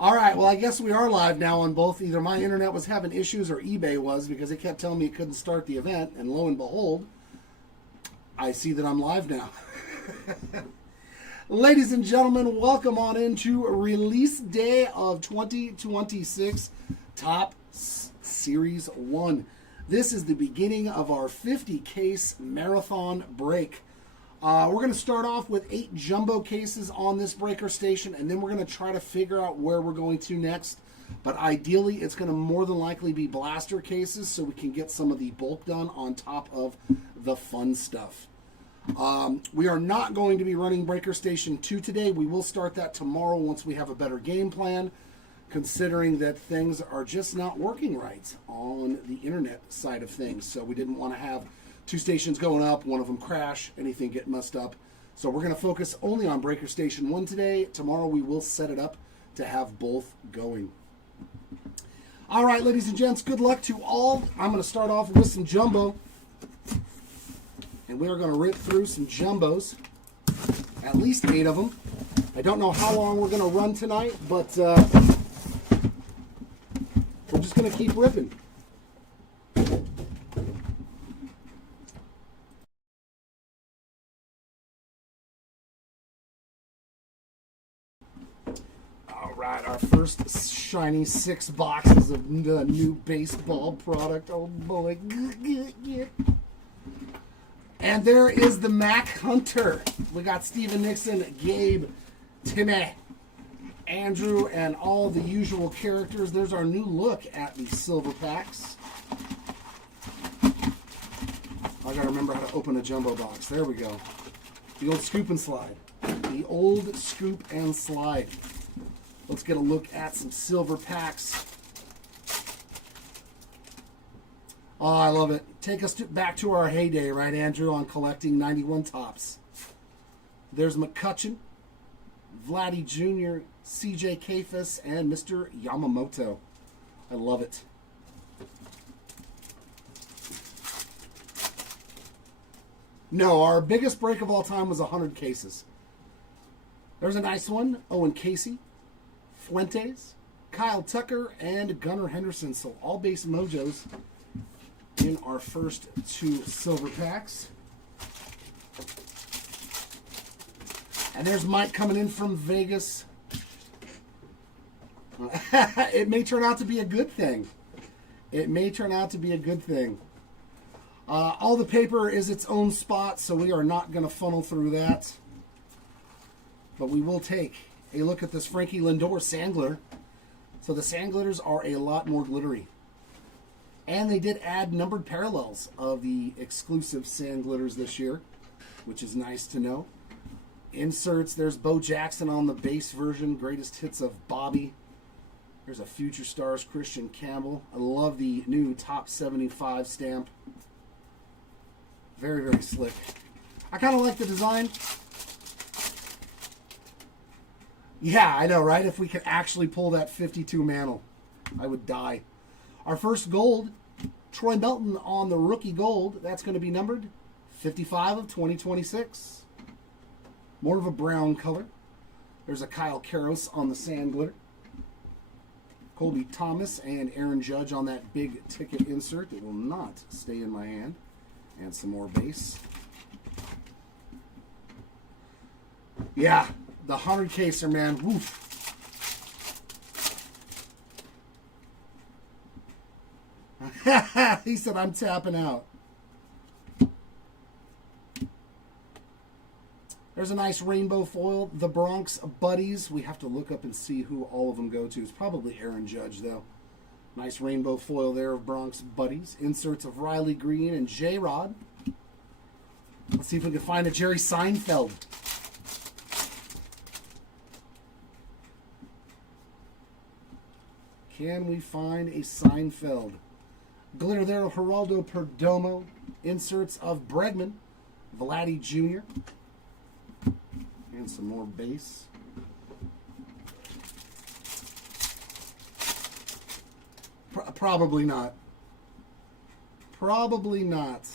All right, well, I guess we are live now on both. Either my internet was having issues or eBay was, because it kept telling me it couldn't start the event. And lo and behold, I see that I'm live now. Ladies and gentlemen, welcome on into release day of 2026 Top Series 1. This is the beginning of our 50 case marathon break. We're going to start off with 8 jumbo cases on this breaker station, and then we're going to try to figure out where we're going to next. But ideally, it's going to more than likely be blaster cases so we can get some of the bulk done on top of the fun stuff. We are not going to be running breaker station 2 today. We will start that tomorrow once we have a better game plan, considering that things are just not working right on the internet side of things. So we didn't want to have 2 stations going up, one of them crash, anything get messed up. So we're going to focus only on breaker station 1 today. Tomorrow we will set it up to have both going. All right, ladies and gents, good luck to all. I'm going to start off with some jumbo. And we are going to rip through some jumbos, at least 8 of them. I don't know how long we're going to run tonight, but we're just going to keep ripping. All right, our first shiny 6 boxes of the new baseball product. Oh boy. And there is the Mac Hunter. We got Steven Nixon, Gabe, Timmy, Andrew, and all the usual characters. There's our new look at the silver packs. I gotta remember how to open a jumbo box. There we go. The old scoop and slide. The old scoop and slide. Let's get a look at some silver packs. Oh, I love it. Take us back to our heyday, right, Andrew, on collecting 91 tops. There's McCutcheon, Vladdy Jr., CJ Kafis, and Mr. Yamamoto. I love it. No, our biggest break of all time was 100 cases. There's a nice one. Owen Casey, Fuentes, Kyle Tucker, and Gunnar Henderson. So all base mojos in our first 2 silver packs. And there's Mike coming in from Vegas. It may turn out to be a good thing. It may turn out to be a good thing. All the paper is its own spot, so we are not going to funnel through that. But we will take a look at this Frankie Lindor sand glitter. So the sand glitters are a lot more glittery. And they did add numbered parallels of the exclusive sand glitters this year, which is nice to know. Inserts, there's Bo Jackson on the base version, greatest hits of Bobby. There's a Future Stars Christian Campbell. I love the new Top 75 stamp. Very, very slick. I kind of like the design. Yeah, I know, right? If we could actually pull that 52 mantle, I would die. Our first gold, Troy Melton on the rookie gold. That's going to be numbered 55 of 2026. More of a brown color. There's a Kyle Karros on the sand glitter. Colby Thomas and Aaron Judge on that big ticket insert. It will not stay in my hand. And some more base. Yeah, the 100 caser, man. Woof. He said, I'm tapping out. There's a nice rainbow foil. The Bronx Buddies. We have to look up and see who all of them go to. It's probably Aaron Judge, though. Nice rainbow foil there of Bronx Buddies. Inserts of Riley Green and J-Rod. Let's see if we can find a Jerry Seinfeld. Can we find a Seinfeld? Glitter there of Geraldo Perdomo. Inserts of Bregman, Vladdy Jr. And some more base. Probably not. Probably not.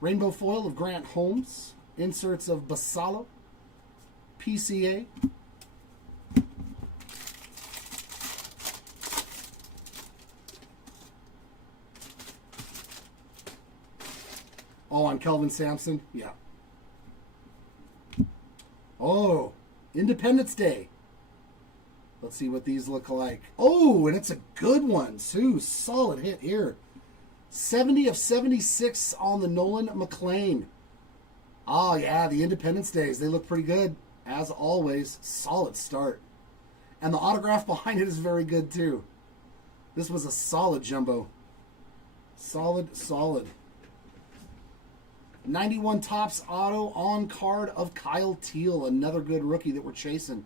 Rainbow foil of Grant Holmes. Inserts of Basalo. PCA. Oh, on Kelvin Sampson? Yeah. Oh, Independence Day. Let's see what these look like. Oh, and it's a good one, too. Solid hit here. 70 of 76 on the Nolan McLean. Oh, yeah, the Independence Days. They look pretty good. As always, solid start. And the autograph behind it is very good, too. This was a solid jumbo. Solid, solid. 91 Topps auto on card of Kyle Teal. Another good rookie that we're chasing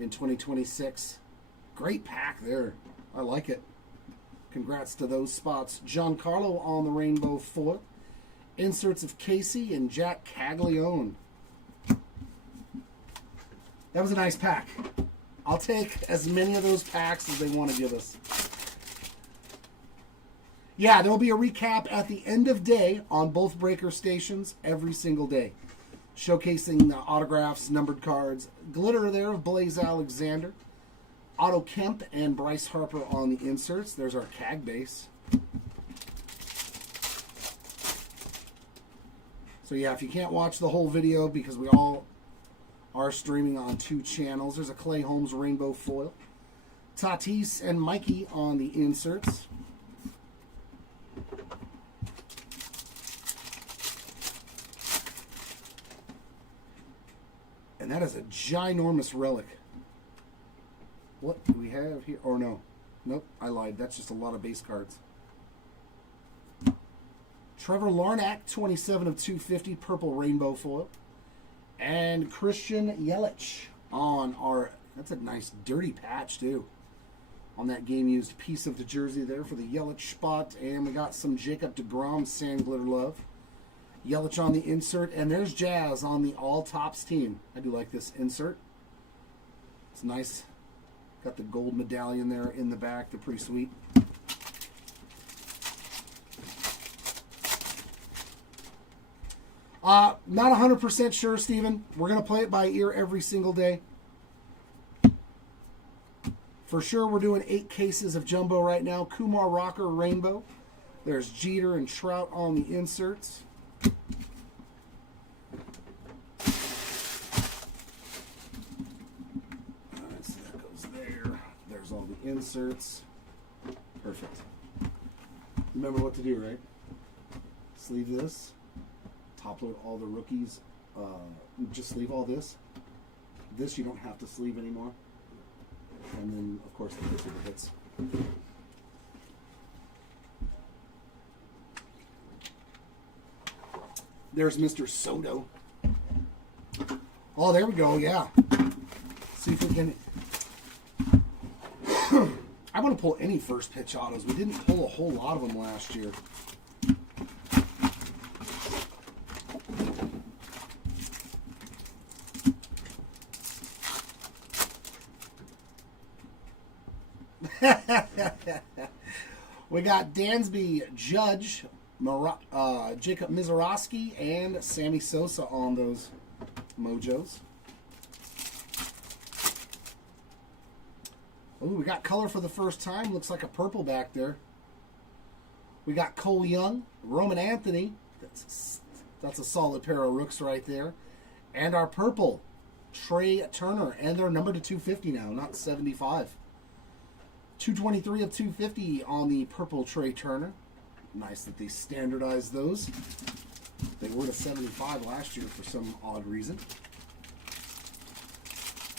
in 2026. Great pack there. I like it. Congrats to those spots. Giancarlo on the rainbow foil. Inserts of Casey and Jack Caglione. That was a nice pack. I'll take as many of those packs as they want to give us. Yeah, there will be a recap at the end of day on both breaker stations every single day. Showcasing the autographs, numbered cards. Glitter there of Blaze Alexander. Otto Kemp and Bryce Harper on the inserts. There's our CAG base. So yeah, if you can't watch the whole video because we all are streaming on 2 channels, there's a Clay Holmes rainbow foil. Tatis and Mikey on the inserts. And that is a ginormous relic. What do we have here? Or no. Nope, I lied. That's just a lot of base cards. Trevor Larnach, 27 of 250, purple rainbow foil. And Christian Yelich on our... That's a nice dirty patch, too. On that game-used piece of the jersey there for the Yelich spot. And we got some Jacob deGrom sand glitter love. Yelich on the insert, and there's Jazz on the All Tops team. I do like this insert. It's nice. Got the gold medallion there in the back. They're pretty sweet. Not 100% sure, Steven. We're going to play it by ear every single day. For sure, we're doing 8 cases of jumbo right now. Kumar Rocker rainbow. There's Jeter and Trout on the inserts. Alright, so that goes there. There's all the inserts. Perfect. Remember what to do, right? Sleeve this. Top load all the rookies. Just sleeve all this. This you don't have to sleeve anymore. And then, of course, the super hits. There's Mr. Soto. Oh, there we go, yeah. See if we can... I want to pull any first pitch autos. We didn't pull a whole lot of them last year. We got Dansby, Judge, Jacob Mizorowski, and Sammy Sosa on those mojos. Oh, we got color for the first time. Looks like a purple back there. We got Cole Young, Roman Anthony. That's a solid pair of rooks right there. And our purple, Trey Turner. And they're numbered to 250 now, not 75. 223 of 250 on the purple Trey Turner. Nice that they standardized those. They were to 75 last year for some odd reason.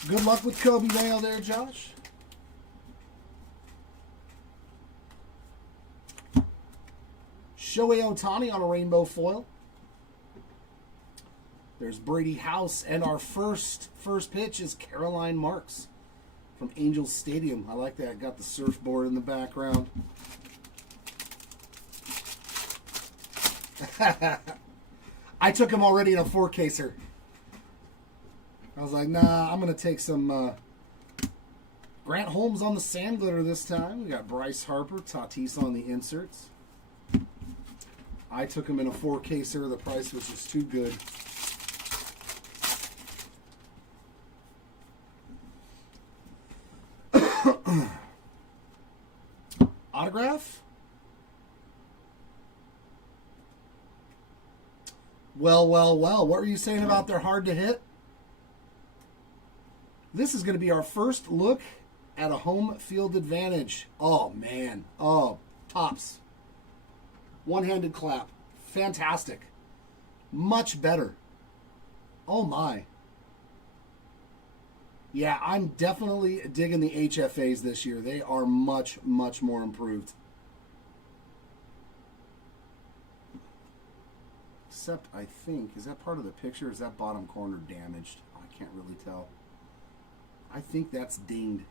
Good luck with Kobe Mayo there, Josh. Shohei Ohtani on a rainbow foil. There's Brady House, and our first pitch is Caroline Marks from Angels Stadium. I like that. Got the surfboard in the background. I took him already in a 4-caser. I was like, nah, I'm going to take some Grant Holmes on the sand glitter this time. We got Bryce Harper, Tatis on the inserts. I took him in a 4-caser. The price was just too good. Autograph? Well. What were you saying about they're hard to hit? This is going to be our first look at a home field advantage. Oh, man. Oh, tops. One-handed clap. Fantastic. Much better. Oh, my. Yeah, I'm definitely digging the HFAs this year. They are much, much more improved. Except, I think, is that part of the picture? Is that bottom corner damaged? I can't really tell. I think that's dinged.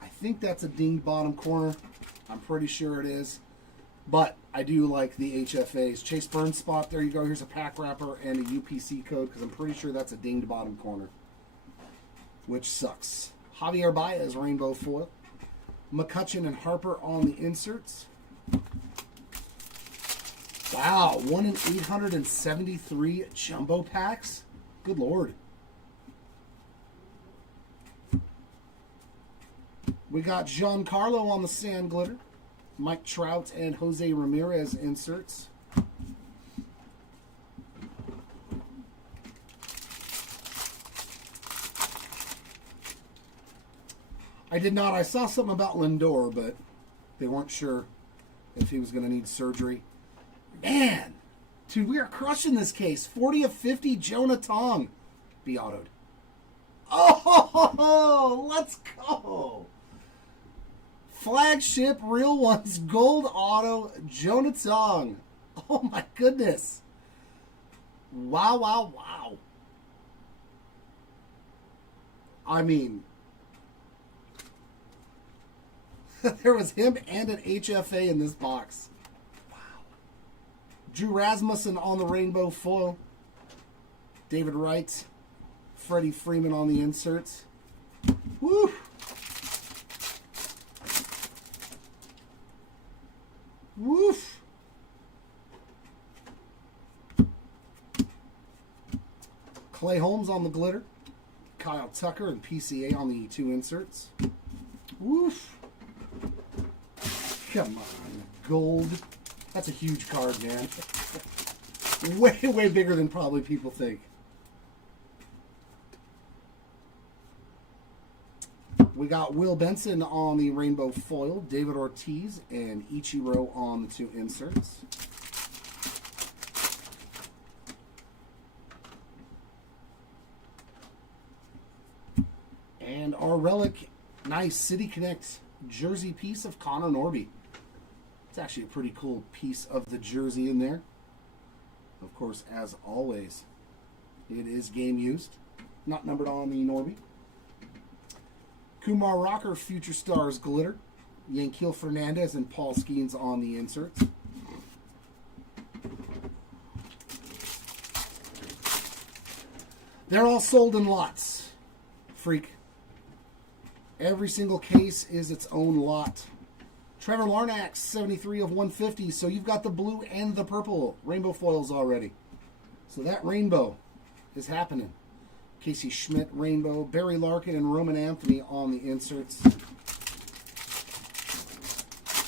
I think that's a dinged bottom corner. I'm pretty sure it is. But I do like the HFAs. Chase Burns spot, there you go. Here's a pack wrapper and a UPC code because I'm pretty sure that's a dinged bottom corner, which sucks. Javier Baez rainbow foil. McCutchen and Harper on the inserts. Wow, 1 in 873 jumbo packs. Good Lord. We got Giancarlo on the sand glitter. Mike Trout and Jose Ramirez inserts. I did not. I saw something about Lindor, but they weren't sure if he was going to need surgery. Man, dude, we are crushing this case. 40 of 50, Jonah Tong. Be autoed. Oh, let's go. Flagship Real Ones Gold Auto, Jonah Tong. Oh, my goodness. Wow. I mean, there was him and an HFA in this box. Wow. Drew Rasmussen on the rainbow foil. David Wright. Freddie Freeman on the inserts. Woo! Woof! Clay Holmes on the glitter. Kyle Tucker and PCA on the 2 inserts. Woof! Come on, gold. That's a huge card, man. way bigger than probably people think. We got Will Benson on the rainbow foil, David Ortiz and Ichiro on the 2 inserts. And our relic, nice City Connect jersey piece of Connor Norby. It's actually a pretty cool piece of the jersey in there. Of course, as always, it is game used, not numbered on the Norby. Kumar Rocker, Future Stars Glitter. Yanquiel Fernandez and Paul Skeens on the inserts. They're all sold in lots. Freak. Every single case is its own lot. Trevor Larnax, 73 of 150. So you've got the blue and the purple rainbow foils already. So that rainbow is happening. Casey Schmidt, rainbow. Barry Larkin and Roman Anthony on the inserts.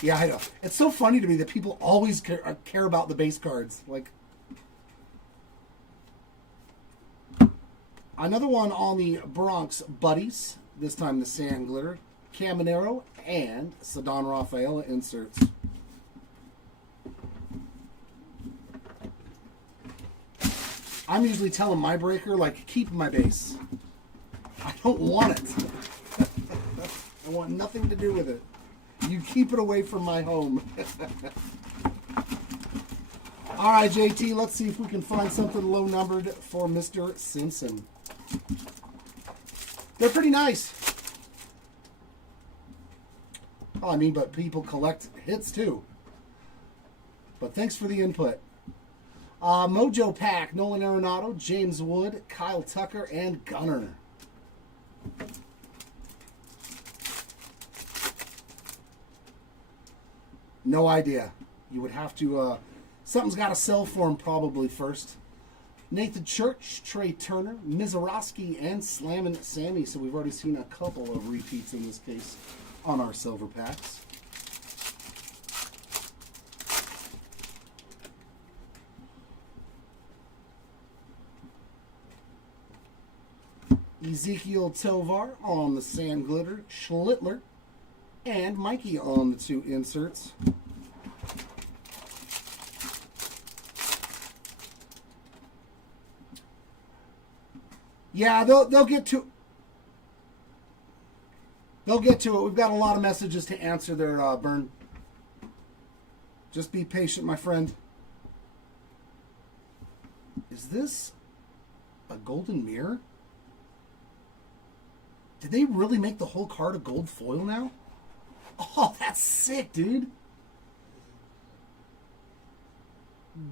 Yeah, I know. It's so funny to me that people always care about the base cards. Like, another one on the Bronx Buddies. This time the sand glitter. Caminero and Ceddanne Rafaela inserts. I'm usually telling my breaker, like, keep my base. I don't want it. I want nothing to do with it. You keep it away from my home. All right, JT, let's see if we can find something low-numbered for Mr. Simpson. They're pretty nice. Oh, I mean, but people collect hits, too. But thanks for the input. Mojo Pack, Nolan Arenado, James Wood, Kyle Tucker, and Gunner. No idea. You would have to... something's got to sell for him probably first. Nathan Church, Trey Turner, Mizorowski, and Slammin' Sammy. So we've already seen a couple of repeats in this case on our silver packs. Ezekiel Tovar on the Sand Glitter, Schlittler, and Mikey on the 2 inserts. Yeah, they'll get to it. We've got a lot of messages to answer there, Bern. Just be patient, my friend. Is this a golden mirror? Did they really make the whole card a gold foil now? Oh, that's sick, dude.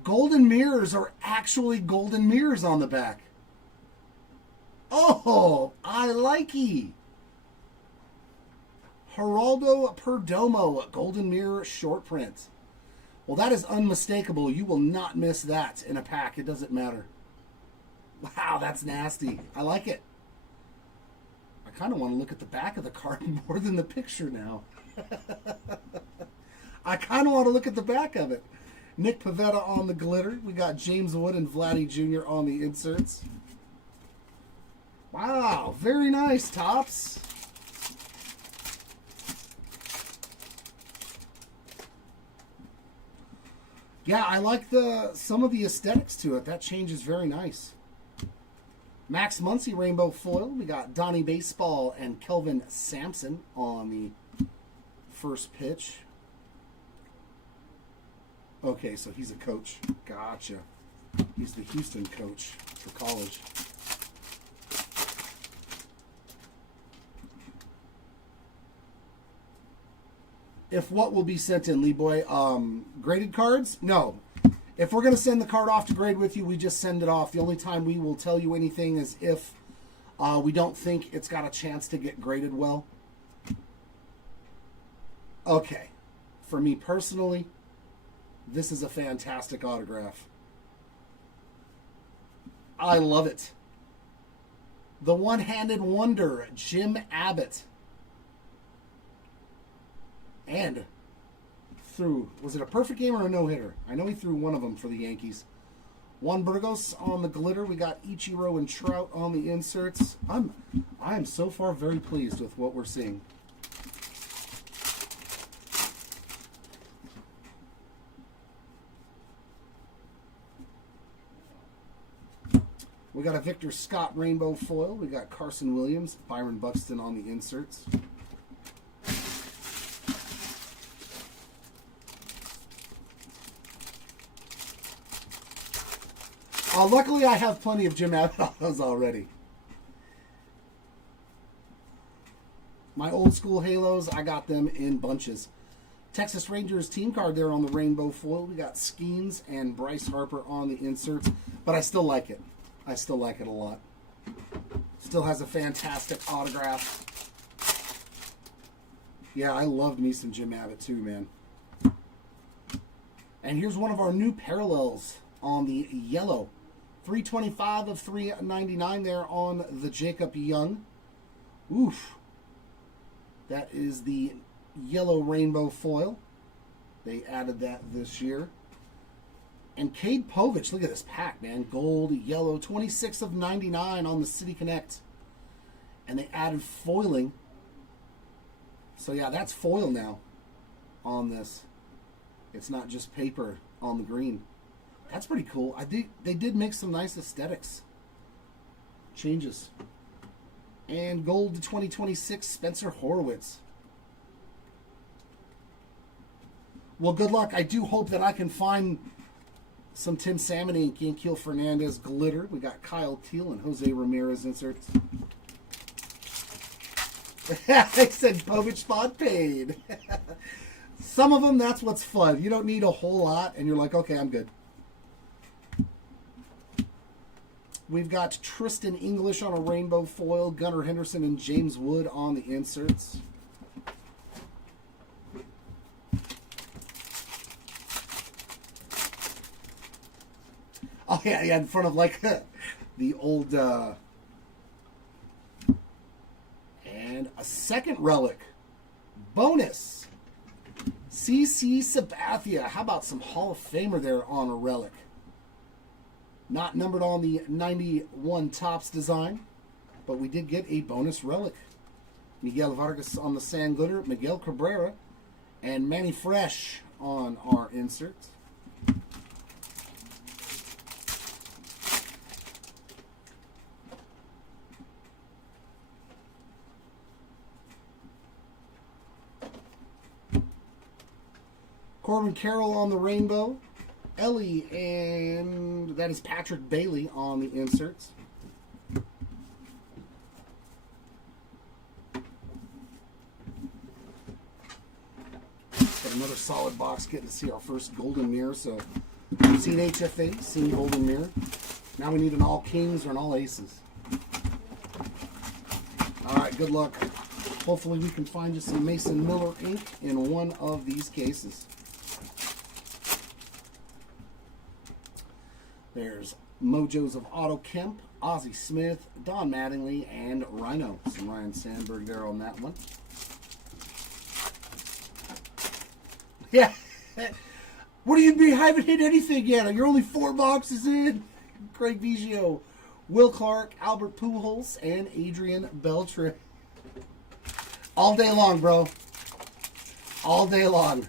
Golden mirrors are actually golden mirrors on the back. Oh, I likey. Geraldo Perdomo, golden mirror short print. Well, that is unmistakable. You will not miss that in a pack. It doesn't matter. Wow, that's nasty. I like it. I kind of want to look at the back of the card more than the picture now. I kind of want to look at the back of it. Nick Pivetta on the glitter. We got James Wood and Vladdy Jr. on the inserts. Wow, very nice, Topps. Yeah, I like some of the aesthetics to it. That change is very nice. Max Muncy Rainbow Foil. We got Donnie Baseball and Kelvin Sampson on the first pitch. Okay, so he's a coach. Gotcha. He's the Houston coach for college. If what will be sent in, Lee Boy, graded cards? No. If we're going to send the card off to grade with you, we just send it off. The only time we will tell you anything is if we don't think it's got a chance to get graded well. Okay. For me personally, this is a fantastic autograph. I love it. The one-handed wonder, Jim Abbott. And threw, was it a perfect game or a no-hitter? I know he threw one of them for the Yankees. Juan Burgos on the glitter. We got Ichiro and Trout on the inserts. I am so far very pleased with what we're seeing. We got a Victor Scott Rainbow Foil. We got Carson Williams, Byron Buxton on the inserts. Luckily, I have plenty of Jim Abbott autos already. My old school Halos, I got them in bunches. Texas Rangers team card there on the Rainbow Foil. We got Skeens and Bryce Harper on the inserts, but I still like it. I still like it a lot. Still has a fantastic autograph. Yeah, I loved me some Jim Abbott too, man. And here's one of our new parallels on the yellow. 325 of 399 there on the Jacob Young. Oof. That is the yellow Rainbow Foil. They added that this year. And Cade Povich, look at this pack, man. Gold, yellow, 26 of 99 on the City Connect. And they added foiling. So yeah, that's foil now on this. It's not just paper on the green. That's pretty cool. I think they did make some nice aesthetics changes. And gold to 2026, Spencer Horowitz. Well, good luck. I do hope that I can find some Tim Salmon ink, Yankiel Fernandez glitter. We got Kyle Teal and Jose Ramirez inserts. I said Povich spot paid. Some of them, that's what's fun. You don't need a whole lot, and you're like, okay, I'm good. We've got Tristan English on a Rainbow Foil, Gunnar Henderson and James Wood on the inserts. yeah, in front of like the old and a second relic bonus. CC Sabathia. How about some Hall of Famer there on a relic? Not numbered on the 91 Topps design, but we did get a bonus relic. Miguel Vargas on the sand glitter, Miguel Cabrera, and Manny Fresh on our inserts. Corbin Carroll on the rainbow, Ellie, and that is Patrick Bailey on the inserts. Got another solid box, getting to see our first golden mirror. So we've seen HFA, seen golden mirror. Now we need an all kings or an all aces. All right, good luck. Hopefully we can find you some Mason Miller ink in one of these cases. There's Mojos of Otto Kemp, Ozzie Smith, Don Mattingly, and Rhino. Some Ryan Sandberg there on that one. Yeah. What do you mean? I haven't hit anything yet. You're only 4 boxes in. Craig Biggio, Will Clark, Albert Pujols, and Adrian Beltre. All day long, bro. All day long.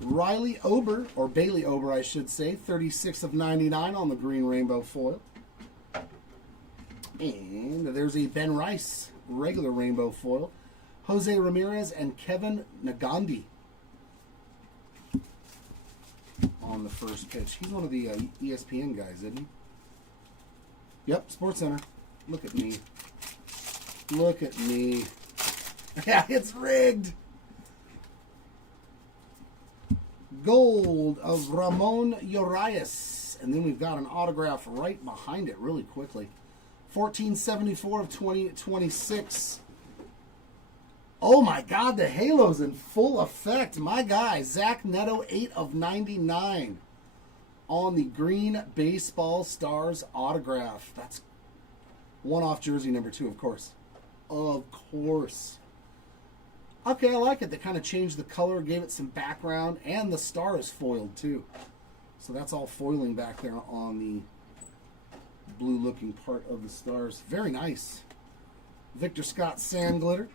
Riley Ober, or Bailey Ober, I should say, 36 of 99 on the green rainbow foil. And there's a Ben Rice regular rainbow foil. Jose Ramirez and Kevin Nagandi on the first pitch. He's one of the ESPN guys, isn't he? Yep, Sports Center. Look at me. Look at me. Yeah, it's rigged. Gold of Ramon Urias. And then we've got an autograph right behind it really quickly. 1474 of 2026. Oh my God, the halo's in full effect. My guy, Zach Neto, 8 of 99 on the green baseball stars autograph. That's one-off jersey number 2, of course. Of course. Okay, I like it. They kind of changed the color, gave it some background, and the star is foiled too. So that's all foiling back there on the blue-looking part of the stars. Very nice. Victor Scott Sand Glitter,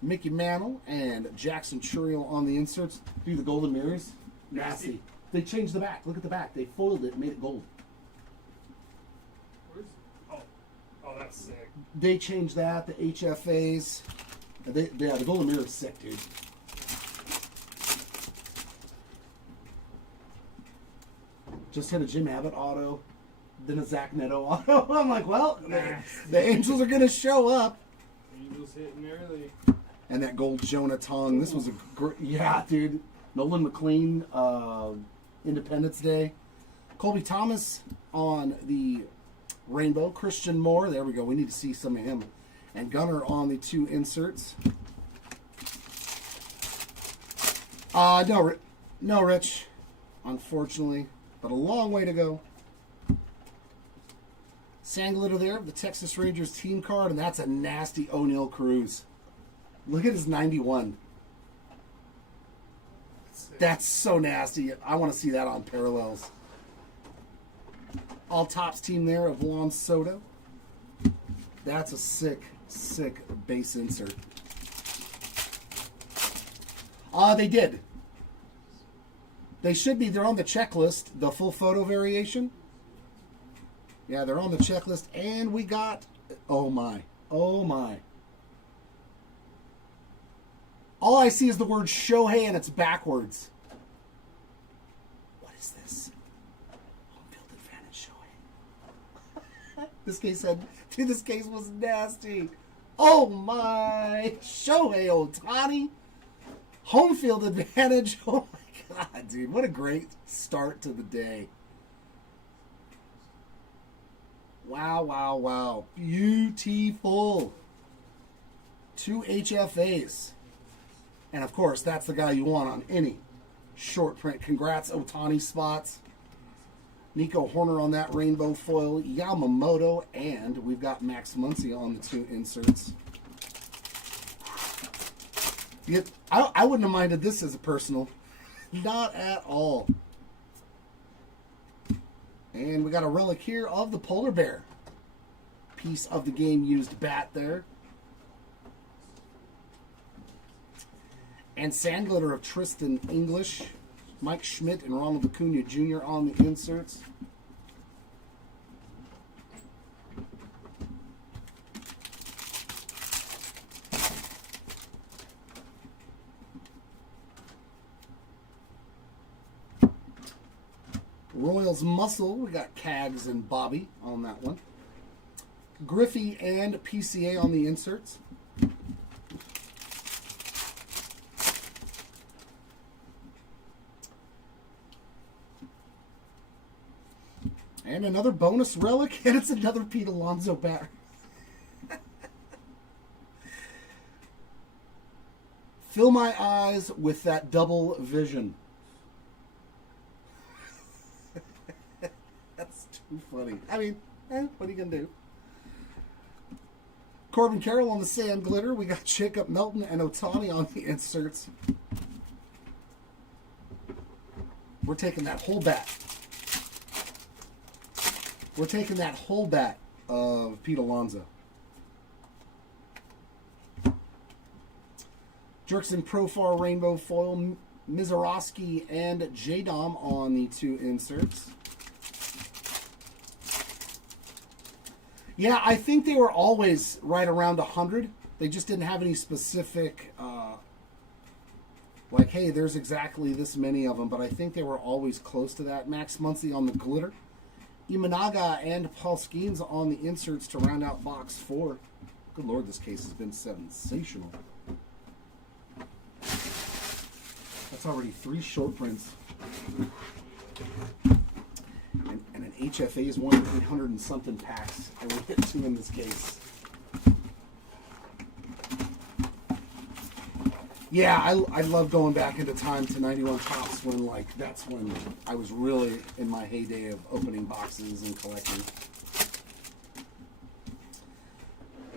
Mickey Mantle, and Jackson Churiel on the inserts. Dude, the golden mirrors, nasty. They changed the back. Look at the back. They foiled it and made it gold. Oh, that's sick. They changed that. The HFAs. Yeah, the golden mirror is sick, dude. Just hit a Jim Abbott auto, then a Zach Neto auto. I'm like, well, the Angels are going to show up. Angels hitting early. And that gold Jonah Tong. This was a great, yeah, dude. Nolan McLean, Independence Day. Colby Thomas on the rainbow. Christian Moore. There we go. We need to see some of him. And Gunner on the 2 inserts. No, Rich. Unfortunately. But a long way to go. Sand glitter there, the Texas Rangers team card, and that's a nasty O'Neal Cruz. Look at his 91. That's so nasty. I want to see that on parallels. All Tops team there of Juan Soto. That's a sick base insert. They did. They should be. They're on the checklist. The full photo variation. Yeah, they're on the checklist. And we got... Oh, my. Oh, my. All I see is the word Shohei, and it's backwards. What is this? Home field advantage Shohei. This case had... Dude, this case was nasty. Oh, my. Shohei Ohtani. Home field advantage. Oh, my God, dude. What a great start to the day. Wow, wow, wow. Beautiful. 2 HFAs. And of course, that's the guy you want on any short print. Congrats, Ohtani spots. Nico Horner on that rainbow foil. Yamamoto. And we've got Max Muncy on the 2 inserts. I wouldn't have minded this as a personal. Not at all. And we got a relic here of the polar bear. Piece of the game used bat there. And sand glitter of Tristan English, Mike Schmidt, and Ronald Acuna Jr. on the inserts. Royals Muscle, we got Cags and Bobby on that one. Griffey and PCA on the inserts. And another bonus relic, and it's another Pete Alonso bat. Fill my eyes with that double vision. That's too funny. I mean, what are you going to do? Corbin Carroll on the sand glitter. We got Jacob Melton and Ohtani on the inserts. We're taking that whole bat. We're taking that whole bat of Pete Alonso. Jerkson Profar Rainbow Foil, Mizorowski and J-Dom on the 2 inserts. Yeah, I think they were always right around 100. They just didn't have any specific, like, hey, there's exactly this many of them. But I think they were always close to that. Max Muncy on the glitter. Imanaga and Paul Skeens on the inserts to round out box 4. Good Lord, this case has been sensational. That's already 3 short prints. And an HFA is 1,800 and something packs. And we hit 2 in this case. Yeah, I love going back into time to 91 Topps when, like, that's when I was really in my heyday of opening boxes and collecting.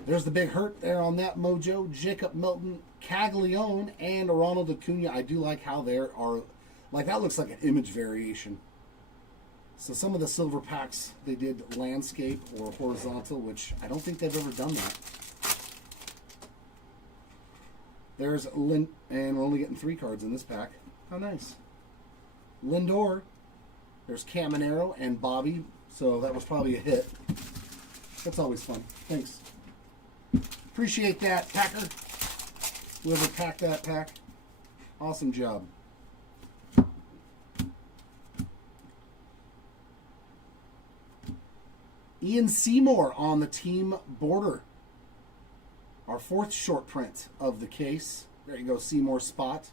There's the big hurt there on that mojo. Jacob Melton, Caglione, and Ronald Acuna. I do like how there are, like, that looks like an image variation. So some of the silver packs, they did landscape or horizontal, which I don't think they've ever done that. There's and we're only getting 3 cards in this pack. How nice. Lindor. There's Caminero and Bobby. So that was probably a hit. That's always fun. Thanks. Appreciate that, Packer. Whoever packed that pack. Awesome job. Ian Seymour on the team border. Our 4th short print of the case. There you go, Seymour spot.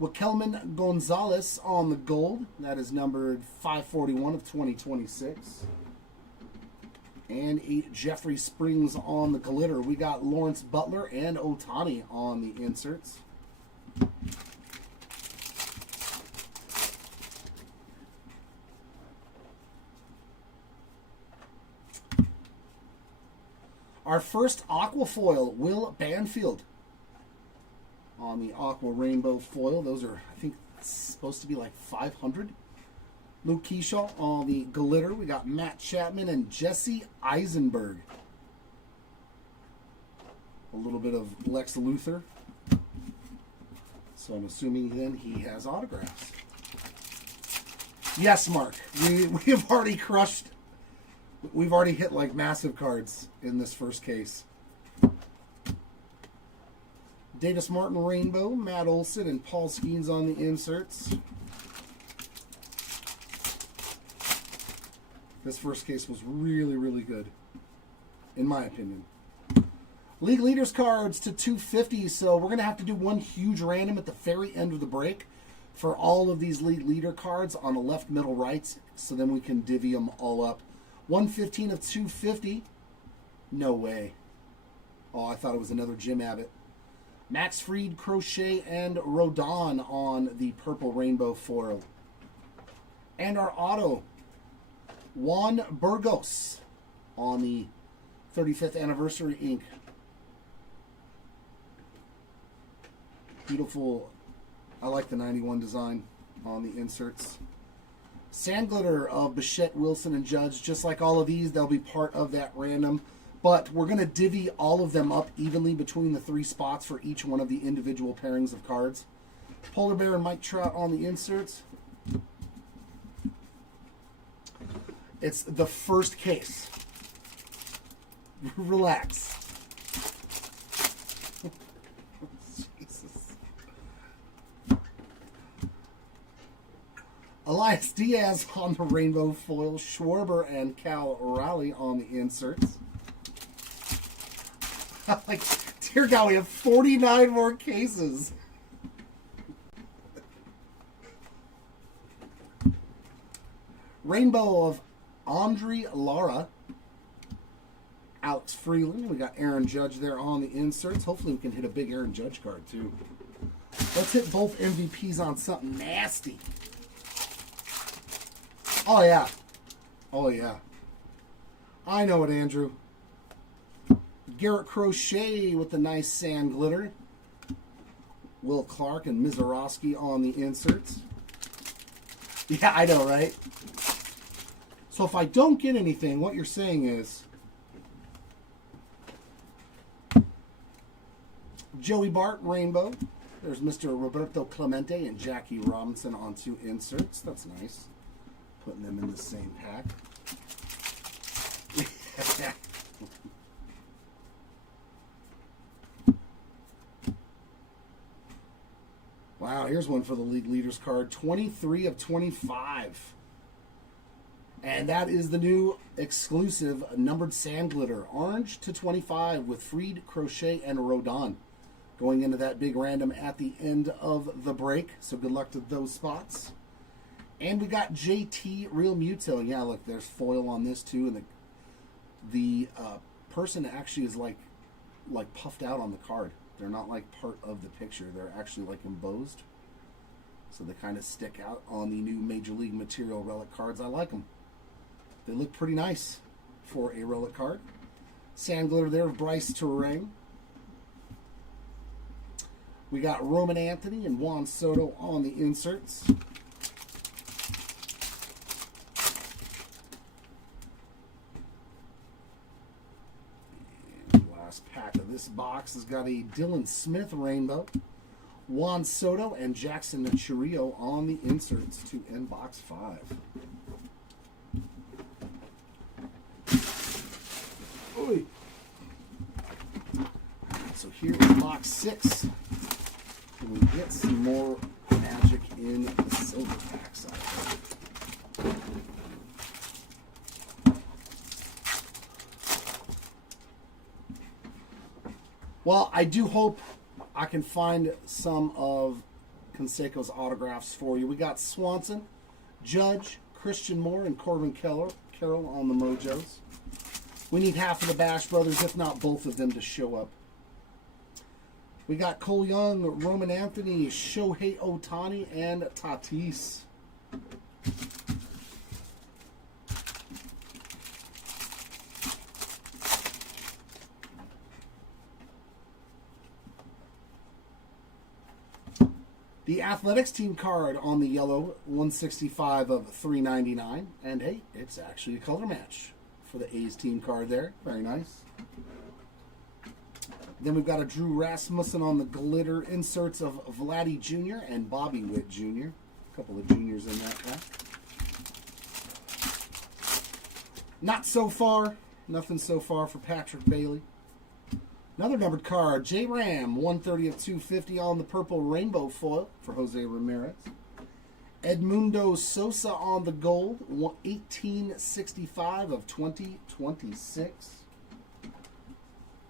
Wakelman Gonzalez on the gold. That is numbered 541 of 2026. And a Jeffrey Springs on the glitter. We got Lawrence Butler and Ohtani on the inserts. Our first aqua foil, Will Banfield on the aqua rainbow foil. Those are, I think, supposed to be like 500. Luke Kershaw on the glitter. We got Matt Chapman and Jesse Eisenberg. A little bit of Lex Luthor. So I'm assuming then he has autographs. Yes, Mark. We have already crushed. We've already hit like massive cards in this first case. Davis Martin Rainbow, Matt Olson, and Paul Skeens on the inserts. This first case was really, really good, in my opinion. League Leaders cards to 250, so we're going to have to do one huge random at the very end of the break for all of these League Leader cards on the left, middle, right, so then we can divvy them all up. 115 of 250. No way. Oh, I thought it was another Jim Abbott. Max Fried, Crochet, and Rodon on the purple rainbow foil. And our auto, Juan Burgos on the 35th anniversary ink. Beautiful. I like the 91 design on the inserts. Sand glitter of Bichette, Wilson, and Judge. Just like all of these, they'll be part of that random. But we're going to divvy all of them up evenly between the 3 spots for each one of the individual pairings of cards. Polar Bear and Mike Trout on the inserts. It's the first case. Relax. Jesus. Elias Diaz on the rainbow foil. Schwarber and Cal Raleigh on the inserts. Like, dear God, we have 49 more cases. Rainbow of Andre Lara. Alex Freeland. We got Aaron Judge there on the inserts. Hopefully we can hit a big Aaron Judge card, too. Let's hit both MVPs on something nasty. Oh, yeah. Oh, yeah. I know it, Andrew. Garrett Crochet with the nice sand glitter. Will Clark and Mizorowski on the inserts. Yeah, I know, right? So if I don't get anything, what you're saying is Joey Bart, Rainbow. There's Mr. Roberto Clemente and Jackie Robinson on 2 inserts. That's nice. Putting them in the same pack. Wow, here's one for the League Leaders card. 23 of 25. And that is the new exclusive numbered sand glitter. Orange to 25 with Fried, Crochet, and Rodon. Going into that big random at the end of the break. So good luck to those spots. And we got JT Real Muto. Yeah, look, there's foil on this too. And the person actually is like puffed out on the card. They're not like part of the picture. They're actually like embossed. So they kind of stick out on the new Major League Material relic cards. I like them. They look pretty nice for a relic card. Sand glitter there of Bryce Terang. We got Roman Anthony and Juan Soto on the inserts. And the last pack of this box has got a Dylan Smith rainbow, Juan Soto, and Jackson Chourio on the inserts to end box 5. Oy. So here is box 6. Can we get some more magic in the silver pack side? Well, I do hope I can find some of Canseco's autographs for you. We got Swanson, Judge, Christian Moore, and Corbin Carroll on the Mojos. We need half of the Bash Brothers, if not both of them, to show up. We got Cole Young, Roman Anthony, Shohei Ohtani, and Tatis. The Athletics team card on the yellow, 165 of 399. And hey, it's actually a color match for the A's team card there. Very nice. Then we've got a Drew Rasmussen on the glitter inserts of Vladdy Jr. and Bobby Witt Jr. A couple of juniors in that pack. Not so far. Nothing so far for Patrick Bailey. Another numbered card, J. Ram, 130 of 250 on the purple rainbow foil for Jose Ramirez. Edmundo Sosa on the gold, 1865 of 2026.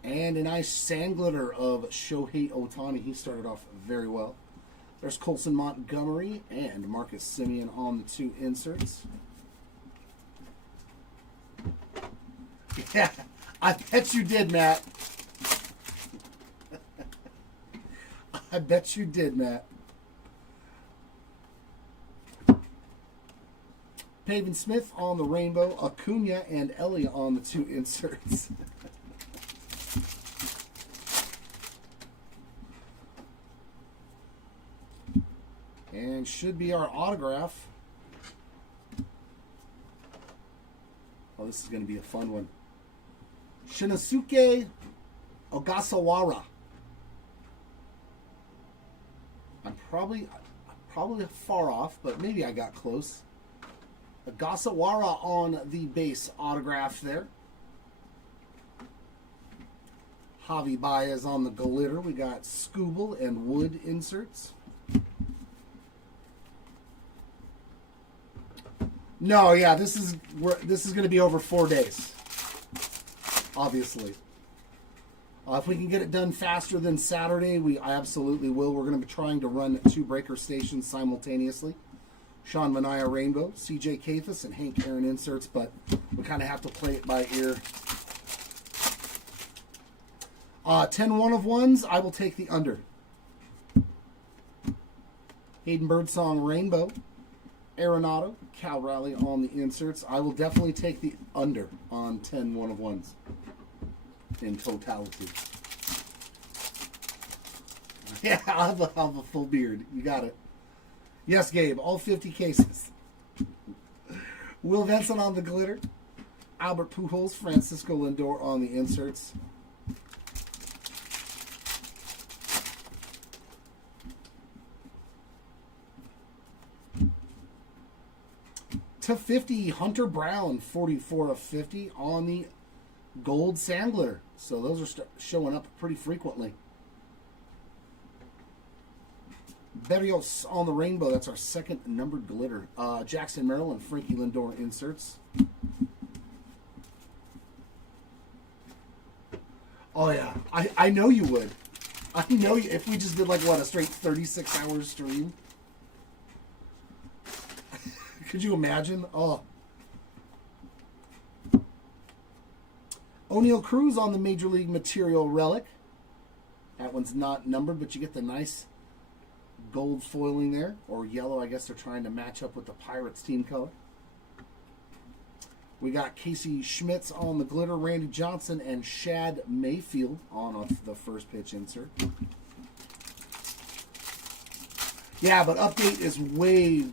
And a nice sand glitter of Shohei Ohtani. He started off very well. There's Colson Montgomery and Marcus Semien on the 2 inserts. Yeah, I bet you did, Matt. I bet you did, Matt. Pavin Smith on the rainbow, Acuna and Ellie on the 2 inserts. And should be our autograph. Oh, this is going to be a fun one. Shinosuke Ogasawara. I'm probably far off, but maybe I got close. Ogasawara on the base autograph there. Javi Baez on the glitter. We got Scooble and Wood inserts. No, yeah, this is going to be over 4 days. Obviously, if we can get it done faster than Saturday, I absolutely will. We're going to be trying to run 2 breaker stations simultaneously. Sean Manaea Rainbow, CJ Kathis, and Hank Aaron inserts, but we kind of have to play it by ear. 10 1-of-1s, I will take the under. Hayden Birdsong Rainbow, Arenado, Cal Raleigh on the inserts. I will definitely take the under on 10 1-of-1s in totality. Yeah, I'll have a full beard. You got it. Yes, Gabe, all 50 cases. Will Venson on the glitter. Albert Pujols, Francisco Lindor on the inserts. /50, Hunter Brown, 44 of 50 on the gold Sandler. So those are showing up pretty frequently. Berrios on the rainbow. That's our second numbered glitter. Jackson Merrill and Frankie Lindor inserts. Oh, yeah. I know you would. I know you, if we just did like, what, a straight 36-hour stream. Could you imagine? Oh. O'Neal Cruz on the Major League Material relic. That one's not numbered, but you get the nice gold foiling there. Or yellow, I guess they're trying to match up with the Pirates team color. We got Casey Schmitz on the glitter, Randy Johnson, and Shad Mayfield on the first pitch insert. Yeah, but update is way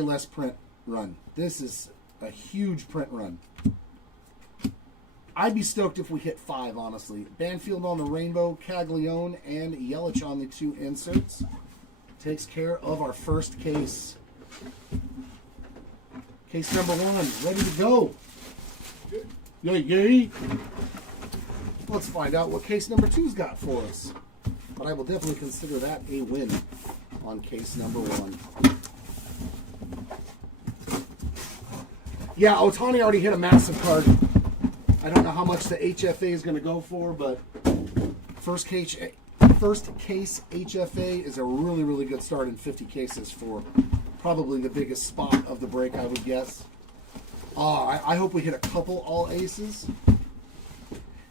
less print run. This is a huge print run. I'd be stoked if we hit 5, honestly. Banfield on the rainbow, Caglione, and Yelich on the 2 inserts. Takes care of our first case. Case number 1, ready to go. Yay, yay. Let's find out what case number 2's got for us. But I will definitely consider that a win on case number 1. Yeah, Ohtani already hit a massive card. I don't know how much the HFA is going to go for, but first case HFA is a really good start in 50 cases for probably the biggest spot of the break, I would guess. I hope we hit a couple all aces.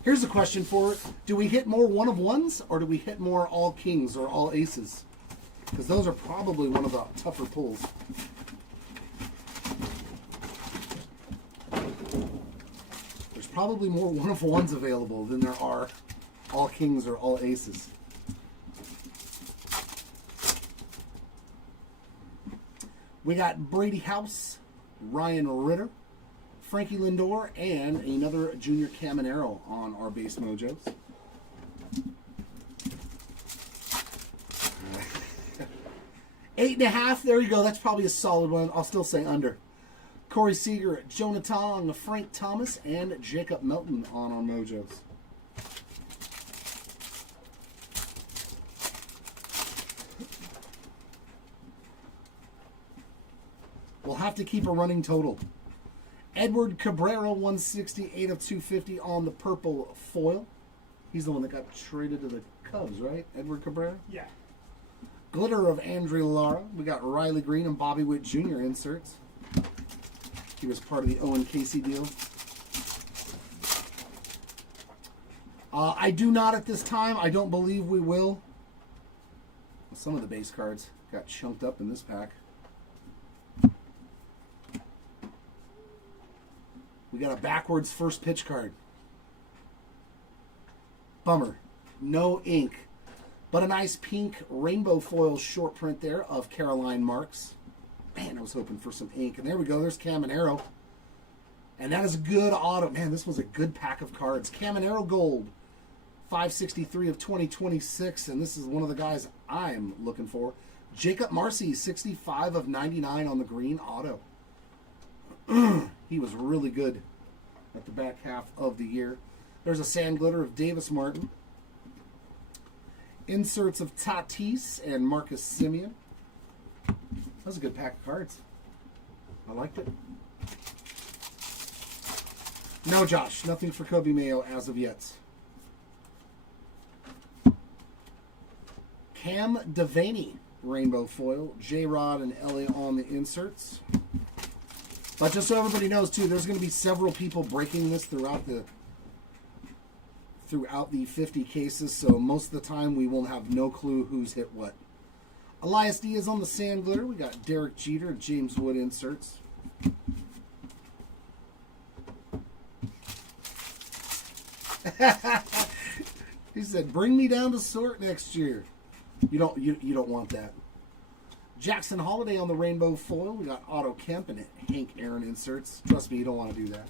Here's a question for it. Do we hit more 1-of-1s or do we hit more all kings or all aces? Because those are probably one of the tougher pulls. There's probably more 1-of-1s available than there are all kings or all aces. We got Brady House, Ryan Ritter, Frankie Lindor, and another Junior Caminero on our base mojos. Eight and a half. There you go. That's probably a solid one. I'll still say under. Corey Seager, Jonah Tong, Frank Thomas, and Jacob Melton on our mojos. We'll have to keep a running total. Edward Cabrera, 168 of 250 on the purple foil. He's the one that got traded to the Cubs, right? Edward Cabrera? Yeah. Glitter of Andre Lara. We got Riley Green and Bobby Witt Jr. inserts. He was part of the Owen Casey deal. I do not at this time. I don't believe we will. Some of the base cards got chunked up in this pack. We got a backwards first pitch card. Bummer. No ink. But a nice pink rainbow foil short print there of Caroline Marks. Man, I was hoping for some ink. And there we go. There's Caminero. And that is a good auto. Man, this was a good pack of cards. Caminero Gold. 563 of 2026. And this is one of the guys I'm looking for. Jacob Marcy, 65 of 99 on the green auto. He was really good at the back half of the year. There's a sand glitter of Davis Martin. Inserts of Tatis and Marcus Semien. That was a good pack of cards. I liked it. No, Josh. Nothing for Kobe Mayo as of yet. Cam Devaney, rainbow foil. J-Rod and Ellie on the inserts. But just so everybody knows, too, there's going to be several people breaking this throughout the 50 cases, so most of the time we will have no clue who's hit what. Elias Diaz on the sand glitter. We got Derek Jeter, James Wood inserts. He said, "Bring me down to sort next year." You don't want that. Jackson Holiday on the rainbow foil. We got Otto Kemp and Hank Aaron inserts. Trust me, you don't want to do that.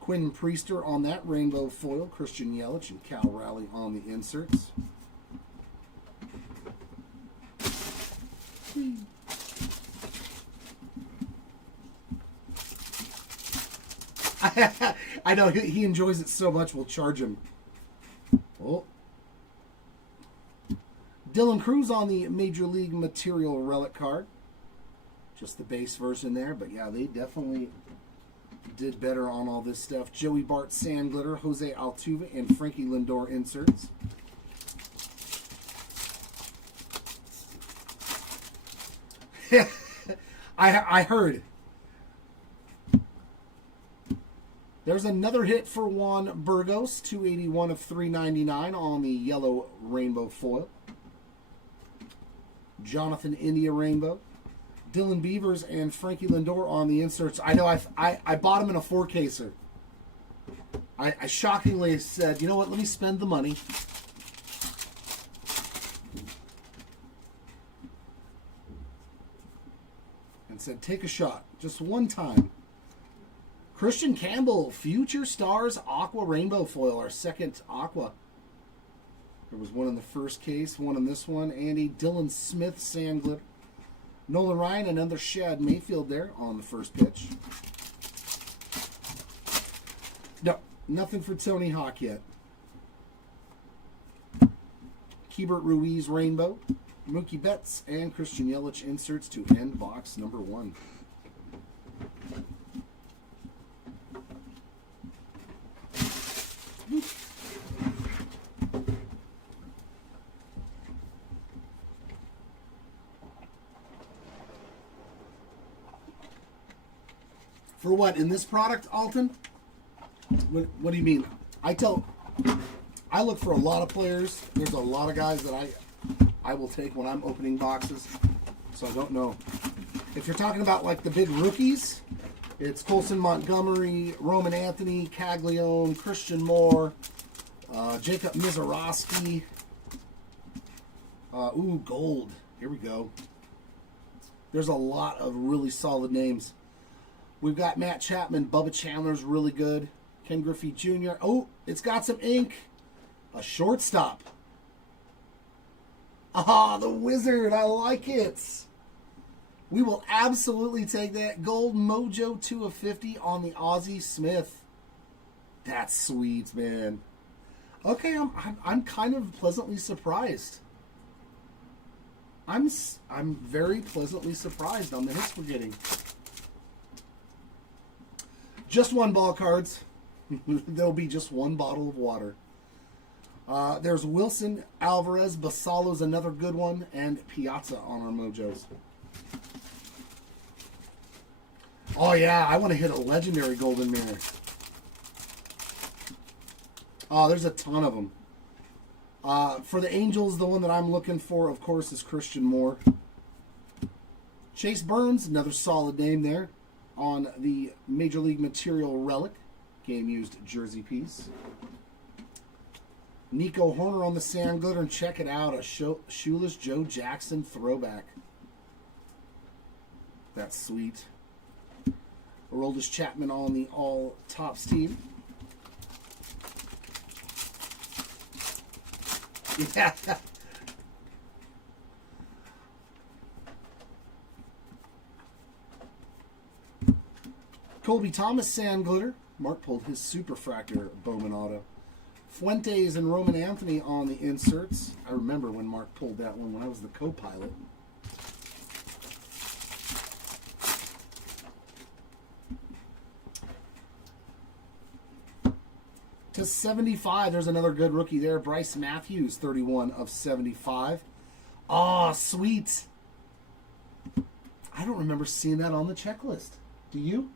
Quinn Priester on that rainbow foil. Christian Yelich and Cal Raleigh on the inserts. I know, he enjoys it so much, we'll charge him. Oh. Dylan Cruz on the Major League Material Relic card. Just the base version there, but yeah, they definitely did better on all this stuff. Joey Bart Sand Glitter, Jose Altuve, and Frankie Lindor inserts. I heard. There's another hit for Juan Burgos, 281 of 399 on the yellow rainbow foil. Jonathan India rainbow. Dylan Beavers and Frankie Lindor on the inserts. I know I bought them in a 4-caser. I shockingly said, you know what, let me spend the money. And said, take a shot. Just one time. Christian Campbell, Future Stars Aqua Rainbow Foil, our second Aqua. There was one in the first case, one in this one. Andy Dylan Smith Sand Glitter. Nolan Ryan, another Shad Mayfield there on the first pitch. No, nothing for Tony Hawk yet. Keibert Ruiz Rainbow. Mookie Betts and Christian Yelich inserts to end box number 1. For what, in this product, Alton? What do you mean? I look for a lot of players. There's a lot of guys that I will take when I'm opening boxes. So I don't know. If you're talking about like the big rookies, it's Colson Montgomery, Roman Anthony, Caglione, Christian Moore, Jacob Mizorowski. Ooh, gold. Here we go. There's a lot of really solid names. We've got Matt Chapman. Bubba Chandler's really good. Ken Griffey Jr. Oh, it's got some ink. A shortstop. Ah, the Wizard. I like it. We will absolutely take that. Gold Mojo 2 of 50 on the Ozzie Smith. That's sweet, man. Okay, I'm kind of pleasantly surprised. I'm very pleasantly surprised on the hits we're getting. Just one ball cards. There'll be just one bottle of water. There's Wilson, Alvarez, Basalo's another good one, and Piazza on our Mojos. Oh, yeah. I want to hit a legendary golden mirror. Oh, there's a ton of them. For the Angels, the one that I'm looking for, of course, is Christian Moore. Chase Burns, another solid name there on the Major League Material Relic. Game-used jersey piece. Nico Horner on the sand glitter, and check it out, a shoeless Joe Jackson throwback. That's sweet. Aroldis Chapman on the all-tops team. Yeah. Colby Thomas sand glitter. Mark pulled his super fractor Bowman auto. Fuentes and Roman Anthony on the inserts. I remember when Mark pulled that one when I was the co-pilot. To 75, there's another good rookie there. Bryce Matthews, 31 of 75. Oh, sweet. I don't remember seeing that on the checklist. Do you?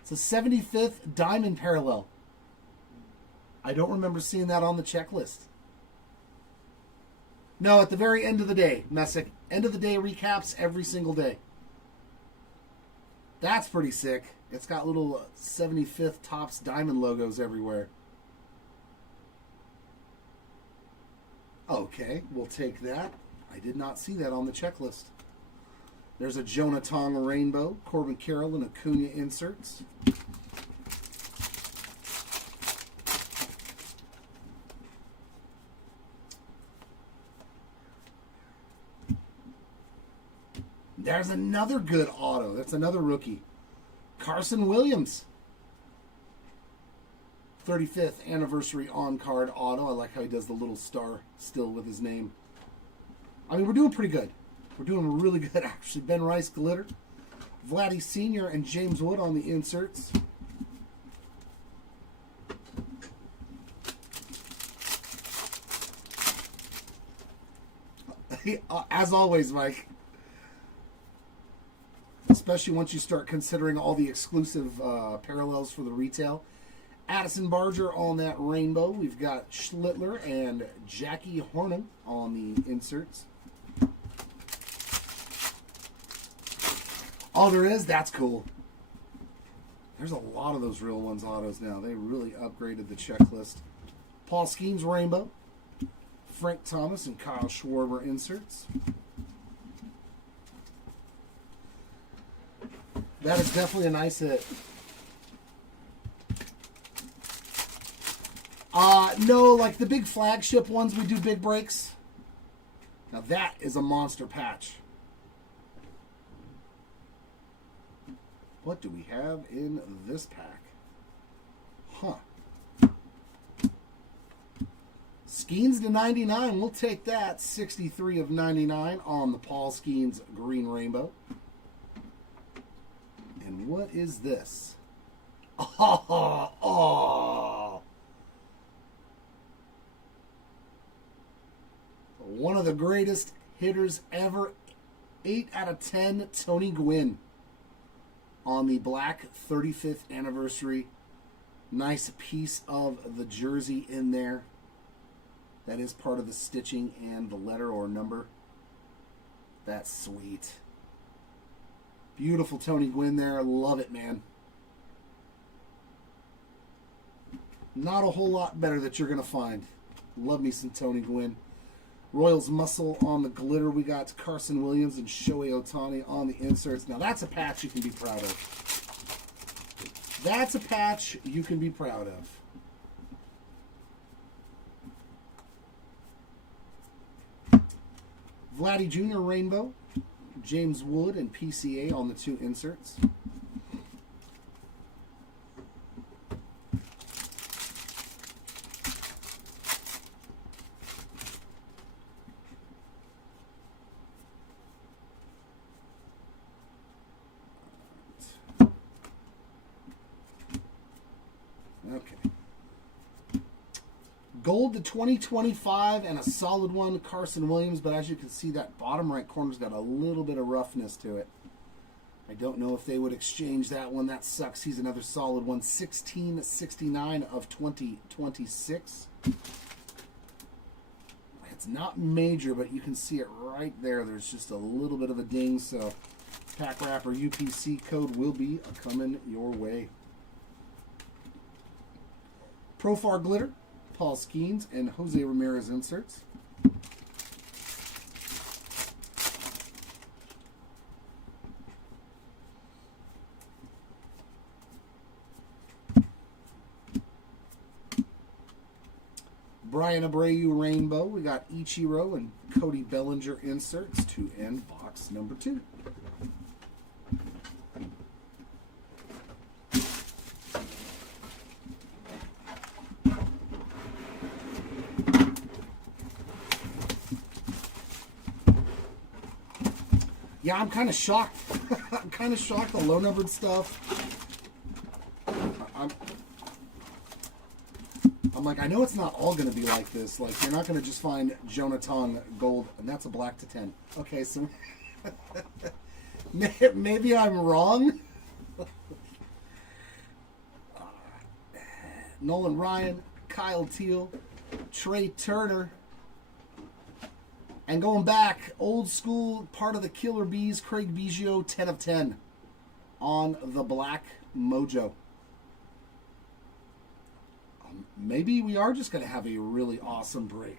It's a 75th diamond parallel. I don't remember seeing that on the checklist. No, at the very end of the day, Messick. End of the day recaps every single day. That's pretty sick. It's got little 75th Topps diamond logos everywhere. Okay, we'll take that. I did not see that on the checklist. There's a Jonathan Rainbow, Corbin Carroll, and Acuna inserts. There's another good auto. That's another rookie. Carson Williams. 35th anniversary on-card auto. I like how he does the little star still with his name. I mean, we're doing pretty good. We're doing really good, actually. Ben Rice glitter. Vladdy Sr. and James Wood on the inserts. As always, Mike. Especially once you start considering all the exclusive parallels for the retail. Addison Barger on that rainbow. We've got Schlittler and Jackie Hornung on the inserts. Oh, there is? That's cool. There's a lot of those real ones autos now. They really upgraded the checklist. Paul Skeens rainbow. Frank Thomas and Kyle Schwarber inserts. That is definitely a nice hit. No, like the big flagship ones, we do big breaks. Now that is a monster patch. What do we have in this pack? Huh. Skeens to 99. We'll take that. 63 of 99 on the Paul Skeens green rainbow. And what is this? Oh. One of the greatest hitters ever. 8 out of 10, Tony Gwynn. On the black 35th anniversary. Nice piece of the jersey in there. That is part of the stitching and the letter or number. That's sweet. Beautiful Tony Gwynn there. Love it, man. Not a whole lot better that you're going to find. Love me some Tony Gwynn. Royals muscle on the glitter. We got Carson Williams and Shohei Ohtani on the inserts. Now that's a patch you can be proud of. That's a patch you can be proud of. Vladdy Jr. rainbow. James Wood and PCA on the 2 inserts. Okay. Gold to 2025 and a solid one, Carson Williams, but as you can see, that bottom right corner's got a little bit of roughness to it. I don't know if they would exchange that one. That sucks. He's another solid one. 1669 of 2026. It's not major, but you can see it right there. There's just a little bit of a ding, so pack wrapper UPC code will be coming your way. Profar Glitter, Paul Skeens, and Jose Ramirez inserts. Brian Abreu Rainbow. We got Ichiro and Cody Bellinger inserts to end box number 2. Yeah, I'm kind of shocked. I'm kind of shocked the low numbered stuff. I'm like, I know it's not all going to be like this. Like, you're not going to just find Jonathan Gold, and that's a black to 10. Okay, so maybe I'm wrong. Nolan Ryan, Kyle Teal, Trey Turner, and going back, old school, part of the Killer Bees, Craig Biggio, 10 of 10 on the black mojo. Maybe we are just going to have a really awesome break.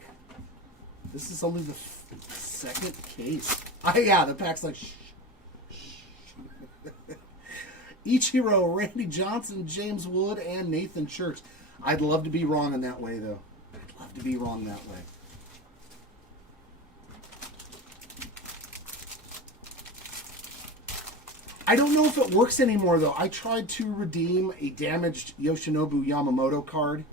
This is only the second case. Yeah, the pack's like, shh. Ichiro, Randy Johnson, James Wood, and Nathan Church. I'd love to be wrong in that way, though. I'd love to be wrong that way. I don't know if it works anymore, though. I tried to redeem a damaged Yoshinobu Yamamoto card,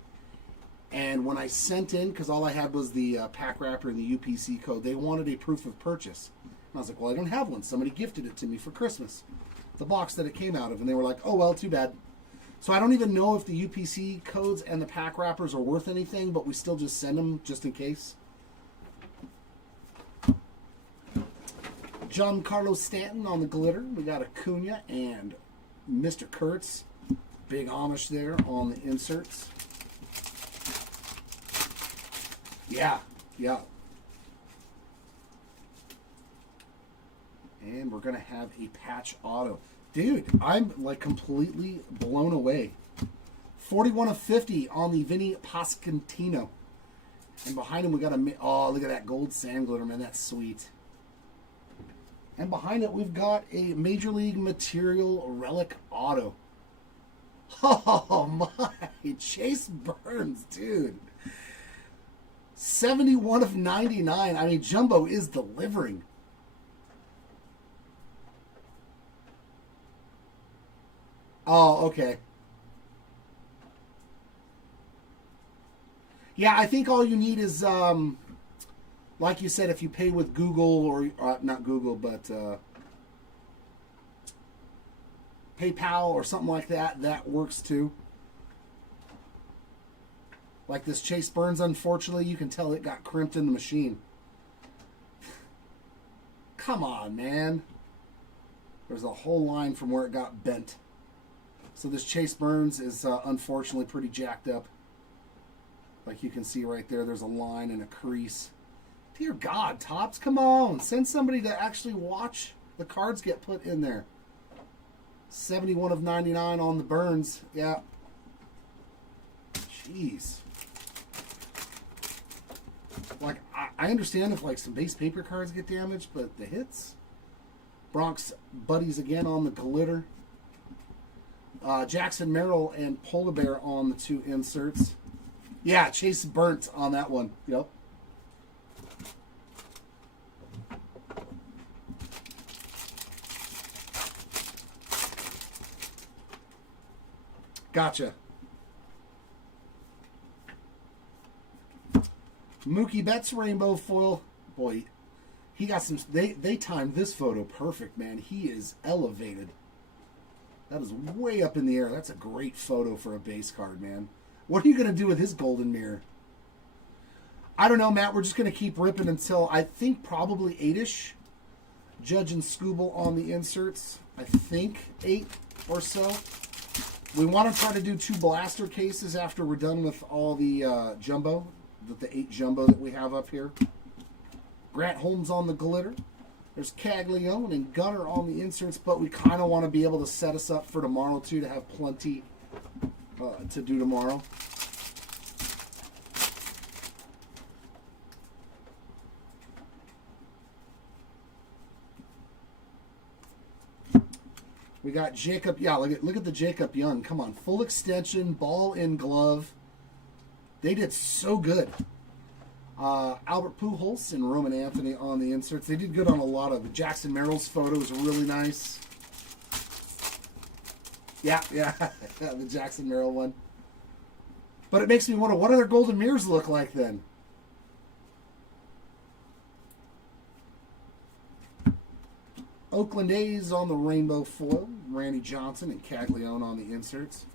and when I sent in, because all I had was the pack wrapper and the UPC code, they wanted a proof of purchase. And I was like, well, I don't have one. Somebody gifted it to me for Christmas, the box that it came out of, and they were like, oh, well, too bad. So I don't even know if the UPC codes and the pack wrappers are worth anything, but we still just send them just in case. Giancarlo Stanton on the glitter. We got Acuna and Mr. Kurtz. Big Amish there on the inserts. Yeah. And we're going to have a patch auto. Dude, I'm like completely blown away. 41 of 50 on the Vinny Pasquantino. And behind him we got oh, look at that gold sand glitter, man. That's sweet. And behind it, we've got a Major League Material Relic Auto. Oh, my. Chase Burns, dude. 71 of 99. I mean, Jumbo is delivering. Oh, okay. Yeah, I think all you need is... like you said, if you pay with Google or not Google, but PayPal or something like that, that works too. Like this Chase Burns, unfortunately, you can tell it got crimped in the machine. Come on, man. There's a whole line from where it got bent. So this Chase Burns is unfortunately pretty jacked up. Like you can see right there, there's a line and a crease. Dear God, Topps, come on. Send somebody to actually watch the cards get put in there. 71 of 99 on the Burns. Yeah. Jeez. Like, I understand if, like, some base paper cards get damaged, but the hits? Bronx Buddies again on the glitter. Jackson Merrill and Polar Bear on the 2 inserts. Yeah, Chase burnt on that one. Yep. Gotcha. Mookie Betts rainbow foil. Boy, he got some... They timed this photo perfect, man. He is elevated. That is way up in the air. That's a great photo for a base card, man. What are you going to do with his golden mirror? I don't know, Matt. We're just going to keep ripping until I think probably 8-ish. Judge and Scooble on the inserts. I think 8 or so. We want to try to do 2 blaster cases after we're done with all the jumbo, the 8 jumbo that we have up here. Grant Holmes on the glitter. There's Caglione and Gunner on the inserts, but we kind of want to be able to set us up for tomorrow too, to have plenty to do tomorrow. We got Jacob. Yeah, look at the Jacob Young. Come on, full extension, ball in glove. They did so good. Albert Pujols and Roman Anthony on the inserts. They did good on a lot of. Jackson Merrill's photo is really nice. Yeah, the Jackson Merrill one. But it makes me wonder, what do their golden mirrors look like then? Oakland A's on the rainbow foil. Randy Johnson and Caglione on the inserts.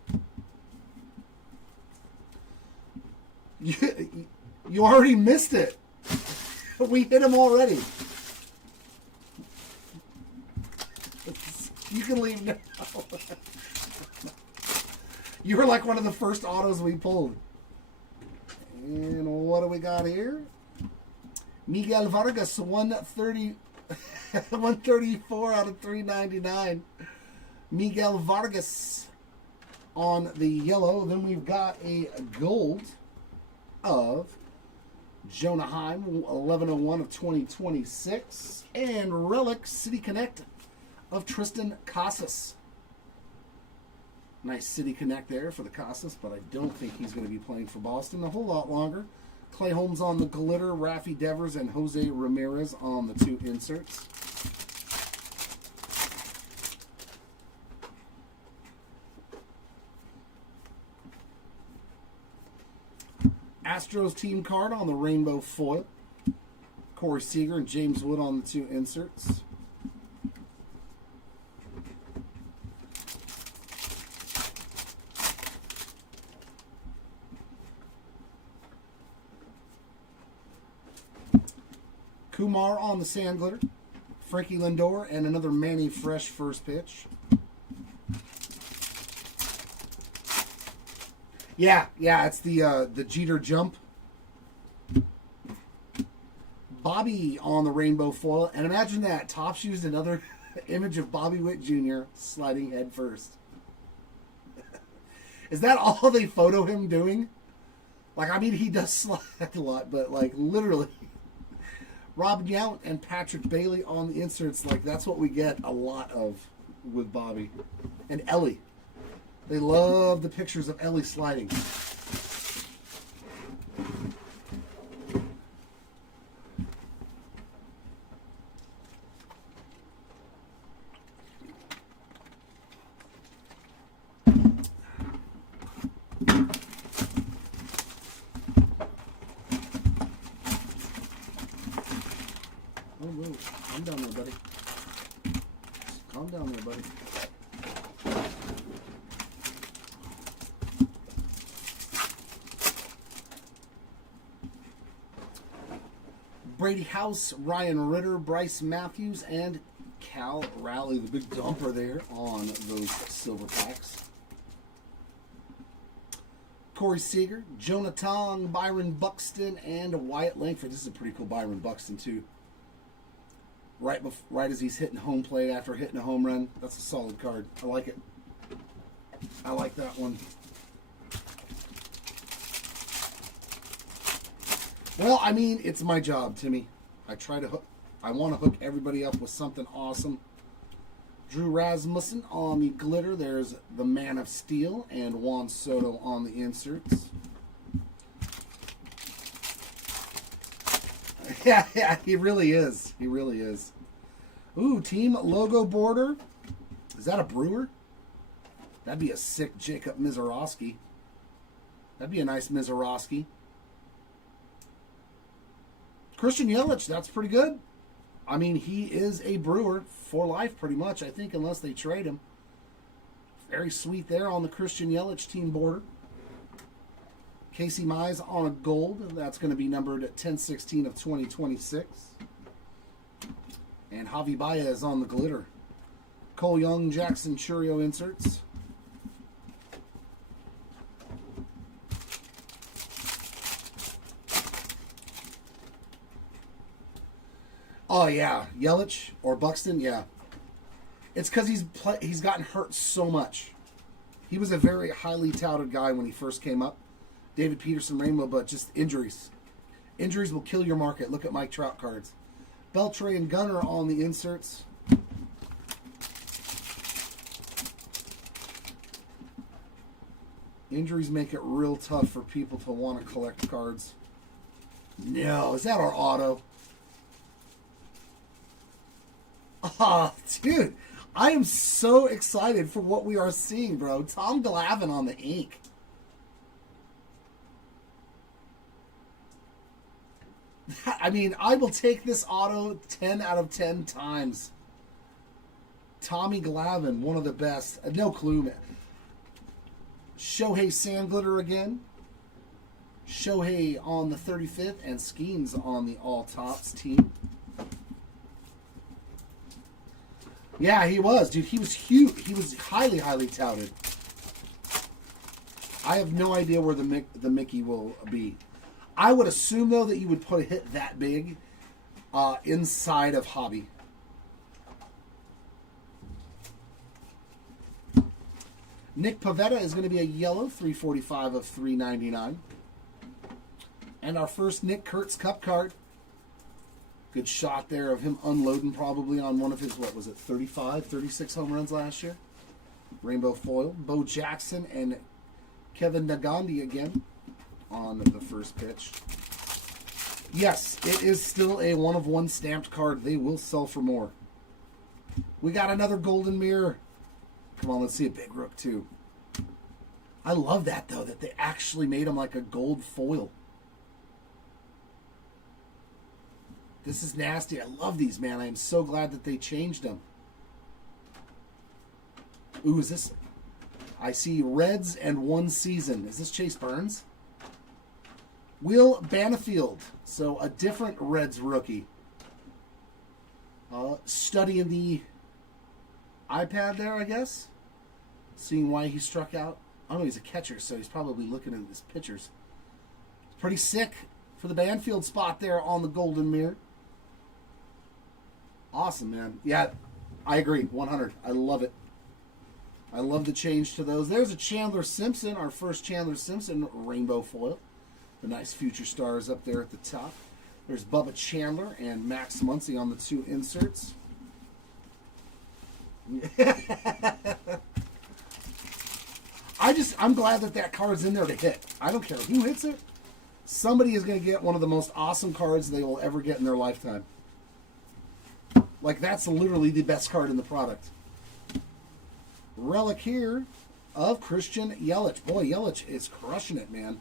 You already missed it. We hit him already. You can leave now. You were like one of the first autos we pulled. And what do we got here? Miguel Vargas, 130, 134 out of 399. Miguel Vargas on the yellow. Then we've got a gold of Jonah Heim, 1101 of 2026. And relics, City Connect of Tristan Casas. Nice City Connect there for the Casas, but I don't think he's going to be playing for Boston a whole lot longer. Clay Holmes on the glitter, Raffy Devers and Jose Ramirez on the 2 inserts. Astros team card on the rainbow foil. Corey Seager and James Wood on the 2 inserts. Kumar on the sand glitter. Frankie Lindor and another Manny Fresh first pitch. Yeah, it's the Jeter jump. Bobby on the rainbow foil. And imagine that. Topps used another image of Bobby Witt Jr. sliding head first. Is that all they photo him doing? Like, I mean, he does slide a lot, but like literally. Rob Yount and Patrick Bailey on the inserts. Like, that's what we get a lot of with Bobby. And Ellie. They love the pictures of Ellie sliding. Oh, whoa. Calm down there, buddy. Calm down there, buddy. Brady House, Ryan Ritter, Bryce Matthews, and Cal Raleigh, the big dumper there on those silver packs. Corey Seager, Jonathan, Byron Buxton, and Wyatt Langford. This is a pretty cool Byron Buxton, too. Right as he's hitting home plate after hitting a home run. That's a solid card. I like it. I like that one. Well, I mean, it's my job, Timmy. I want to hook everybody up with something awesome. Drew Rasmussen on the glitter. There's the Man of Steel and Juan Soto on the inserts. Yeah, he really is. He really is. Ooh, team logo border. Is that a Brewer? That'd be a sick Jacob Mizorowski. That'd be a nice Mizorowski. Christian Yelich, that's pretty good. I mean, he is a Brewer for life pretty much, I think, unless they trade him. Very sweet there on the Christian Yelich team border. Casey Mize on a gold. That's going to be numbered at 10/16 of 2026. And Javi Baez on the glitter. Cole Young, Jackson Churio inserts. Oh yeah, Yelich or Buxton, yeah. It's because he's gotten hurt so much. He was a very highly touted guy when he first came up. David Peterson Rainbow, but just injuries. Injuries will kill your market. Look at Mike Trout cards. Beltray and Gunner on the inserts. Injuries make it real tough for people to want to collect cards. No, is that our auto? Oh, dude. I am so excited for what we are seeing, bro. Tom Glavine on the ink. I mean, I will take this auto 10 out of 10 times. Tommy Glavine, one of the best. No clue, man. Shohei Sandglitter again. Shohei on the 35th and Skeens on the all tops team. Yeah, he was, dude. He was huge. He was highly, highly touted. I have no idea where the Mickey will be. I would assume, though, that you would put a hit that big inside of Hobby. Nick Pivetta is going to be a yellow, 345 of 399. And our first Nick Kurtz Cup card. Good shot there of him unloading probably on one of his, what was it, 35, 36 home runs last year. Rainbow foil. Bo Jackson and Kevin Nagandi again on the first pitch. Yes, it is still a one-of-one stamped card. They will sell for more. We got another golden mirror. Come on, let's see a big rook too. I love that, though, that they actually made him like a gold foil. This is nasty. I love these, man. I am so glad that they changed them. Ooh, is this... I see Reds and one season. Is this Chase Burns? Will Banfield. So a different Reds rookie. Studying the iPad there, I guess. Seeing why he struck out. I know he's a catcher, so he's probably looking at his pitchers. Pretty sick for the Banfield spot there on the golden mirror. Awesome, man. Yeah, I agree. 100. I love it. I love the change to those. There's a Chandler Simpson, our first Chandler Simpson rainbow foil. The nice future stars up there at the top. There's Bubba Chandler and Max Muncy on the two inserts. I'm glad that card's in there to hit. I don't care who hits it. Somebody is going to get one of the most awesome cards they will ever get in their lifetime. Like, that's literally the best card in the product. Relic here of Christian Yelich. Boy, Yelich is crushing it, man.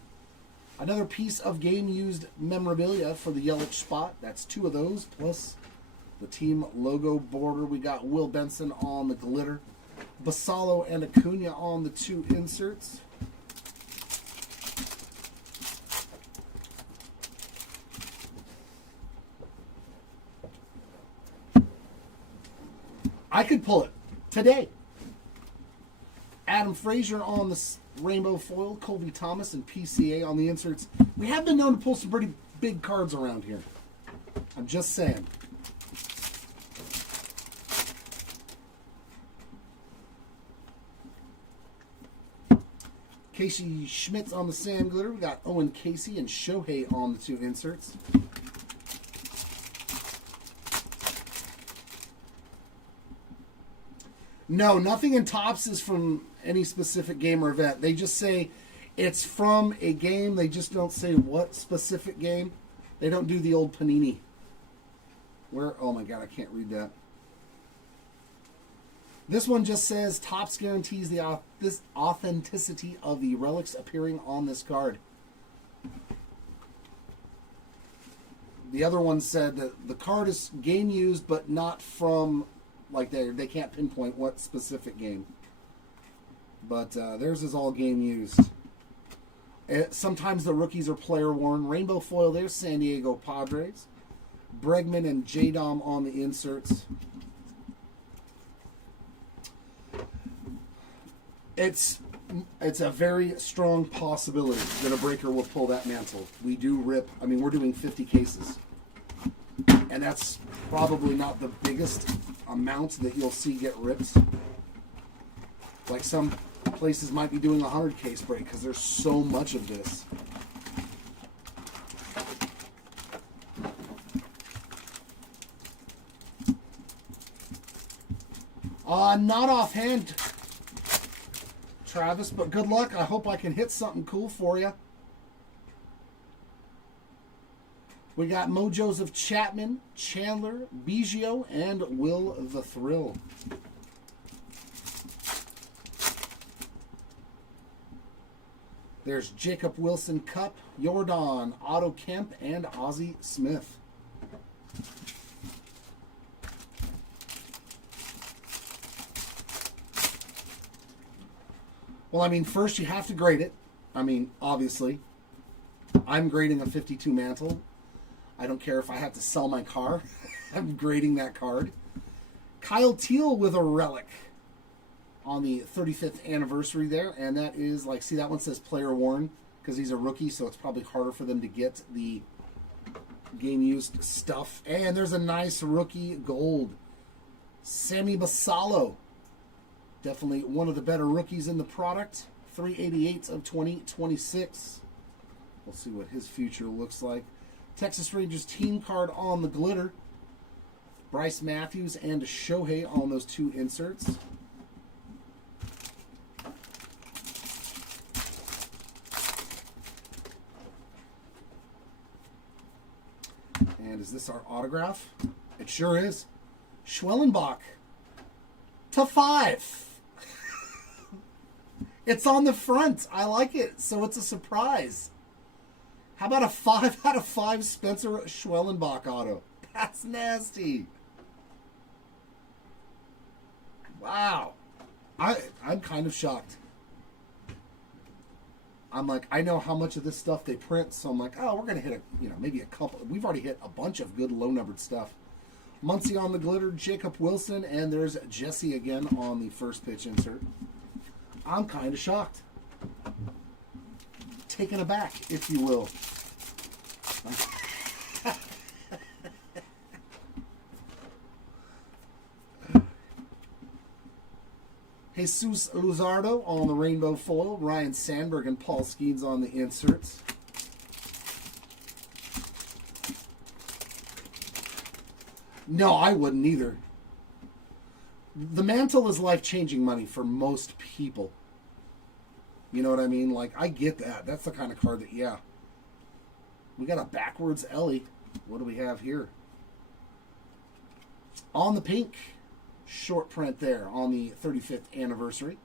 Another piece of game-used memorabilia for the Yelich spot. That's two of those, plus the team logo border. We got Will Benson on the glitter. Basallo and Acuna on the two inserts. I could pull it today. Adam Frazier on the rainbow foil, Colby Thomas and PCA on the inserts. We have been known to pull some pretty big cards around here. I'm just saying. Casey Schmitz on the sand glitter. We got Owen Casey and Shohei on the two inserts. No, nothing in Topps is from any specific game or event. They just say it's from a game. They just don't say what specific game. They don't do the old Panini. Where? Oh my God, I can't read that. This one just says Topps guarantees this authenticity of the relics appearing on this card. The other one said that the card is game used, but not from, like, they can't pinpoint what specific game. But theirs is all game used. Sometimes the rookies are player worn. Rainbow foil there, San Diego Padres. Bregman and J-Dom on the inserts. It's a very strong possibility that a breaker will pull that mantle. We do rip. I mean, we're doing 50 cases. And that's probably not the biggest amount that you'll see get ripped. Like some places might be doing a 100 case break because there's so much of this. Not offhand, Travis, but good luck. I hope I can hit something cool for you. We got Mojos of Chapman, Chandler, Biggio, and Will the Thrill. There's Jacob Wilson Cup, Jordan, Otto Kemp, and Ozzie Smith. Well, I mean, first you have to grade it. I mean, obviously. I'm grading a 52 mantle. I don't care if I have to sell my car. I'm grading that card. Kyle Teal with a relic on the 35th anniversary there. And that is, like, see, that one says player worn because he's a rookie, so it's probably harder for them to get the game-used stuff. And there's a nice rookie gold. Sammy Basallo. Definitely one of the better rookies in the product. 388 of 2026. We'll see what his future looks like. Texas Rangers team card on the glitter. Bryce Matthews and Shohei on those two inserts. And is this our autograph? It sure is. Schwellenbach /5. It's on the front. I like it, so it's a surprise. How about a 5 out of 5 Spencer Schwellenbach auto? That's nasty. Wow. I'm kind of shocked. I'm like, I know how much of this stuff they print, so I'm like, oh, we're going to hit maybe a couple. We've already hit a bunch of good low-numbered stuff. Muncie on the glitter, Jacob Wilson, and there's Jesse again on the first pitch insert. I'm kind of shocked. Taken aback, if you will. Jesus Luzardo on the rainbow foil. Ryan Sandberg and Paul Skeens on the inserts. No, I wouldn't either. The mantle is life-changing money for most people. You know what I mean? Like, I get that. That's the kind of card that, yeah. We got a backwards Ellie. What do we have here? On the pink. Short print there on the 35th anniversary.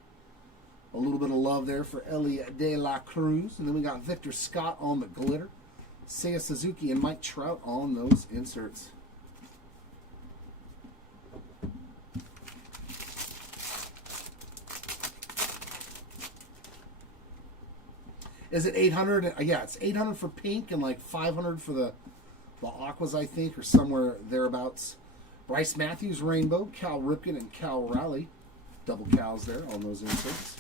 A little bit of love there for Ellie De La Cruz. And then we got Victor Scott on the glitter. Seiya Suzuki and Mike Trout on those inserts. Is it 800? Yeah, it's 800 for pink and like 500 for the aquas, I think, or somewhere thereabouts. Bryce Matthews rainbow, Cal Ripken and Cal Raleigh. Double cows there on those inserts.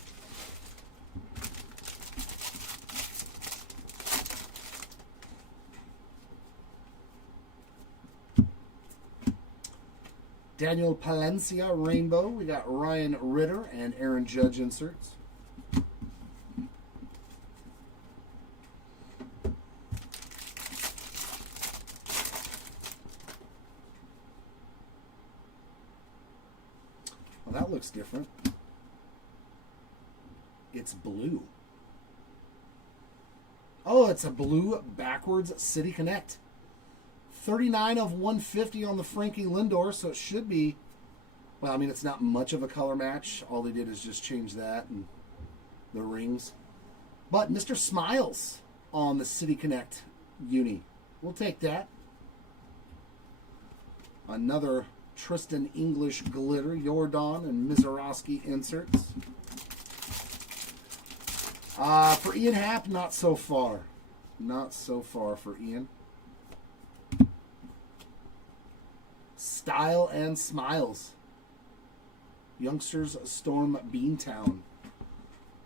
Daniel Palencia rainbow. We got Ryan Ritter and Aaron Judge inserts. That looks different. It's blue. Oh, it's a blue backwards City Connect. 39 of 150 on the Frankie Lindor, so it should be, well, I mean, it's not much of a color match. All they did is just change that and the rings. But Mr. Smiles on the City Connect uni. We'll take that. Another Tristan English glitter, Jordan and Mizorowski inserts. For Ian Happ, not so far. Not so far for Ian. Style and Smiles. Youngsters Storm Beantown.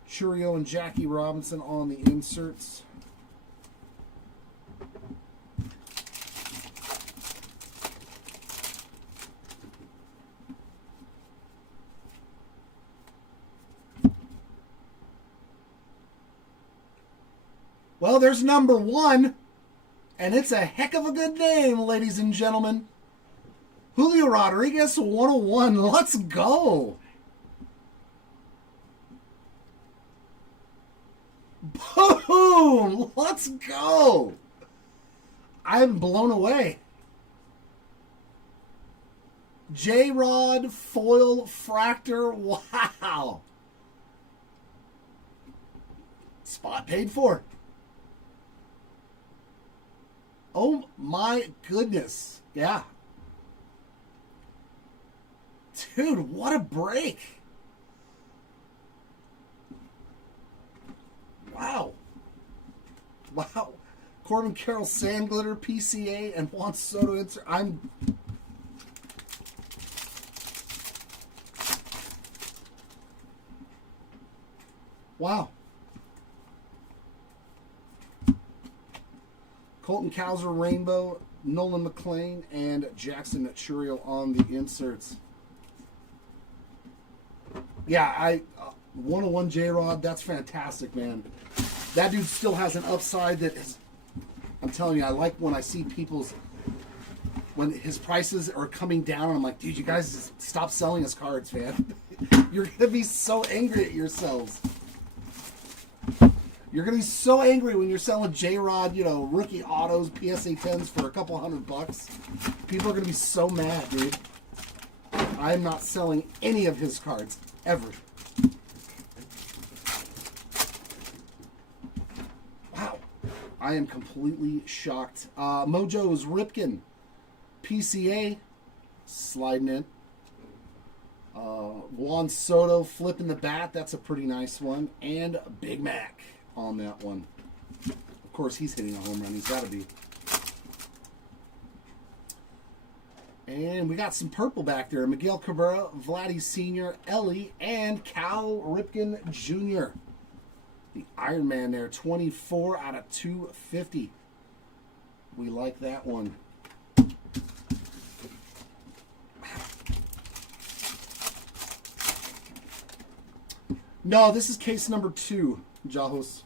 Churio and Jackie Robinson on the inserts. Well, there's number 1, and it's a heck of a good name, ladies and gentlemen. Julio Rodriguez, 101. Let's go. Boom! Let's go. I'm blown away. J-Rod foil fractor. Wow. Spot paid for. Oh my goodness. Yeah. Dude, what a break. Wow. Wow. Corbin Carroll Sand Glitter PCA and Juan Soto insert. Wow. Colton Cowser Rainbow, Nolan McClain, and Jackson Churio on the inserts. Yeah, 101 J-Rod, that's fantastic, man. That dude still has an upside that is, I'm telling you, I like when I see when his prices are coming down, and I'm like, dude, you guys stop selling us cards, man. You're going to be so angry at yourselves. You're going to be so angry when you're selling J-Rod, rookie autos, PSA 10s for a couple $100. People are going to be so mad, dude. I'm not selling any of his cards, ever. Wow. I am completely shocked. Mojo's Ripken, PCA, sliding in. Juan Soto flipping the bat. That's a pretty nice one. And Big Mac on that one. Of course, he's hitting a home run. He's got to be. And we got some purple back there. Miguel Cabrera, Vladdy Sr., Ellie, and Cal Ripken Jr. The Iron Man there, 24 out of 250. We like that one. No, this is case number 2, Jahos.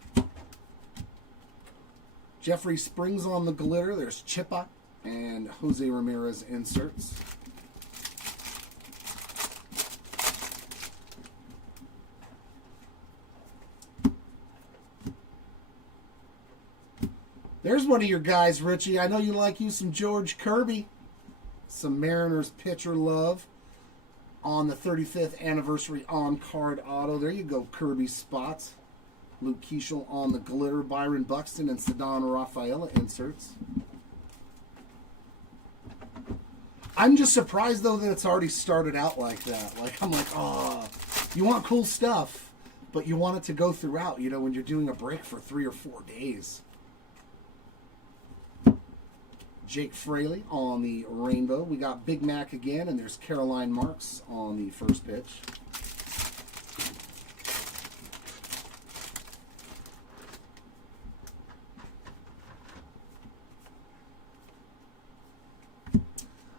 Jeffrey Springs on the glitter. There's Chippa and Jose Ramirez inserts. There's one of your guys, Richie. I know you like you some George Kirby. Some Mariners pitcher love on the 35th anniversary on-card auto. There you go, Kirby spots. Luke Keeschel on the glitter. Byron Buxton and Ceddanne Rafaela inserts. I'm just surprised, though, that it's already started out like that. I'm like, oh, you want cool stuff, but you want it to go throughout, when you're doing a break for 3 or 4 days. Jake Fraley on the rainbow. We got Big Mac again, and there's Caroline Marks on the first pitch.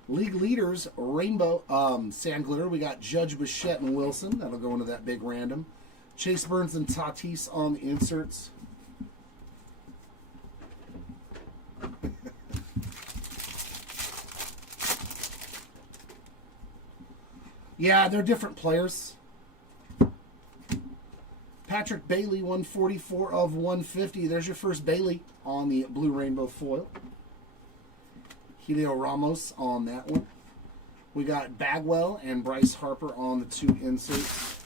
League leaders, rainbow, sand glitter. We got Judge Bichette and Wilson. That'll go into that big random. Chase Burns and Tatis on the inserts. Yeah, they're different players. Patrick Bailey, 144 of 150. There's your first Bailey on the blue rainbow foil. Helio Ramos on that one. We got Bagwell and Bryce Harper on the 2 inserts.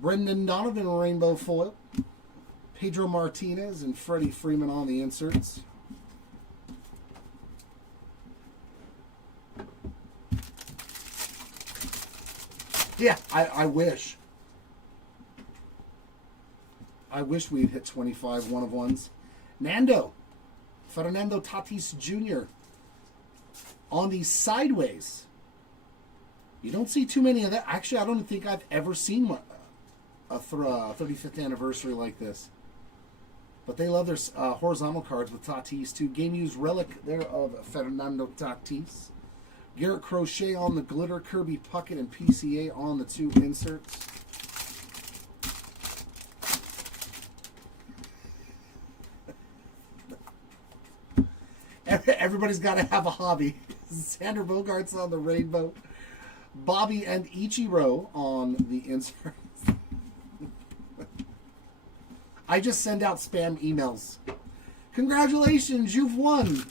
Brendan Donovan rainbow foil. Pedro Martinez and Freddie Freeman on the inserts. Yeah, I wish. I wish we'd hit 25 one-of-ones. Nando Fernando Tatis Jr. on the sideways. You don't see too many of that. Actually, I don't think I've ever seen one, a 35th anniversary like this. But they love their horizontal cards with Tatis too. Game used relic there of Fernando Tatis. Garrett Crochet on the glitter. Kirby Puckett and PCA on the 2 inserts. Everybody's got to have a hobby. Xander Bogaerts on the rainbow. Bobby and Ichiro on the inserts. I just send out spam emails. Congratulations, you've won.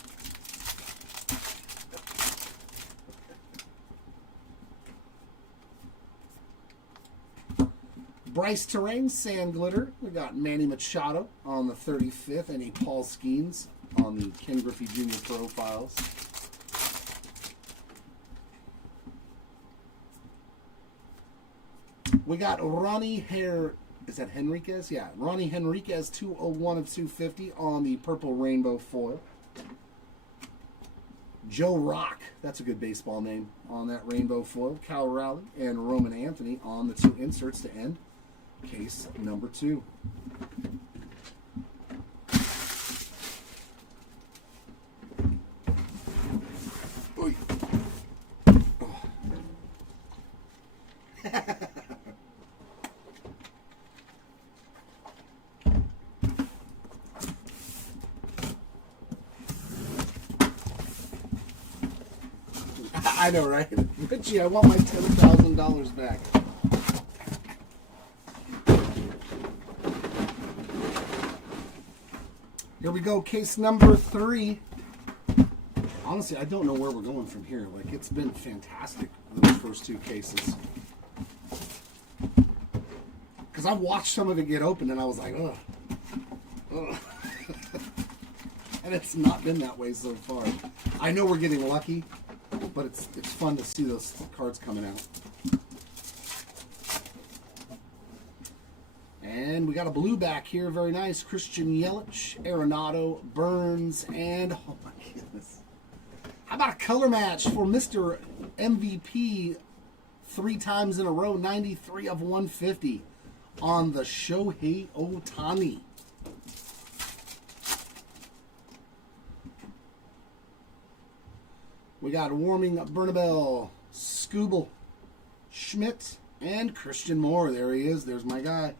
Bryce Terrain, Sand Glitter. We got Manny Machado on the 35th and a Paul Skeens on the Ken Griffey Jr. profiles. We got Ronnie Is that Henriquez? Yeah, Ronnie Henriquez, 201 of 250 on the purple rainbow foil. Joe Rock, that's a good baseball name, on that rainbow foil. Cal Raleigh and Roman Anthony on the 2 inserts to end case number 2. Oy. Oh. I know, right? Richie, I want my $10,000 back. Here we go, case number 3. Honestly, I don't know where we're going from here. Like, it's been fantastic, those first 2 cases. Because I've watched some of it get open, and I was like, ugh. Ugh. And it's not been that way so far. I know we're getting lucky, but it's fun to see those cards coming out. And we got a blue back here, very nice. Christian Yelich, Arenado, Burns, and oh my goodness. How about a color match for Mr. MVP 3 times in a row, 93 of 150 on the Shohei Ohtani. We got Warming Bernabel, Scooble, Schmidt, and Christian Moore. There he is. There's my guy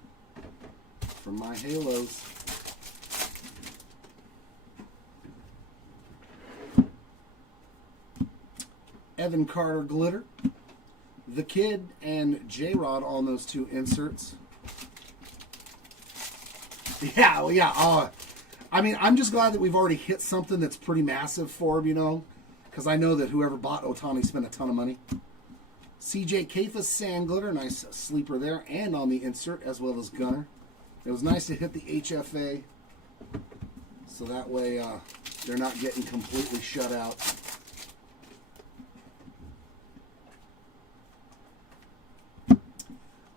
from my Halos. Evan Carter Glitter, The Kid, and J-Rod on those 2 inserts. Yeah, well, yeah. I mean, I'm just glad that we've already hit something that's pretty massive for him, you know. Because I know that whoever bought Ohtani spent a ton of money. CJ Kafas, Sand Glitter, nice sleeper there, and on the insert as well as Gunner. It was nice to hit the HFA, so that way they're not getting completely shut out.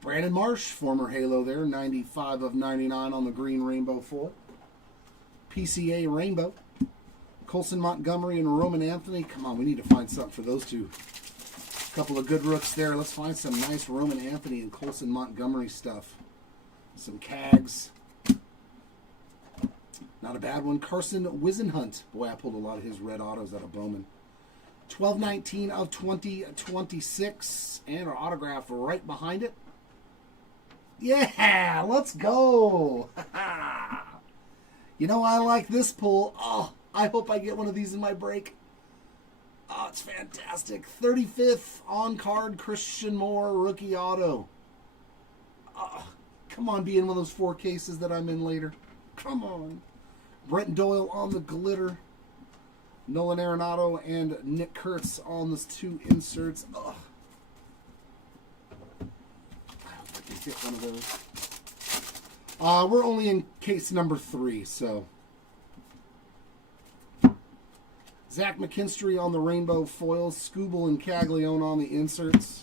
Brandon Marsh, former Halo there, 95 of 99 on the green rainbow foil. PCA Rainbow. Colson Montgomery and Roman Anthony. Come on, we need to find something for those 2. A couple of good rooks there. Let's find some nice Roman Anthony and Colson Montgomery stuff. Some Cags. Not a bad one. Carson Wisenhunt. Boy, I pulled a lot of his red autos out of Bowman. 12/19 of 2026. And our autograph right behind it. Yeah, let's go. You know, I like this pull. Oh, I hope I get one of these in my break. Oh, it's fantastic. 35th on card Christian Moore rookie auto. Oh, come on, be in one of those 4 cases that I'm in later. Come on. Brent Doyle on the glitter. Nolan Arenado and Nick Kurtz on those 2 inserts. Oh. I hope I can get one of those. We're only in case number 3, so. Zach McKinstry on the rainbow foils. Scooble and Caglione on the inserts.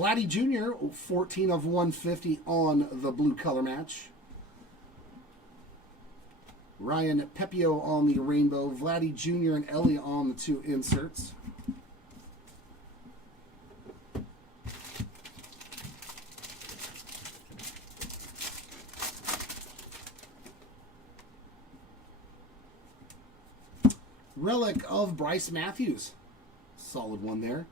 Vladdy Jr., 14 of 150 on the blue color match. Ryan Pepio on the rainbow. Vladdy Jr. and Ellie on the 2 inserts. Relic of Bryce Matthews. Solid one there.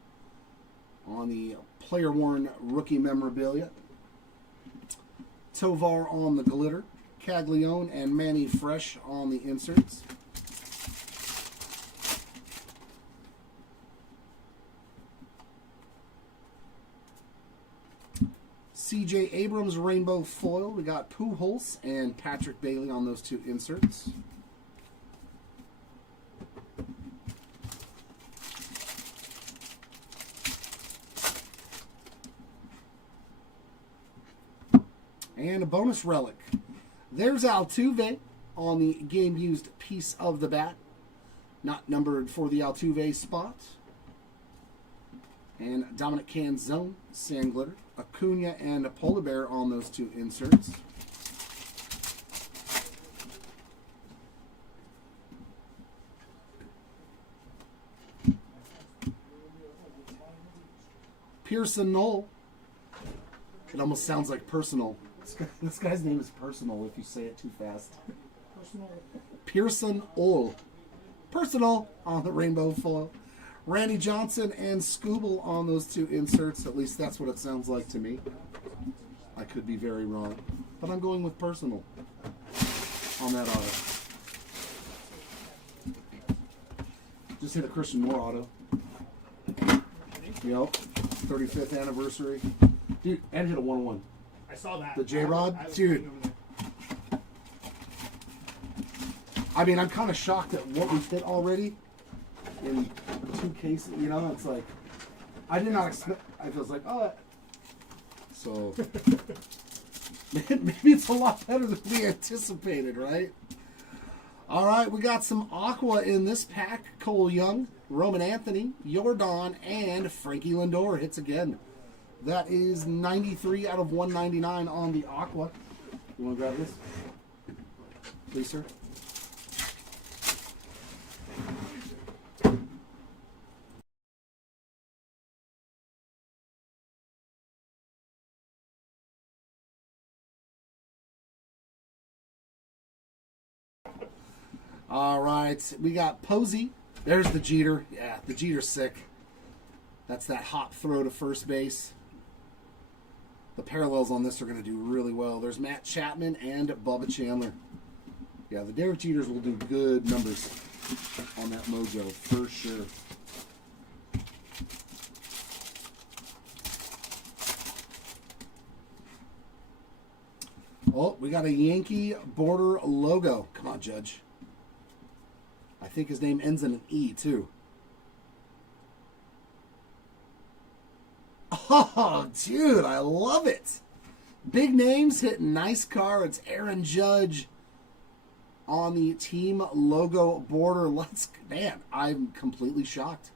On the player-worn rookie memorabilia. Tovar on the glitter. Caglione and Manny Fresh on the inserts. CJ Abrams rainbow foil. We got Pujols and Patrick Bailey on those 2 inserts. And a bonus relic. There's Altuve on the game-used piece of the bat. Not numbered for the Altuve spot. And Dominic Canzone, Sand Glitter. Acuna and a Polar Bear on those 2 inserts. Pearson Knoll. It almost sounds like personal. This guy's name is Personal if you say it too fast. Pearson Knoll. Personal on the rainbow foil. Randy Johnson and Scooble on those 2 inserts. At least that's what it sounds like to me. I could be very wrong. But I'm going with Personal on that auto. Just hit a Christian Moore auto. Yep. 35th anniversary. Dude, and hit a 101. I saw that. The J-Rod? Dude. I mean, I'm kind of shocked at what we've hit already in 2 cases. You know, it's like, I did not expect, I was like, oh. So, maybe it's a lot better than we anticipated, right? All right, we got some Aqua in this pack. Cole Young, Roman Anthony, Jordan, and Frankie Lindor hits again. That is 93 out of 199 on the Aqua. You want to grab this? Please, sir. All right, we got Posey. There's the Jeter. Yeah, the Jeter's sick. That's that hop throw to first base. The parallels on this are going to do really well. There's Matt Chapman and Bubba Chandler. Yeah, the Derek Jeters will do good numbers on that mojo for sure. Oh, we got a Yankee border logo. Come on, Judge. I think his name ends in an E, too. Oh, dude, I love it. Big names hitting nice cards. Aaron Judge on the team logo border. Man, I'm completely shocked.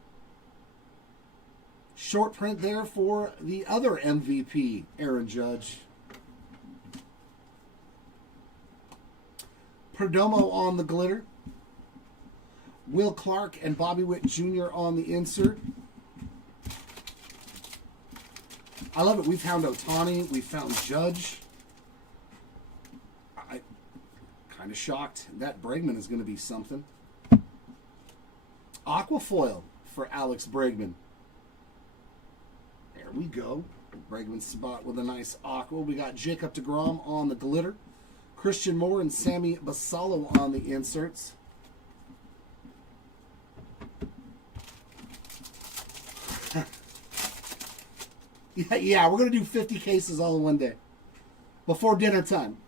Short print there for the other MVP, Aaron Judge. Perdomo on the glitter. Will Clark and Bobby Witt Jr. on the insert. I love it. We found Ohtani. We found Judge. I'm kind of shocked. That Bregman is going to be something. Aquafoil for Alex Bregman. There we go. Bregman spot with a nice aqua. We got Jacob deGrom on the glitter. Christian Moore and Sammy Basallo on the inserts. Yeah, we're going to do 50 cases all in one day. Before dinner time.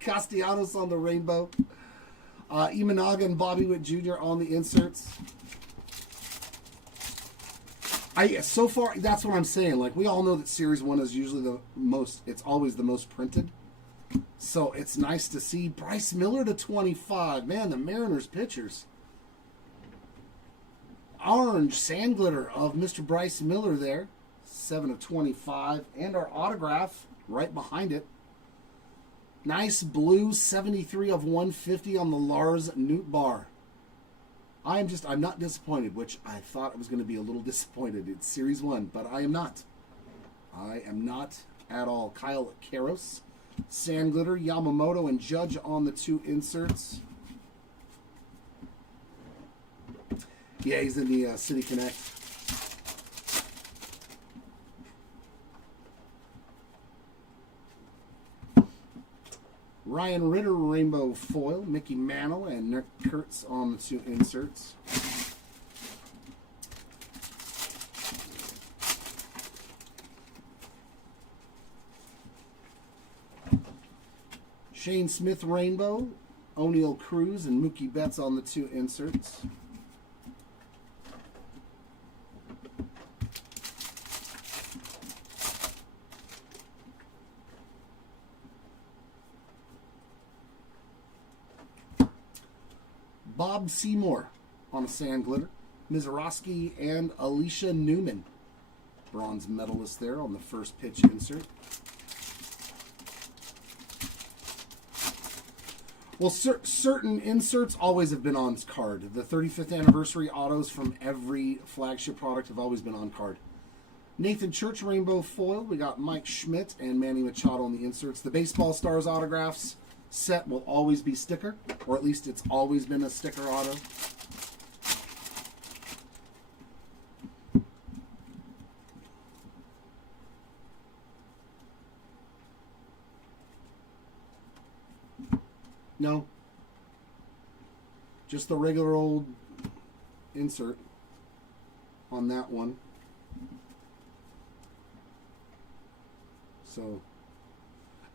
Castellanos on the rainbow. Imanaga and Bobby Witt Jr. on the inserts. So far, that's what I'm saying. Like, we all know that Series 1 is usually the most, it's always the most printed. So it's nice to see Bryce Miller to 25. Man, the Mariners pitchers. Orange sand glitter of Mr. Bryce Miller there. 7 of 25. And our autograph right behind it. Nice blue 73 of 150 on the Lars Nootbaar. I'm not disappointed, which I thought I was going to be a little disappointed. It's Series 1, but I am not. I am not at all. Kyle Karros, Sand Glitter, Yamamoto, and Judge on the 2 inserts. Yeah, he's in the City Connect. Ryan Ritter Rainbow Foil, Mickey Mantle, and Nick Kurtz on the 2 inserts. Shane Smith Rainbow, O'Neal Cruz, and Mookie Betts on the 2 inserts. Bob Seymour on a Sand Glitter. Mizorowski and Alicia Newman. Bronze medalist there on the first pitch insert. Well, certain inserts always have been on card. The 35th anniversary autos from every flagship product have always been on card. Nathan Church Rainbow Foil. We got Mike Schmidt and Manny Machado on the inserts. The Baseball Stars autographs set will always be sticker, or at least it's always been a sticker auto. No, just the regular old insert on that one. So,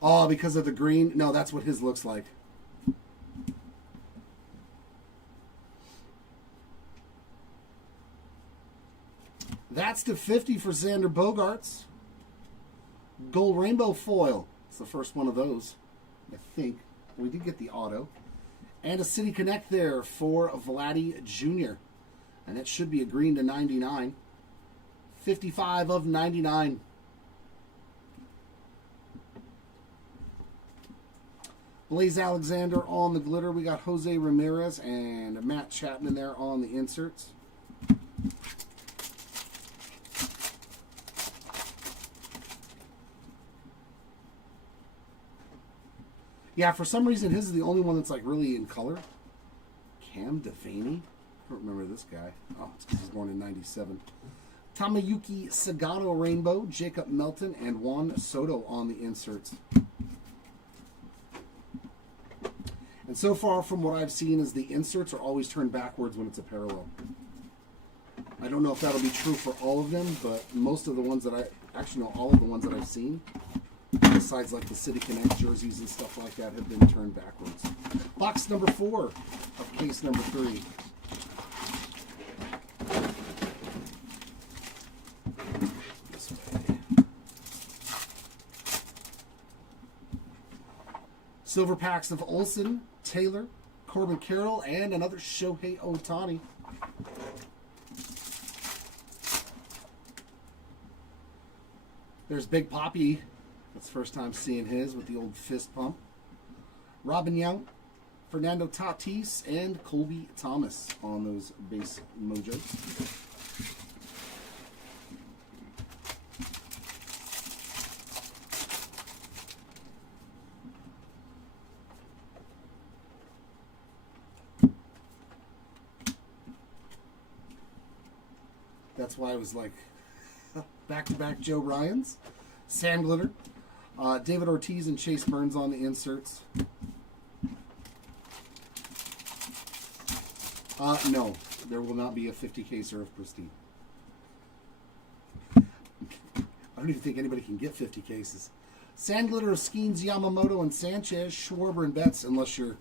oh, because of the green? No, that's what his looks like. That's to 50 for Xander Bogaerts. Gold Rainbow Foil. It's the first one of those, I think. We did get the auto. And a City Connect there for Vladdy Jr. And that should be a green to 99. 55 of 99. Blaze Alexander on the glitter. We got Jose Ramirez and Matt Chapman there on the inserts. Yeah, for some reason his is the only one that's like really in color. Cam Devaney? I don't remember this guy. Oh, it's because he's born in 97. Tamayuki Sagano Rainbow, Jacob Melton, and Juan Soto on the inserts. And so far from what I've seen is the inserts are always turned backwards when it's a parallel. I don't know if that'll be true for all of them, but most of the ones that all of the ones that I've seen, besides like the City Connect jerseys and stuff like that, have been turned backwards. Box number 4 of case number 3. This way. Silver packs of Olsen, Taylor, Corbin Carroll, and another Shohei Ohtani. There's Big Poppy. That's the first time seeing his with the old fist pump. Robin Young, Fernando Tatis, and Colby Thomas on those base mojos. That's why I was like back-to-back Joe Ryans. Sand Glitter. David Ortiz and Chase Burns on the inserts. No, there will not be a 50 caser of Pristine. I don't even think anybody can get 50 cases. Sand Glitter of Skeens, Yamamoto, and Sanchez, Schwarber, and Betts, unless you're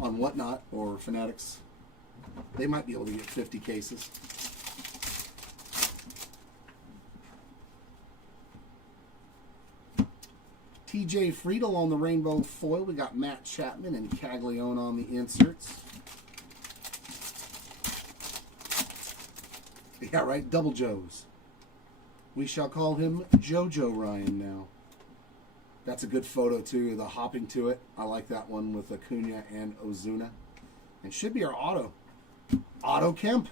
on Whatnot or Fanatics. They might be able to get 50 cases. TJ Friedel on the rainbow foil. We got Matt Chapman and Caglione on the inserts. Yeah, right. Double Joes. We shall call him JoJo Ryan now. That's a good photo, too. The hopping to it. I like that one with Acuna and Ozuna. And should be our auto. Otto Kemp.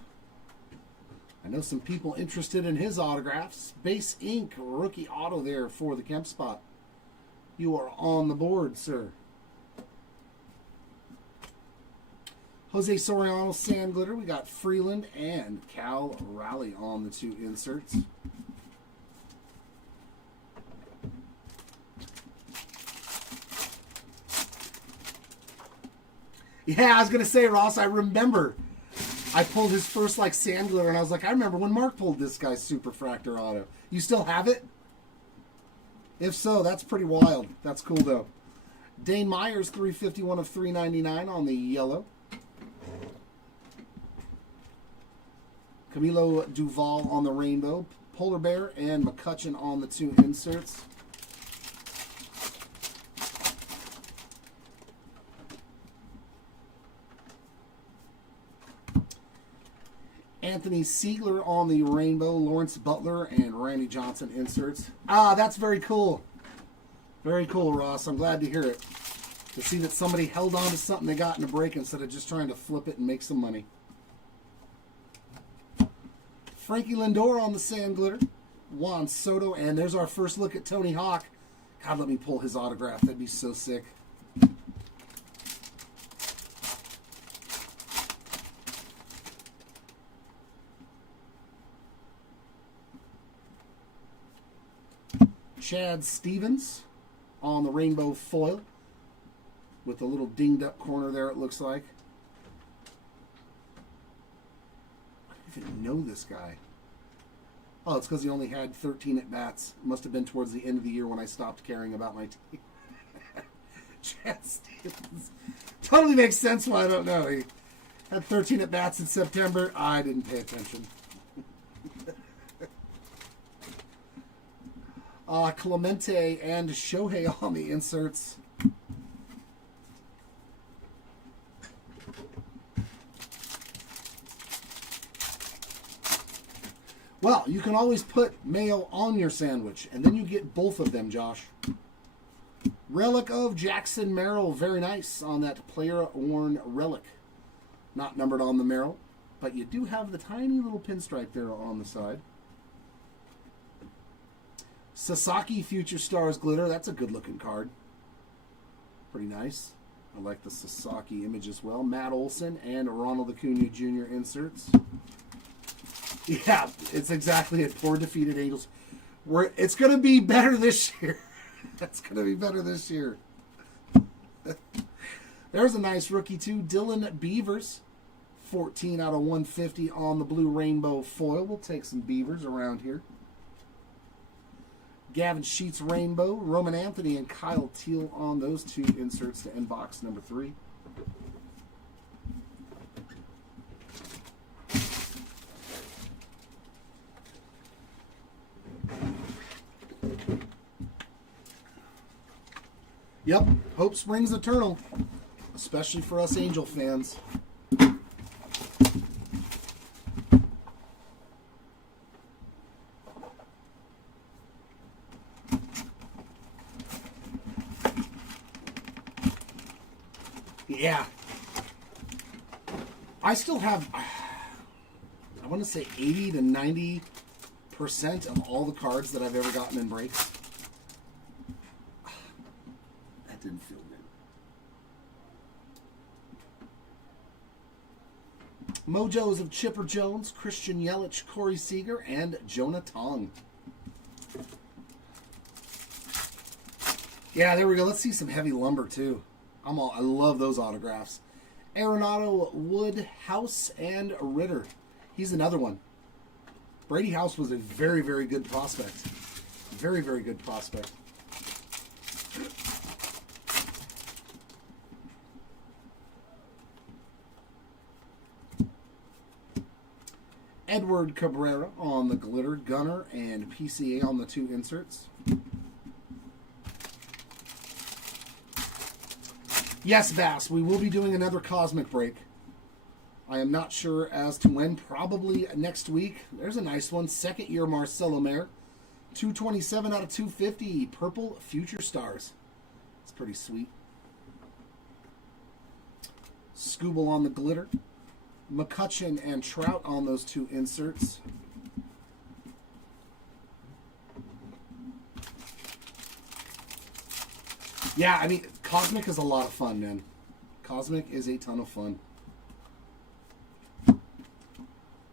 I know some people interested in his autographs. Base Ink rookie auto there for the Kemp spot. You are on the board, sir. Jose Soriano Sand Glitter. We got Freeland and Cal Raleigh on the 2 inserts. Yeah, I was going to say, Ross, I remember I pulled his first, like, Sand Glitter, and I was like, I remember when Mark pulled this guy's Super Fractor auto. You still have it? If so, that's pretty wild. That's cool, though. Dane Myers, 351 of 399 on the yellow. Camilo Duval on the rainbow. Polar Bear and McCutcheon on the 2 inserts. Anthony Siegler on the rainbow, Lawrence Butler and Randy Johnson inserts. Ah, that's very cool. Very cool, Ross. I'm glad to hear it. To see that somebody held on to something they got in a break instead of just trying to flip it and make some money. Frankie Lindor on the Sand Glitter. Juan Soto. And there's our first look at Tony Hawk. God, let me pull his autograph. That'd be so sick. Chad Stevens on the rainbow foil with a little dinged up corner there, it looks like. I don't even know this guy. Oh, it's because he only had 13 at-bats. Must have been towards the end of the year when I stopped caring about my team. Chad Stevens. Totally makes sense why I don't know. He had 13 at-bats in September. I didn't pay attention. Clemente and Shohei on the inserts. Well, you can always put mayo on your sandwich, and then you get both of them, Josh. Relic of Jackson Merrill. Very nice on that player-worn relic. Not numbered on the Merrill, but you do have the tiny little pinstripe there on the side. Sasaki Future Stars Glitter. That's a good-looking card. Pretty nice. I like the Sasaki image as well. Matt Olson and Ronald Acuna Jr. inserts. Yeah, it's exactly it. Poor defeated Angels. It's going to be better this year. It's going to be better this year. There's a nice rookie, too. Dylan Beavers. 14 out of 150 on the blue rainbow foil. We'll take some Beavers around here. Gavin Sheets Rainbow, Roman Anthony, and Kyle Teal on those 2 inserts to end box number 3. Yep, hope springs eternal, especially for us Angel fans. Yeah. I still have, I want to say 80 to 90% of all the cards that I've ever gotten in breaks. That didn't feel good. Mojos of Chipper Jones, Christian Yelich, Corey Seager, and Jonah Tong. Yeah, there we go. Let's see some heavy lumber, too. I love those autographs. Arenado, Wood, House, and Ritter. He's another one. Brady House was a very, very good prospect. Very, very good prospect. Edward Cabrera on the glitter, Gunner, and PCA on the 2 inserts. Yes, Bass, we will be doing another Cosmic break. I am not sure as to when. Probably next week. There's a nice one. Second year Marcelo Mayer. 227 out of 250. Purple Future Stars. It's pretty sweet. Scooble on the glitter. McCutcheon and Trout on those two inserts. Yeah, I mean, Cosmic is a lot of fun, man. Cosmic is a ton of fun.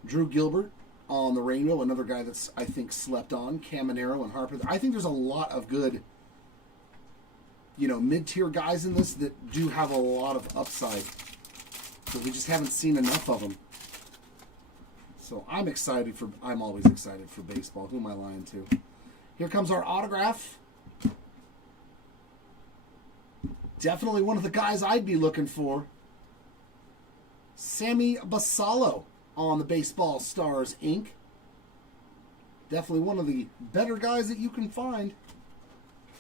Drew Gilbert on the rainbow, another guy that's, I think, slept on. Caminero and Harper. I think there's a lot of good, you know, mid-tier guys in this that do have a lot of upside. But we just haven't seen enough of them. So I'm excited for, I'm always excited for baseball. Who am I lying to? Here comes our autograph. Definitely one of the guys I'd be looking for. Sammy Basallo on the Baseball Stars Inc. Definitely one of the better guys that you can find.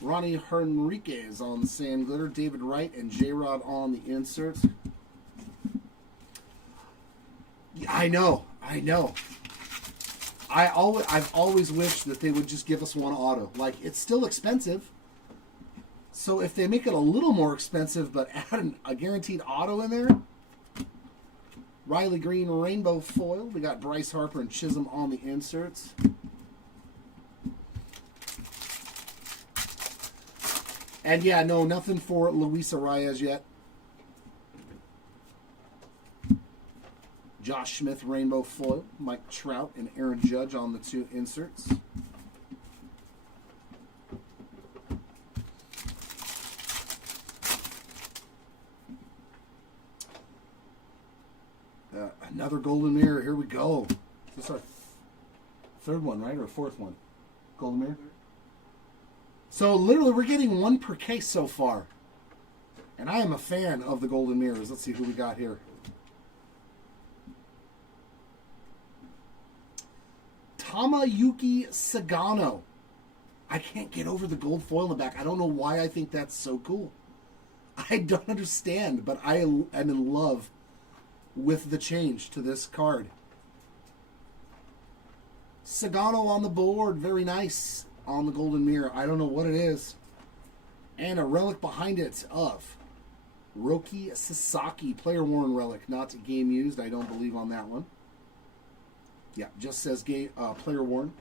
Ronnie Henriquez on the Sand Glitter. David Wright and J-Rod on the inserts. Yeah, I know. I've always wished that they would just give us one auto. Like, it's still expensive. So if they make it a little more expensive, but add a guaranteed auto in there. Riley Green Rainbow Foil. We got Bryce Harper and Chisholm on the inserts. And yeah, no, nothing for Luis Arias yet. Josh Smith Rainbow Foil. Mike Trout and Aaron Judge on the two inserts. Another Golden Mirror. Here we go. This is our third one, right? Or fourth one? Golden Mirror? So literally we're getting one per case so far. And I am a fan of the Golden Mirrors. Let's see who we got here. Tamayuki Sagano. I can't get over the gold foil in the back. I don't know why I think that's so cool. I don't understand, but I am in love with the change to this card. Sagano on the board. Very nice on the Golden Mirror. I don't know what it is. And a relic behind it of Roki Sasaki. Player worn relic. Not game used. I don't believe on that one. Yeah, just says player worn.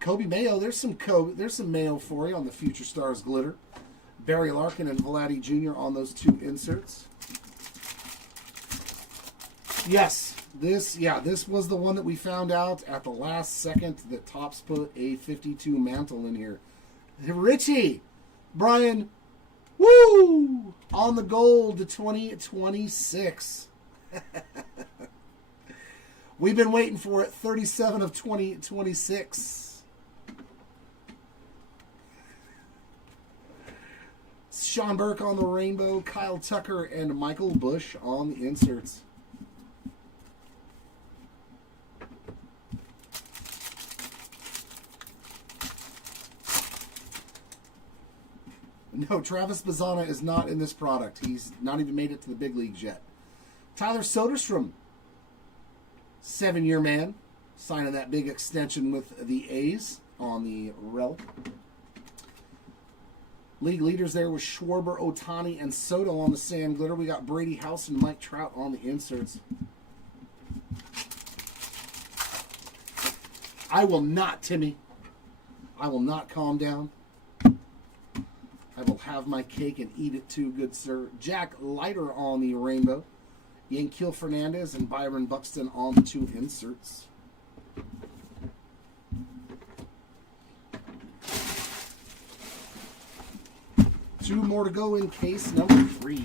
Kobe Mayo. There's some Mayo for you on the Future Stars Glitter. Barry Larkin and Vladdy Jr. on those two inserts. Yes, this was the one that we found out at the last second that Topps put a 52 mantle in here. Richie, Brian, woo, on the gold to 2026. We've been waiting for it. 37 of 2026. Sean Burke on the rainbow, Kyle Tucker and Michael Bush on the inserts. No, Travis Bazzana is not in this product. He's not even made it to the big leagues yet. Tyler Soderstrom, 7-year man, signing that big extension with the A's on the relic. League leaders there was Schwarber, Ohtani, and Soto on the Sand Glitter. We got Brady House and Mike Trout on the inserts. I will not, Timmy. I will not calm down. I will have my cake and eat it too, good sir. Jack Leiter on the rainbow. Yankiel Fernandez and Byron Buxton on the two inserts. Two more to go in case number 3.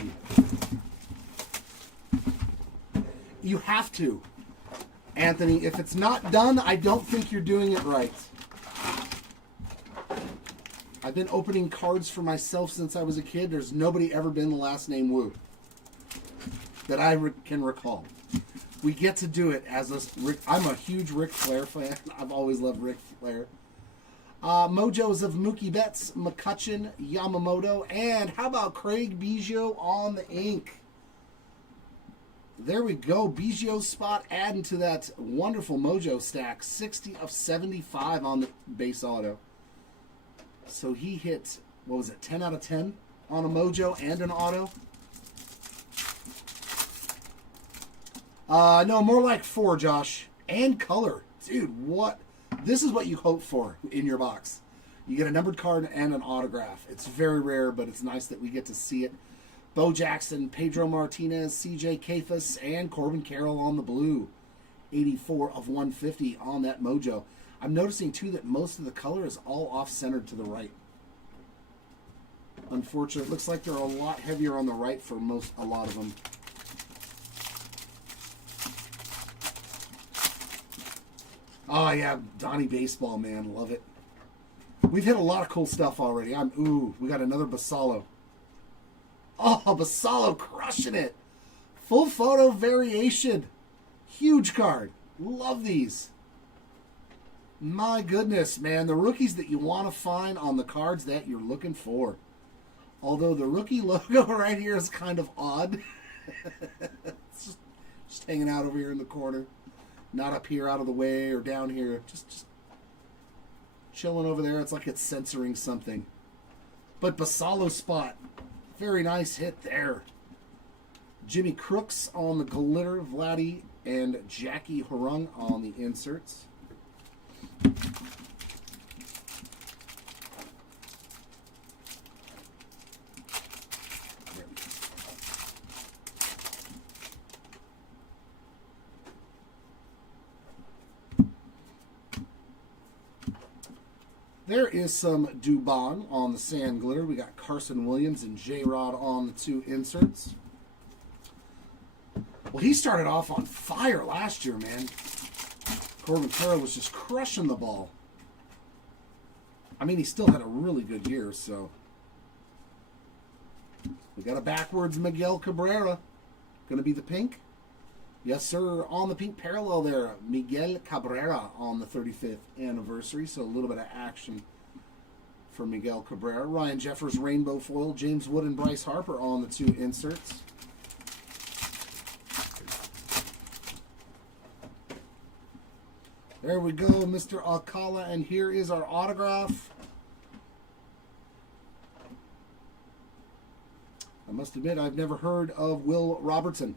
You have to. Anthony, if it's not done, I don't think you're doing it right. I've been opening cards for myself since I was a kid. There's nobody ever been the last name Wu that I can recall. We get to do it as a I'm a huge Ric Flair fan. I've always loved Ric Flair. Mojos of Mookie Betts, McCutcheon, Yamamoto, and how about Craig Biggio on the ink? There we go. Biggio spot adding to that wonderful Mojo stack. 60 of 75 on the base auto. So he hit, what was it, 10 out of 10 on a Mojo and an auto? No, more like 4, Josh. And color. Dude, what? This is what you hope for in your box. You get a numbered card and an autograph. It's very rare, but it's nice that we get to see it. Bo Jackson, Pedro Martinez, CJ Kafis, and Corbin Carroll on the blue. 84 of 150 on that Mojo. I'm noticing, too, that most of the color is all off-centered to the right. Unfortunately, it looks like they're a lot heavier on the right for a lot of them. Oh, yeah, Donnie Baseball, man. Love it. We've hit a lot of cool stuff already. We got another Basallo. Oh, Basallo crushing it. Full photo variation. Huge card. Love these. My goodness, man. The rookies that you want to find on the cards that you're looking for. Although the rookie logo right here is kind of odd. It's just hanging out over here in the corner. Not up here out of the way or down here. Just chilling over there. It's like it's censoring something. But Basallo spot. Very nice hit there. Jimmy Crooks on the glitter. Vladdy and Jackie Hurung on the inserts. There is some Dubon on the sand glitter. We got Carson Williams and J-Rod on the 2 inserts. Well, he started off on fire last year, man. Corbin Carroll was just crushing the ball. I mean, he still had a really good year, so. We got a backwards Miguel Cabrera. Going to be the pink. Yes, sir. On the pink parallel there, Miguel Cabrera on the 35th anniversary. So a little bit of action for Miguel Cabrera. Ryan Jeffers rainbow foil. James Wood and Bryce Harper on the 2 inserts. There we go, Mr. Alcala. And here is our autograph. I must admit, I've never heard of Will Robertson.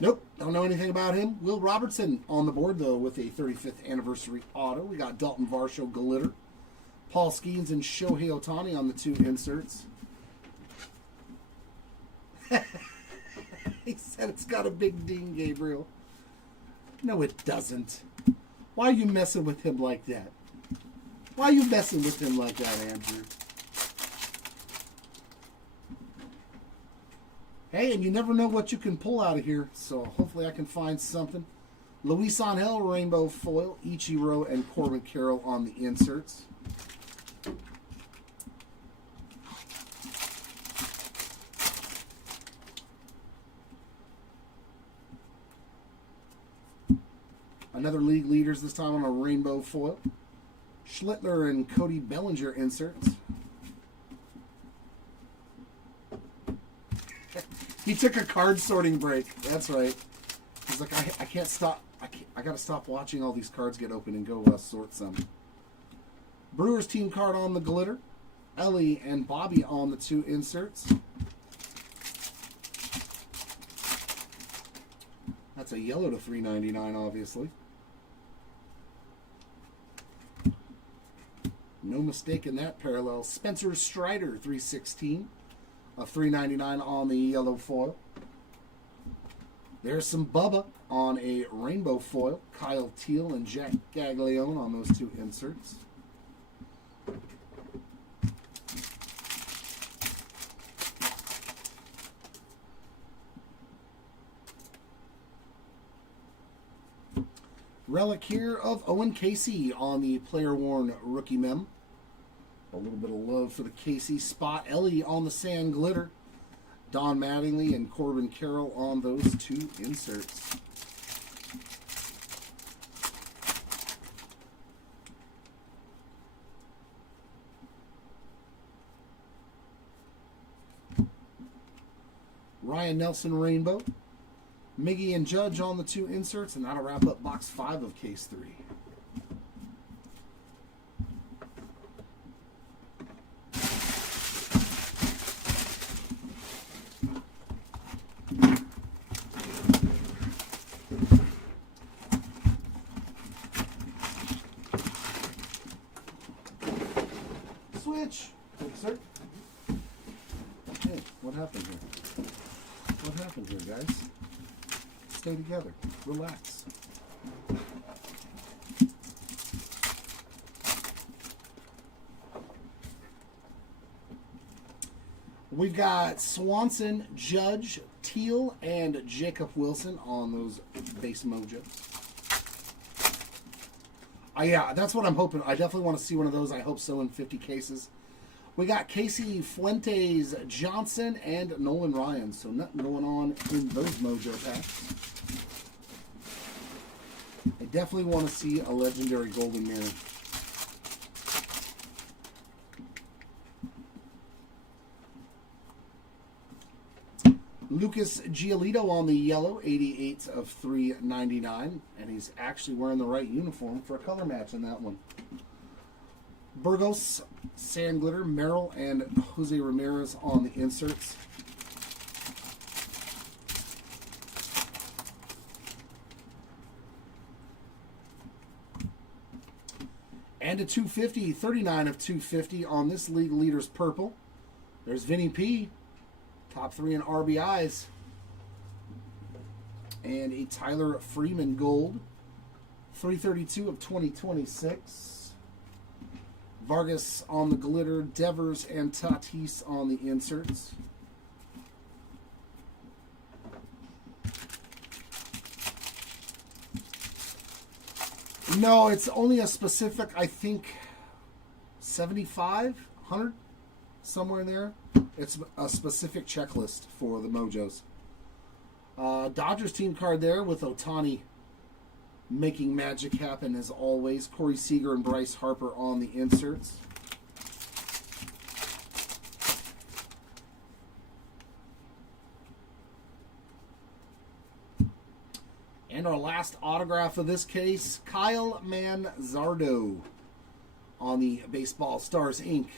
Nope, don't know anything about him. Will Robertson on the board, though, with a 35th anniversary auto. We got Dalton Varsho glitter. Paul Skeens and Shohei Ohtani on the 2 inserts. He said it's got a big ding, Gabriel. No, it doesn't. Why are you messing with him like that? Why are you messing with him like that, Andrew? Hey, and you never know what you can pull out of here, so hopefully I can find something. Luis Angel, rainbow foil, Ichiro and Corbin Carroll on the inserts. Another league leaders, this time on a rainbow foil. Schlittler and Cody Bellinger inserts. He took a card sorting break. That's right. He's like, I can't stop. I got to stop watching all these cards get open and go sort some. Brewers team card on the glitter. Ellie and Bobby on the 2 inserts. That's a yellow to $3.99, obviously. No mistake in that parallel. Spencer Strider, 316 of $3.99 on the yellow foil. There's some Bubba on a rainbow foil. Kyle Teal and Jack Gaglione on those 2 inserts. Relic here of Owen Casey on the player-worn rookie mem. A little bit of love for the Casey spot. Ellie on the sand glitter. Don Mattingly and Corbin Carroll on those 2 inserts. Ryan Nelson Rainbow. Miggy and Judge on the 2 inserts, and that'll wrap up box 5 of case 3. Switch. Thank you, sir. Hey, what happened here? What happened here, guys? Stay together. Relax. We've got Swanson, Judge, Teal, and Jacob Wilson on those base mojos. Yeah, that's what I'm hoping. I definitely want to see one of those. I hope so in 50 cases. We got Casey Fuentes Johnson and Nolan Ryan. So nothing going on in those mojo packs. I definitely want to see a legendary golden mirror. Lucas Giolito on the yellow, 88 of 399, and he's actually wearing the right uniform for a color match in that one. Burgos, Sand Glitter, Merrill, and Jose Ramirez on the inserts. And a 250, 39 of 250 on this league leader's purple. There's Vinny P. Top 3 in RBIs. And a Tyler Freeman gold. 332 of 2026. Vargas on the glitter. Devers and Tatis on the inserts. No, it's only a specific, I think, 75, 100, somewhere in there. It's a specific checklist for the mojos. Dodgers team card there with Ohtani making magic happen as always. Corey Seager and Bryce Harper on the inserts. And our last autograph of this case, Kyle Manzardo on the Baseball Stars Inc.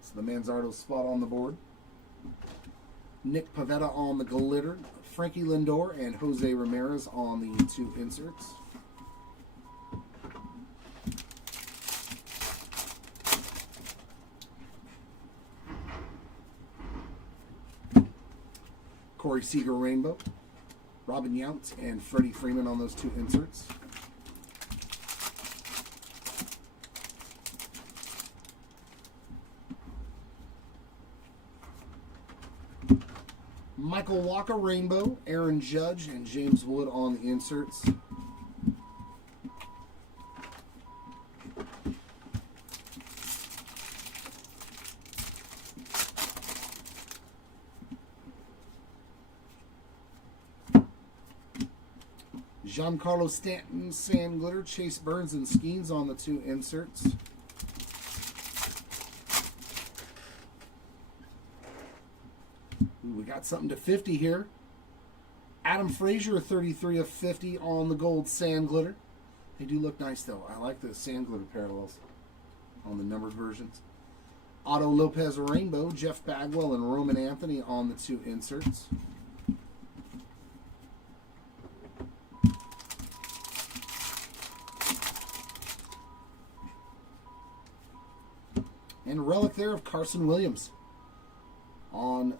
It's the Manzardo spot on the board. Nick Pivetta on the glitter. Frankie Lindor and Jose Ramirez on the 2 inserts. Corey Seager Rainbow. Robin Yount and Freddie Freeman on those 2 inserts. Michael Walker Rainbow, Aaron Judge, and James Wood on the inserts. Giancarlo Stanton, Sand Glitter, Chase Burns, and Skeens on the 2 inserts. Ooh, we got something to 50 here. Adam Frazier, 33 of 50 on the gold Sand Glitter. They do look nice, though. I like the Sand Glitter parallels on the numbered versions. Otto Lopez Rainbow, Jeff Bagwell, and Roman Anthony on the 2 inserts. And a relic there of Carson Williams on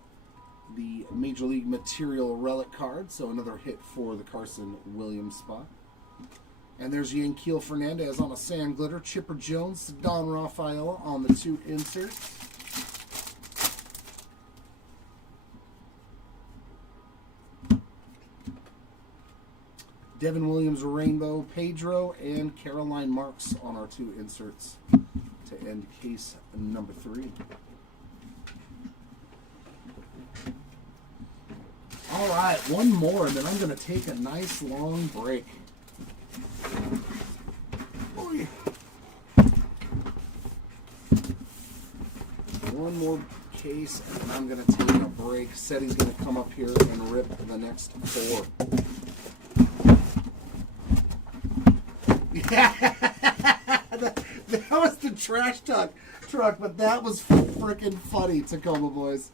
the Major League Material relic card. So another hit for the Carson Williams spot. And there's Yanquiel Fernandez on a Sand Glitter. Chipper Jones, Don Rafaela on the 2 inserts. Devin Williams Rainbow, Pedro, and Caroline Marks on our 2 inserts to end case number 3. All right, one more, and then I'm going to take a nice long break. One more case, and I'm going to take a break. Seti's going to come up here and rip the next 4. Yeah, that was the trash truck, but that was freaking funny, Tacoma boys.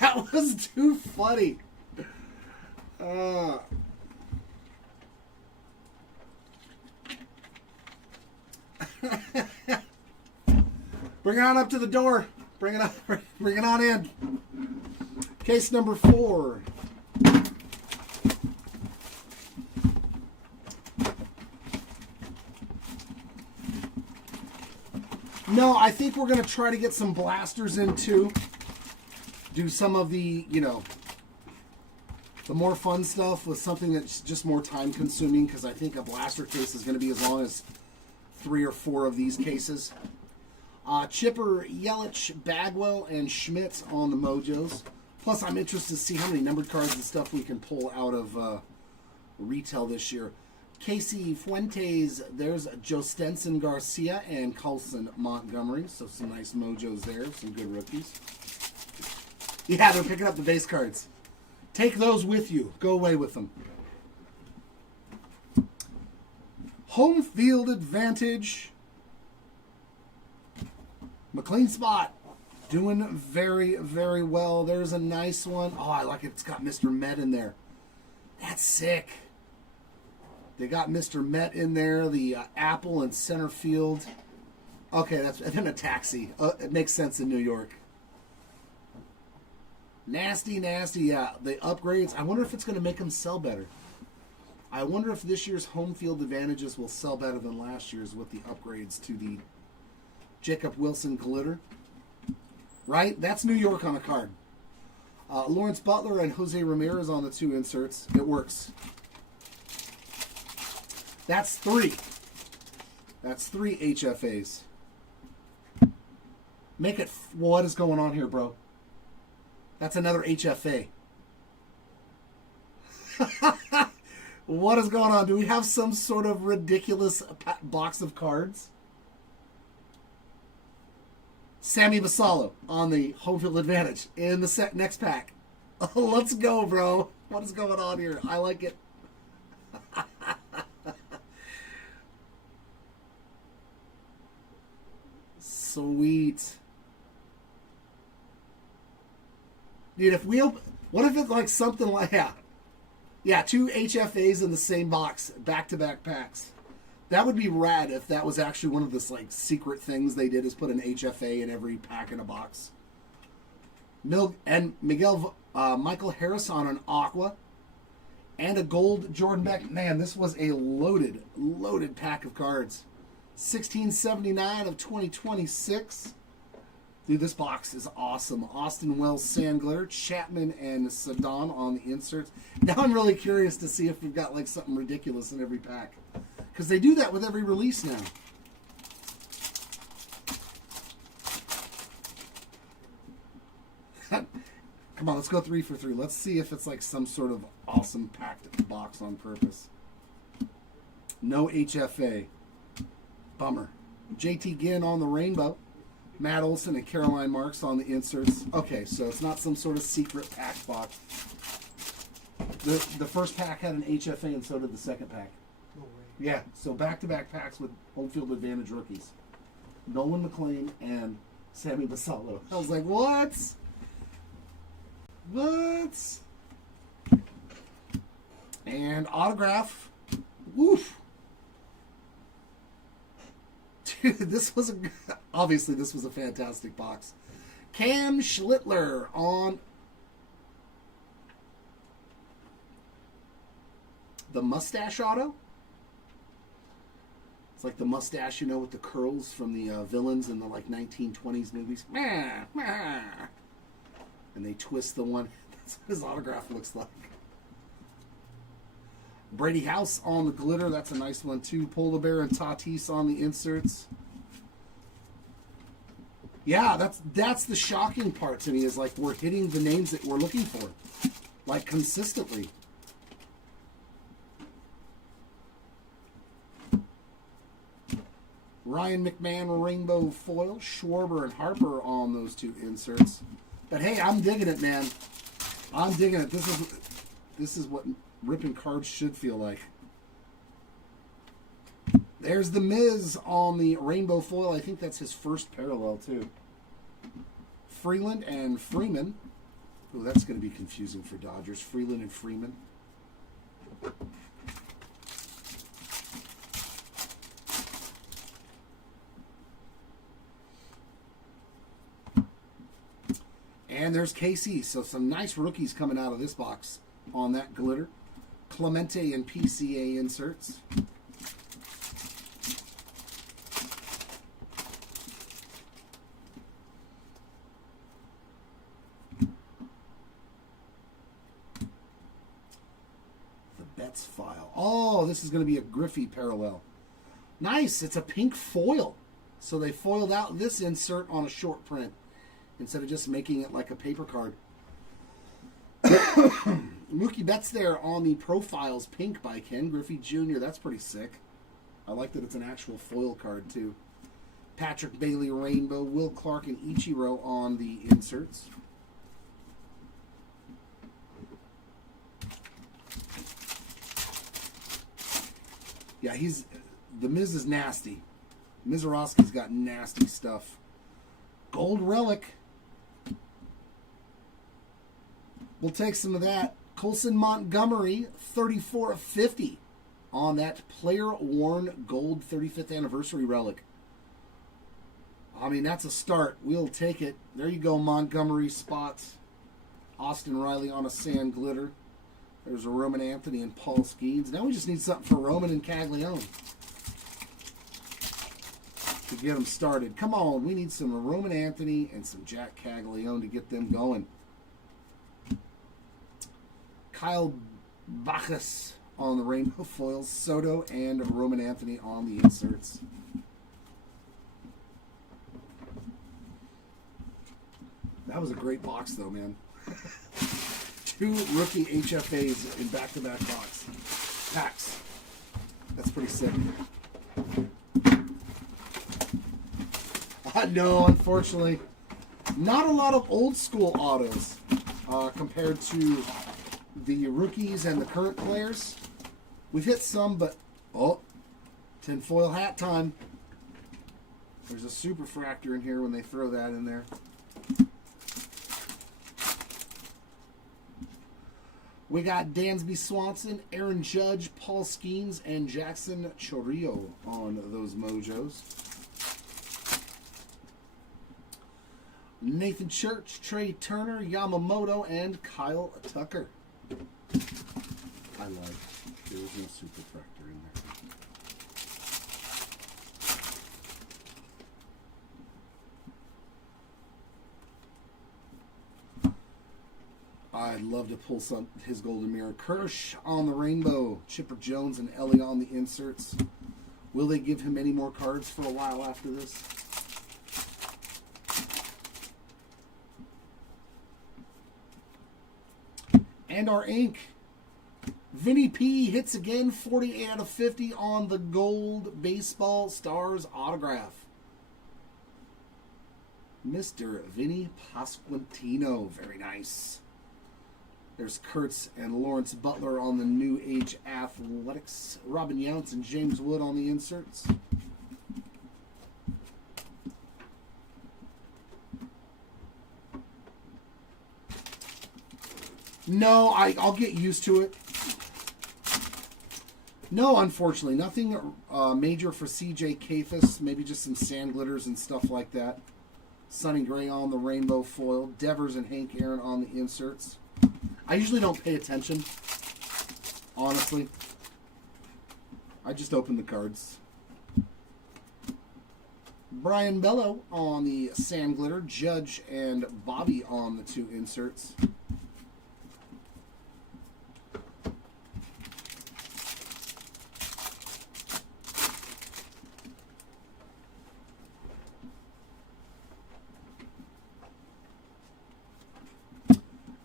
That was too funny. Bring it on up to the door. Bring it on in. Case number 4. No, I think we're going to try to get some blasters in too. Do some of the, the more fun stuff with something that's just more time consuming, because I think a blaster case is going to be as long as 3 or 4 of these cases. Chipper, Yelich, Bagwell, and Schmidt on the Mojos. Plus, I'm interested to see how many numbered cards and stuff we can pull out of retail this year. Casey Fuentes, there's Joe Stenson Garcia and Colson Montgomery. So some nice Mojos there, some good rookies. Yeah, they're picking up the base cards. Take those with you. Go away with them. Home field advantage. McLean Spot. Doing very, very well. There's a nice one. Oh, I like it. It's got Mr. Met in there. That's sick. They got Mr. Met in there. The apple in center field. Okay, that's and then a taxi. It makes sense in New York. Nasty, nasty. Yeah, the upgrades. I wonder if it's going to make them sell better. I wonder if this year's home field advantages will sell better than last year's with the upgrades to the Jacob Wilson glitter. Right? That's New York on a card. Lawrence Butler and Jose Ramirez on the 2 inserts. It works. That's 3. That's 3 HFAs. Make it... What is going on here, bro? That's another HFA. What is going on? Do we have some sort of ridiculous box of cards? Sammy Basallo on the home field advantage in the next pack. Oh, let's go, bro. What is going on here? I like it. Sweet. Dude, if we open... What if it's like something like... Yeah, 2 HFAs in the same box, back-to-back packs. That would be rad if that was actually one of the like secret things they did, is put an HFA in every pack in a box. Michael Harris on an aqua. And a gold Jordan Beck. Man, this was a loaded pack of cards. 1679 of 2026. Dude, this box is awesome. Austin Wells Sandler, Chapman, and Sedon on the inserts. Now I'm really curious to see if we've got like something ridiculous in every pack. Because they do that with every release now. Come on, let's go 3 for 3. Let's see if it's like some sort of awesome packed box on purpose. No HFA. Bummer. JT Ginn on the rainbow. Matt Olson and Caroline Marks on the inserts. Okay, so it's not some sort of secret pack box. The first pack had an HFA and so did the second pack. No way. Yeah, so back-to-back packs with home field advantage rookies. Nolan McLean and Sammy Basallo. I was like, what? What? And autograph. Woof. Dude, obviously this was a fantastic box. Cam Schlittler on the mustache auto. It's like the mustache, with the curls from the villains in the like 1920s movies. And they twist the one. That's what his autograph looks like. Brady House on the glitter. That's a nice one too. Polar Bear and Tatis on the inserts. Yeah, that's the shocking part to me, is like we're hitting the names that we're looking for, like consistently. Ryan McMahon rainbow foil. Schwarber and Harper on those 2 inserts. But hey, I'm digging it, man. I'm digging it. This is what ripping cards should feel like. There's the Miz on the rainbow foil. I think that's his first parallel, too. Freeland and Freeman. Oh, that's going to be confusing for Dodgers. Freeland and Freeman. And there's KC. So some nice rookies coming out of this box on that glitter. Clemente and PCA inserts. Betts file. Oh, this is going to be a Griffey parallel. Nice. It's a pink foil. So they foiled out this insert on a short print instead of just making it like a paper card. Mookie Betts there on the profiles pink by Ken Griffey Jr. That's pretty sick. I like that it's an actual foil card too. Patrick Bailey rainbow. Will Clark and Ichiro on the inserts. Yeah, the Miz is nasty. Mizorowski's got nasty stuff. Gold relic. We'll take some of that. Colson Montgomery, 34 of 50 on that player-worn gold 35th anniversary relic. I mean, that's a start. We'll take it. There you go, Montgomery spots. Austin Riley on a sand glitter. There's a Roman Anthony and Paul Skeens. Now we just need something for Roman and Caglione to get them started. Come on, we need some Roman Anthony and some Jack Caglione to get them going. Kyle Bacchus on the rainbow foils. Soto and Roman Anthony on the inserts. That was a great box, though, man. 2 rookie HFAs in back-to-back packs. That's pretty sick. No, unfortunately, not a lot of old school autos compared to the rookies and the current players. We've hit some, but tinfoil hat time. There's a super fractor in here when they throw that in there. We got Dansby Swanson, Aaron Judge, Paul Skeens, and Jackson Chourio on those mojos. Nathan Church, Trey Turner, Yamamoto, and Kyle Tucker. I like. There was no super fractor in there. I'd love to pull some his golden mirror. Kirsch on the rainbow. Chipper Jones and Ellie on the inserts. Will they give him any more cards for a while after this? And our ink. Vinny P hits again. 48 out of 50 on the gold baseball stars autograph. Mr. Vinny Pasquantino. Very nice. There's Kurtz and Lawrence Butler on the New Age Athletics. Robin Yountz and James Wood on the inserts. No, I'll get used to it. No, unfortunately. Nothing major for CJ Kafis. Maybe just some sand glitters and stuff like that. Sonny Gray on the rainbow foil. Devers and Hank Aaron on the inserts. I usually don't pay attention, honestly. I just open the cards. Brian Bello on the sand glitter. Judge and Bobby on the 2 inserts.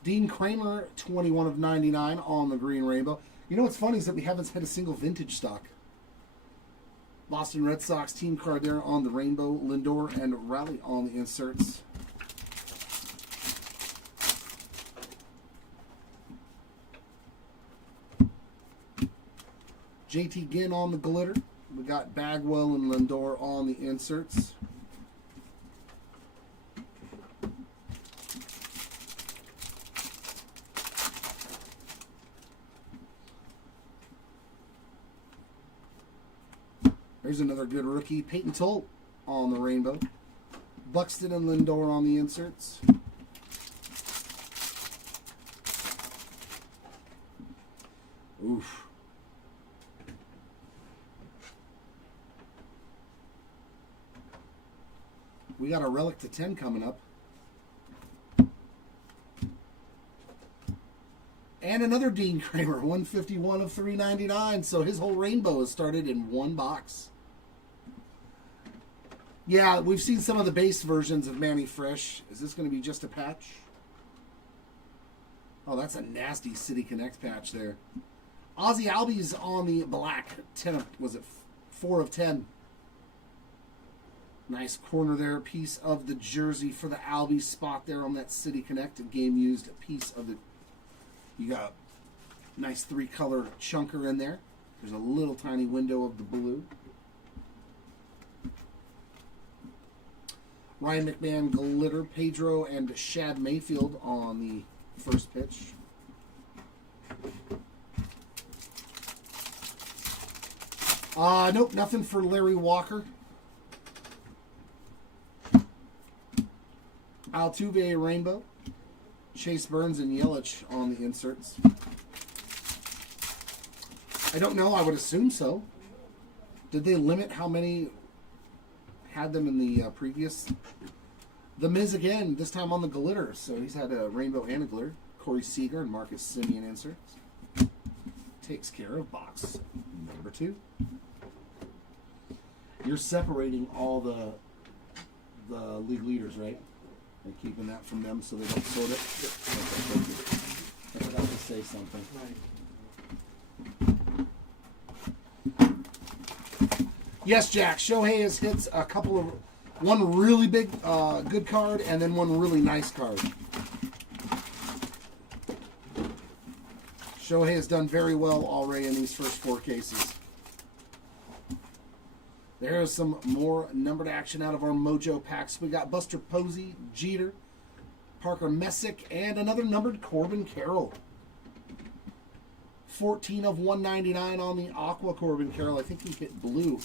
Dean Kramer, 21 of 99 on the green rainbow. You know what's funny is that we haven't had a single vintage stock. Boston Red Sox team card there on the rainbow. Lindor and Raleigh on the inserts. JT Ginn on the glitter. We got Bagwell and Lindor on the inserts. There's another good rookie. Peyton Tolt on the rainbow. Buxton and Lindor on the inserts. Oof. We got a relic to 10 coming up. And another Dean Kramer, 151 of 399. So his whole rainbow has started in one box. Yeah, we've seen some of the base versions of Manny Fresh. Is this going to be just a patch? Oh, that's a nasty City Connect patch there. Ozzy Albies on the black. 10 of, was it 4 of 10? Nice corner there, piece of the jersey for the Albies spot there on that City Connect. A game used piece of the. You got a nice 3-color chunker in there. There's a little tiny window of the blue. Ryan McMahon glitter, Pedro and Shad Mayfield on the first pitch. Nope, nothing for Larry Walker. Altuve rainbow. Chase Burns and Yelich on the inserts. I don't know. I would assume so. Did they limit how many had them in the previous? The Miz again, this time on the glitter. So he's had a rainbow and a glitter. Corey Seager and Marcus Semien inserts. Takes care of box number 2. You're separating all the league leaders, right? And keeping that from them so they don't sort it. Okay, thank you. I forgot to say something. Yes, Jack. Shohei has hits a couple of one really big, good card, and then one really nice card. Shohei has done very well already in these first 4 cases. There's some more numbered action out of our Mojo packs. We got Buster Posey, Jeter, Parker Messick, and another numbered Corbin Carroll. 14 of 199 on the Aqua Corbin Carroll. I think he hit blue.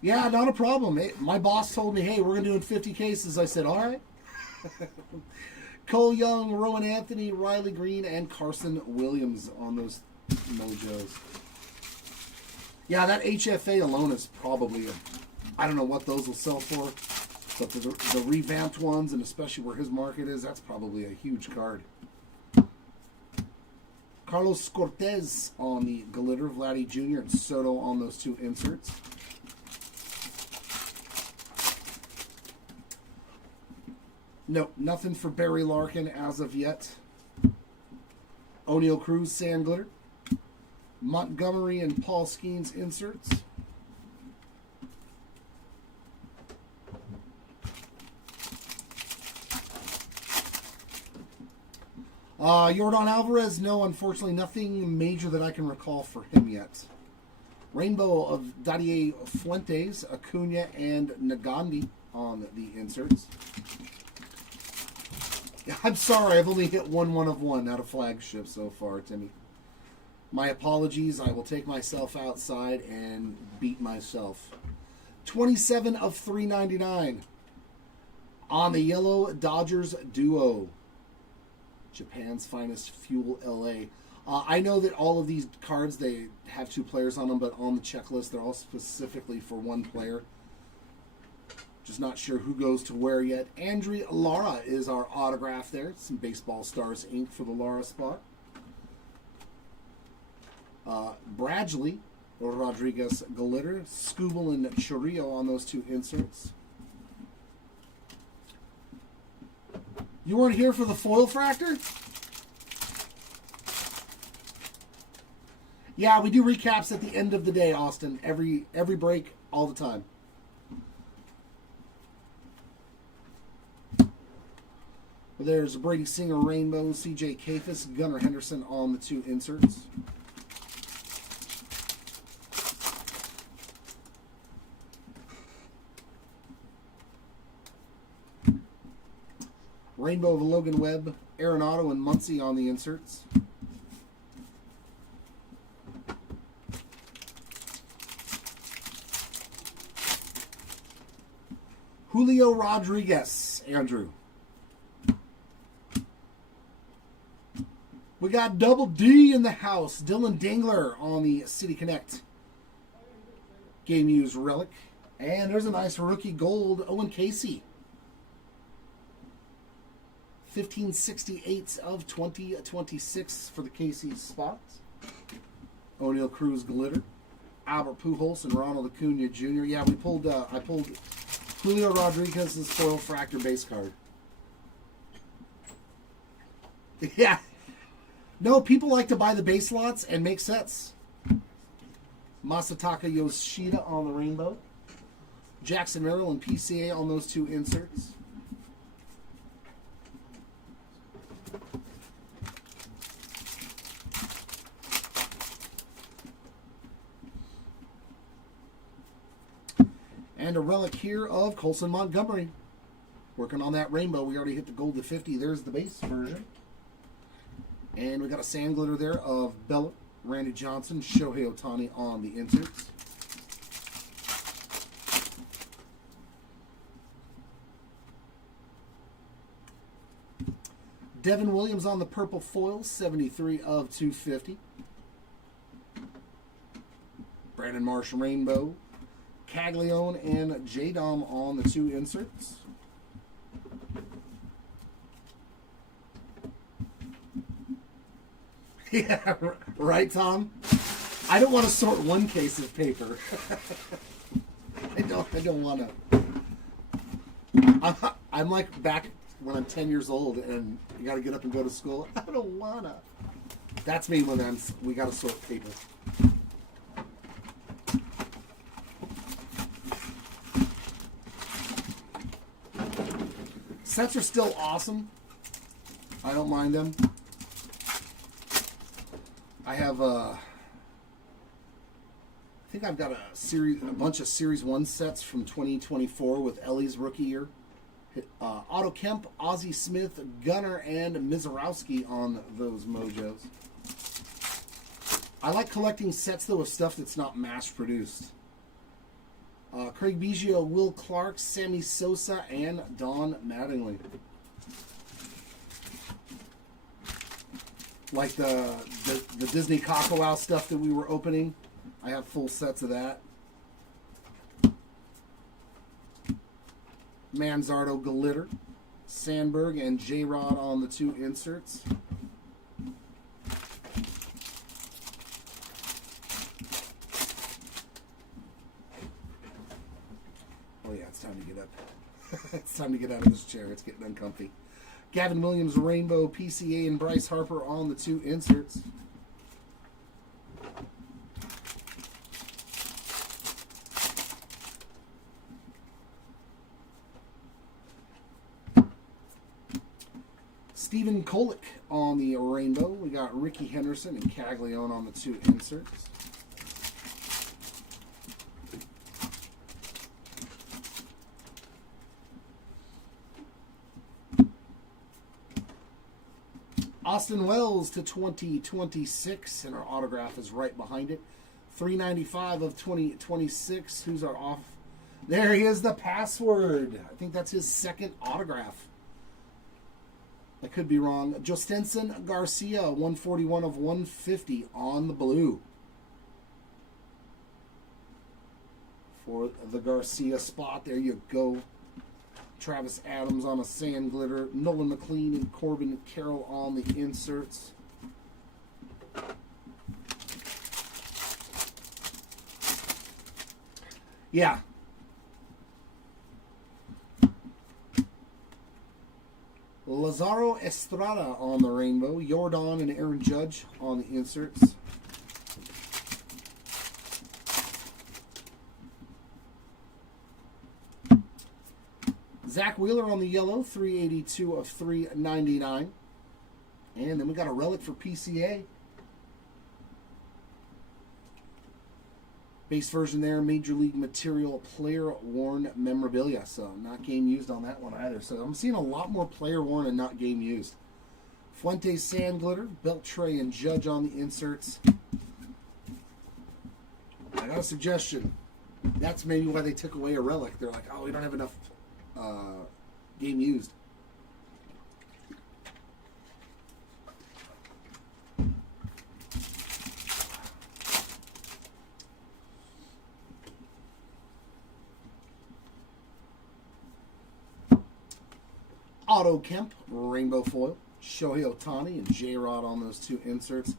Yeah, not a problem. My boss told me, hey, we're going to do in 50 cases. I said, all right. Cole Young, Rowan Anthony, Riley Green, and Carson Williams on those Mojos. Yeah, that HFA alone is probably, I don't know what those will sell for, but the revamped ones, and especially where his market is, that's probably a huge card. Carlos Cortez on the glitter, Vladdy Jr. and Soto on those 2 inserts. No, nothing for Barry Larkin as of yet. O'Neal Cruz, Sand Glitter. Montgomery and Paul Skeens inserts. Yordan Alvarez, no, unfortunately, nothing major that I can recall for him yet. Rainbow of Dadier Fuentes, Acuna, and Nagandi on the inserts. I'm sorry, I've only hit 1 of 1 out of flagship so far, Timmy. My apologies. I will take myself outside and beat myself. 27 of 399 on the yellow Dodgers duo. Japan's finest fuel LA. I know that all of these cards, they have 2 players on them, but on the checklist, they're all specifically for 1 player. Just not sure who goes to where yet. Andrea Lara is our autograph there. Some Baseball Stars ink for the Lara spot. Bradley, Rodriguez glitter, Scooble and Churrillo on those 2 inserts. You weren't here for the foil fractor? Yeah, we do recaps at the end of the day, Austin. Every break, all the time. There's Brady Singer Rainbow, C.J. Kafis, Gunnar Henderson on the 2 inserts. Rainbow of Logan Webb, Arenado, and Muncy on the inserts. Julio Rodriguez, Andrew. We got Double D in the house. Dylan Dingler on the City Connect. Game used relic. And there's a nice rookie gold, Owen Casey. 1568 of 2026 for the Casey spots. O'Neal Cruz glitter. Albert Pujols and Ronald Acuna Jr. Yeah, I pulled Julio Rodriguez's foil fractor base card. Yeah. No, people like to buy the base lots and make sets. Masataka Yoshida on the rainbow. Jackson Merrill and PCA on those 2 inserts. And a relic here of Colson Montgomery. Working on that rainbow. We already hit the gold to 50. There's the base version. And we got a sand glitter there of Bella, Randy Johnson, Shohei Ohtani on the inserts. Devin Williams on the purple foil, 73 of 250. Brandon Marsh Rainbow, Caglione and J-Dom on the 2 inserts. Yeah, right, Tom? I don't want to sort one case of paper. I don't want to. I'm like back when I'm 10 years old and you got to get up and go to school. I don't want to. That's me when we got to sort paper. Sets are still awesome. I don't mind them. I have I think I've got a bunch of Series 1 sets from 2024 with Ellie's rookie year. Otto Kemp, Ozzie Smith, Gunnar, and Mizorowski on those mojos. I like collecting sets, though, of stuff that's not mass-produced. Craig Biggio, Will Clark, Sammy Sosa, and Don Mattingly. Like the Disney Cocoa stuff that we were opening. I have full sets of that. Manzardo Glitter, Sandberg, and J-Rod on the 2 inserts. Oh yeah, it's time to get up. It's time to get out of this chair. It's getting uncomfy. Gavin Williams, Rainbow, PCA, and Bryce Harper on the 2 inserts. Stephen Kolick on the Rainbow. We got Ricky Henderson and Caglione on the 2 inserts. Austin Wells to 2026, and our autograph is right behind it. 395 of 2026. Who's our off? There he is, the password. I think that's his 2nd autograph. I could be wrong. Jostenson Garcia, 141 of 150 on the blue. For the Garcia spot, there you go. Travis Adams on a sand glitter. Nolan McLean and Corbin Carroll on the inserts. Yeah. Lazaro Estrada on the Rainbow. Jordan and Aaron Judge on the inserts. Zach Wheeler on the yellow, 382 of 399. And then we got a relic for PCA. Base version there, Major League Material player worn memorabilia. So not game used on that one either. So I'm seeing a lot more player worn and not game used. Fuentes Sand Glitter, Beltre and Judge on the inserts. I got a suggestion. That's maybe why they took away a relic. They're like, oh, we don't have enough game used. Otto Kemp, rainbow foil. Shohei Ohtani and J-Rod on those two inserts.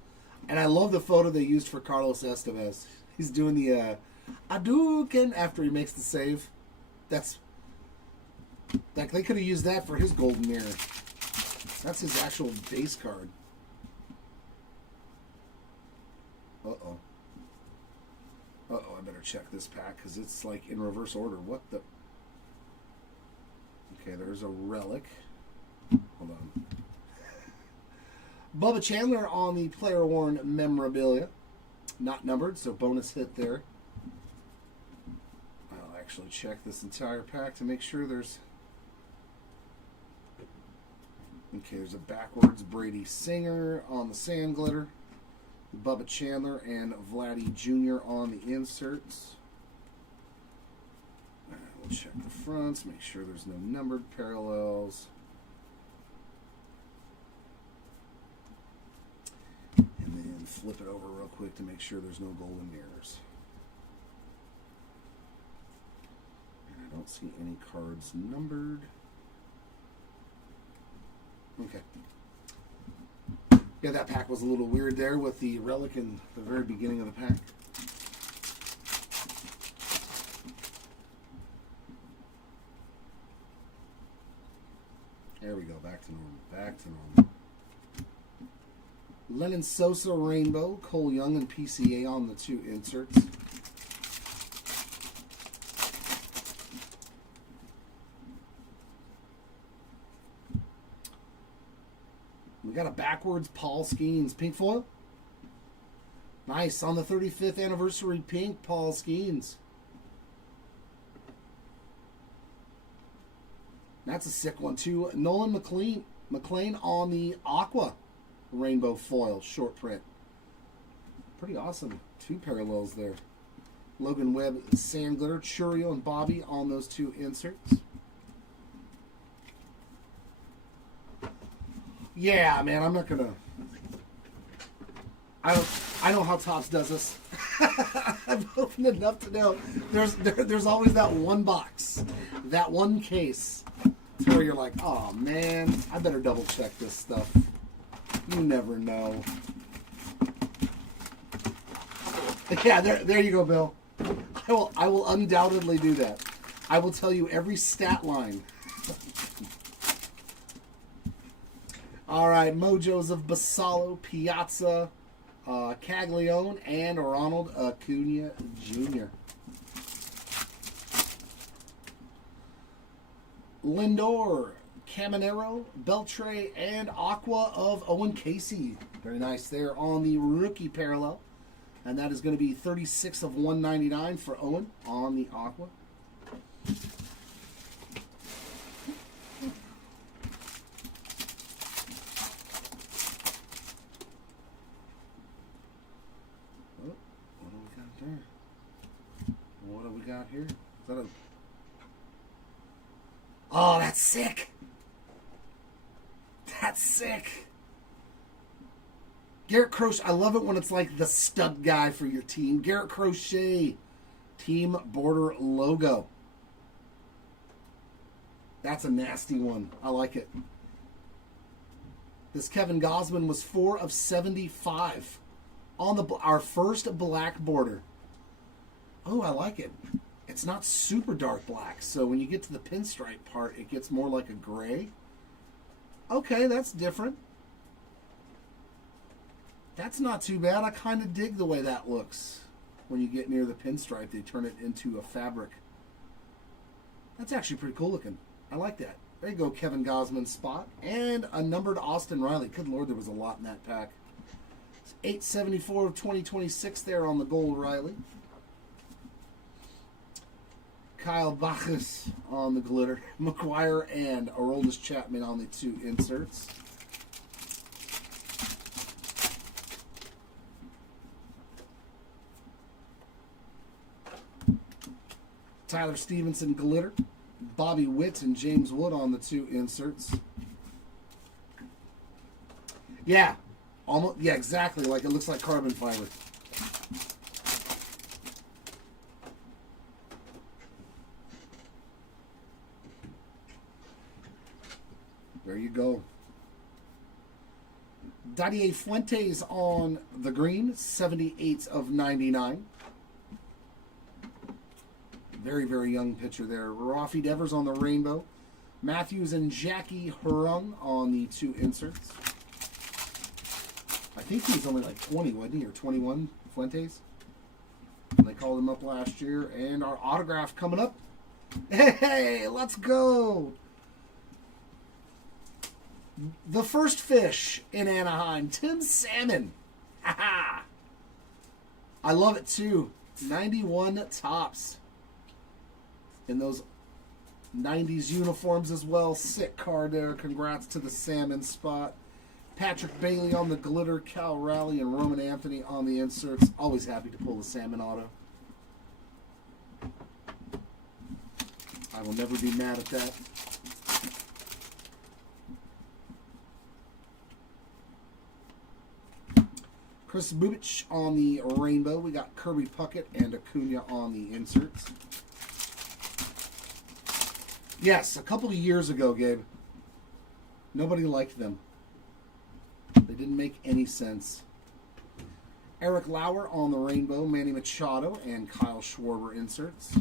And I love the photo they used for Carlos Estevez. He's doing the Hadouken after he makes the save. That's like they could have used that for his golden mirror. That's his actual base card. Uh-oh. Uh-oh, I better check this pack because it's like in reverse order. What the... Okay, there's a relic. Hold on. Bubba Chandler on the player worn memorabilia. Not numbered, so bonus hit there. I'll actually check this entire pack to make sure there's... Okay, there's a backwards Brady Singer on the Sand Glitter. Bubba Chandler and Vladdy Jr. on the inserts. We'll check the fronts, make sure there's no numbered parallels. And then flip it over real quick to make sure there's no golden mirrors. And I don't see any cards numbered. Okay. Yeah, that pack was a little weird there with the relic in the very beginning of the pack. There we go, back to normal, back to normal. Lennon Sosa Rainbow, Cole Young and PCA on the two inserts. We got a backwards Paul Skeens pink foil. Nice, on the 35th anniversary pink Paul Skeens. That's a sick one too. Nolan McLean on the Aqua rainbow foil short print. Pretty awesome. Two parallels there. Logan Webb, Sand Glitter, Churio and Bobby on those two inserts. Yeah, man, I'm not gonna. I know how Topps does this. I've opened enough to know there's always that one box, that one case, to where you're like, oh man, I better double check this stuff. You never know. Yeah, there you go, Bill. I will undoubtedly do that. I will tell you every stat line. All right, Mojos of Basallo, Piazza, Caglione, and Ronald Acuna Jr. Lindor, Caminero, Beltre, and Aqua of Owen Casey. Very nice there on the rookie parallel. And that is going to be 36 of 199 for Owen on the Aqua. What do we got here? Is that a... Oh, that's sick. That's sick. Garrett Crochet. I love it when it's like the stud guy for your team. Garrett Crochet. Team border logo. That's a nasty one. I like it. This Kevin Gosman was 4 of 75 on our first black border. Oh, I like it. It's not super dark black, so when you get to the pinstripe part, it gets more like a gray. Okay, that's different. That's not too bad. I kind of dig the way that looks. When you get near the pinstripe, they turn it into a fabric. That's actually pretty cool looking. I like that. There you go, Kevin Gosman's spot. And a numbered Austin Riley. Good Lord, there was a lot in that pack. It's 874 of 2026 there on the gold Riley. Kyle Bacchus on the glitter. McGuire and Aroldis Chapman on the 2 inserts. Tyler Stevenson glitter. Bobby Witt and James Wood on the 2 inserts. Yeah, almost. Yeah, exactly. Like it looks like carbon fiber. There you go. Dadier Fuentes on the green, 78 of 99. Very, very young pitcher there. Rafi Devers on the rainbow. Matthews and Jackie Hurung on the 2 inserts. I think he was only like 20, wasn't he? Or 21, Fuentes. They called him up last year. And our autograph coming up. Hey, let's go. The first fish in Anaheim, Tim Salmon. I love it too. 91 tops. In those 90s uniforms as well. Sick card there. Congrats to the Salmon spot. Patrick Bailey on the glitter. Cal Raleigh and Roman Anthony on the inserts. Always happy to pull the Salmon auto. I will never be mad at that. Chris Bubich on the rainbow. We got Kirby Puckett and Acuna on the inserts. Yes, a couple of years ago, Gabe, nobody liked them. They didn't make any sense. Eric Lauer on the rainbow, Manny Machado, and Kyle Schwarber inserts.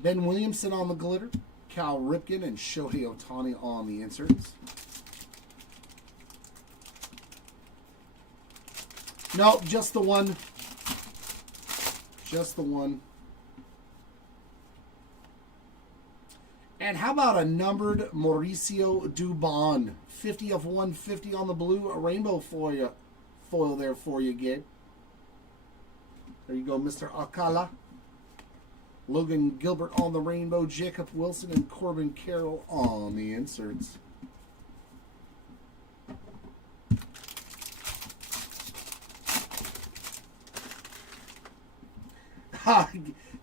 Ben Williamson on the glitter. Cal Ripken and Shohei Ohtani on the inserts. No, just the one. Just the one. And how about a numbered Mauricio Dubon? 50 of 150 on the blue. A rainbow foil there for you, Gabe. There you go, Mr. Alcala. Logan Gilbert on the rainbow, Jacob Wilson and Corbin Carroll on the inserts.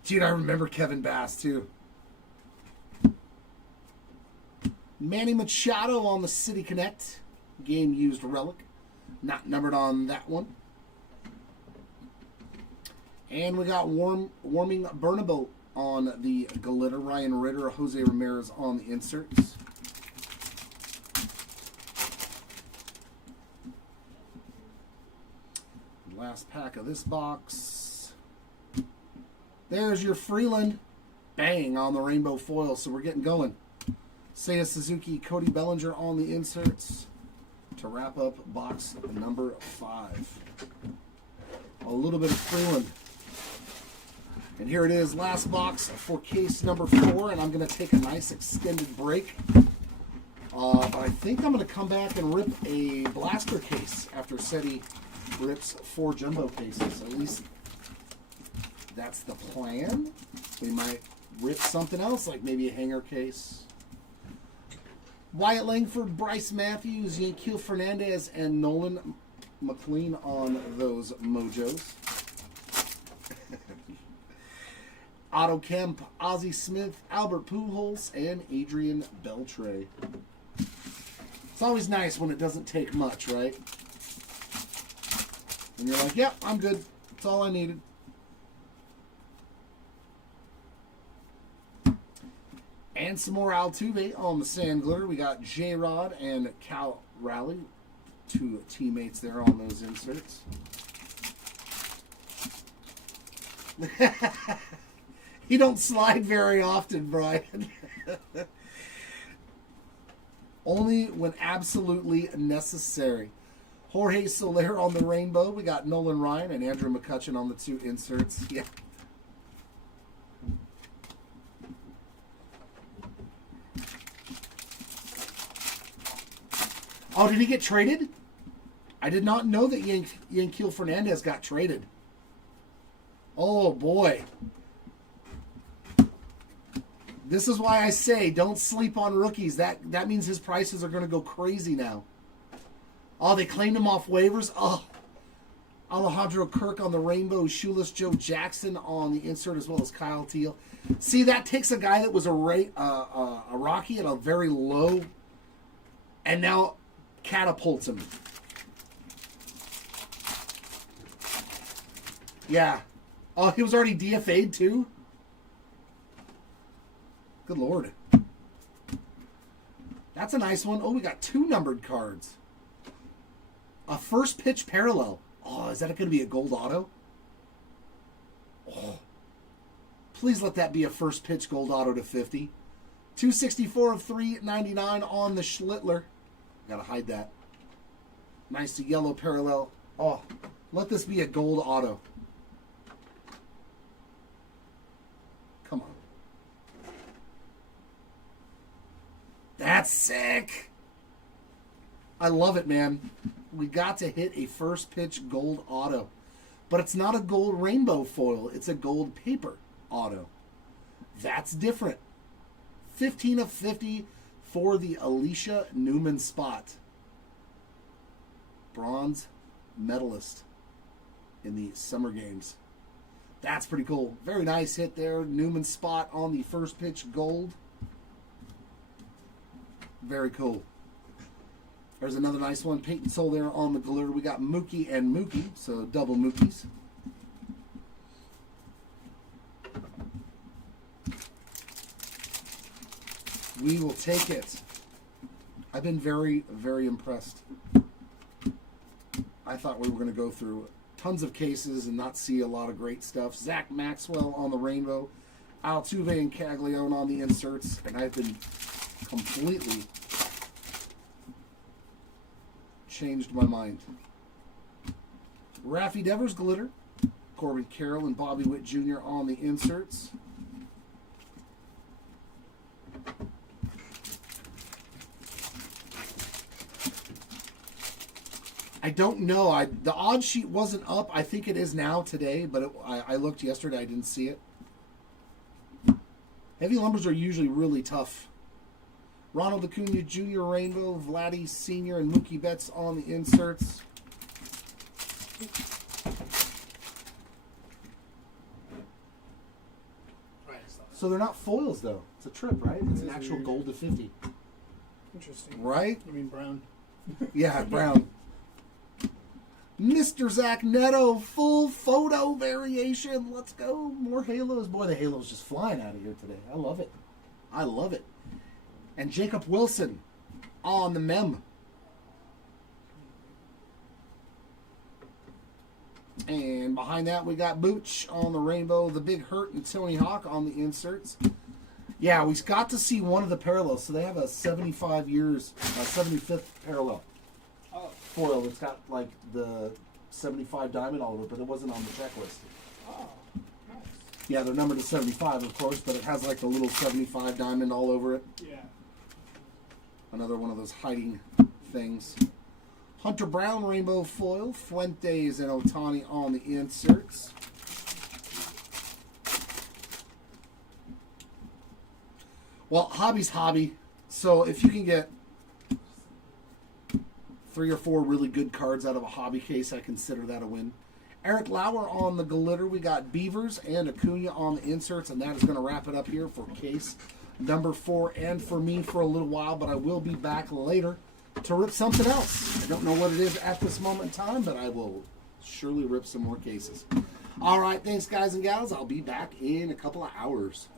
Dude, I remember Kevin Bass too. Manny Machado on the City Connect, game used relic, not numbered on that one. And we got Warming Bernabeu on the glitter. Ryan Ritter, Jose Ramirez on the inserts. Last pack of this box. There's your Freeland. Bang on the rainbow foil. So we're getting going. Seiya Suzuki, Cody Bellinger on the inserts to wrap up box number 5. A little bit of Freeland. And here it is, last box for case number 4, and I'm going to take a nice extended break. But I think I'm going to come back and rip a blaster case after SETI rips 4 jumbo cases. At least that's the plan. We might rip something else, like maybe a hanger case. Wyatt Langford, Bryce Matthews, Yanquiel Fernandez, and Nolan McLean on those mojos. Otto Kemp, Ozzie Smith, Albert Pujols, and Adrian Beltre. It's always nice when it doesn't take much, right? And you're like, yep, I'm good. That's all I needed. And some more Altuve on the sand glitter. We got J-Rod and Cal Raleigh, 2 teammates there on those inserts. You don't slide very often, Brian. Only when absolutely necessary. Jorge Soler on the rainbow. We got Nolan Ryan and Andrew McCutcheon on the 2 inserts. Yeah. Oh, did he get traded? I did not know that Yanquiel Fernandez got traded. Oh, boy. This is why I say don't sleep on rookies. That means his prices are going to go crazy now. Oh, they claimed him off waivers. Oh, Alejandro Kirk on the rainbow. Shoeless Joe Jackson on the insert as well as Kyle Teal. See, that takes a guy that was a Rocky at a very low and now catapults him. Yeah. Oh, he was already DFA'd too? Good Lord. That's a nice one. Oh, we got 2 numbered cards. A first pitch parallel. Oh, is that going to be a gold auto? Oh. Please let that be a first pitch gold auto to 50. 264 of 399 on the Schlittler. Got to hide that. Nice yellow parallel. Oh, let this be a gold auto. Come on. That's sick. I love it, man. We got to hit a first pitch gold auto. But it's not a gold rainbow foil. It's a gold paper auto. That's different. 15 of 50 for the Alicia Newman spot. Bronze medalist in the Summer Games. That's pretty cool. Very nice hit there. Newman spot on the first pitch gold. Very cool. There's another nice one. Peyton Soul there on the glitter. We got Mookie and Mookie, so double Mookies. We will take it. I've been very, very impressed. I thought we were going to go through tons of cases and not see a lot of great stuff. Zach Maxwell on the rainbow. Altuve and Caglione on the inserts. And I've been completely changed my mind. Raffy Devers glitter. Corbin Carroll and Bobby Witt Jr. on the inserts. I don't know. The odd sheet wasn't up. I think it is now today, but I looked yesterday. I didn't see it. Heavy lumbers are usually really tough. Ronald Acuna Jr. Rainbow, Vladdy Sr. and Mookie Betts on the inserts. So they're not foils, though. It's a trip, right? It's an actual gold to 50. Interesting. Right? You mean brown? Yeah, brown. Mr. Zach Neto, full photo variation. Let's go. More halos. Boy, the halo's just flying out of here today. I love it. I love it. And Jacob Wilson on the mem. And behind that, we got Booch on the rainbow, the Big Hurt, and Tony Hawk on the inserts. Yeah, we got to see one of the parallels. So they have a 75 years, 75th parallel foil that's got like the 75 diamond all over it, but it wasn't on the checklist. Oh, nice. Yeah, they're numbered to 75, of course, but it has like the little 75 diamond all over it. Yeah. Another one of those hiding things. Hunter Brown rainbow foil, Fuentes and Ohtani on the inserts. Well, hobby's hobby. So if you can get 3 or 4 really good cards out of a hobby case, I consider that a win. Eric Lauer on the glitter. We got Beavers and Acuna on the inserts, and that is going to wrap it up here for case number 4 and for me for a little while, but I will be back later to rip something else. I don't know what it is at this moment in time, but I will surely rip some more cases. All right, thanks, guys and gals. I'll be back in a couple of hours.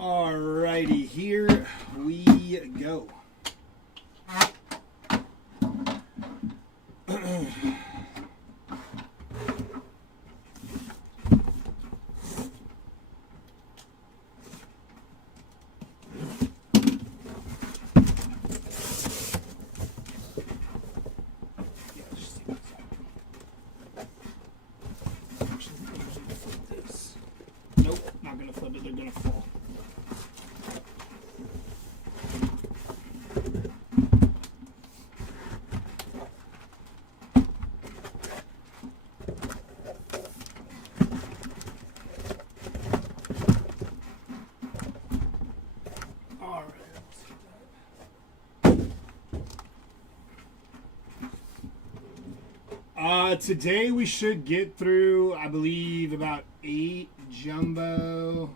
Alrighty, here we go. Nope, not gonna flip it, they're gonna fall. Today we should get through, I believe, about 8 jumbo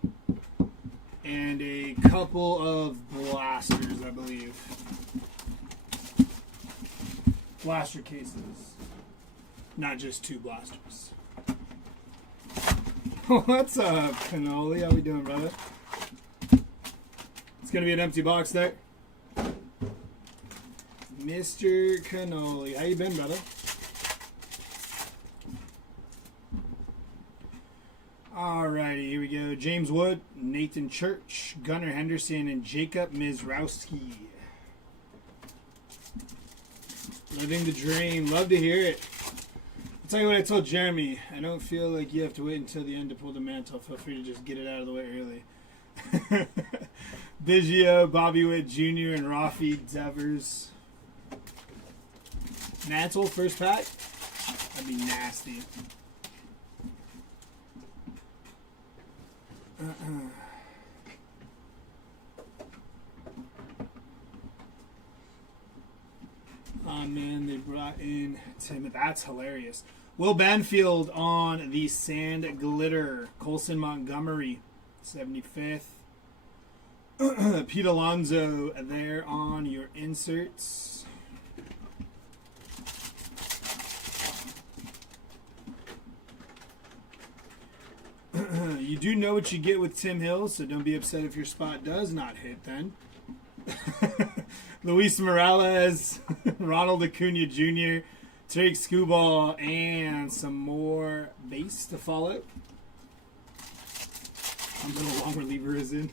and a couple of blasters, I believe. Blaster cases. Not just 2 blasters. What's up, Cannoli? How we doing, brother? It's going to be an empty box there. Mr. Cannoli. How you been, brother? Alrighty, here we go. James Wood, Nathan Church, Gunnar Henderson, and Jacob Mizrowski. Living the dream. Love to hear it. I'll tell you what I told Jeremy. I don't feel like you have to wait until the end to pull the mantle. Feel free to just get it out of the way early. Biggio, Bobby Witt Jr., and Rafi Devers. Mantle, first pack? That'd be nasty. Oh man, they brought in Tim. That's hilarious. Will Banfield on the Sand Glitter. Colson Montgomery, 75th. Pete Alonso there on your inserts. You do know what you get with Tim Hill, so don't be upset if your spot does not hit then. Luis Morales, Ronald Acuna Jr., Tarek Skubal, and some more base to follow. I'm going to long reliever is in.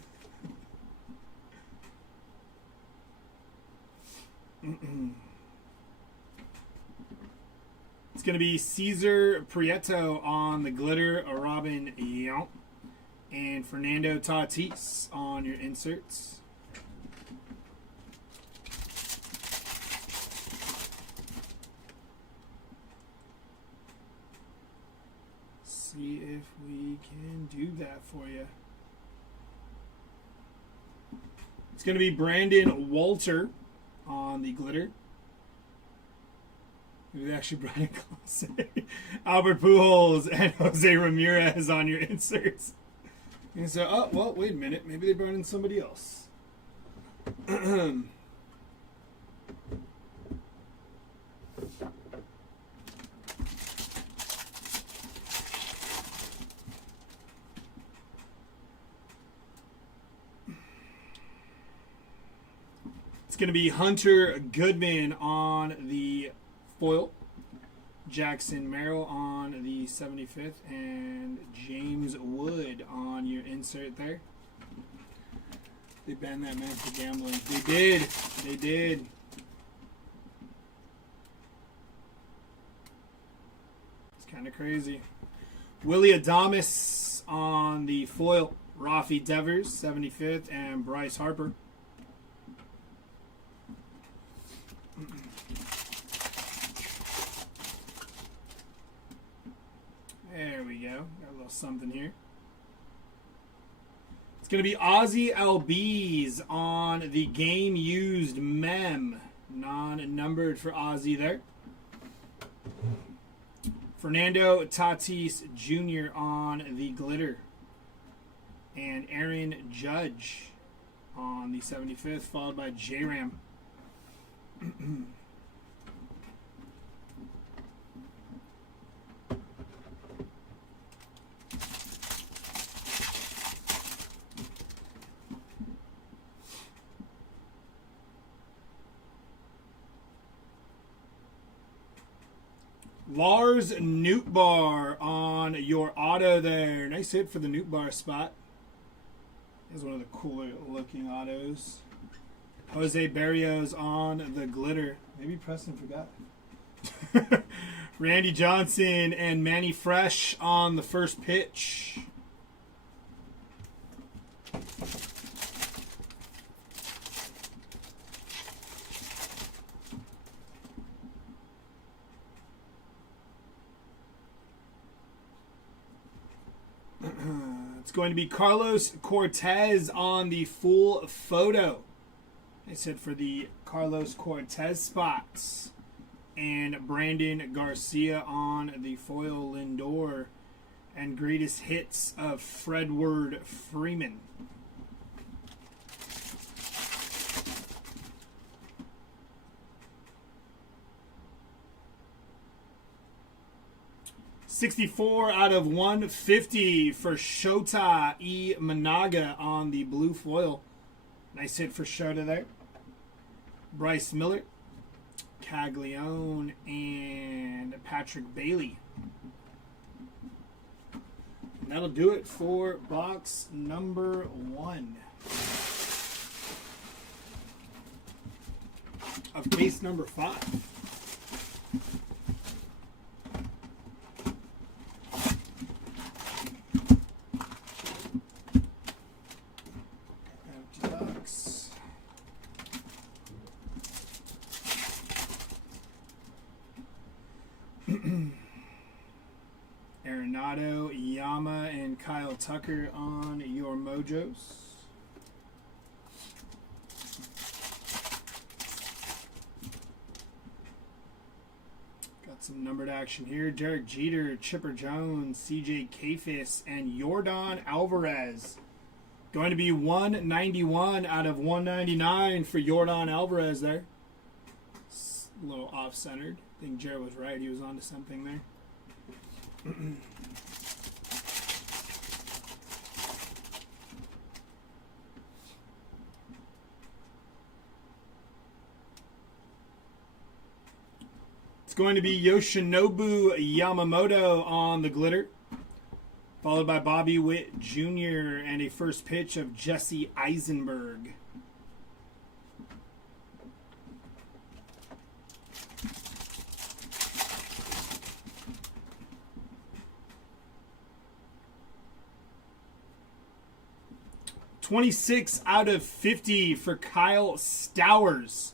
It's going to be Cesar Prieto on the glitter, Robin Yount, and Fernando Tatis on your inserts. See if we can do that for you. It's going to be Brandon Walter on the glitter. We actually brought in close. Albert Pujols and Jose Ramirez on your inserts. And so, oh, well, wait a minute. Maybe they brought in somebody else. It's going to be Hunter Goodman on the foil, Jackson Merrill on the 75th, and James Wood on your insert there. They banned that man for gambling. They did. They did. It's kind of crazy. Willie Adames on the foil, Rafi Devers, 75th, and Bryce Harper. There we go. Got a little something here. It's going to be Ozzy Albies on the game used mem. Non-numbered for Ozzy there. Fernando Tatis Jr. on the glitter. And Aaron Judge on the 75th, followed by J-Ram. Lars Nootbaar on your auto there. Nice hit for the Nootbaar spot. That's one of the cooler looking autos. Jose Barrios on the glitter. Maybe Preston forgot. Randy Johnson and Manny Fresh on the first pitch. It's going to be Carlos Cortez on the full photo. I said for the Carlos Cortez spots. And Brandon Garcia on the foil Lindor. And greatest hits of Fredward Freeman. $64 out of 150 for Shota E. Managa on the blue foil. Nice hit for Shota there. Bryce Miller, Caglione, and Patrick Bailey. And that'll do it for box number 1 of case number 5. Arenado, Yama, and Kyle Tucker on your mojos. Got some numbered action here. Derek Jeter, Chipper Jones, CJ Kafis, and Yordan Alvarez. Going to be 191 out of 199 for Yordan Alvarez there. It's a little off-centered. I think Jared was right. He was onto something there. It's going to be Yoshinobu Yamamoto on the glitter, followed by Bobby Witt Jr. and a first pitch of Jesse Eisenberg. $26 out of 50 for Kyle Stowers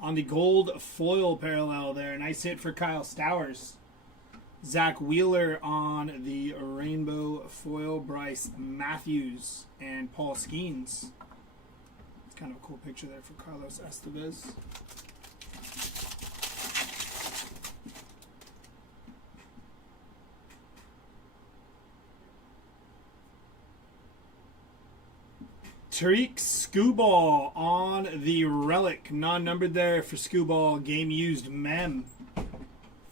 on the gold foil parallel there. Nice hit for Kyle Stowers. Zach Wheeler on the rainbow foil. Bryce Matthews and Paul Skeens. It's kind of a cool picture there for Carlos Estevez. Tariq Skubal on the relic. Non-numbered there for Skubal. Game used mem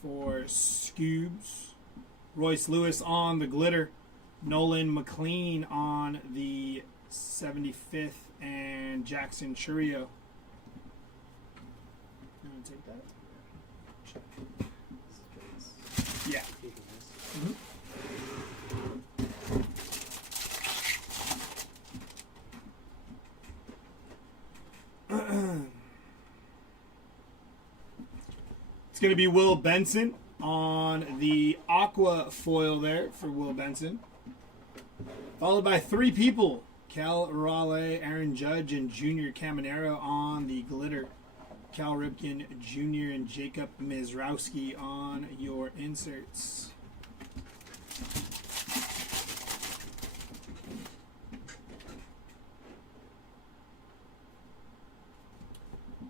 for Scoobs. Royce Lewis on the glitter. Nolan McLean on the 75th. And Jackson Churio. You want to take that? Yeah. Mm-hmm. It's going to be Will Benson on the aqua foil there for Will Benson. Followed by 3 people. Cal Raleigh, Aaron Judge, and Junior Caminero on the glitter. Cal Ripken Jr. and Jacob Mizrowski on your inserts.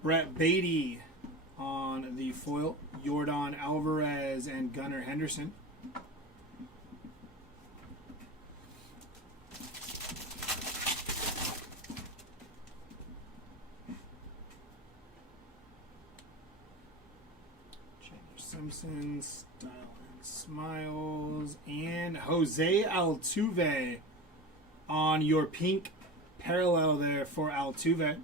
Brett Beatty on the foil. Yordan Alvarez and Gunnar Henderson. Chandler Simpson, Style and Smiles, and Jose Altuve on your pink parallel there for Altuve.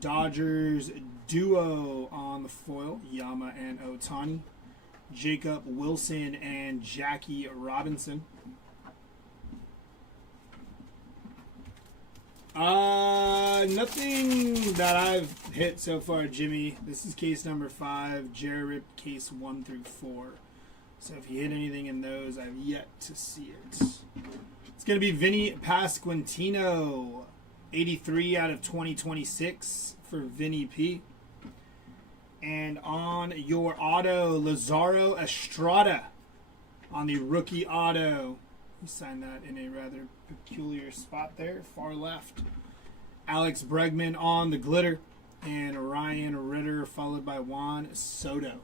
Dodgers duo on the foil, Yama and Ohtani. Jacob Wilson, and Jackie Robinson. Nothing that I've hit so far, Jimmy. This is case number 5. Jerry ripped case 1 through 4. So if you hit anything in those, I've yet to see it. It's going to be Vinny Pasquantino, 83 out of 2026 for Vinny P. And on your auto, Lazaro Estrada on the rookie auto. You signed that in a rather peculiar spot there, far left. Alex Bregman on the glitter. And Ryan Ritter followed by Juan Soto.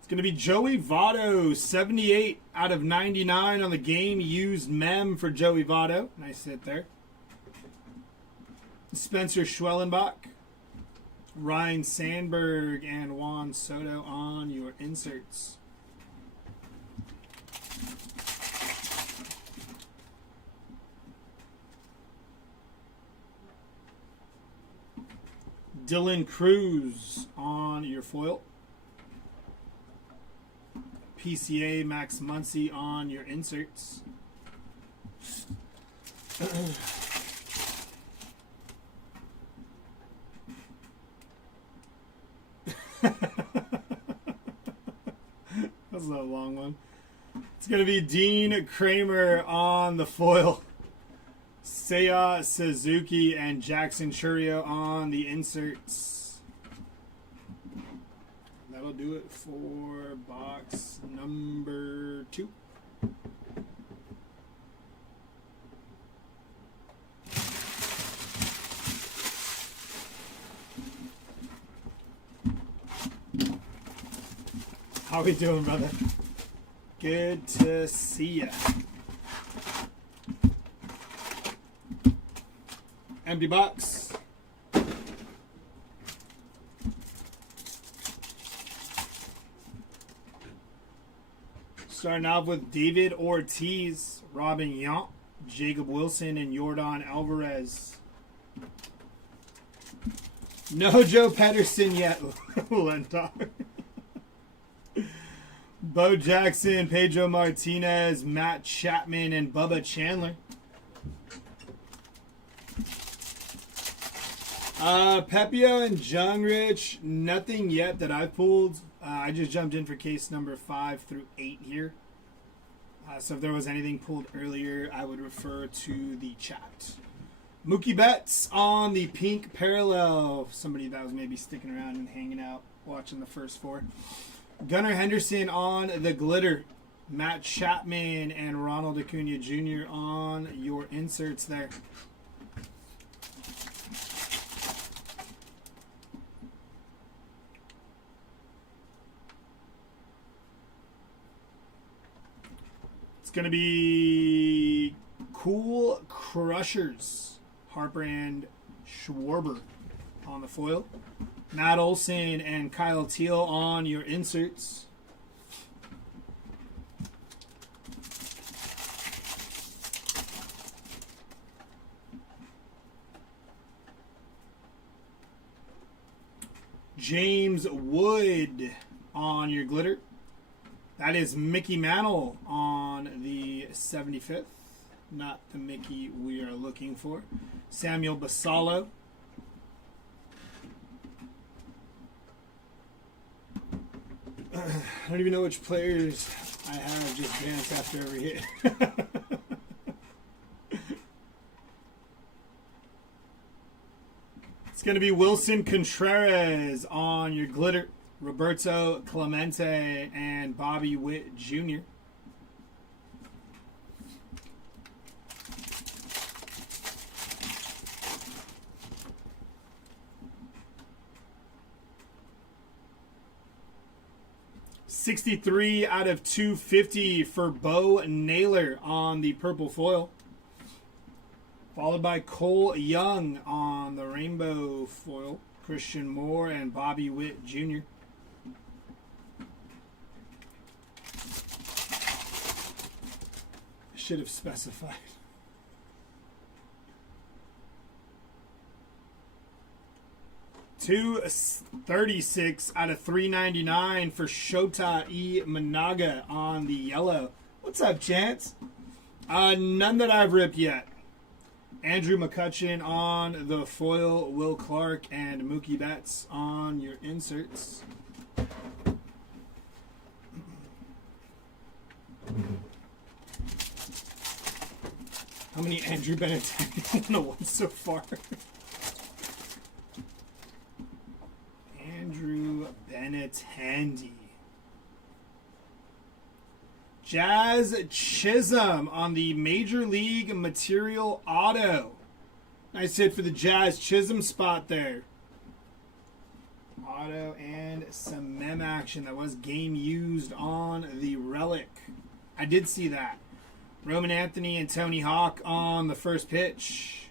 It's going to be Joey Votto, 78 out of 99 on the game. Used mem for Joey Votto. Nice hit there. Spencer Schwellenbach, Ryan Sandberg, and Juan Soto on your inserts. Dylan Cruz on your foil. PCA Max Muncy on your inserts. That's a long one. It's going to be Dean Kramer on the foil. Seiya Suzuki and Jackson Chourio on the inserts. That'll do it for box number 2. How we doing, brother? Good to see ya. Empty box. Starting off with David Ortiz, Robin Yount, Jacob Wilson, and Yordan Alvarez. No Joe Pederson yet, Lentar. Bo Jackson, Pedro Martinez, Matt Chapman, and Bubba Chandler. Pepio and Jungrich, nothing yet that I've pulled. I just jumped in for case number 5 through 8 here. So if there was anything pulled earlier, I would refer to the chat. Mookie Betts on the pink parallel. Somebody that was maybe sticking around and hanging out, watching the first 4. Gunnar Henderson on the glitter. Matt Chapman and Ronald Acuna Jr. on your inserts there. It's going to be Cool Crushers. Harper and Schwarber on the foil. Matt Olson and Kyle Teal on your inserts. James Wood on your glitter. That is Mickey Mantle on the 75th. Not the Mickey we are looking for. Samuel Basallo. I don't even know which players I have just dance after every hit. It's going to be Wilson Contreras on your glitter. Roberto Clemente and Bobby Witt Jr. .63 out of 250 for Bo Naylor on the purple foil. Followed by Cole Young on the rainbow foil. Christian Moore, and Bobby Witt Jr. Should have specified. 236 out of 399 for Shota Imanaga on the yellow. What's up, Chance? None that I've ripped yet. Andrew McCutcheon on the foil, Will Clark and Mookie Betts on your inserts. How many Andrew Benintendi 101 so far? Andrew Benintendi. Jazz Chisholm on the Major League Material Auto. Nice hit for the Jazz Chisholm spot there. Auto and some mem action. That was game used on the relic. I did see that. Roman Anthony and Tony Hawk on the first pitch.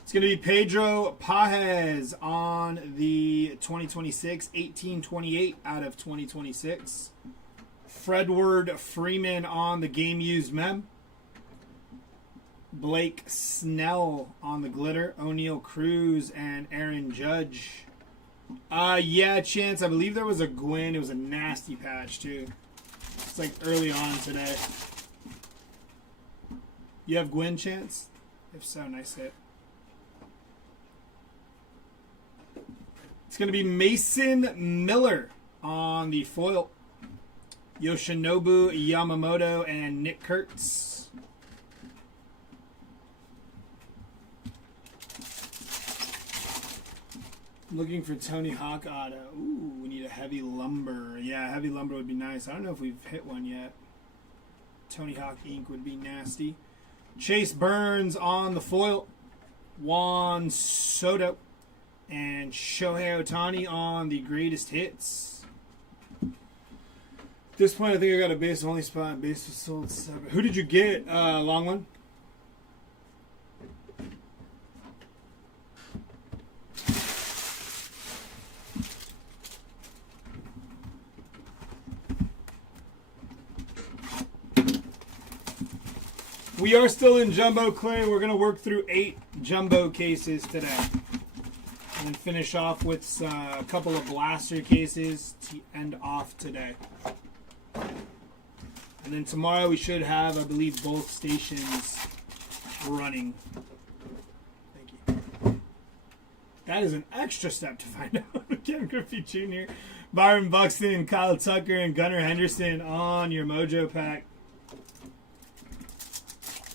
It's going to be Pedro Pajes on the 2026, 1828 out of 2026. Fredward Freeman on the game used mem. Blake Snell on the glitter. O'Neal Cruz and Aaron Judge. Yeah, Chance. I believe there was a Gwyn. It was a nasty patch, too. It's like early on today. You have Gwyn, Chance? If so, nice hit. It's going to be Mason Miller on the foil. Yoshinobu Yamamoto and Nick Kurtz. Looking for Tony Hawk auto. Ooh, we need a heavy lumber. Yeah, heavy lumber would be nice. I don't know if we've hit one yet. Tony Hawk ink would be nasty. Chase Burns on the foil. Juan Soto. And Shohei Ohtani on the greatest hits. At this point, I think I got a base only spot. Base was sold 7. Who did you get, long one? We are still in Jumbo Clay. We're going to work through 8 Jumbo cases today. And then finish off with a couple of blaster cases to end off today. And then tomorrow we should have, I believe, both stations running. Thank you. That is an extra step to find out. Ken Griffey Jr., Byron Buxton, Kyle Tucker, and Gunnar Henderson on your Mojo pack.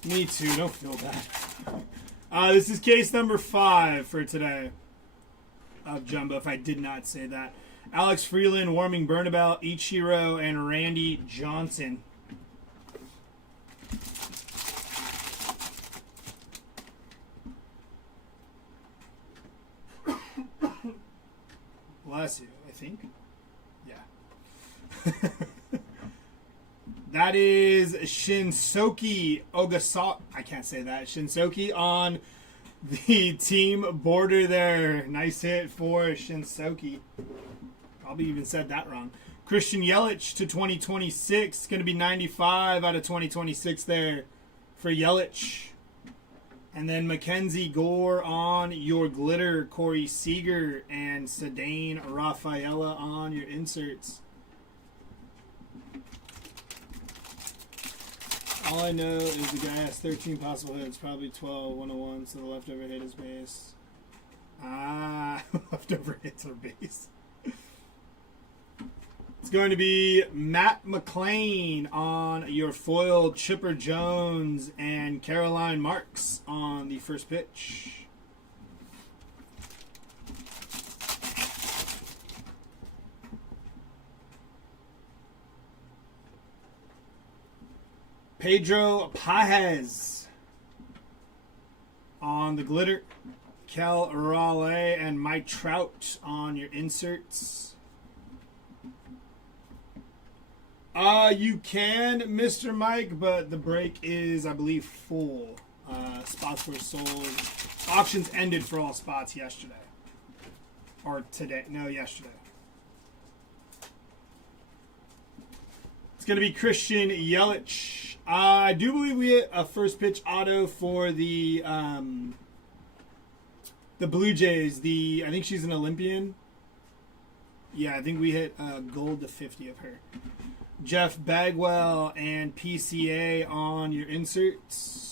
Me too, don't feel bad. This is case number 5 for today of Jumbo, if I did not say that. Alex Freeland, Warming Burnabout, Ichiro, and Randy Johnson. Bless you, I think. Yeah. That is Shinsoki Ogasaki. I can't say that. Shinsoki on the team border there. Nice hit for Shinsoki. Probably even said that wrong. Christian Yelich to 2026. It's going to be 95 out of 2026 there for Yelich. And then Mackenzie Gore on your glitter. Corey Seager and Sedane Rafaela on your inserts. All I know is the guy has 13 possible hits, probably 12 101, so the leftover hit is base. Leftover hits are base. It's going to be Matt McClain on your foil, Chipper Jones and Caroline Marks on the first pitch. Pedro Pajes on the glitter. Kel Raleigh and Mike Trout on your inserts. You can, Mr. Mike, but the break is, I believe, full. Spots were sold. Auctions ended for all spots yesterday. Or today. No, yesterday. It's going to be Christian Yelich. I do believe we hit a first pitch auto for the Blue Jays. I think she's an Olympian. Yeah, I think we hit gold to 50 of her. Jeff Bagwell and PCA on your inserts.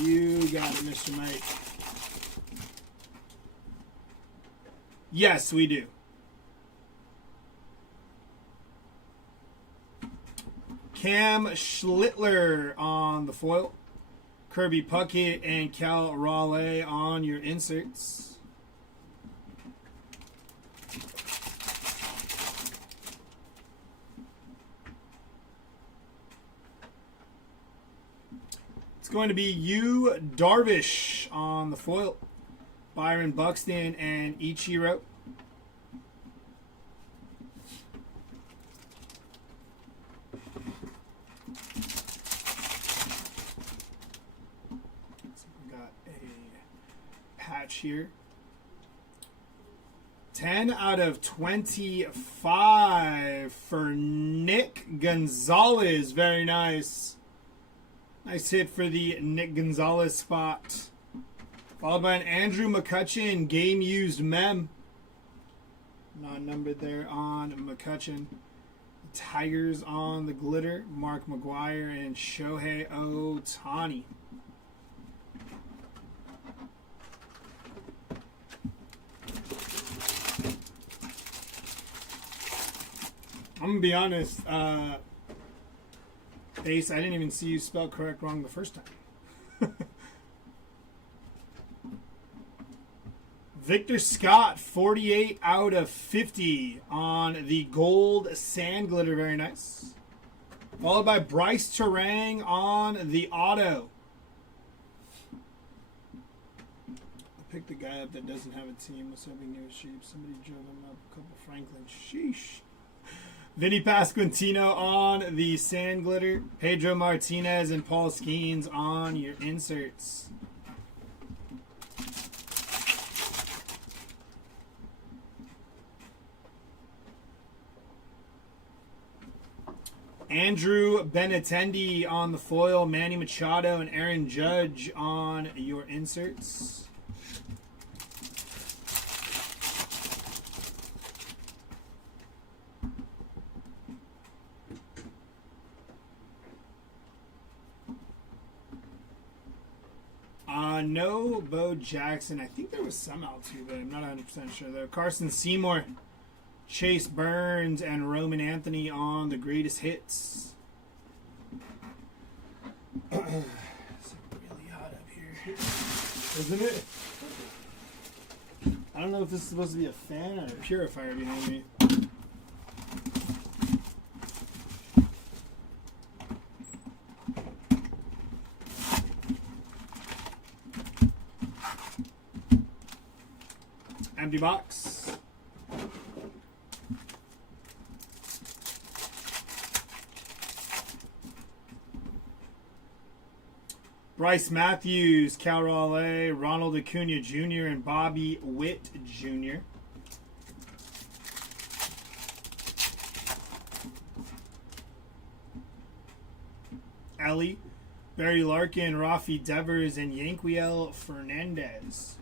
You got it, Mr. Mike. Yes, we do. Cam Schlittler on the foil. Kirby Puckett and Cal Raleigh on your inserts. It's going to be Yu Darvish on the foil. Byron Buxton and Ichiro. Here. 10 out of 25 for Nick Gonzalez. Very nice. Nice hit for the Nick Gonzalez spot. Followed by an Andrew McCutchen game used mem. Not numbered there on McCutchen. Tigers on the glitter. Mark McGuire and Shohei Ohtani. I'm going to be honest, Ace, I didn't even see you spell correct wrong the first time. Victor Scott, 48 out of 50 on the gold sand glitter. Very nice. Followed by Bryce Terang on the auto. I picked the guy up that doesn't have a team. Was hoping he was cheap. Somebody drove him up. A couple Franklin. Sheesh. Vinny Pasquantino on the sand glitter. Pedro Martinez and Paul Skeens on your inserts. Andrew Benintendi on the foil. Manny Machado and Aaron Judge on your inserts. No Bo Jackson. I think there was some Altuve, but I'm not 100% sure though. Carson Seymour, Chase Burns, and Roman Anthony on the greatest hits. It's really hot up here, isn't it? I don't know if this is supposed to be a fan or a purifier behind me. Empty box. Bryce Matthews, Cal Raleigh, Ronald Acuna Jr., and Bobby Witt Jr. Ellie, Barry Larkin, Rafi Devers, and Yanquiel Fernandez.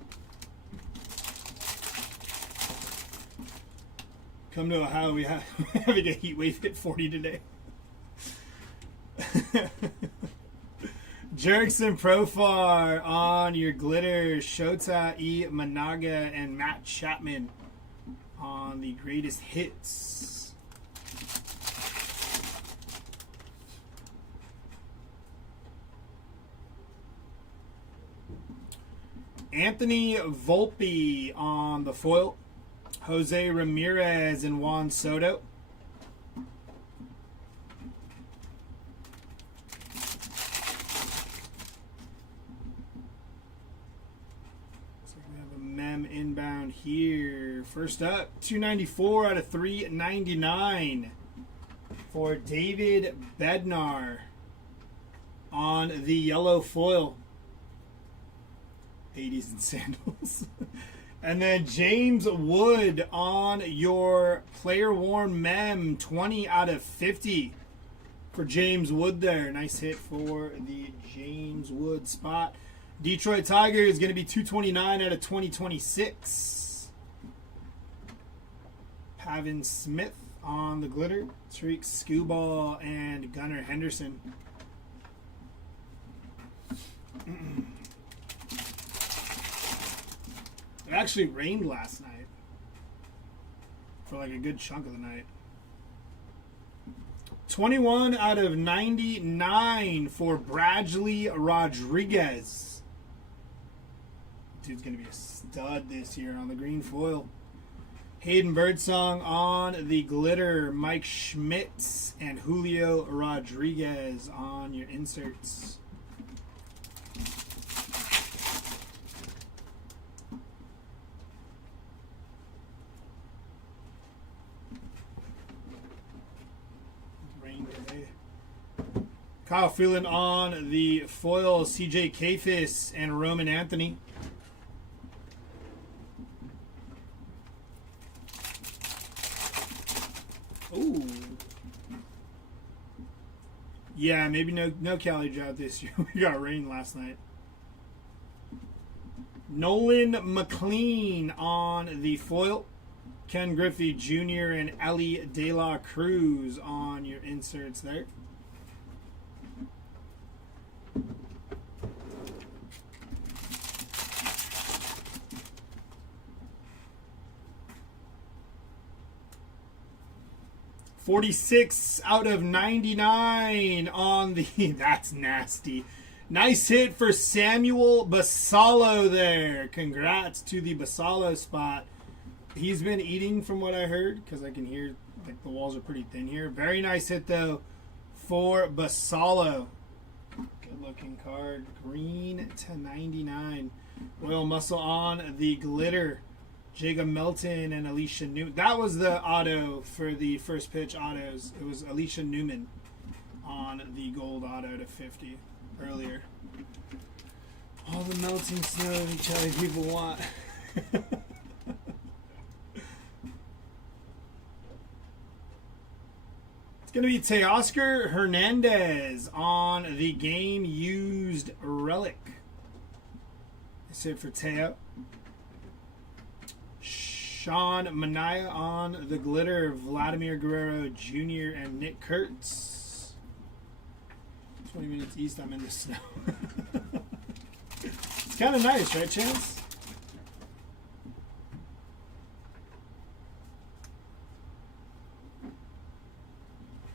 Come to Ohio, we have having a heat wave hit 40 today. Jerkson Profar on your glitter. Shota E. Managa and Matt Chapman on the greatest hits. Anthony Volpe on the foil. Jose Ramirez and Juan Soto. So we have a mem inbound here First up, 294 out of 399 for David Bednar on the yellow foil. 80s and sandals. And then James Wood on your player worn mem, 20 out of 50 for James Wood there. Nice hit for the James Wood spot. Detroit Tigers is going to be 229 out of 2026. Pavin Smith on the glitter. Tariq Skubal and Gunnar Henderson. It actually rained last night for like a good chunk of the night. 21 out of 99 for Bradley Rodriguez. Dude's going to be a stud this year on the green foil. Hayden Birdsong on the glitter. Mike Schmitz and Julio Rodriguez on your inserts. Rain today. Kyle Freeland on the foil. CJ Kafis and Roman Anthony. Ooh. Yeah, maybe no Cali drought this year. We got rain last night. Nolan McLean on the foil. Ken Griffey Jr. and Ellie De La Cruz on your inserts there. $46 out of 99 on the... That's nasty. Nice hit for Samuel Basallo there. Congrats to the Basallo spot. He's been eating from what I heard because I can hear like the walls are pretty thin here. Very nice hit though for Basallo. Good looking card. Green /99. Royal Muscle on the glitter. Jacob Melton and Alicia Newman. That was the auto for the first pitch autos. It was Alicia Newman on the gold auto to 50 earlier. All the melting snow each other people want. It's going to be Teoscar Hernandez on the game used relic. That's it for Teo. Sean Manaea on the glitter. Vladimir Guerrero Jr. and Nick Kurtz. 20 minutes east, I'm in the snow. It's kind of nice, right, Chance?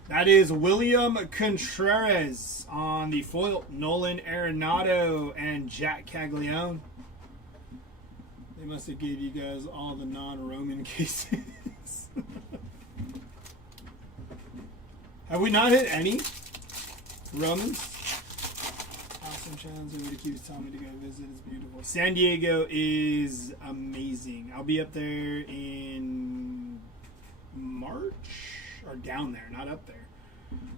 That is William Contreras on the foil. Nolan Arenado and Jack Caglione. They must have gave you guys all the non-Roman cases. Have we not hit any Romans? Awesome challenge. Everybody keeps telling me to go visit. It's beautiful. San Diego is amazing. I'll be up there in March. Or down there, not up there.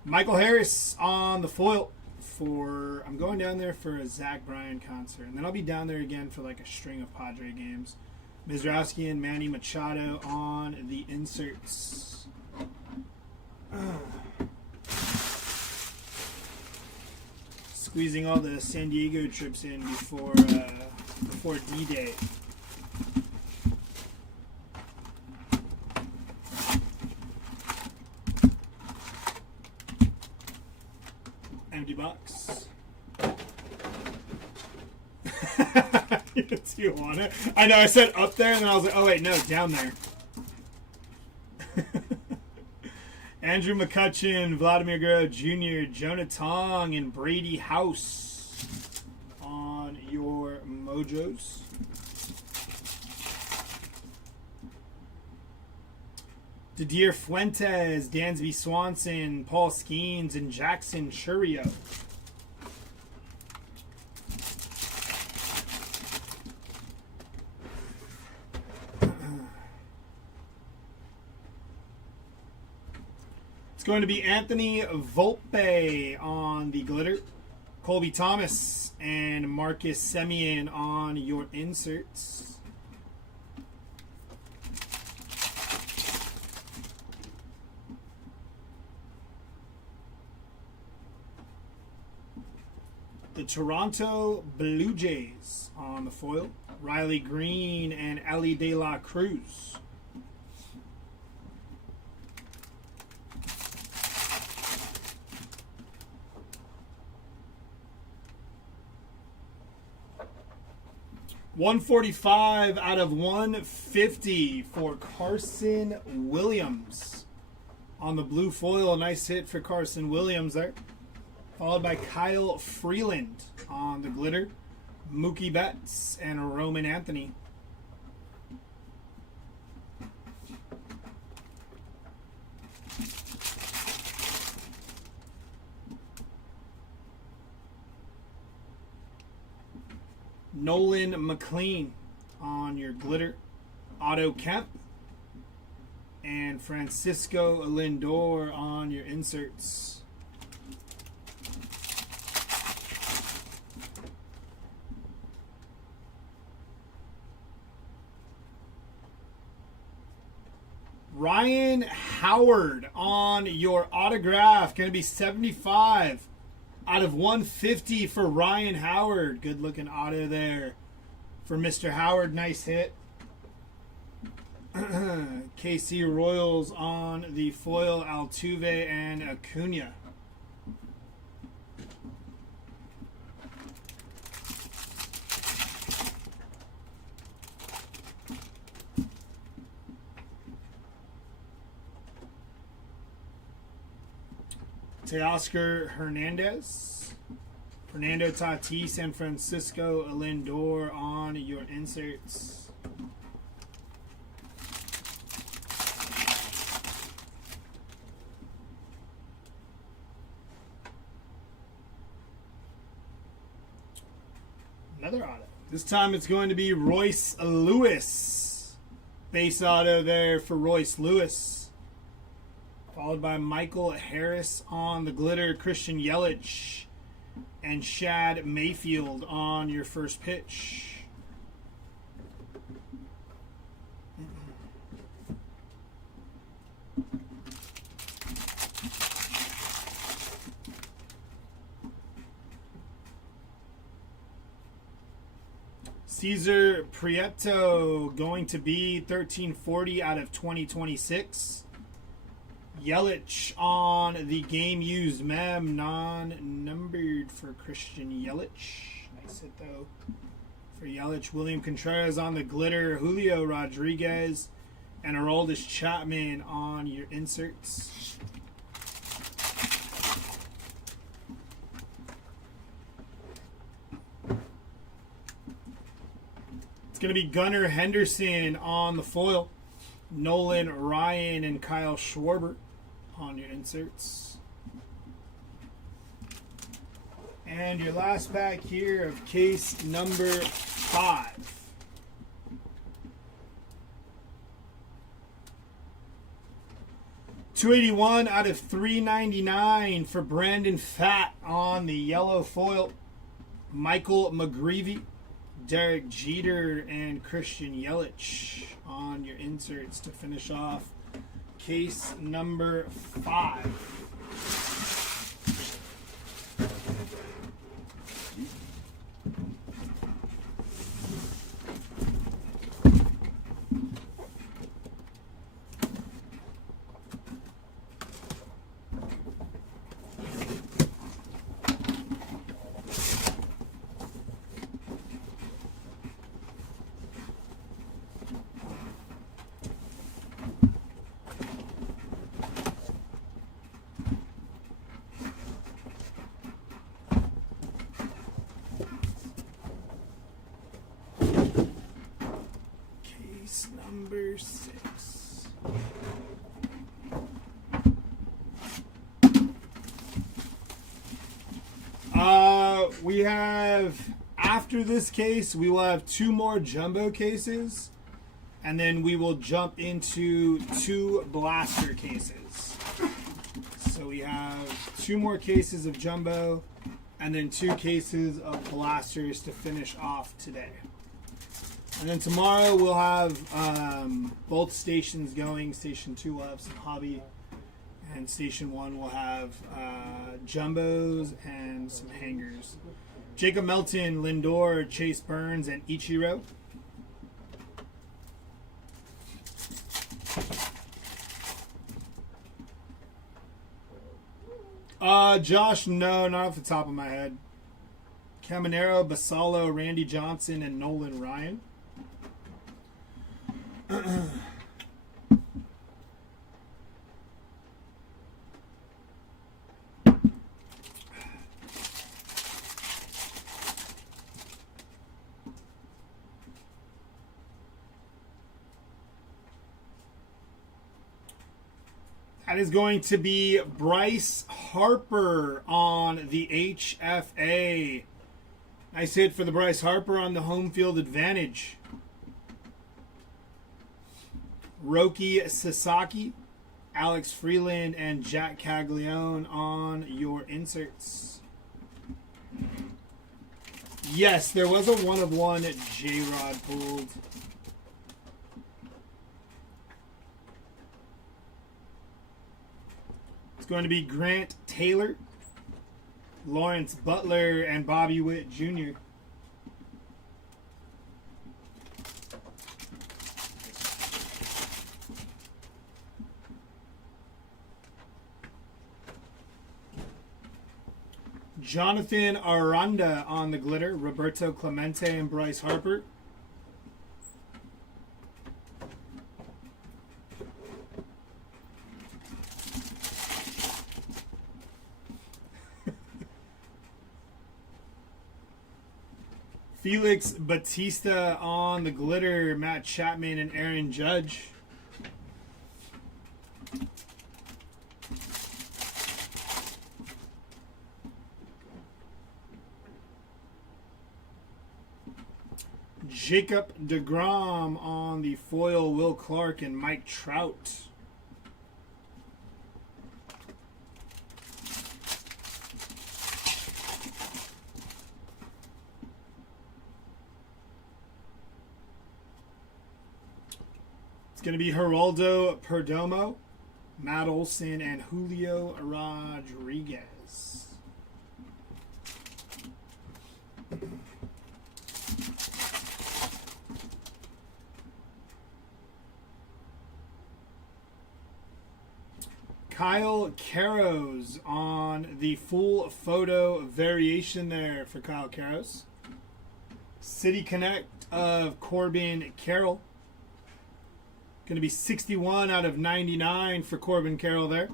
Michael Harris on the foil for... I'm going down there for a Zach Bryan concert. And then I'll be down there again for like a string of Padre games. Mizrowski and Manny Machado on the inserts. Squeezing all the San Diego trips in before D-Day. Empty box. Do you want it? I know, I said up there, and then I was like, oh wait, no, down there. Andrew McCutcheon, Vladimir Guerrero Jr., Jonah Tong, and Brady House on your mojos. Didier Fuentes, Dansby Swanson, Paul Skeens, and Jackson Churio. going to be Anthony Volpe on the glitter, Colby Thomas, and Marcus Semien on your inserts. The Toronto Blue Jays on the foil, Riley Green and Ellie De La Cruz. $145 out of $150 for Carson Williams on the blue foil. A nice hit for Carson Williams there. Followed by Kyle Freeland on the glitter, Mookie Betts, and Roman Anthony. Nolan McLean on your glitter, Otto Kemp, and Francisco Lindor on your inserts. Ryan Howard on your autograph. Going to be 75 out of 150 for Ryan Howard. Good looking auto there for Mr. Howard. Nice hit. KC Royals on the foil, Altuve and Acuna. Teoscar Hernandez, Fernando Tatis, and Francisco Lindor on your inserts. Another auto. This time it's going to be Royce Lewis. Base auto there for Royce Lewis. Followed by Michael Harris on the glitter, Christian Yelich, and Shad Mayfield on your first pitch. Cesar Prieto going to be 1340 out of 2026. Yelich on the game used mem, non-numbered for Christian Yelich. Nice hit though for Yelich. William Contreras on the glitter, Julio Rodriguez, and Aroldis Chapman on your inserts. It's going to be Gunnar Henderson on the foil, Nolan Ryan and Kyle Schwarber on your inserts. And your last pack here of case number 5. $281 out of $399 for Brandon Pfaadt on the yellow foil, Michael McGreevy, Derek Jeter, and Christian Yelich on your inserts to finish off case number 5. Number 6. We have, after this case, we will have 2 more jumbo cases, and then we will jump into 2 blaster cases. So we have 2 more cases of jumbo and then 2 cases of blasters to finish off today. And then tomorrow we'll have both stations going. Station 2 will have some hobby, and Station 1 will have jumbos and some hangers. Jacob Melton, Lindor, Chase Burns, and Ichiro. Josh, no, not off the top of my head. Caminero, Basallo, Randy Johnson, and Nolan Ryan. That is going to be Bryce Harper on the HFA. Nice hit for the Bryce Harper on the home field advantage. Roki Sasaki, Alex Freeland, and Jack Caglione on your inserts. Yes, there was a 1-of-1 J-Rod pulled. It's going to be Grant Taylor, Lawrence Butler, and Bobby Witt Jr. Jonathan Aranda on the glitter, Roberto Clemente and Bryce Harper. Felix Batista on the glitter, Matt Chapman and Aaron Judge. Jacob deGrom on the foil, Will Clark and Mike Trout. It's going to be Geraldo Perdomo, Matt Olson, and Julio Rodriguez. Kyle Caros on the full photo variation there for Kyle Caros. City Connect of Corbin Carroll. Going to be 61 out of 99 for Corbin Carroll there.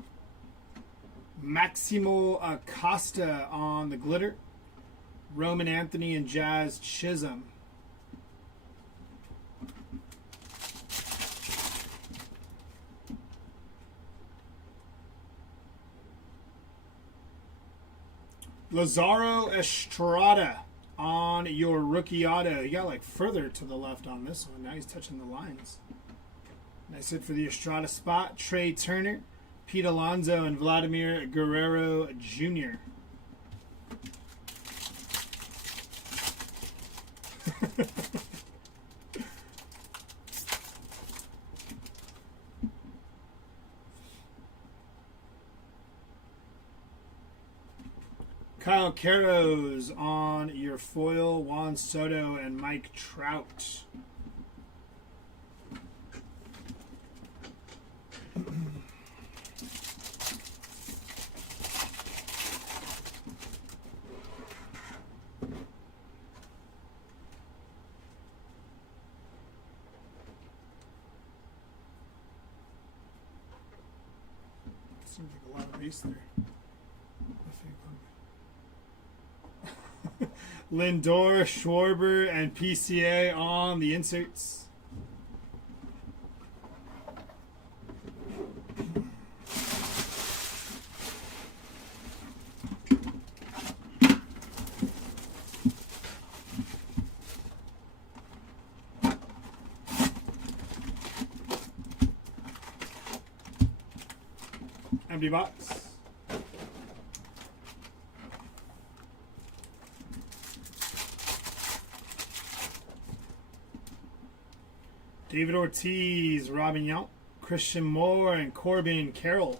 Maximo Acosta on the glitter. Roman Anthony and Jazz Chisholm. Lazaro Estrada on your rookie auto. He got like further to the left on this one. Now he's touching the lines. Nice hit for the Estrada spot. Trey Turner, Pete Alonso, and Vladimir Guerrero Jr. Kyle Caros on your foil, Juan Soto and Mike Trout. Seems like a lot of base there. Lindor, Schwarber, and PCA on the inserts. Empty box. David Ortiz, Robin Yount, Christian Moore, and Corbin Carroll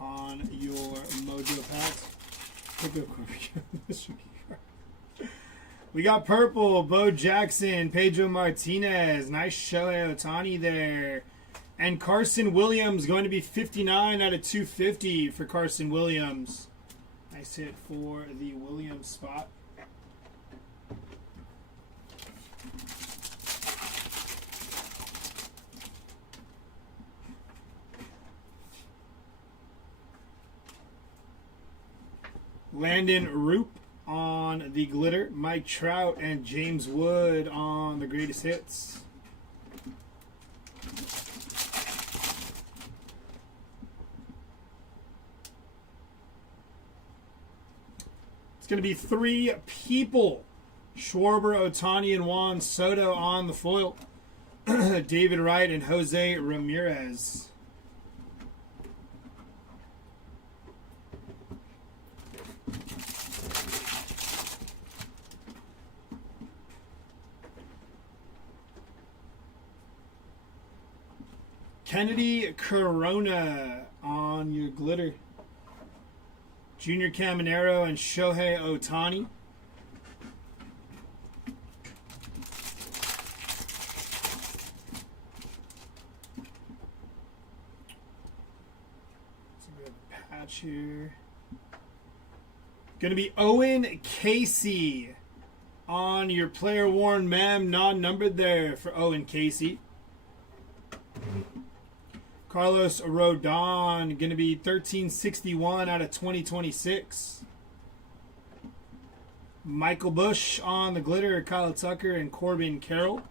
on your Mojo packs. Pick up Corbin Carroll. We got purple, Bo Jackson, Pedro Martinez. Nice Shohei Ohtani there. And Carson Williams going to be 59 out of 250 for Carson Williams. Nice hit for the Williams spot. Landon Roop on the glitter. Mike Trout and James Wood on the greatest hits. It's going to be 3 people. Schwarber, Ohtani, and Juan Soto on the foil. David Wright and Jose Ramirez. Kennedy Corona on your glitter. Junior Caminero and Shohei Ohtani. So we have a patch here. Going to be Owen Casey on your player worn mem, non-numbered there for Owen Casey. Carlos Rodon, going to be 1361 out of 2026. Michael Bush on the glitter, Kyle Tucker and Corbin Carroll.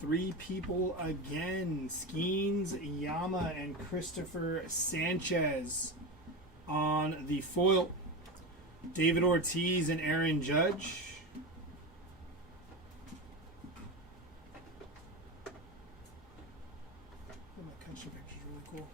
Three people again. Skeens, Yama, and Christopher Sanchez on the foil. David Ortiz and Aaron Judge. Oh, that country picture is really cool.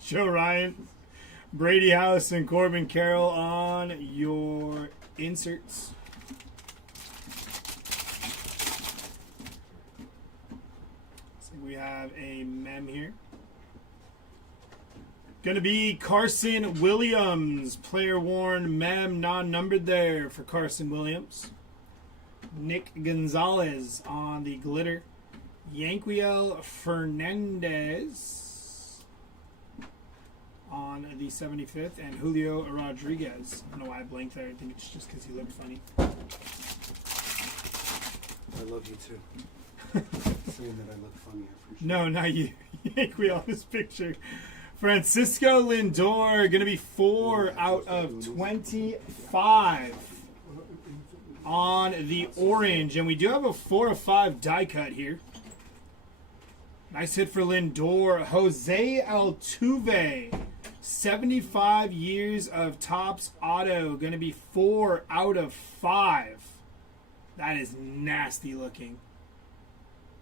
Joe Ryan, Brady House, and Corbin Carroll on your inserts. So we have a mem here. Going to be Carson Williams, player worn mem, non-numbered there for Carson Williams. Nick Gonzalez on the glitter. Yanquiel Fernandez on the 75th, and Julio Rodriguez. I don't know why I blinked there. I think it's just because he looked funny. I love you too. Saying that I look funny, I appreciate No, not you. Yanquiel, this picture. Francisco Lindor, going to be 4 out of 25 on the orange. And we do have a 4 of 5 die cut here. Nice hit for Lindor. Jose Altuve, 75 years of Topps Auto. Going to be 4 out of 5. That is nasty looking.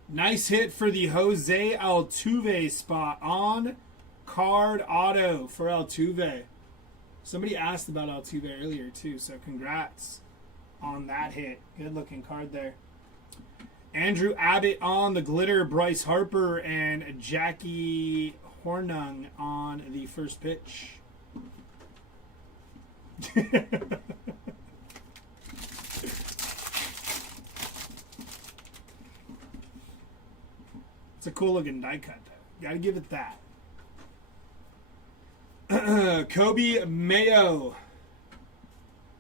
Nice hit for the Jose Altuve spot on card auto for Altuve. Somebody asked about Altuve earlier too, so congrats on that hit. Good looking card there. Andrew Abbott on the glitter, Bryce Harper, and Jackie Hornung on the first pitch. It's a cool looking die cut though. Gotta give it that. Kobe Mayo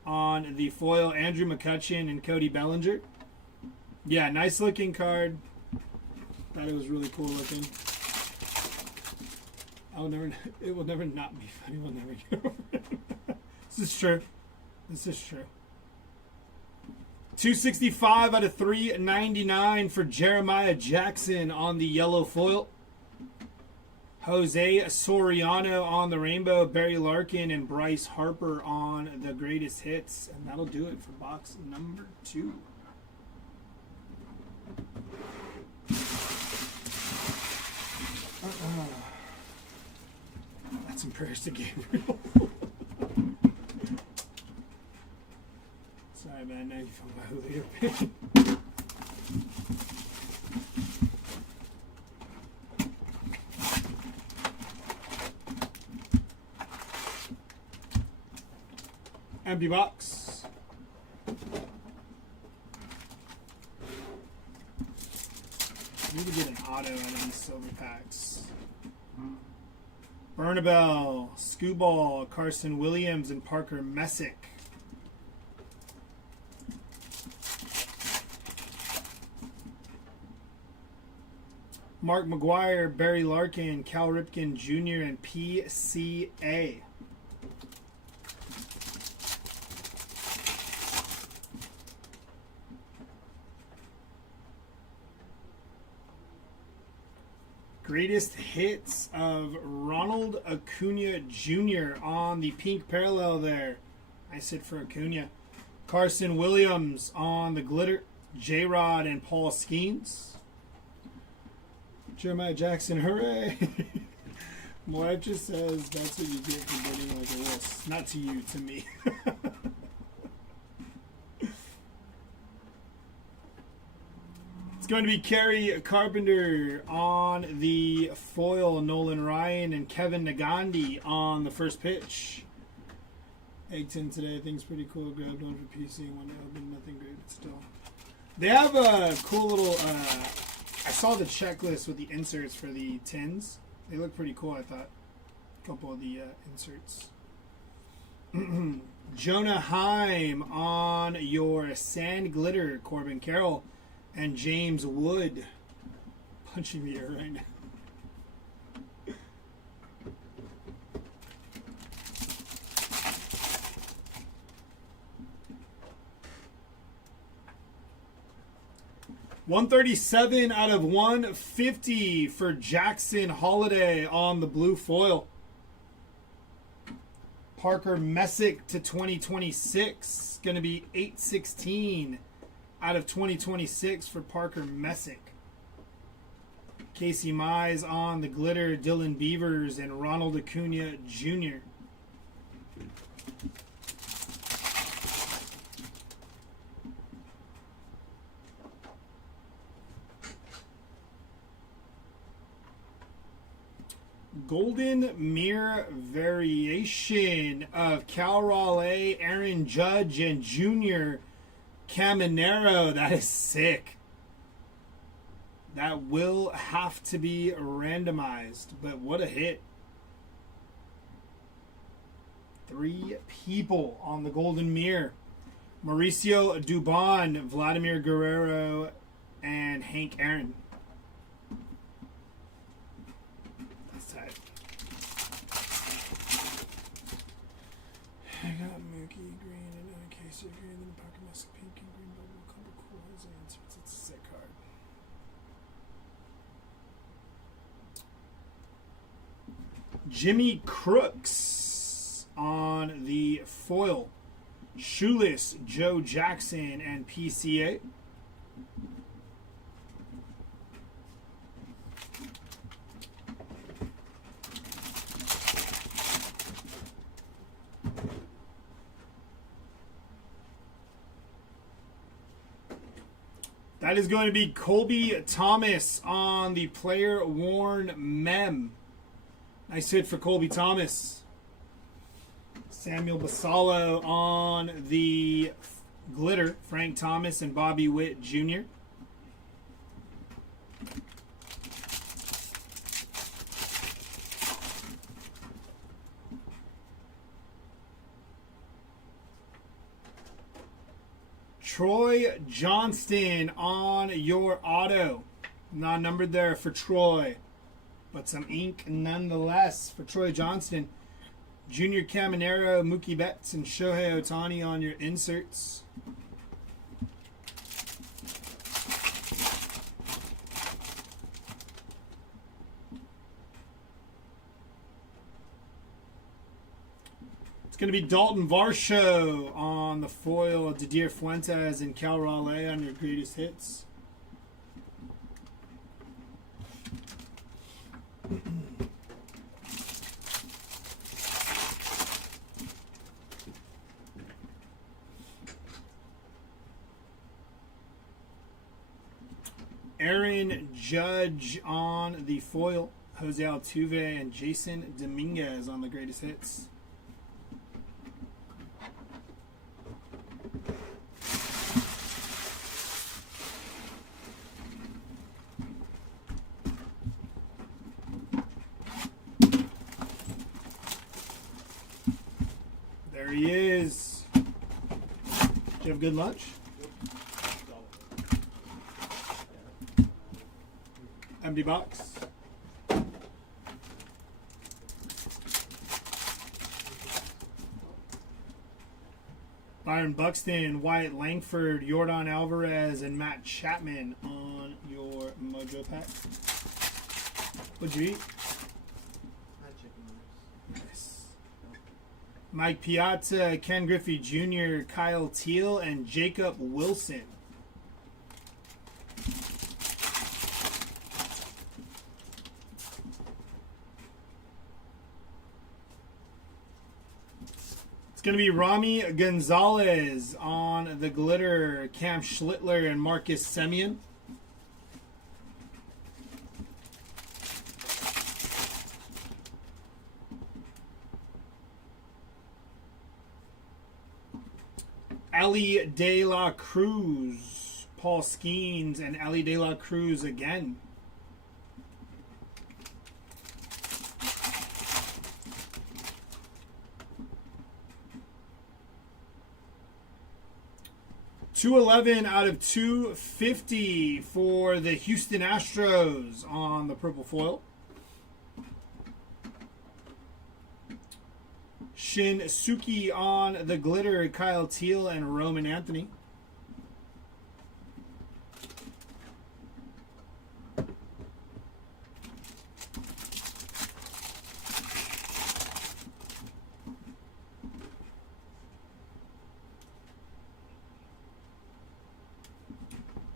on the foil, Andrew McCutchen and Cody Bellinger. Yeah, nice looking card. Thought it was really cool looking. It will never not be funny. We'll never get over it. This is true. This is true. 265 out of 399 for Jeremiah Jackson on the yellow foil. Jose Soriano on the rainbow, Barry Larkin and Bryce Harper on the greatest hits. And that'll do it for box number 2. That's some prayers to Gabriel. Sorry, man. Now you feel my Julio pain. Empty box. Need to get an auto out of these silver packs. Bernabel, Scooball, Carson Williams, and Parker Messick. Mark McGuire, Barry Larkin, Cal Ripken Jr., and PCA. Greatest hits of Ronald Acuna Jr. on the pink parallel there. Nice hit for Acuna. Carson Williams on the glitter. J-Rod and Paul Skeens. Jeremiah Jackson, hooray! My wife just says that's what you get for bidding like a wuss. Not to you, to me. It's going to be Kerry Carpenter on the foil, Nolan Ryan and Kevin Nagandi on the first pitch. Egg 10 today, I think it's pretty cool. Grabbed one for PC, one to open, nothing great, but still. They have a cool little, I saw the checklist with the inserts for the tins. They look pretty cool, I thought. A couple of the inserts. Jonah Heim on your sand glitter, Corbin Carroll. And James Wood punching the air right now. $137 out of $150 for Jackson Holiday on the blue foil. Parker Messick to 2026. Going to be $816 out of 2026 for Parker Messick. Casey Mize on the glitter, Dylan Beavers and Ronald Acuna Jr. Golden Mirror variation of Cal Raleigh, Aaron Judge, and Junior Caminero. That is sick. That will have to be randomized, but what a hit. 3 people on the Golden Mirror. Mauricio Dubon, Vladimir Guerrero, and Hank Aaron. That's tight. I got Mookie Green and Casey Green, and then Parker Messick pink and green bubble, a couple cool answers. It's a sick card. Jimmy Crooks on the foil. Shoeless, Joe Jackson, and PCA. That is going to be Colby Thomas on the player worn mem. Nice hit for Colby Thomas. Samuel Basallo on the glitter. Frank Thomas and Bobby Witt Jr. Troy Johnston on your auto. Not numbered there for Troy, but some ink nonetheless for Troy Johnston. Junior Caminero, Mookie Betts, and Shohei Ohtani on your inserts. It's going to be Dalton Varsho on the foil, Didier Fuentes and Cal Raleigh on your greatest hits. Aaron Judge on the foil, Jose Altuve and Jason Dominguez on the greatest hits. There he is. Did you have good lunch? Empty box. Byron Buxton, Wyatt Langford, Yordan Alvarez, and Matt Chapman on your Mojo pack. What'd you eat? Nice. Mike Piazza, Ken Griffey Jr., Kyle Teal, and Jacob Wilson. Going to be Rami Gonzalez on the glitter, Cam Schlittler and Marcus Semien. Ellie De La Cruz, Paul Skeens, and Ellie De La Cruz again. .211 out of 250 for the Houston Astros on the purple foil. Shinsuke on the glitter, Kyle Teal and Roman Anthony.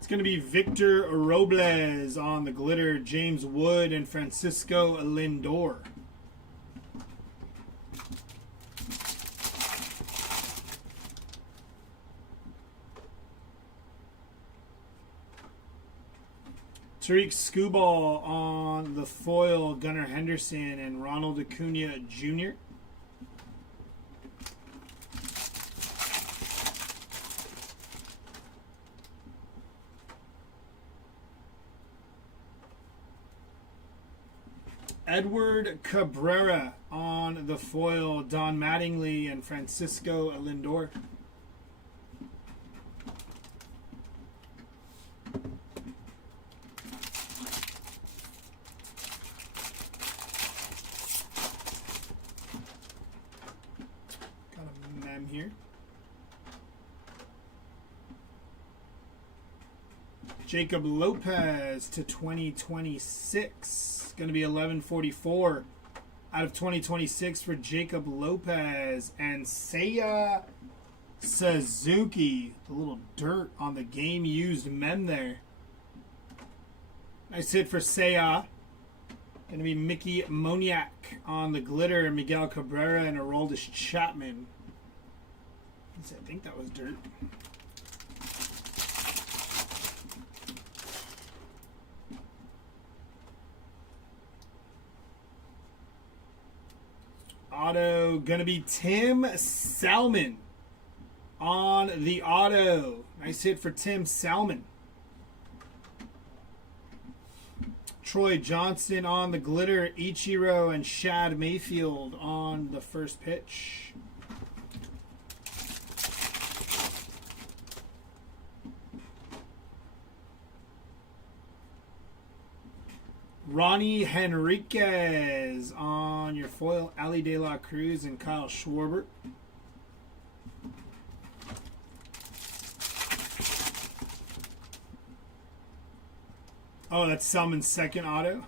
Going to be Victor Robles on the glitter, James Wood and Francisco Lindor. Tariq Skubal on the foil, Gunnar Henderson and Ronald Acuna Jr. Edward Cabrera on the foil, Don Mattingly and Francisco Lindor. Got a mem here. Jacob Lopez to 2026. Going to be 1144 out of 2026 for Jacob Lopez and Seiya Suzuki. The little dirt on the game used mem there. Nice hit for Seiya. Going to be Mickey Moniak on the glitter, Miguel Cabrera and Aroldis Chapman. I think that was dirt. Auto, gonna be Tim Salmon on the auto. Nice hit for Tim Salmon. Troy Johnston on the glitter, Ichiro and Shad Mayfield on the first pitch. Ronnie Henriquez on your foil, Ali De La Cruz and Kyle Schwarber. Oh, that's Salmon's second auto.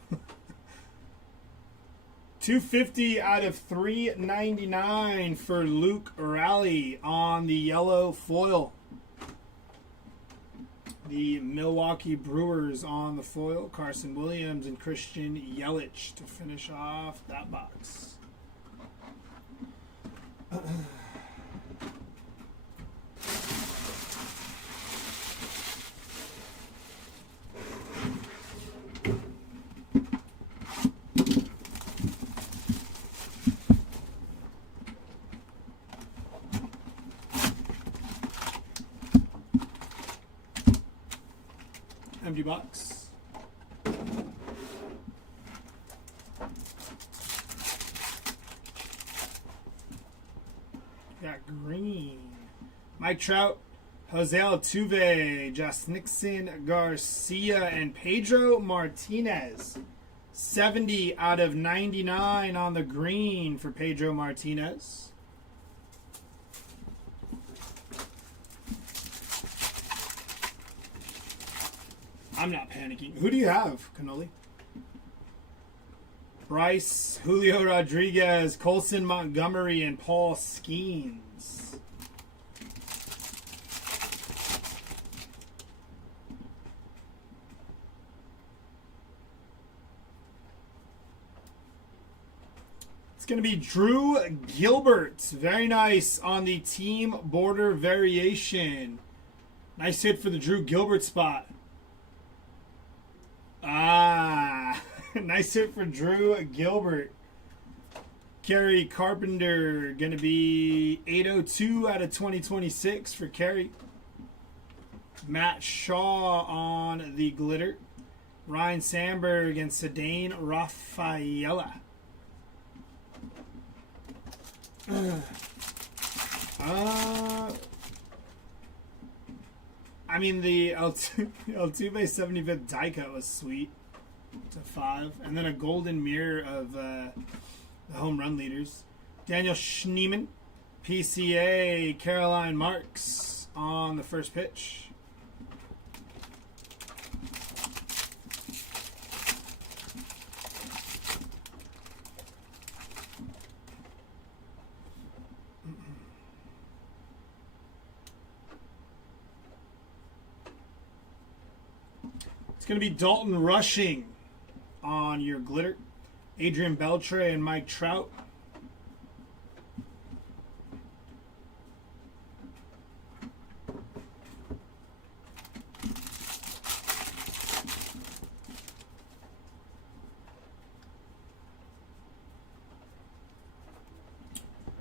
250 out of 399 for Luke Raleigh on the yellow foil. The Milwaukee Brewers on the foil. Carson Williams and Christian Yelich to finish off that box. Empty box. Got green. Mike Trout, Jose Altuve, Josh Nixon, Garcia, and Pedro Martinez. 70 out of 99 on the green for Pedro Martinez. I'm not panicking. Who do you have, Cannoli? Bryce, Julio Rodriguez, Colson Montgomery, and Paul Skeens. It's going to be Drew Gilbert. Very nice on the team border variation. Nice hit for the Drew Gilbert spot. Nice hit for Drew Gilbert. Kerry Carpenter going to be 802 out of 2026 for Kerry. Matt Shaw on the glitter. Ryan Sandberg and Cedane Rafaela. I mean, the Altuve 75th die cut was sweet. To 5. And then a golden mirror of the home run leaders. Daniel Schneemann, PCA, Caroline Marks on the first pitch. It's going to be Dalton Rushing on your glitter. Adrian Beltre and Mike Trout.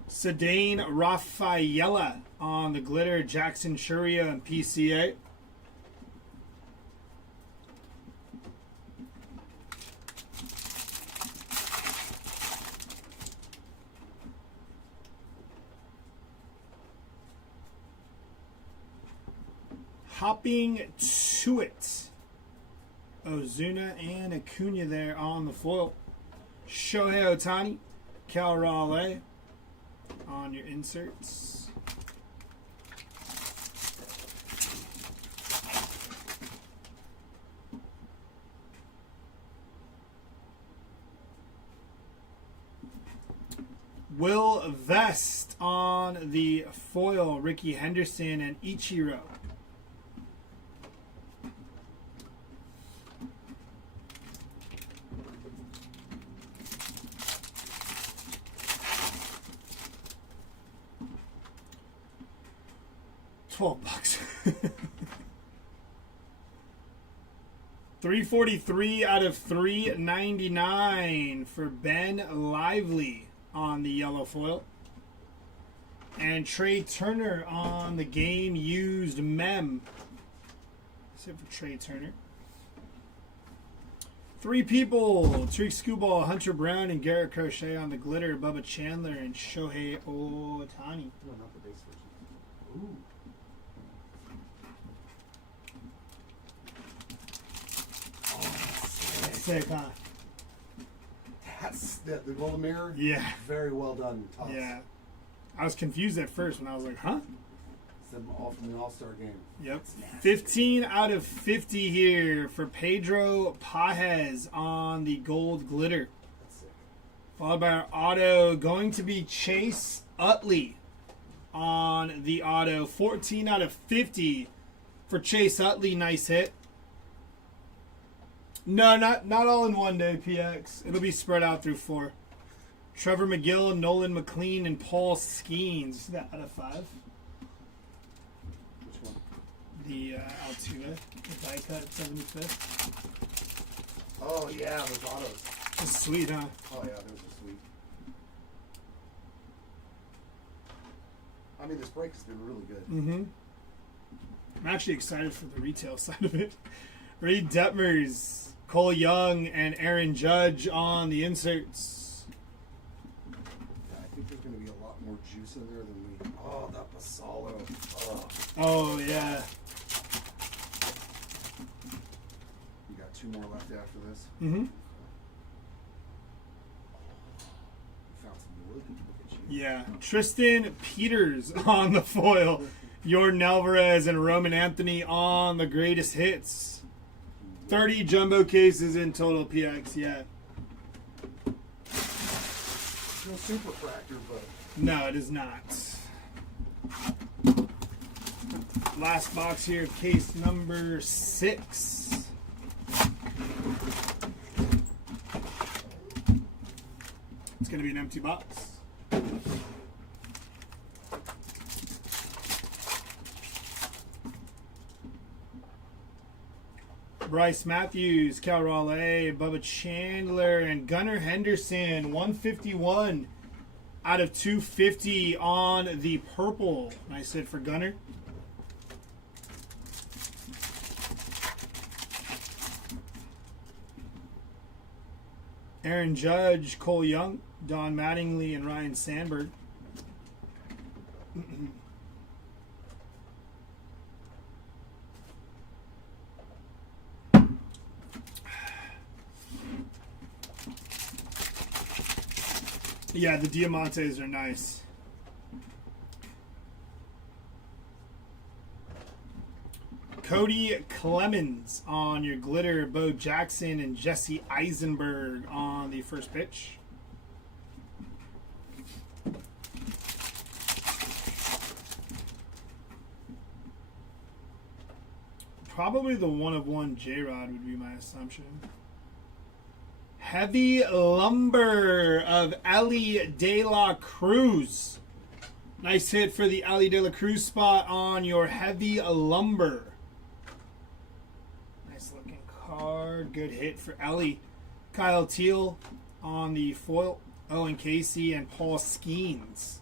Cedane Rafaela on the glitter. Jackson Churia and PCA. Hopping to it. Ozuna and Acuna there on the foil. Shohei Ohtani, Cal Raleigh on your inserts. Will Vest on the foil. Ricky Henderson and Ichiro. $12. 343 out of 399 for Ben Lively on the yellow foil. And Trey Turner on the game used mem. That's it for Trey Turner. 3 people. Tariq Skubal, Hunter Brown, and Garrett Crochet on the glitter. Bubba Chandler and Shohei Ohtani. No, not the base version. Ooh. Sick, huh? That's the golden mirror. Yeah. Very well done. Toss. Yeah. I was confused at first when I was like, huh? It's them all from the All-Star game. Yep. 15 out of 50 here for Pedro Pajes on the gold glitter. That's sick. Followed by our auto, going to be Chase Utley on the auto. 14 out of 50 for Chase Utley. Nice hit. No, not all in one day, PX. It'll be spread out through 4. Trevor McGill, Nolan McLean, and Paul Skeens. That out of 5. Which one? The Altuve, the die cut 75th. Oh, yeah, those autos. That's sweet, huh? Oh, yeah, those are sweet. I mean, this break has been really good. Mm-hmm. I'm actually excited for the retail side of it. Reed Detmers, Cole Young, and Aaron Judge on the inserts. Yeah, I think there's going to be a lot more juice in there than we... Oh, that Basalo. Oh. Oh, yeah. You got 2 more left after this. Mm-hmm. You found some wood. Look at you. Yeah. Tristan Peters on the foil. Jordan Alvarez and Roman Anthony on the greatest hits. 30 jumbo cases in total, PX, yeah. No super fractor, but... No, it is not. Last box here, case number 6. It's going to be an empty box. Bryce Matthews, Cal Raleigh, Bubba Chandler, and Gunnar Henderson. 151 out of 250 on the purple. Nice hit for Gunnar. Aaron Judge, Cole Young, Don Mattingly, and Ryan Sandberg. Yeah, the Diamantes are nice. Cody Clemens on your glitter, Bo Jackson and Jesse Eisenberg on the first pitch. Probably the 1/1 J-Rod would be my assumption. Heavy Lumber of Ali De La Cruz. Nice hit for the Ali De La Cruz spot on your Heavy Lumber. Nice looking card. Good hit for Ali. Kyle Teal on the foil. Owen Casey and Paul Skeens.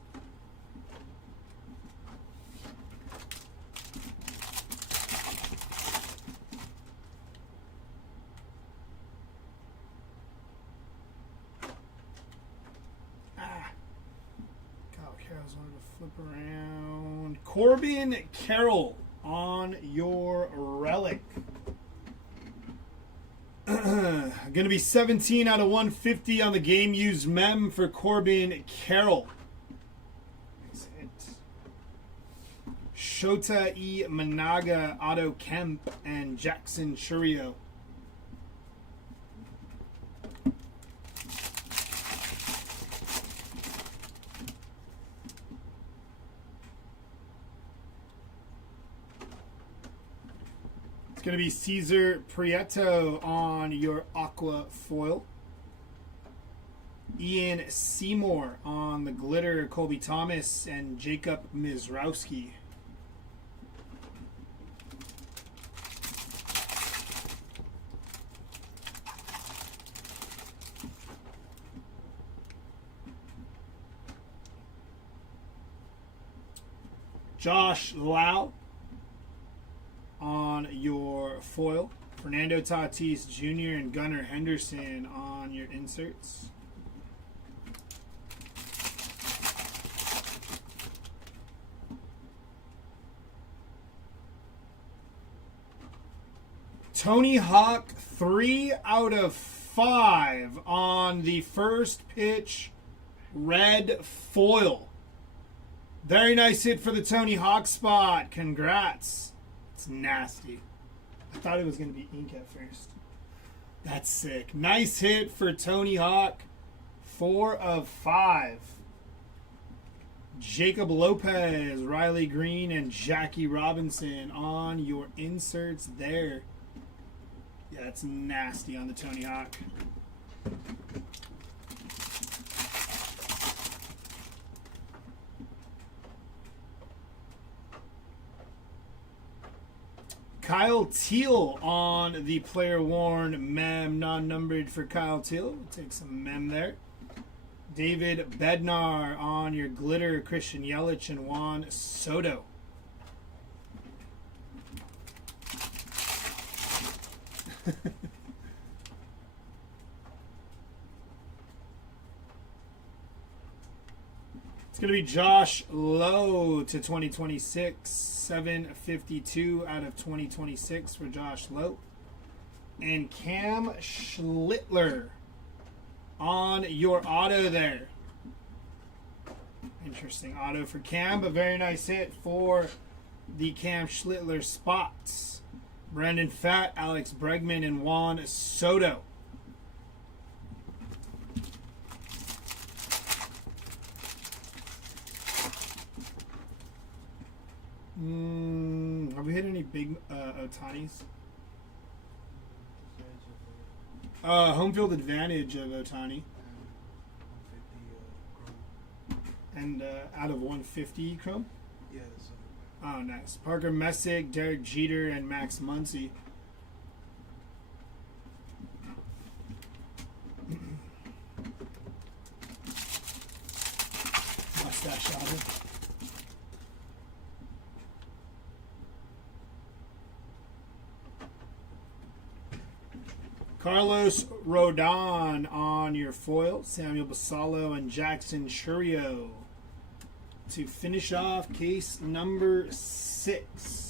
Flip around. Corbin Carroll on your relic. Going to be 17 out of 150 on the game used mem for Corbin Carroll. Nice hit. Shota E. Managa, Otto Kemp, and Jackson Churio. It's going to be Cesar Prieto on your aqua foil. Ian Seymour on the glitter, Colby Thomas, and Jacob Mizrowski. Josh Lau on your foil. Fernando Tatis Jr. and Gunnar Henderson on your inserts. Tony Hawk 3 out of 5 on the first pitch red foil. Very nice hit for the Tony Hawk spot. Congrats. It's nasty. I thought it was going to be ink at first. That's sick. Nice hit for Tony Hawk. 4/5. Jacob Lopez, Riley Green, and Jackie Robinson on your inserts there. Yeah, that's nasty on the Tony Hawk. Kyle Teal on the player worn mem, non-numbered for Kyle Teal. We'll take some mem there. David Bednar on your glitter, Christian Yelich and Juan Soto. It's going to be Josh Lowe to 2026. 752 out of 2026 for Josh Lowe. And Cam Schlittler on your auto there. Interesting auto for Cam, but very nice hit for the Cam Schlittler spots. Brandon Fatt, Alex Bregman, and Juan Soto. Have we hit any big Ohtanis? Home field advantage of Ohtani. And out of 150 Chrome? Yeah. Oh, nice. Parker Messick, Derek Jeter, and Max Muncy. Mustache auto. Carlos Rodon on your foil. Samuel Basallo and Jackson Churio to finish off case number 6.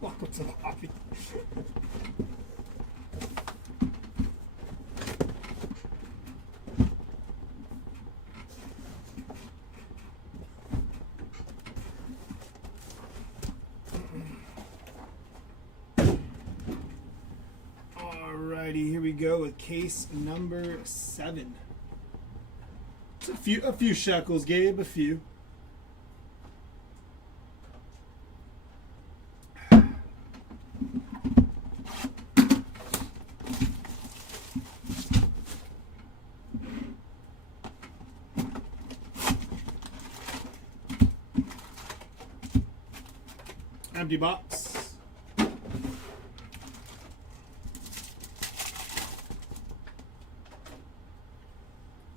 Welcome to the hobby. Alrighty, here we go with case number 7. It's a few shekels, Gabe, a few. Empty box.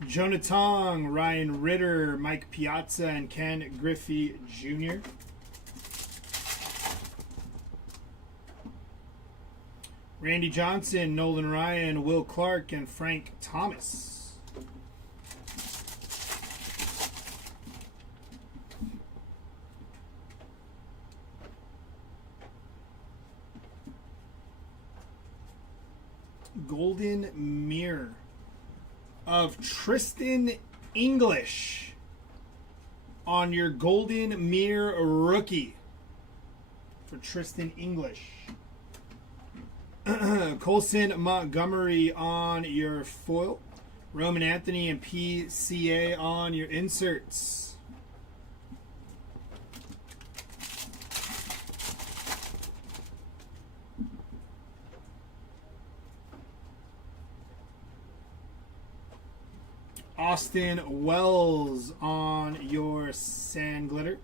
Jonah Tong, Ryan Ritter, Mike Piazza, and Ken Griffey Jr. Randy Johnson, Nolan Ryan, Will Clark, and Frank Thomas. Golden Mirror of Tristan English on your Golden Mirror rookie for Tristan English. Colson Montgomery on your foil. Roman Anthony and PCA on your inserts. Austin Wells on your Sand Glitter.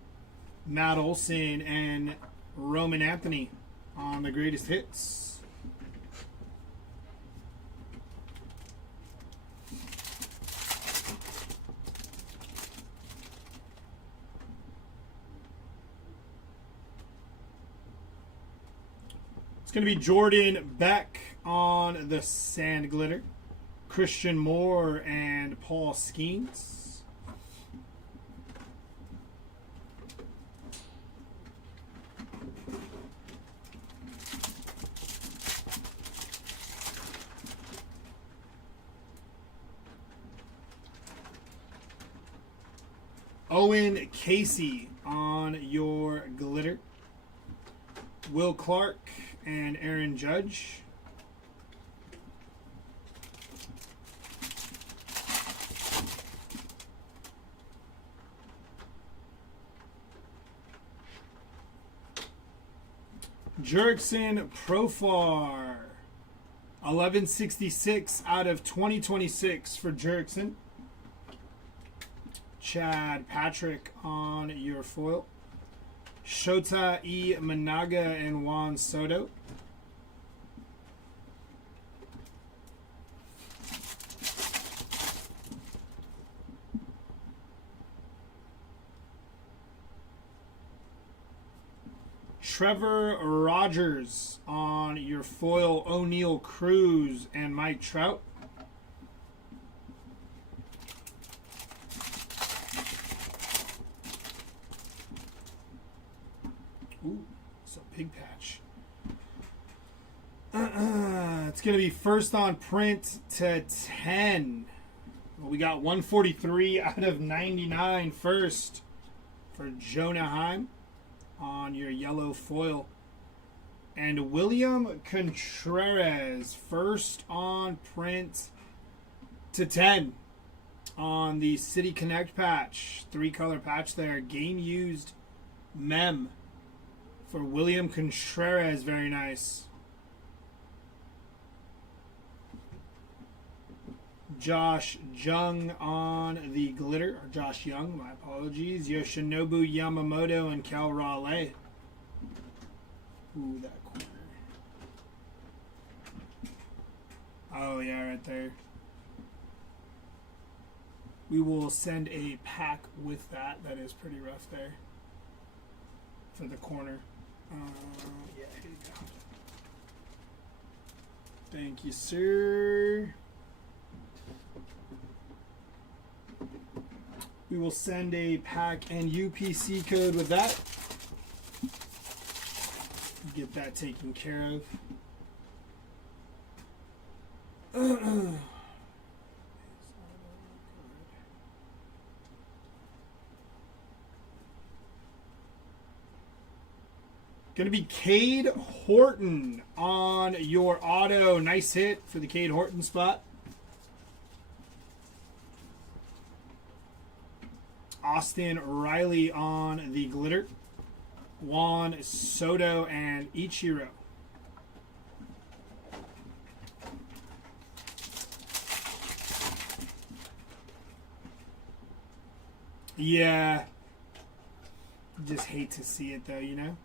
Matt Olson and Roman Anthony on the greatest hits. It's going to be Jordan Beck on the Sand Glitter. Christian Moore and Paul Skeens. Owen Casey on your glitter. Will Clark and Aaron Judge. Jurickson Profar. 1166 out of 2026 for Jurickson. Chad Patrick on your foil. Shota E. Managa and Juan Soto. Trevor Rogers on your foil. O'Neal Cruz and Mike Trout. Ooh, it's a big patch. It's going to be first on print to 10. Well, we got 143 out of 99 first for Jonah Heim on your yellow foil. And William Contreras, first on print to 10 on the City Connect patch. 3-color patch there. Game used mem for William Contreras. Very nice. Josh Jung on the glitter. Or Josh Young, my apologies. Yoshinobu Yamamoto and Cal Raleigh. Ooh, that corner. Oh, yeah, right there. We will send a pack with that. That is pretty rough there. For the corner. Yeah, here you go. Thank you, sir. We will send a pack and UPC code with that. Get that taken care of. Going to be Cade Horton on your auto. Nice hit for the Cade Horton spot. Austin Riley on the glitter. Juan Soto and Ichiro. Yeah. Just hate to see it though, you know.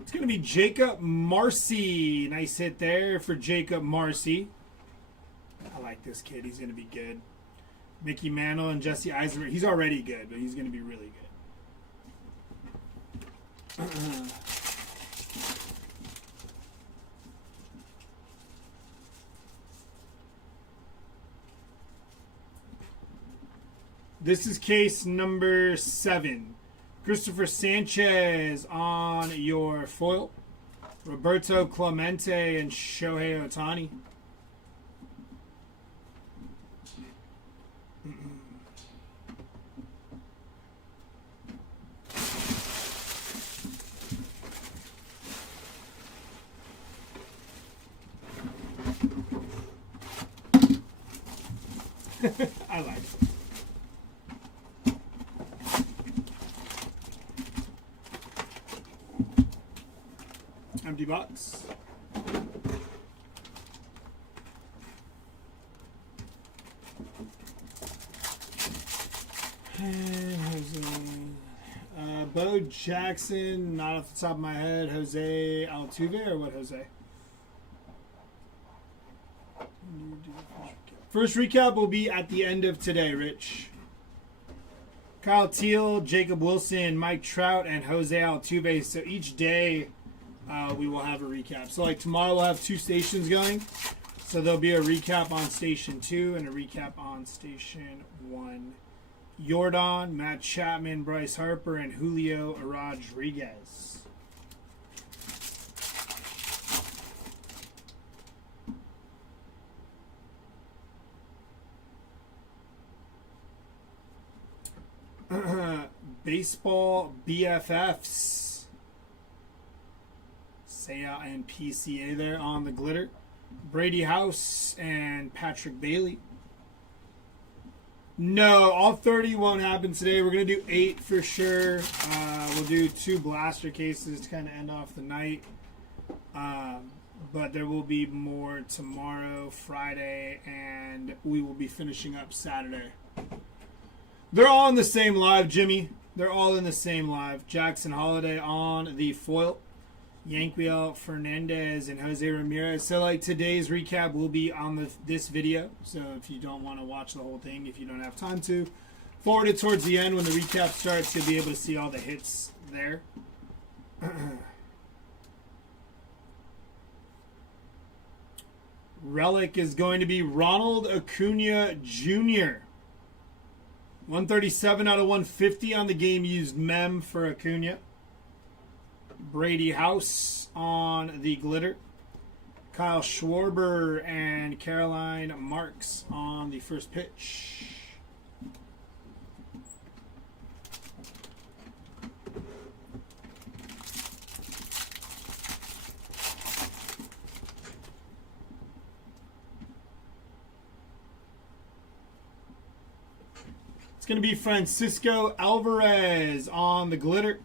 It's going to be Jacob Marcy. Nice hit there for Jacob Marcy. I like this kid. He's going to be good. Mickey Mantle and Jesse Eisenberg. He's already good, but he's going to be really good. This is case number 7. Christopher Sanchez on your foil. Roberto Clemente and Shohei Ohtani. I like it. Empty box. Bo Jackson, not off the top of my head. Jose Altuve, or what, Jose? First recap will be at the end of today, Rich. Kyle Teal, Jacob Wilson, Mike Trout, and Jose Altuve. So each day we will have a recap. So like tomorrow we'll have 2 stations going. So there'll be a recap on station 2 and a recap on station 1. Yordan, Matt Chapman, Bryce Harper, and Julio Rodriguez. Baseball BFFs. Seiya and PCA there on the glitter. Brady House and Patrick Bailey. No, all 30 won't happen today. We're going to do 8 for sure. We'll do 2 blaster cases to kind of end off the night. But there will be more tomorrow, Friday, and we will be finishing up Saturday. They're all in the same live, Jimmy. They're all in the same live. Jackson Holiday on the foil. Yanquiel Fernandez and Jose Ramirez. So, like, today's recap will be on this video. So, if you don't want to watch the whole thing, if you don't have time to, forward it towards the end when the recap starts. You'll be able to see all the hits there. Relic is going to be Ronald Acuna Jr. 137 out of 150 on the game used mem for Acuna. Brady House on the glitter. Kyle Schwarber and Caroline Marks on the first pitch. It's going to be Francisco Alvarez on the glitter.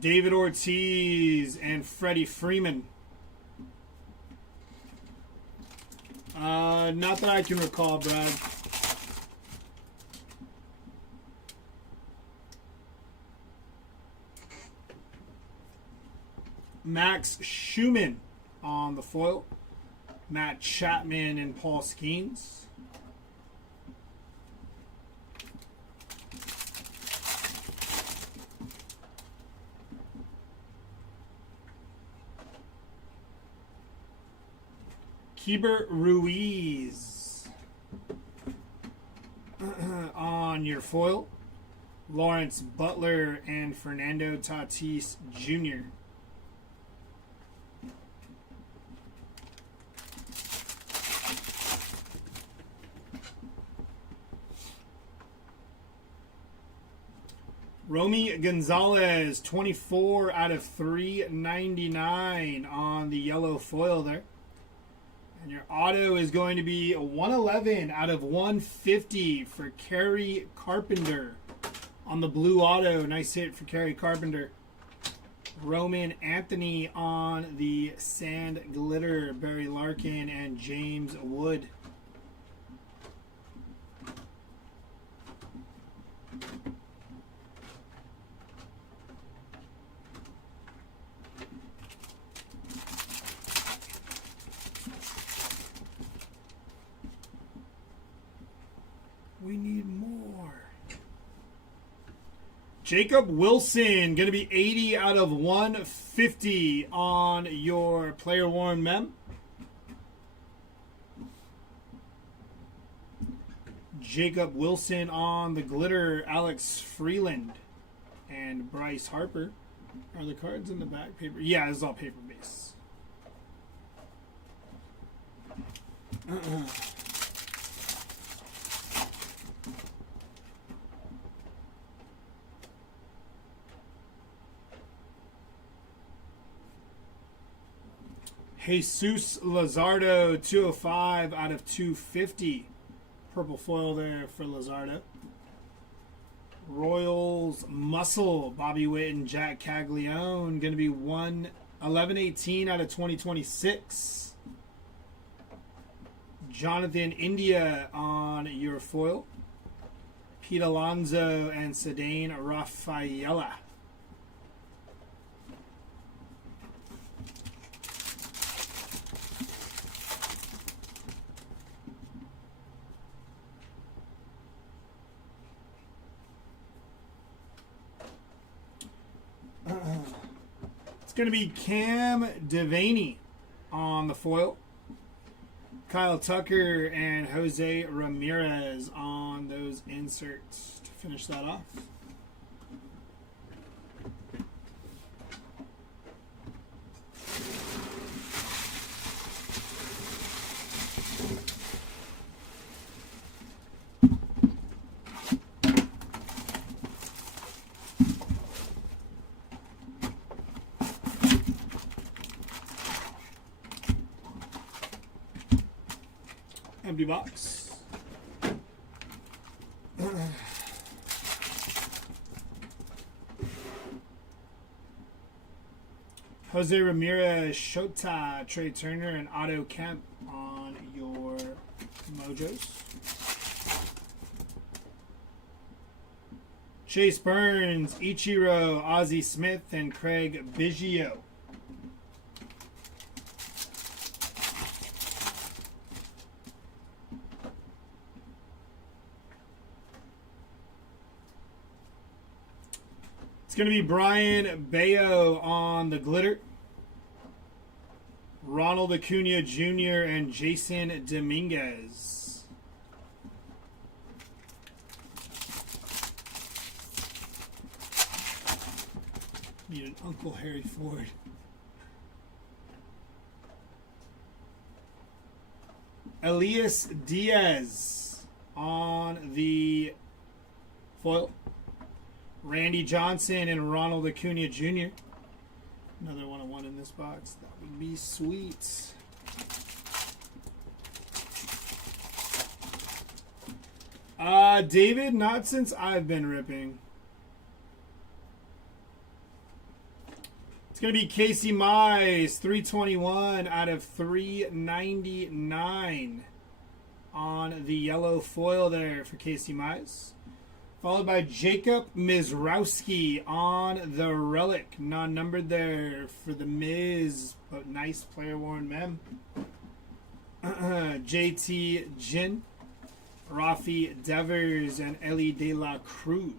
David Ortiz and Freddie Freeman. Not that I can recall, Brad. Max Schumann on the foil. Matt Chapman and Paul Skeens. Keibert Ruiz on your foil. Lawrence Butler and Fernando Tatis Jr. Romy Gonzalez, 24 out of 399 on the yellow foil there. And your auto is going to be 111 out of 150 for Kerry Carpenter on the blue auto. Nice hit for Kerry Carpenter. Roman Anthony on the sand glitter. Barry Larkin and James Wood. We need more. Jacob Wilson, going to be 80 out of 150 on your player worn mem. Jacob Wilson on the glitter. Alex Freeland and Bryce Harper. Are the cards in the back paper? Yeah, this is all paper base. Jesus Luzardo, 205 out of 250. Purple foil there for Luzardo. Royals Muscle, Bobby Witt and Jack Caglione. Going to be 1118 out of 2026. Jonathan India on your foil. Pete Alonso and Cedane Rafaela. It's going to be Cam Devaney on the foil. Kyle Tucker and Jose Ramirez on those inserts to finish that off. Empty box. Jose Ramirez, Shota, Trey Turner, and Otto Kemp on your Mojos. Chase Burns, Ichiro, Ozzie Smith, and Craig Biggio. It's going to be Brian Bayo on the glitter. Ronald Acuna Jr. and Jason Dominguez. Need an Uncle Harry Ford. Elias Diaz on the foil. Randy Johnson and Ronald Acuna Jr. Another 1-of-1 in this box. That would be sweet. David, not since I've been ripping. It's going to be Casey Mize, 321 out of 399 on the yellow foil there for Casey Mize. Followed by Jacob Mizrowski on the relic. Non-numbered there for the Miz. But nice player-worn mem. JT Jin. Rafi Devers and Ellie De La Cruz.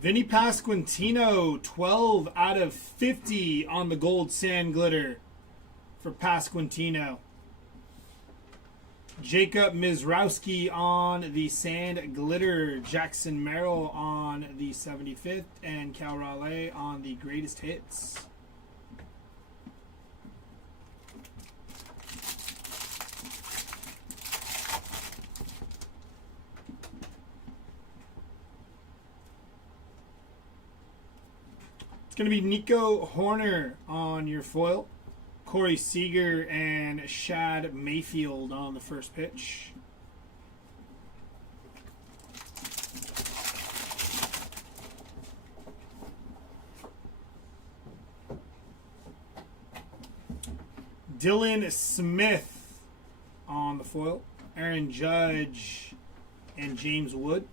Vinny Pasquantino, 12 out of 50 on the gold sand glitter for Pasquantino. Jacob Mizrowski on the sand glitter. Jackson Merrill on the 75th. And Cal Raleigh on the greatest hits. Going to be Nico Horner on your foil. Corey Seager and Shad Mayfield on the first pitch. Dylan Smith on the foil. Aaron Judge and James Wood.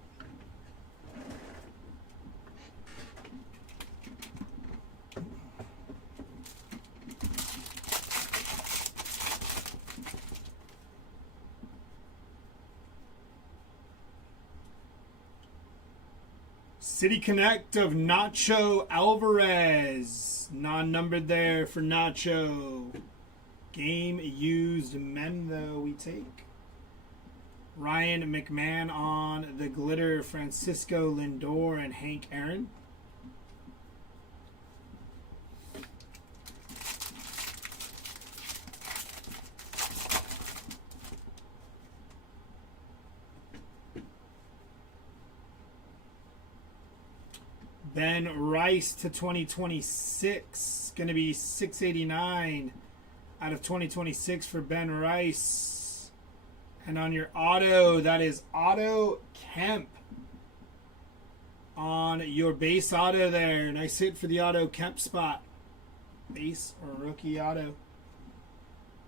City Connect of Nacho Alvarez. Non-numbered there for Nacho. Game used mem though we take. Ryan McMahon on the glitter. Francisco Lindor and Hank Aaron. Ben Rice to 2026. Going to be 689 out of 2026 for Ben Rice. And on your auto, that is Otto Kemp on your base auto there. Nice hit for the Otto Kemp spot. Base or rookie auto.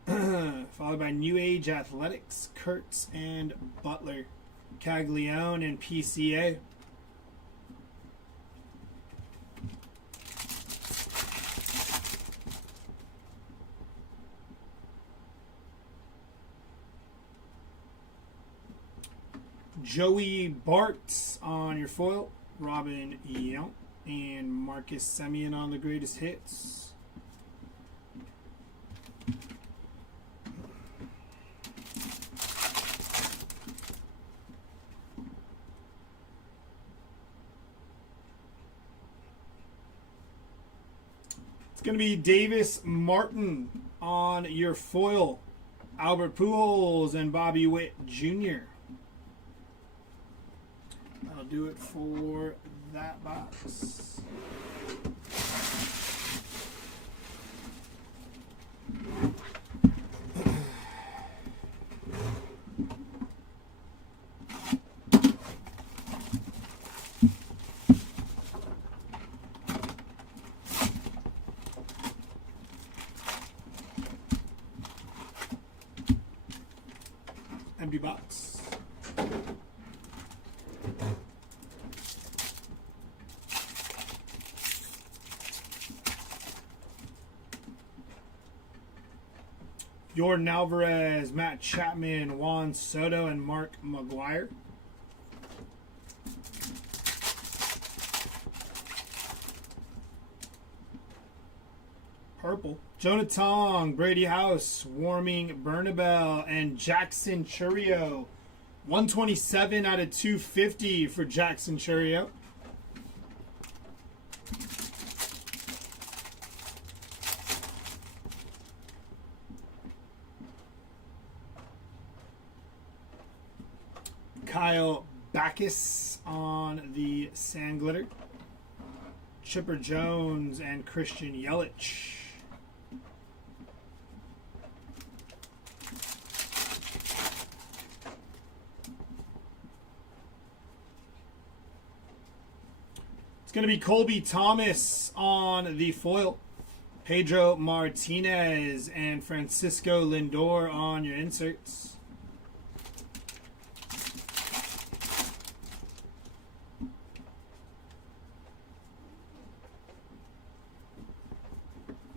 Followed by New Age Athletics, Kurtz and Butler. Caglione and PCA. Joey Bart on your foil. Robin Yount and Marcus Semien on the greatest hits. It's going to be Davis Martin on your foil. Albert Pujols and Bobby Witt Jr. That'll do it for that box. Empty box. Jordan Alvarez, Matt Chapman, Juan Soto, and Mark McGwire. Purple. Jonah Tong, Brady House, Warming Bernabel, and Jackson Chourio. 127 out of 250 for Jackson Chourio. Kyle Backus on the Sand Glitter. Chipper Jones and Christian Yelich. It's going to be Colby Thomas on the foil. Pedro Martinez and Francisco Lindor on your inserts.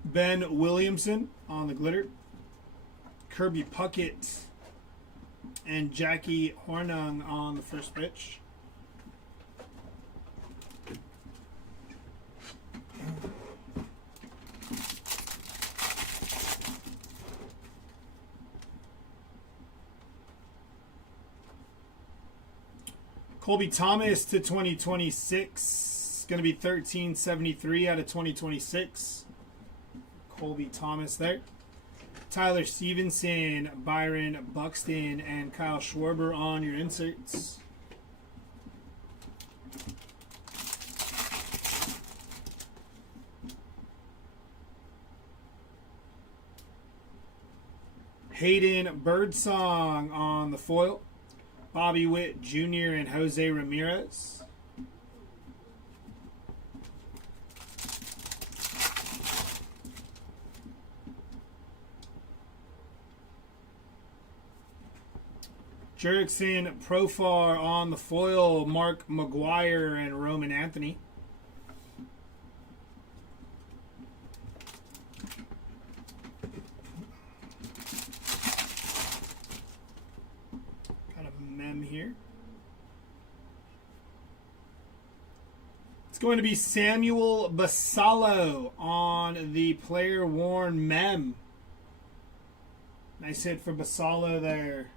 Ben Williamson on the glitter. Kirby Puckett and Jackie Hornung on the first pitch. Colby Thomas to 2026. Going to be 1373 out of 2026. Colby Thomas there. Tyler Stevenson, Byron Buxton, and Kyle Schwarber on your inserts. Hayden Birdsong on the foil. Bobby Witt Jr. and Jose Ramirez. Jurickson Profar on the foil. Mark McGwire and Roman Anthony. Here. It's going to be Samuel Basallo on the player worn mem. Nice hit for Basallo there.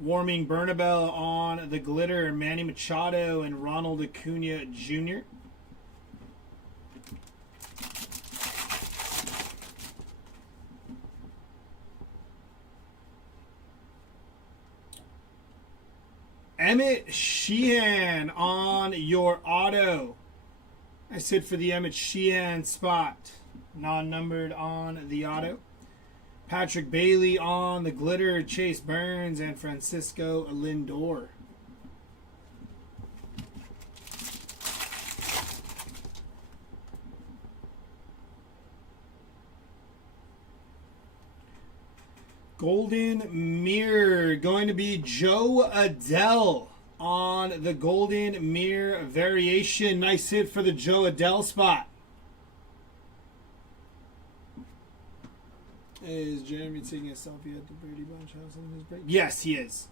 Warming Bernabel on the glitter. Manny Machado and Ronald Acuna Jr. Emmett Sheehan on your auto. I said for the Emmett Sheehan spot. Non-numbered on the auto. Patrick Bailey on the glitter. Chase Burns and Francisco Lindor. Golden Mirror, going to be Joe Adele on the Golden Mirror variation. Nice hit for the Joe Adele spot. Is Jeremy taking a selfie at the Brady Bunch house on his break? Yes, he is.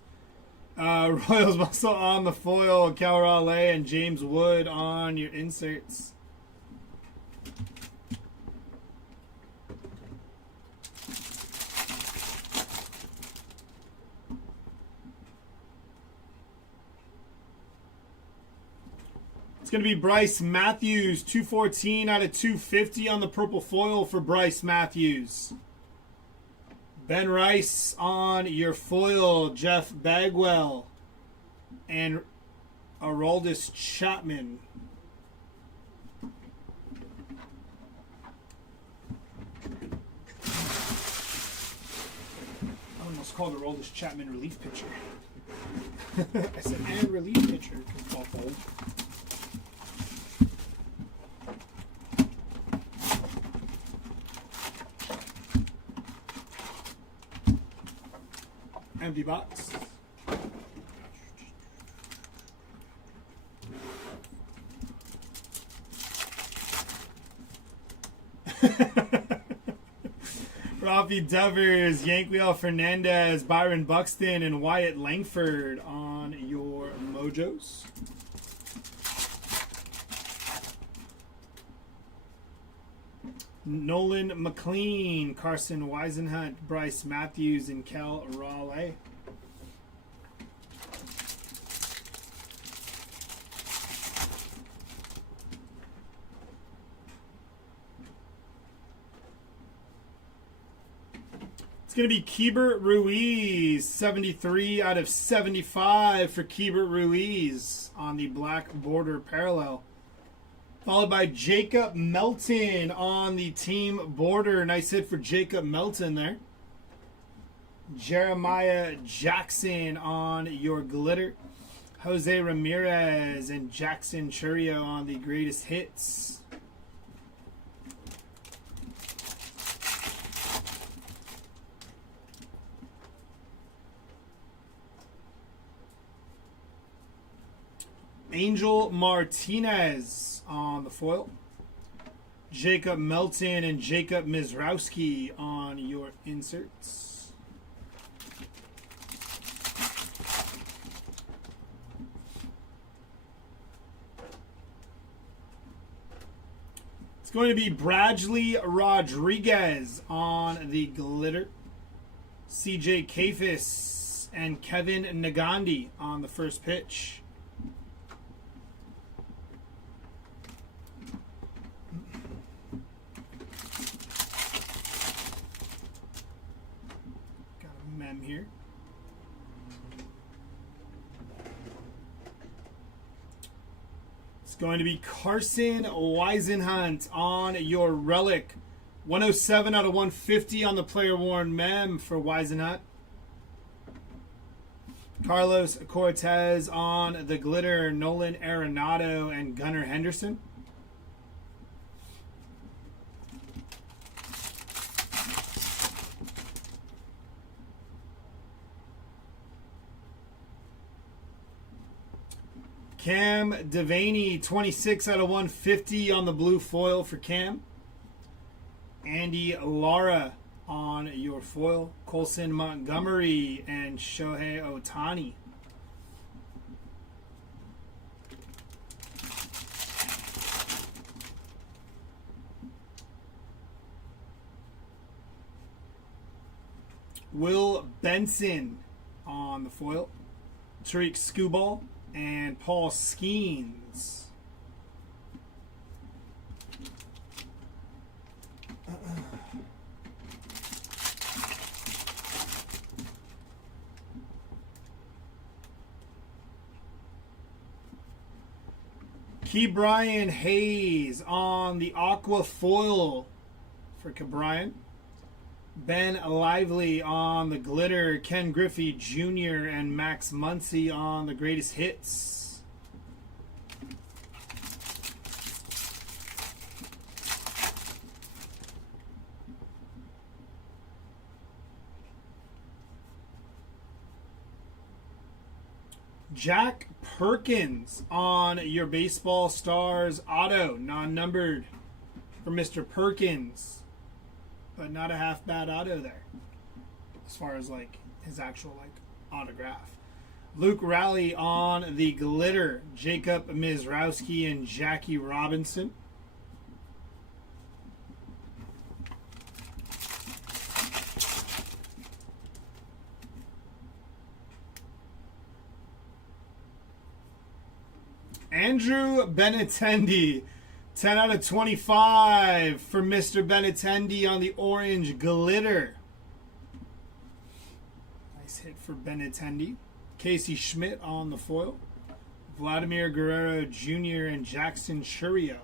Royals Muscle on the foil. Cal Raleigh and James Wood on your inserts. It's going to be Bryce Matthews, 214 out of 250 on the purple foil for Bryce Matthews. Ben Rice on your foil, Jeff Bagwell, and Aroldis Chapman. I almost called Aroldis Chapman relief pitcher. I said, and relief pitcher. Awful. Empty box. Rafi Devers, Yanquiel Fernandez, Byron Buxton, and Wyatt Langford on your Mojos. Nolan McLean, Carson Weisenhunt, Bryce Matthews, and Kel Raleigh. It's going to be Keibert Ruiz, 73 out of 75 for Keibert Ruiz on the black border parallel. Followed by Jacob Melton on the team border. Nice hit for Jacob Melton there. Jeremiah Jackson on your glitter. Jose Ramirez and Jackson Churio on the greatest hits. Angel Martinez on the foil. Jacob Melton and Jacob Mizrowski on your inserts. It's going to be Bradley Rodriguez on the glitter. CJ Kafis and Kevin Nagandi on the first pitch. Here. It's going to be Carson Weisenhunt on your relic. 107 out of 150 on the player worn mem for Weisenhunt. Carlos Cortez on the glitter. Nolan Arenado and Gunnar Henderson. Cam Devaney, 26 out of 150 on the blue foil for Cam. Andy Lara on your foil. Colson Montgomery and Shohei Ohtani. Will Benson on the foil. Tariq Skubal and Paul Skeens. Ke'Bryan Hayes on the aqua foil for Ke'Bryan. Ben Lively on the glitter. Ken Griffey Jr. and Max Muncy on the greatest hits. Jack Perkins on your Baseball Stars auto, non-numbered for Mr. Perkins. But not a half bad auto there, as far as like his actual like autograph. Luke Raleigh on the glitter. Jacob Mizrowski and Jackie Robinson. Andrew Benintendi. 10 out of 25 for Mr. Benintendi on the orange glitter. Nice hit for Benintendi. Casey Schmidt on the foil. Vladimir Guerrero Jr. and Jackson Chourio.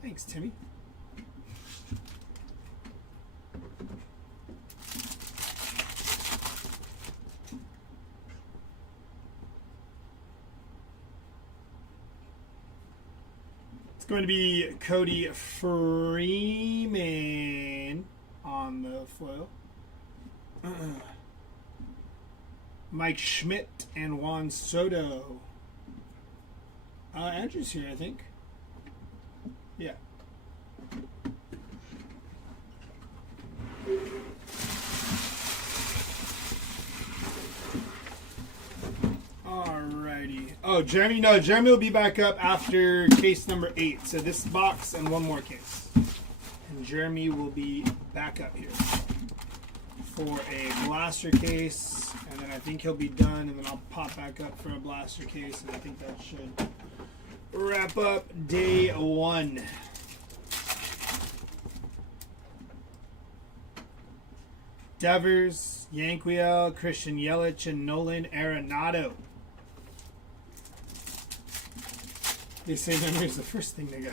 Thanks, Timmy. It's going to be Cody Freeman on the foil. Mike Schmidt and Juan Soto. Andrew's here, I think. Yeah. Alrighty. Oh, Jeremy? No, Jeremy will be back up after case number 8. So this box and one more case. And Jeremy will be back up here for a blaster case. And then I think he'll be done. And then I'll pop back up for a blaster case. And I think that should wrap up day 1. Devers, Yanquiel, Christian Yelich, and Nolan Arenado. They say memory's the first thing to go.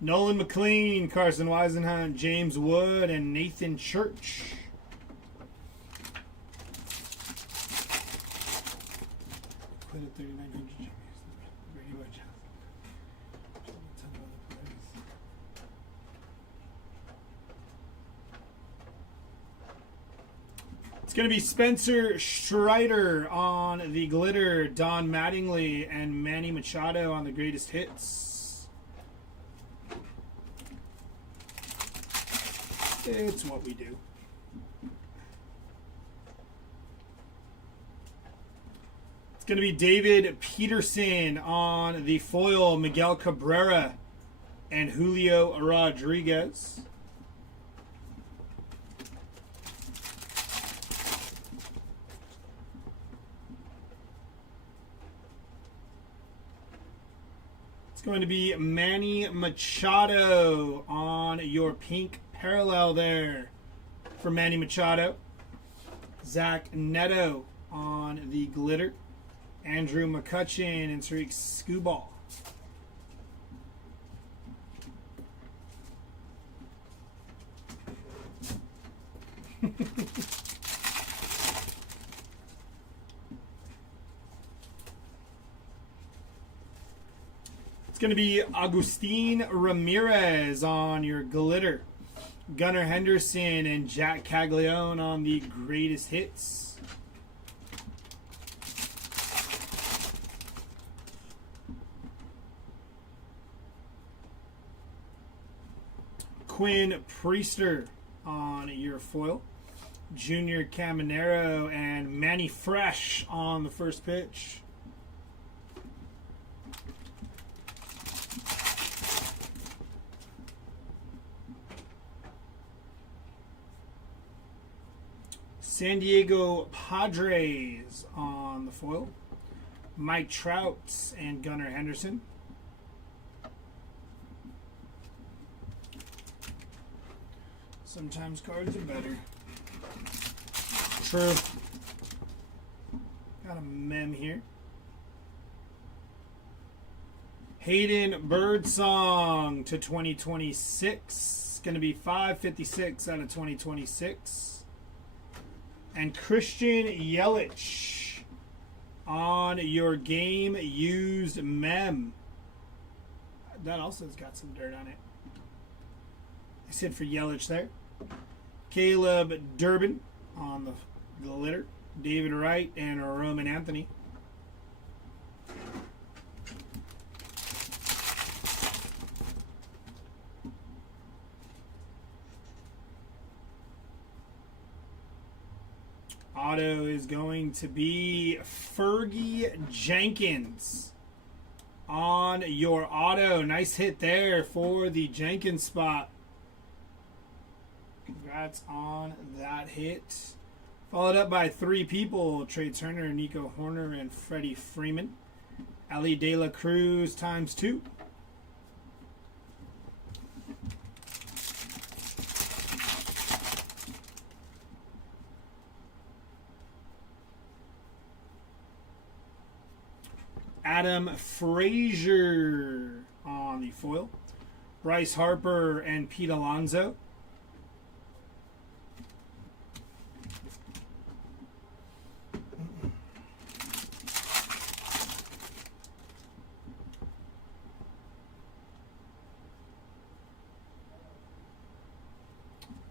Nolan McLean, Carson Weisenhunt, James Wood, and Nathan Church. Quit at 3,900. Brady Wedge. It's going to be Spencer Strider on the glitter, Don Mattingly, and Manny Machado on the greatest hits. It's what we do. It's going to be David Peterson on the foil, Miguel Cabrera, and Julio Rodriguez. It's going to be Manny Machado on your pink parallel there for Manny Machado. Zach Neto on the glitter. Andrew McCutchen and Tariq Skubal. It's going to be Agustin Ramirez on your glitter. Gunnar Henderson and Jack Caglione on the greatest hits. Quinn Priester on your foil. Junior Caminero and Manny Fresh on the first pitch. San Diego Padres on the foil. Mike Trout and Gunnar Henderson. Sometimes cards are better. True. Got a mem here. Hayden Birdsong to 2026. Going to be 556 out of 2026. And Christian Yelich on your game used mem. That also has got some dirt on it. I said for Yelich there. Caleb Durbin on the glitter. David Wright and Roman Anthony. Auto is going to be Fergie Jenkins on your auto. Nice hit there for the Jenkins spot. Congrats on that hit. Followed up by 3 people. Trey Turner, Nico Horner, and Freddie Freeman. Ali De La Cruz times 2. Adam Frazier on the foil. Bryce Harper and Pete Alonso.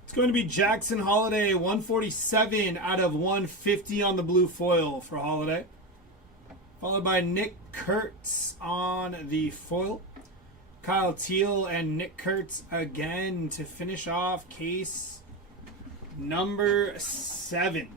It's going to be Jackson Holiday, 147 out of 150 on the blue foil for Holiday. Followed by Nick Kurtz on the foil. Kyle Teal and Nick Kurtz again to finish off case number 7.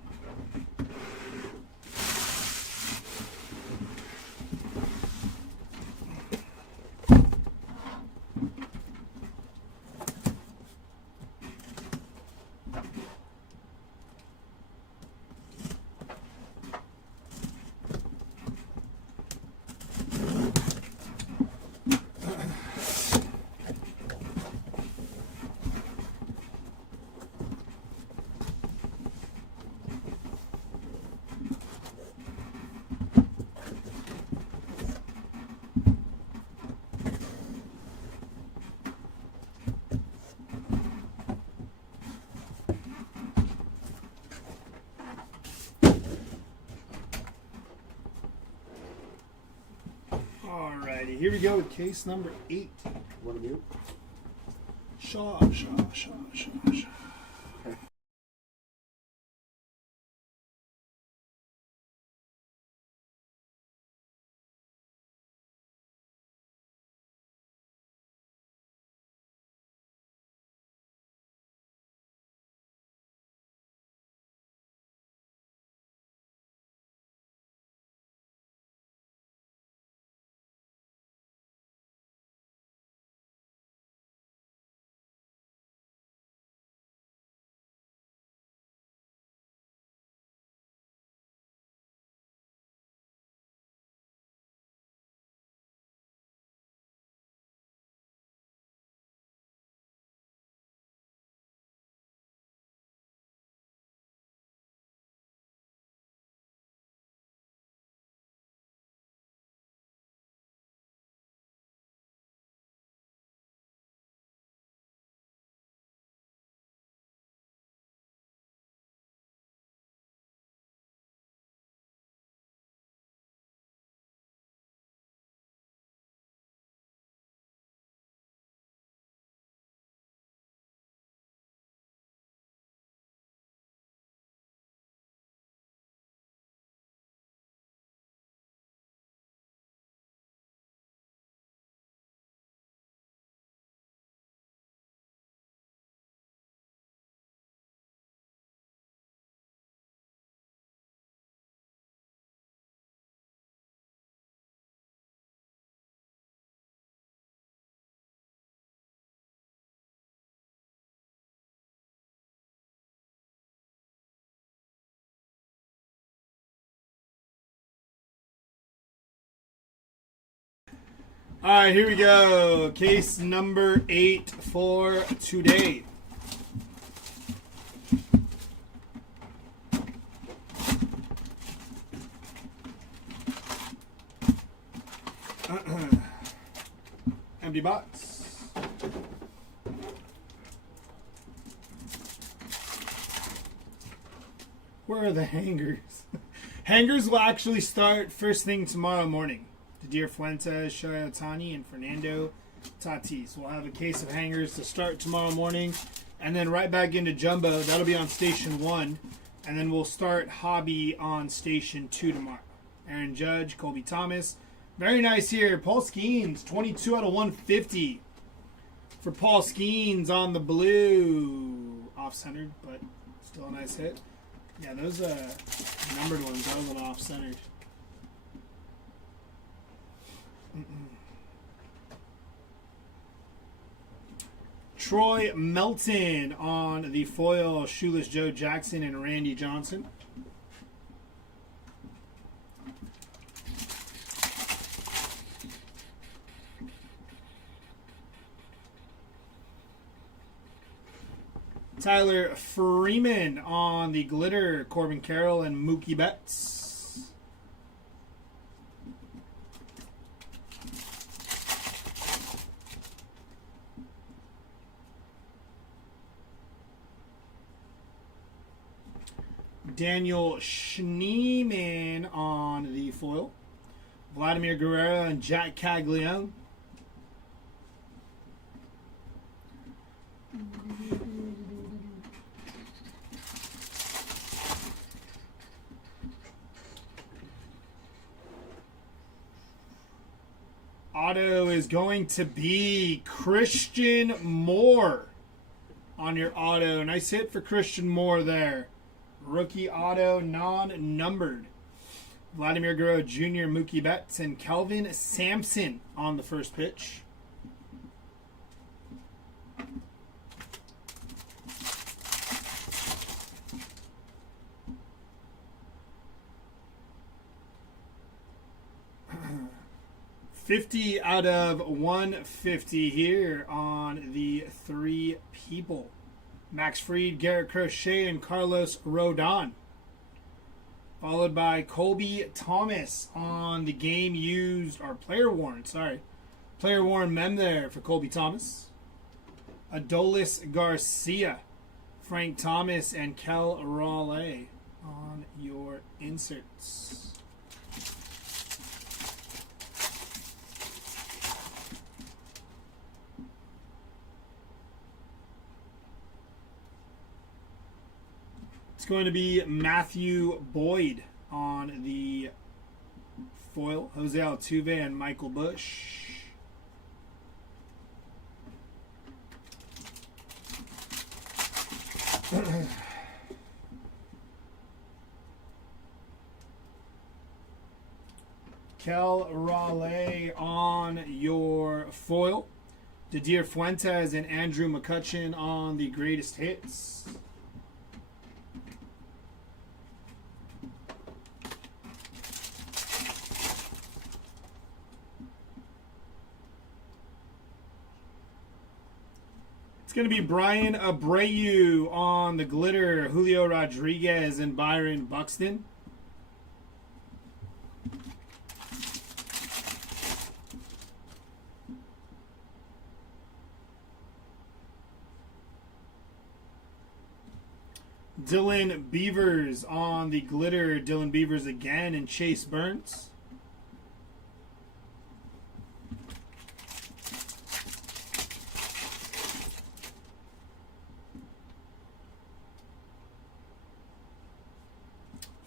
Alrighty, here we go with case number 8. What of you? Shaw. Alright, here we go. Case number 8 for today. Empty box. Where are the hangers? Hangers will actually start first thing tomorrow morning. Deer Fuentes, Shohei Ohtani, and Fernando Tatis. We'll have a case of hangers to start tomorrow morning, and then right back into Jumbo. That'll be on Station 1, and then we'll start Hobby on Station 2 tomorrow. Aaron Judge, Colby Thomas. Very nice here. Paul Skeens, 22 out of 150 for Paul Skeens on the blue. Off-centered, but still a nice hit. Yeah, those numbered ones, that was an off-centered. Troy Melton on the foil, Shoeless Joe Jackson and Randy Johnson. Tyler Freeman on the glitter, Corbin Carroll and Mookie Betts. Daniel Schneemann on the foil. Vladimir Guerrero and Jack Caglione. Auto is going to be Christian Moore on your auto. Nice hit for Christian Moore there. Rookie auto, non-numbered. Vladimir Guerrero Jr., Mookie Betts, and Kelvin Sampson on the first pitch. $50 out of 150 here on the three people. Max Fried, Garrett Crochet, and Carlos Rodon. Followed by Colby Thomas on the game used, or player worn, sorry. Player worn mem there for Colby Thomas. Adolis Garcia, Frank Thomas, and Kel Raleigh on your inserts. It's going to be Matthew Boyd on the foil. Jose Altuve and Michael Busch. Kel Raleigh on your foil. Didier Fuentes and Andrew McCutchen on the greatest hits. It's going to be Brian Abreu on the glitter, Julio Rodriguez and Byron Buxton. Dylan Beavers on the glitter, Dylan Beavers again, and Chase Burns.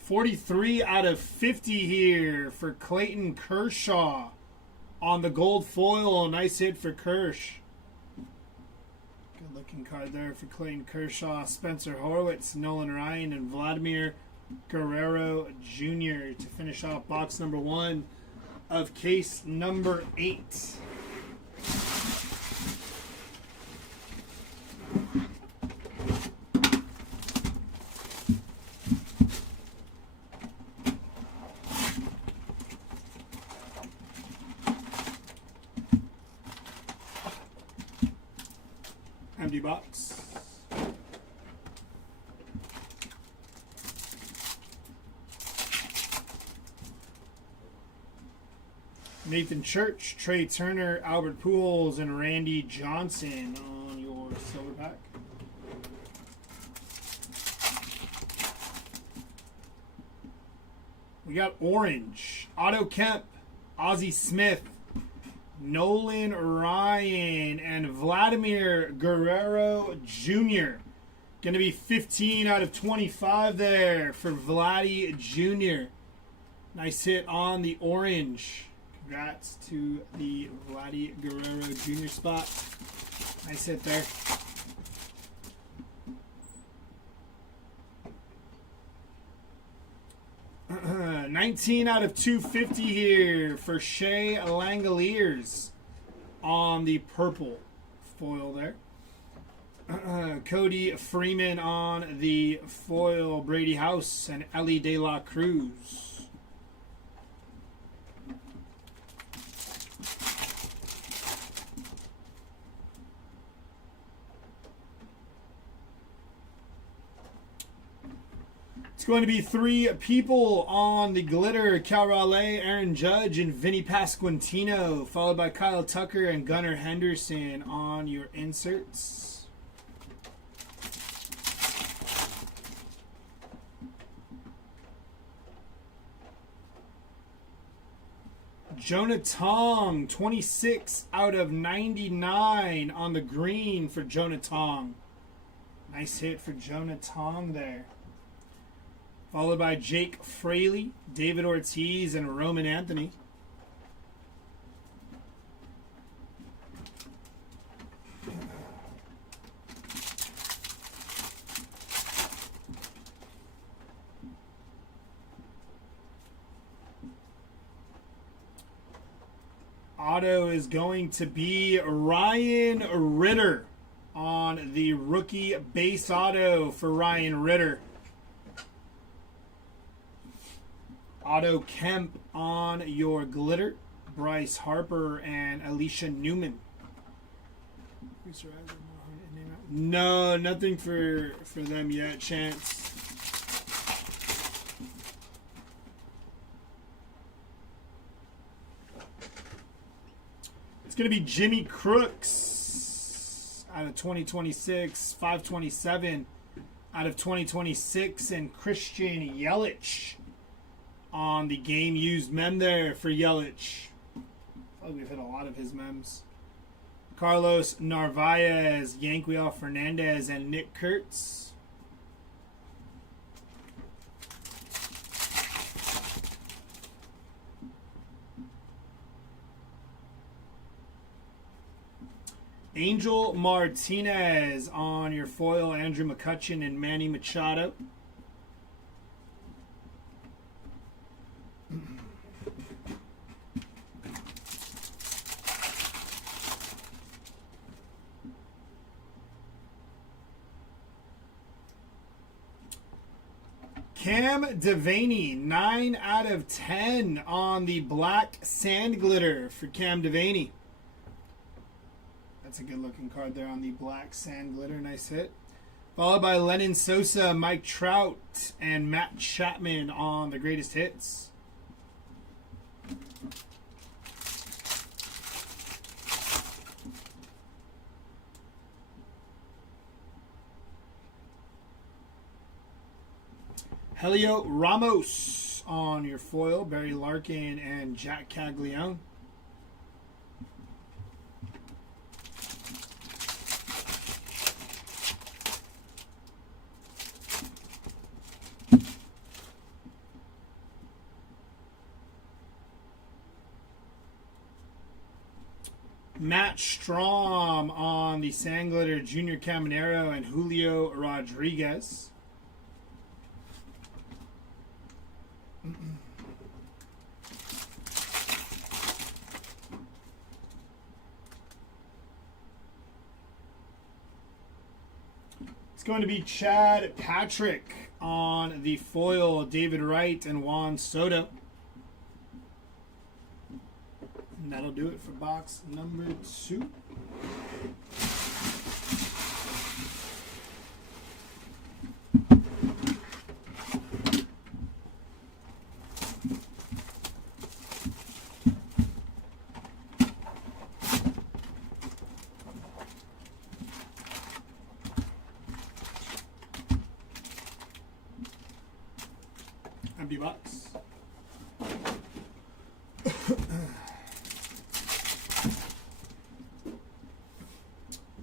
$43 out of 50 here for Clayton Kershaw on the gold foil. Nice hit for Kersh. Good looking card there for Clayton Kershaw. Spencer Horwitz, Nolan Ryan, and Vladimir Guerrero Jr. to finish off box number 1 of case number 8. Empty box. Nathan Church, Trey Turner, Albert Pujols, and Randy Johnson on your silver pack. We got orange, Otto Kemp, Ozzie Smith, Nolan Ryan, and Vladimir Guerrero Jr. Going to be 15 out of 25 there for Vladdy Jr. Nice hit on the orange. Congrats to the Vladdy Guerrero Jr. spot. Nice hit there. $19 out of 250 here for Shea Langoliers on the purple foil there. Cody Freeman on the foil, Brady House, and Ellie De La Cruz. It's going to be 3 people on the glitter, Cal Raleigh, Aaron Judge, and Vinny Pasquantino, followed by Kyle Tucker and Gunnar Henderson on your inserts. Jonah Tong, 26 out of 99 on the green for Jonah Tong. Nice hit for Jonah Tong there. Followed by Jake Fraley, David Ortiz, and Roman Anthony. Auto is going to be Ryan Ritter on the rookie base auto for Ryan Ritter. Otto Kemp on your glitter. Bryce Harper and Alicia Newman. No, nothing for them yet, Chance. It's going to be Jimmy Crooks out of 2026, 527 out of 2026, and Christian Yelich on the game used mem there for Yelich. I think we've hit a lot of his mems. Carlos Narvaez, Yanquiel Fernandez, and Nick Kurtz. Angel Martinez on your foil, Andrew McCutchen and Manny Machado. Cam Devaney, 9 out of 10 on the black sand glitter for Cam Devaney. That's a good looking card there on the black sand glitter. Nice hit. Followed by Lennon Sosa, Mike Trout, and Matt Chapman on the greatest hits. Helio Ramos on your foil, Barry Larkin and Jack Caglione. Matt Strom on the sand glitter, Junior Caminero and Julio Rodriguez. It's going to be Chad Patrick on the foil, David Wright and Juan Soto. And that'll do it for box number 2. Empty box.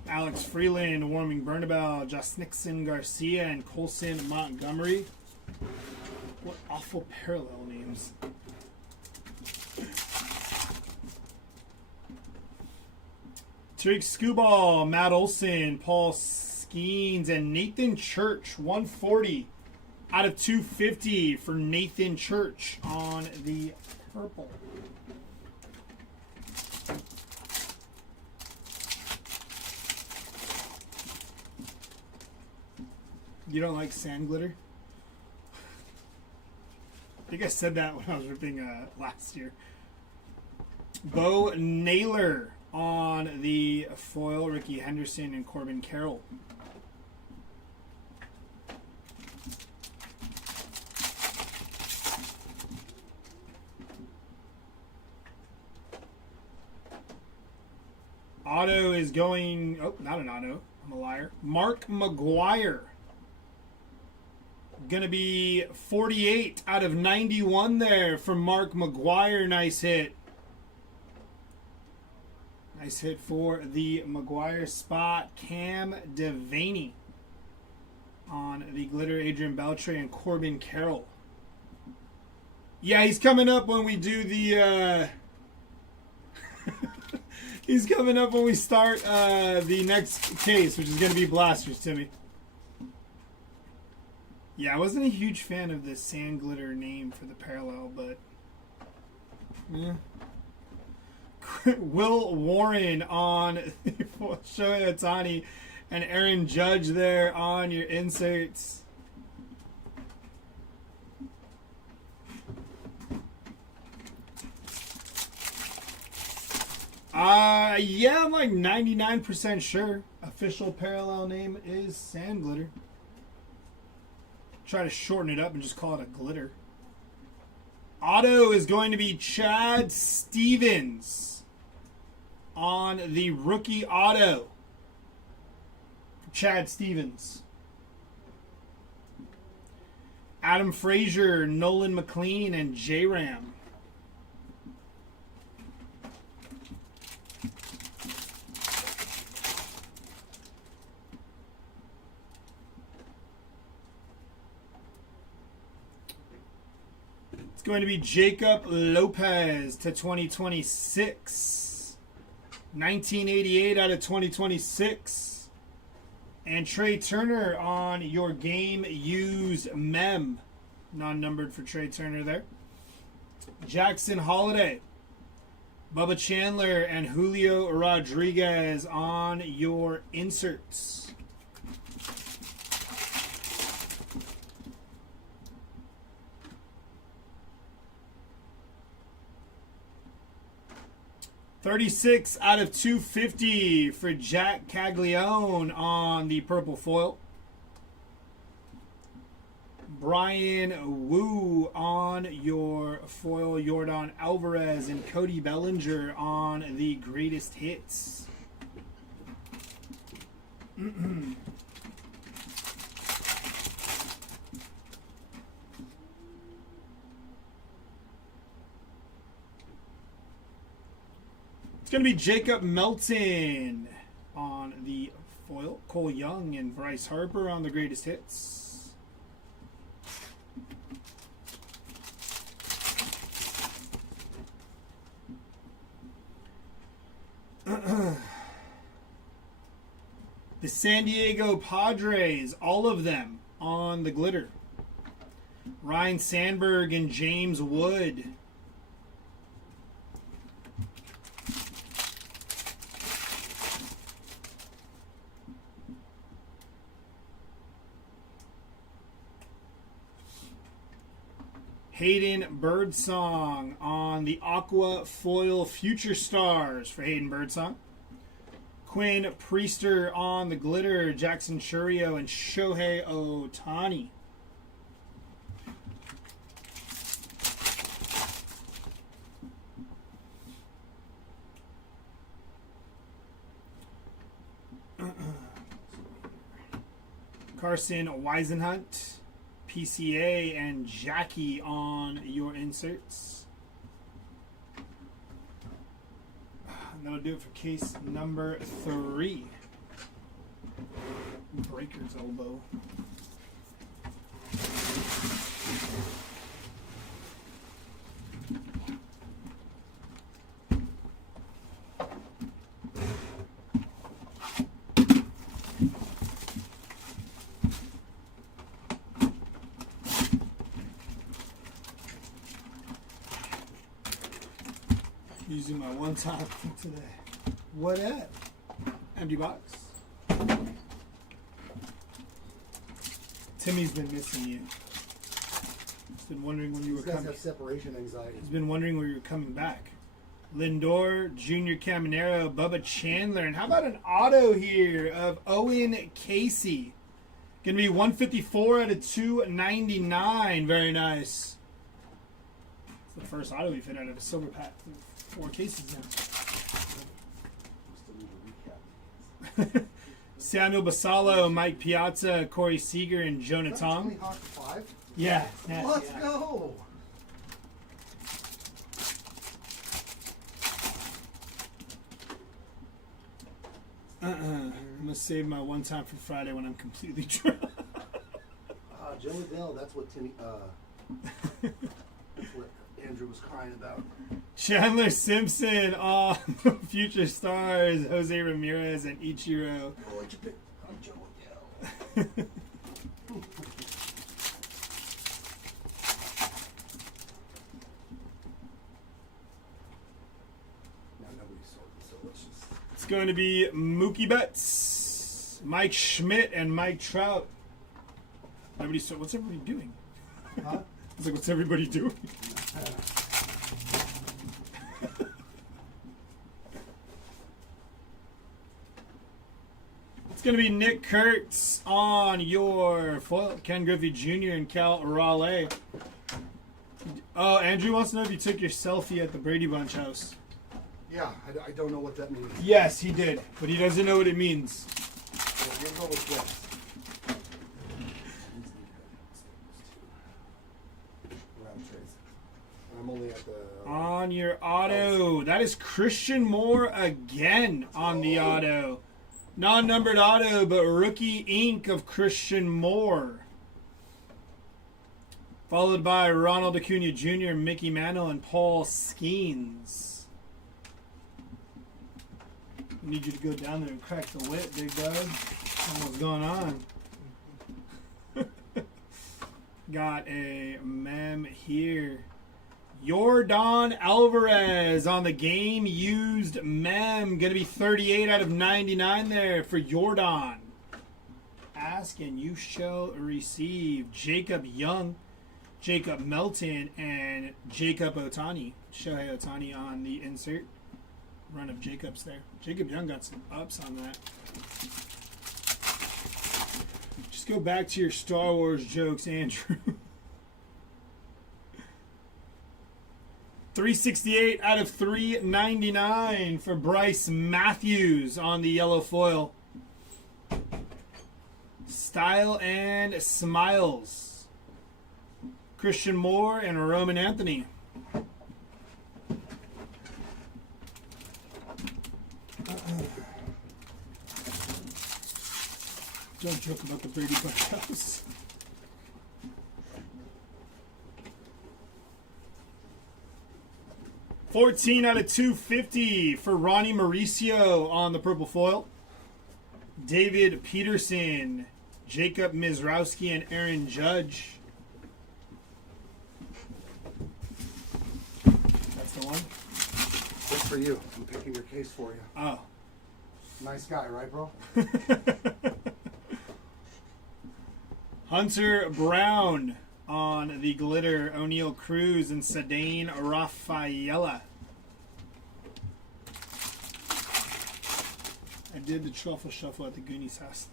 Alex Freeland, Warming Bernabel, Josh Nixon Garcia, and Colson Montgomery. What awful parallel names. Tariq Skubal, Matt Olson, Paul Skeens, and Nathan Church, 140 out of 250 for Nathan Church on the purple. You don't like sand glitter? I think I said that when I was ripping last year. Bo Naylor on the foil, Ricky Henderson and Corbin Carroll. Auto is going, oh, not an auto, I'm a liar. Mark McGuire. Going to be 48 out of 91 there from Mark McGuire. Nice hit. Nice hit for the Maguire spot. Cam Devaney on the glitter. Adrian Beltre and Corbin Carroll. Yeah, he's coming up when we do the... he's coming up when we start the next case, which is going to be Blasters, Timmy. Yeah, I wasn't a huge fan of the sand glitter name for the parallel, but... yeah. Will Warren on Shohei Ohtani and Aaron Judge there on your inserts. Yeah, I'm like 99% sure. Official parallel name is sand glitter. Try to shorten it up and just call it a glitter. Auto is going to be Chad Stevens on the rookie auto. Chad Stevens. Adam Frazier, Nolan McLean, and J-Ram. It's going to be Jacob Lopez to 2026. 1988 out of 2026. And Trey Turner on your game used mem. Non-numbered for Trey Turner there. Jackson Holiday. Bubba Chandler and Julio Rodriguez on your inserts. $36 out of 250 for Jack Caglione on the purple foil. Brian Wu on your foil. Yordan Alvarez and Cody Bellinger on the greatest hits. It's going to be Jacob Melton on the foil. Cole Young and Bryce Harper on the greatest hits. The San Diego Padres, all of them on the glitter. Ryan Sandberg and James Wood. Hayden Birdsong on the Aqua Foil Future Stars for Hayden Birdsong. Quinn Priester on the glitter. Jackson Churio and Shohei Ohtani. Carson Weisenhunt, PCA, and Jackie on your inserts. And that'll do it for case number 3. Breaker's elbow. Using my one-time today. What at? Empty box. Timmy's been missing you. He's been wondering when you were These guys coming. have separation anxiety. He's been wondering when you were coming back. Lindor, Junior Caminero, Bubba Chandler, and how about an auto here of Owen Casey? Going to be 154 out of 299. Very nice. It's the first auto we've hit out of a silver pack. 4 cases now. Samuel Basallo, Mike Piazza, Corey Seager, and Jonah Tong. Yeah. Let's go. I'm gonna save my one time for Friday when I'm completely drunk. Joe Adele, that's what Timmy. That's what Andrew was crying about. Chandler Simpson on Future Stars, Jose Ramirez, and Ichiro. Oh, what'd you pick? I'm Joe Adele. Now nobody's sorting, so let's just. It's going to be Mookie Betts, Mike Schmidt, and Mike Trout. What's everybody doing? Huh? I was like, what's everybody doing? It's going to be Nick Kurtz on your foil, Ken Griffey Jr. and Cal Raleigh. Oh, Andrew wants to know if you took your selfie at the Brady Bunch house. Yeah, I don't know what that means. Yes, he did, but he doesn't know what it means. Well, we'll go with yes. I'm only at the. On your auto, that is Christian Moore again on the auto. Non-numbered auto, but rookie ink of Christian Moore. Followed by Ronald Acuna Jr., Mickey Mantle, and Paul Skeens. I need you to go down there and crack the whip, big dog. What's going on? Got a mem here. Jordan Alvarez on the game used mem. Going to be 38 out of 99 there for Jordan. Ask and you shall receive. Jacob Young, Jacob Melton, and Jacob Ohtani. Shohei Ohtani on the insert. Run of Jacobs there. Jacob Young got some ups on that. Just go back to your Star Wars jokes, Andrew. 368 out of 399 for Bryce Matthews on the yellow foil. Style and Smiles. Christian Moore and Roman Anthony. Don't joke about the Brady Bunch house. $14 out of $250 for Ronnie Mauricio on the purple foil. David Peterson, Jacob Mizrowski, and Aaron Judge. That's the one? Good for you. I'm picking your case for you. Oh. Nice guy, right, bro? Hunter Brown on the glitter, O'Neal Cruz and Sedane Rafaela. I did the truffle shuffle at the Goonies house.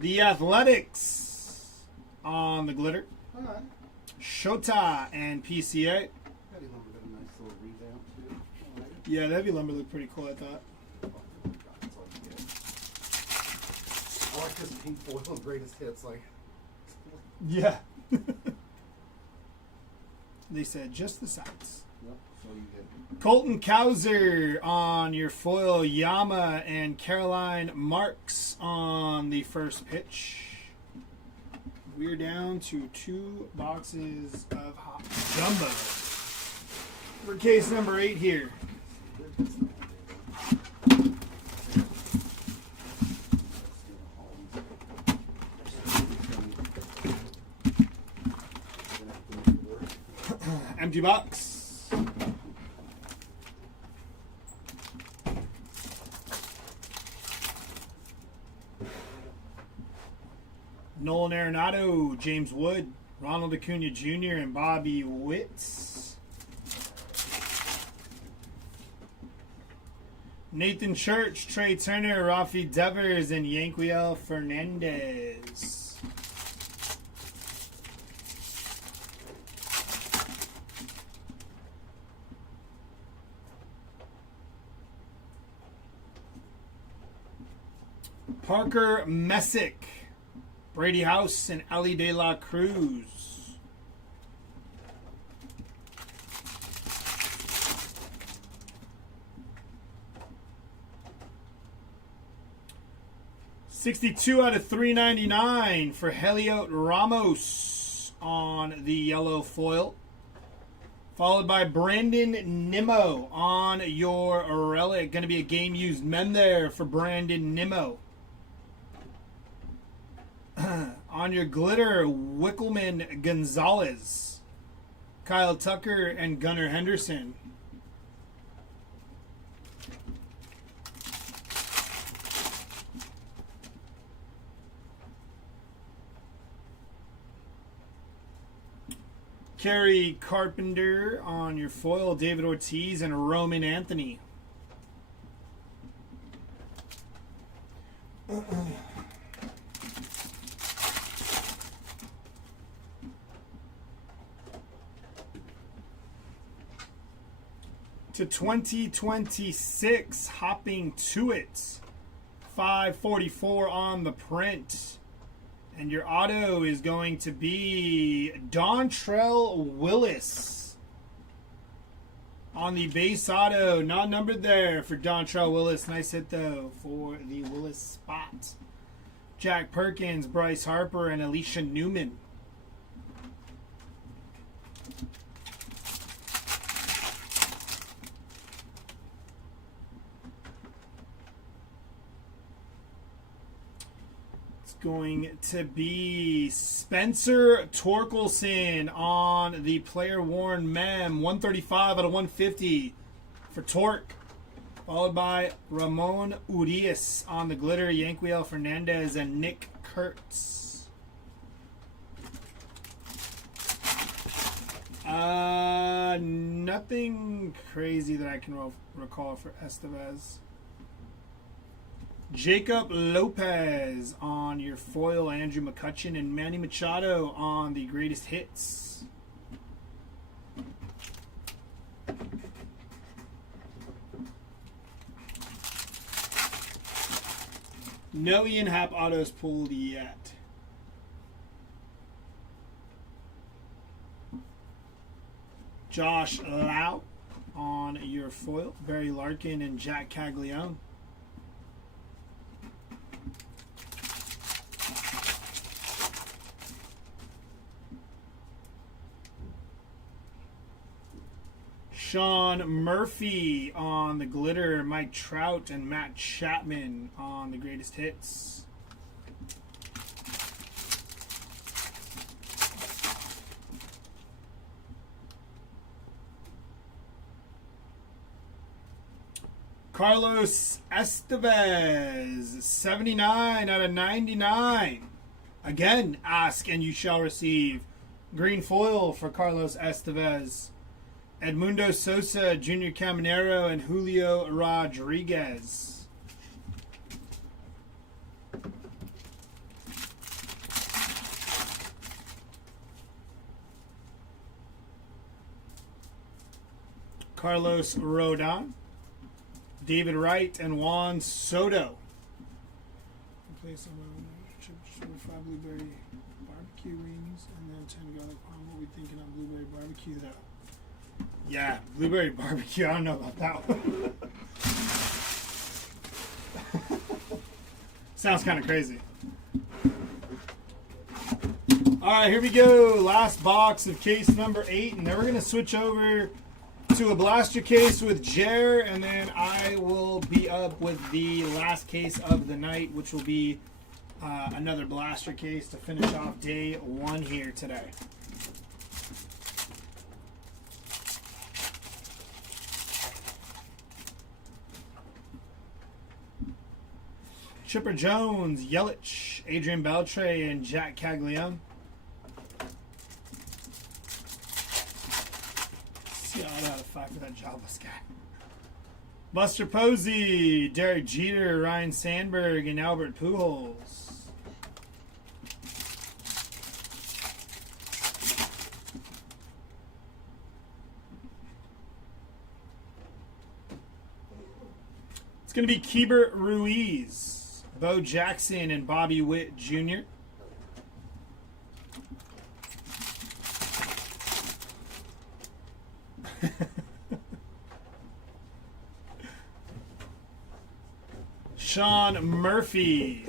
The Athletics on the glitter, All right. Shota and PCA. Got a nice little revamp, too. All right. Yeah, the heavy lumber looked pretty cool, I thought. That's all you get. I like this pink foil and greatest hits. Like, Yeah. They said just the sides. yep, so you get. Colton Cowser on your foil, Yama and Caroline Marks on the first pitch. We're down to 2 boxes of hot jumbo for case number 8 here. Empty box. Nolan Arenado, James Wood, Ronald Acuna Jr., and Bobby Witts. Nathan Church, Trey Turner, Rafi Devers, and Yanquiel Fernandez. Parker Messick, Brady House, and Ali De La Cruz. 62 out of 399 for Heliot Ramos on the yellow foil. Followed by Brandon Nimmo on your relic. Going to be a game-used men there for Brandon Nimmo. On your glitter, Wickelman Gonzalez, Kyle Tucker, and Gunnar Henderson. Kerry Carpenter on your foil, David Ortiz, and Roman Anthony. To 2026, hopping to it. 544 on the print. And your auto is going to be Dontrell Willis. On the base auto, not numbered there for Dontrell Willis. Nice hit, though, for the Willis spot. Jack Perkins, Bryce Harper, and Alicia Newman. Going to be Spencer Torkelson on the player worn mem, 135 out of 150 for Torque, followed by Ramon Urias on the glitter, Yanquiel Fernandez, and Nick Kurtz. Nothing crazy that I can recall for Estevez. Jacob Lopez on your foil, Andrew McCutcheon, and Manny Machado on the greatest hits. No Ian Happ autos pulled yet. Josh Lau on your foil, Barry Larkin, and Jack Caglione. Sean Murphy on the glitter, Mike Trout, and Matt Chapman on the greatest hits. Carlos Estevez, 79 out of 99. Again, ask and you shall receive. Green foil for Carlos Estevez. Edmundo Sosa, Junior Caminero, and Julio Rodriguez. Carlos Rodon, David Wright, and Juan Soto. Play some chips with 5 blueberry barbecue wings and then 10 garlic parm. What are we thinking on blueberry barbecue though? Yeah, blueberry barbecue. I don't know about that one. Sounds kind of crazy. All right, here we go. Last box of case number 8, and then we're going to switch over to a blaster case with Jer, and then I will be up with the last case of the night, which will be another blaster case to finish off day 1 here today. Chipper Jones, Yelich, Adrian Beltre, and Jack Caglione. See, I ought to fight for that jobless guy. Buster Posey, Derek Jeter, Ryan Sandberg, and Albert Pujols. It's going to be Keibert Ruiz, Bo Jackson, and Bobby Witt Jr. Sean Murphy,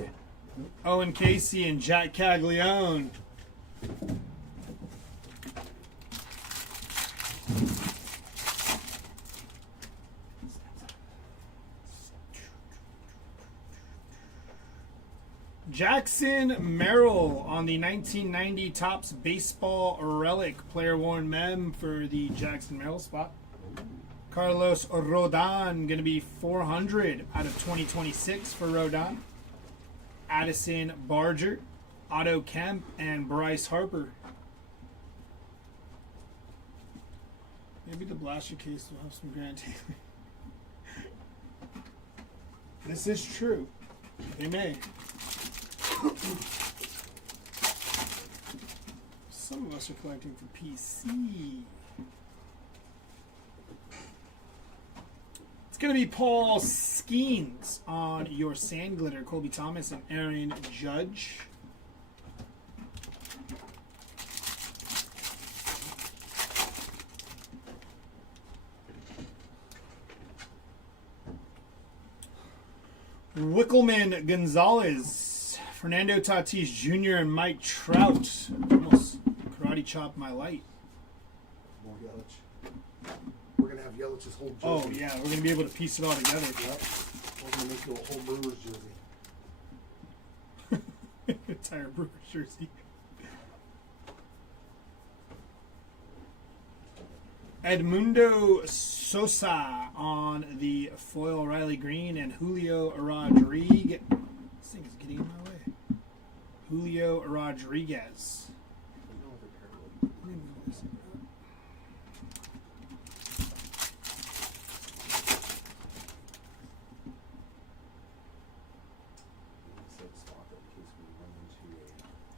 Owen Casey and Jack Caglione. Jackson Merrill on the 1990 Topps Baseball Relic player worn mem for the Jackson Merrill spot. Carlos Rodon going to be 400 out of 2026 for Rodon. Addison Barger, Otto Kemp, and Bryce Harper. Maybe the blaster case will have some Grant Taylor. This is true. They may. Some of us are collecting for PC. It's going to be Paul Skeens on your Sand Glitter, Colby Thomas and Aaron Judge. Wickelman Gonzalez, Fernando Tatis Jr., and Mike Trout. Almost karate chopped my light. More Yelich. We're going to have Yelich's whole jersey. Oh, yeah, we're going to be able to piece it all together. Yep. We're going to make you a whole Brewers jersey. Entire Brewers jersey. Edmundo Sosa on the foil Riley Green and Julio Rodriguez. This thing is getting in my way. Julio Rodriguez.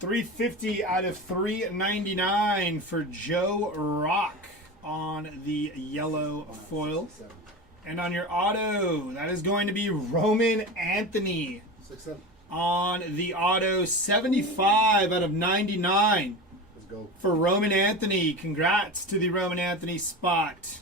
$350 out of $399 for Joe Rock on the yellow foil. And on your auto, that is going to be Roman Anthony 6-7. on the auto, 75 out of 99 Let's go. for Roman Anthony. Congrats to the Roman Anthony spot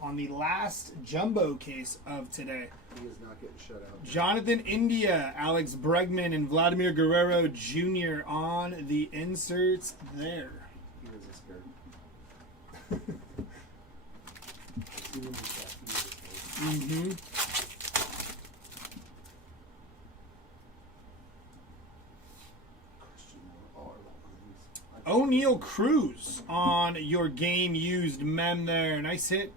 on the last jumbo case of today. He is not getting shut out. Jonathan India, Alex Bregman, and Vladimir Guerrero Jr. on the inserts there. He is a scared. Mm-hmm. O'Neal Cruz on your game used mem there. Nice hit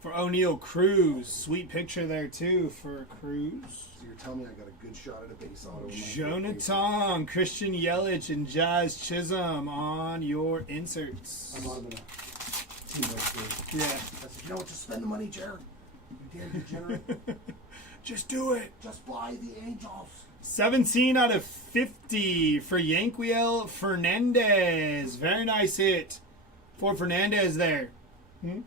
for O'Neal Cruz. Sweet picture there too for Cruz. So you're telling me I got a good shot at a base auto. Jonathan, Christian Yelich, and Jazz Chisholm on your inserts. I'm on a team game. Yeah. I said, you know what? Just spend the money, Jared. You damn degenerate. Just do it. Just fly the Angels. 17 out of 50 for Yanquiel Fernandez. Very nice hit for Fernandez there. I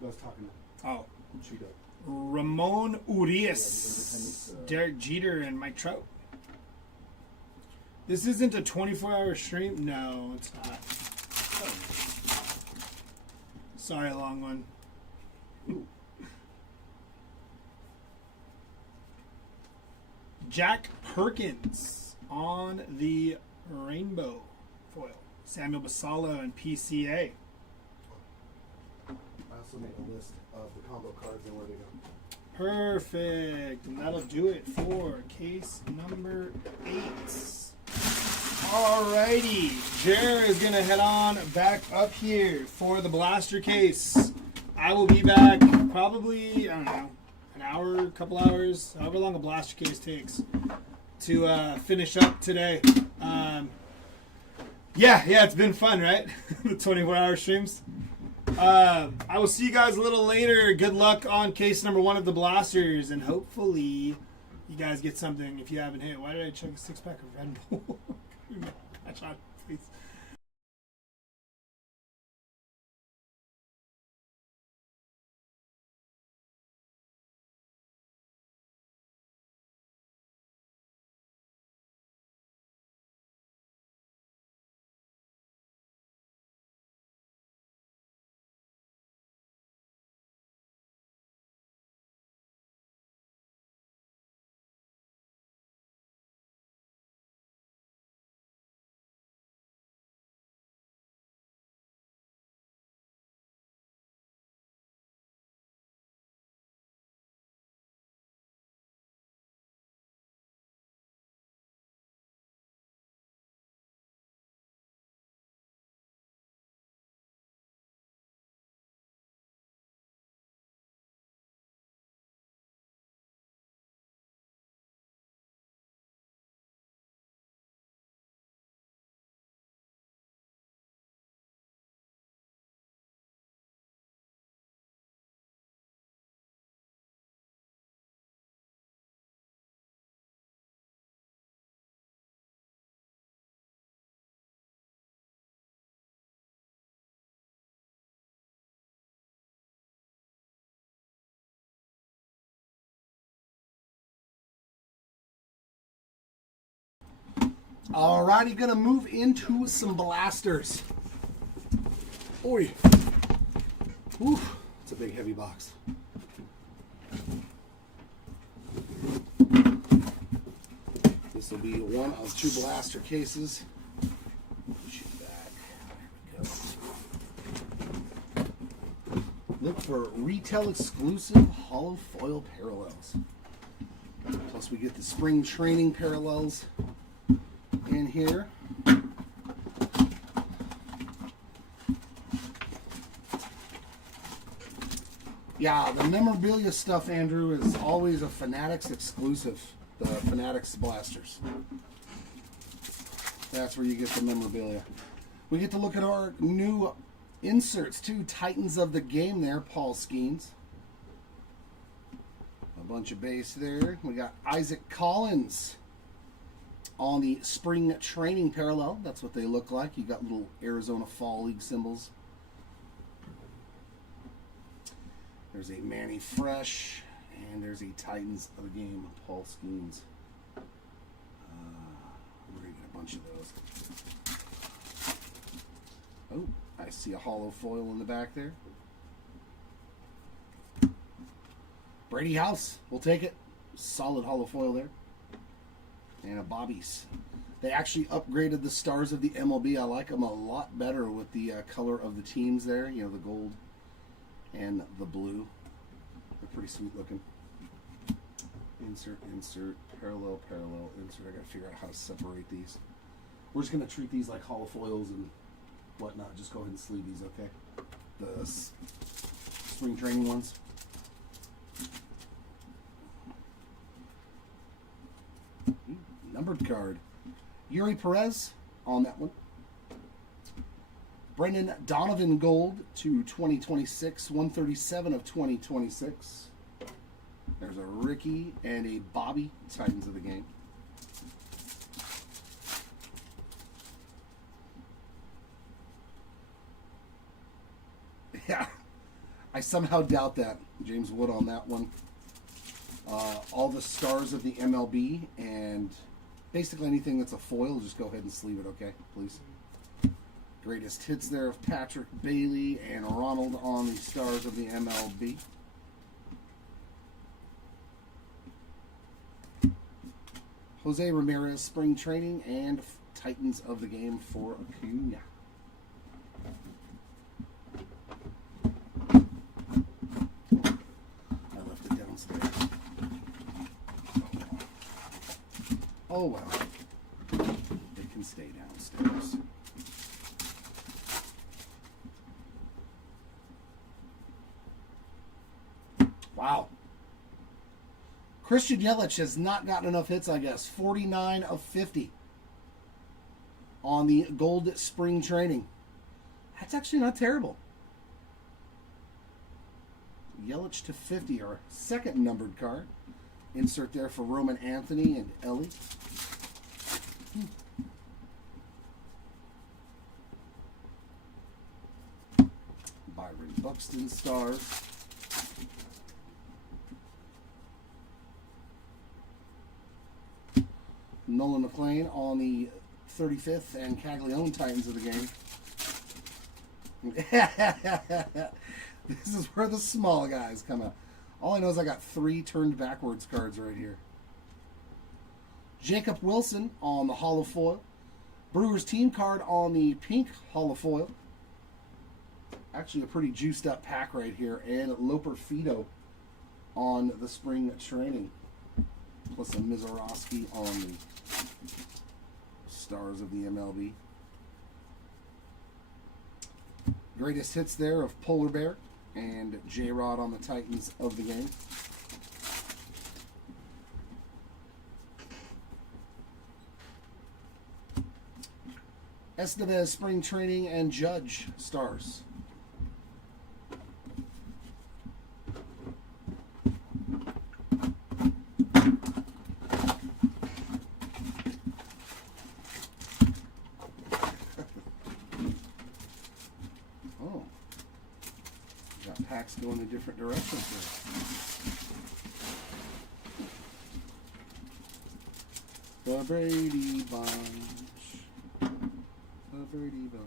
was talking to Oh. Cheeto. Ramon Urias, Derek Jeter, and Mike Trout. This isn't a 24-hour stream? No, it's not. Sorry, long one. Ooh. Jack Perkins on the rainbow foil. Samuel Basallo and PCA. I also made a list of the combo cards and where they go. Perfect. And that'll do it for case number 8. Alrighty. Jer is going to head on back up here for the blaster case. I will be back probably, I don't know, an hour, a couple hours, however long a blaster case takes to finish up today. Yeah, it's been fun, right? The 24-hour streams. I will see you guys a little later. Good luck on case number 1 of the blasters, and hopefully you guys get something if you haven't hit. Why did I chug a 6-pack of Red Bull? I tried, please. Alrighty, gonna move into some blasters. Oi. Oof, it's a big heavy box. This will be one of 2 blaster cases. Put you back. There we go. Look for retail exclusive hollow foil parallels. Plus we get the spring training parallels in here. Yeah, the memorabilia stuff, Andrew, is always a Fanatics exclusive. The Fanatics blasters. That's where you get the memorabilia. We get to look at our new inserts too. Titans of the Game there, Paul Skeens. A bunch of base there. We got Isaac Collins on the spring training parallel. That's what they look like. You got little Arizona Fall League symbols. There's a Manny Fresh, and there's a Titans of the Game, Paul Skeens. We're going to get a bunch of those. Oh, I see a hollow foil in the back there. Brady House, we'll take it. Solid hollow foil there. And a Bobby's. They actually upgraded the stars of the MLB. I like them a lot better with the color of the teams there. You know, the gold and the blue. They're pretty sweet looking. Insert, insert, parallel, parallel, insert. I gotta figure out how to separate these. We're just gonna treat these like hollow foils and whatnot. Just go ahead and sleeve these, okay? The spring training ones. Numbered card. Yuri Perez on that one. Brendan Donovan Gold to 2026, 137 of 2026. There's a Ricky and a Bobby, Titans of the Game. Yeah, I somehow doubt that. James Wood on that one. All the stars of the MLB and basically anything that's a foil, just go ahead and sleeve it, okay, please. Greatest hits there of Patrick Bailey and Ronald on the stars of the MLB. Jose Ramirez, spring training, and Titans of the Game for Acuna. I left it downstairs. Oh well. It can stay downstairs. Wow. Christian Yelich has not gotten enough hits, I guess. 49 of 50 on the gold spring training. That's actually not terrible. Yelich to 50, our second numbered card. Insert there for Roman Anthony and Ellie. Byron Buxton stars. Nolan McLean on the 35th and Caglione Titans of the Game. This is where the small guys come out. All I know is I got 3 turned backwards cards right here. Jacob Wilson on the hollow foil. Brewers team card on the pink hollow foil. Actually a pretty juiced up pack right here. And Loper Fido on the spring training. Plus a Mizorowski on the stars of the MLB. Greatest hits there of Polar Bear and J-Rod on the Titans of the Game. Estevez spring training and Judge stars. Packs going in different directions here. The Brady Bunch. The Brady Bunch.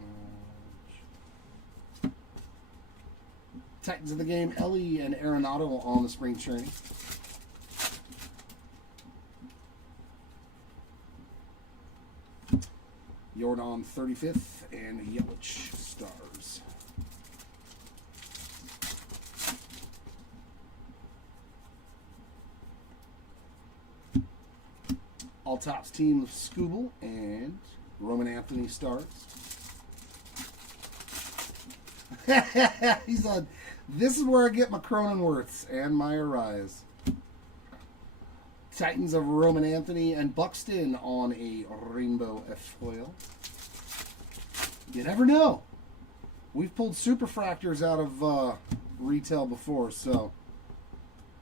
Titans of the game, Ellie and Arenado on the spring training. Jordan 35th and Yelich Stars. All Tops team of Scooble and Roman Anthony Stars. He's on. This is where I get my Cronenworths and my Arise. Titans of Roman Anthony and Buxton on a rainbow F foil. You never know. We've pulled super fractors out of retail before, so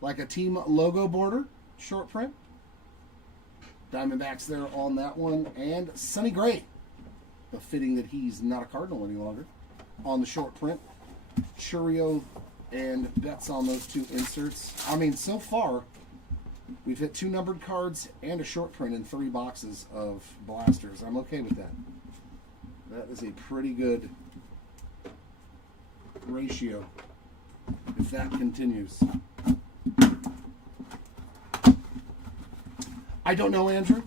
like a team logo border, short print. Diamondbacks there on that one, and Sonny Gray, befitting that he's not a Cardinal any longer, on the short print. Churio and Betts on those two inserts. I mean, so far, we've hit 2 numbered cards and a short print in 3 boxes of blasters. I'm okay with that. That is a pretty good ratio, if that continues. I don't know, Andrew.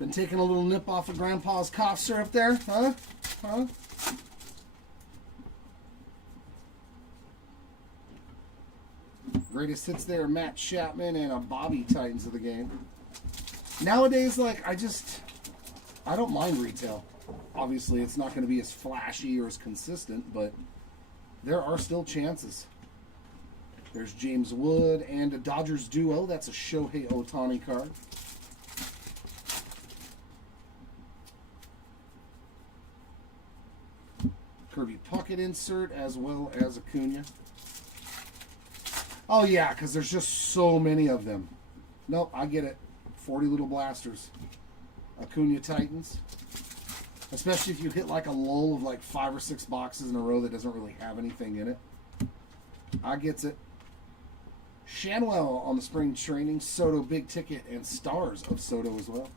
Been taking a little nip off of Grandpa's cough syrup there, huh? Huh? Greatest hits there, Matt Chapman and a Bobby Titans of the game. Nowadays, like, I don't mind retail. Obviously, it's not going to be as flashy or as consistent, but there are still chances. There's James Wood and a Dodgers duo. That's a Shohei Ohtani card. Kirby Puckett insert as well as Acuna. Oh, yeah, because there's just so many of them. Nope, I get it. 40 little blasters. Acuna Titans. Especially if you hit like a lull of like 5 or 6 boxes in a row that doesn't really have anything in it. I gets it. Shanwell on the spring training. Soto big ticket and Stars of Soto as well.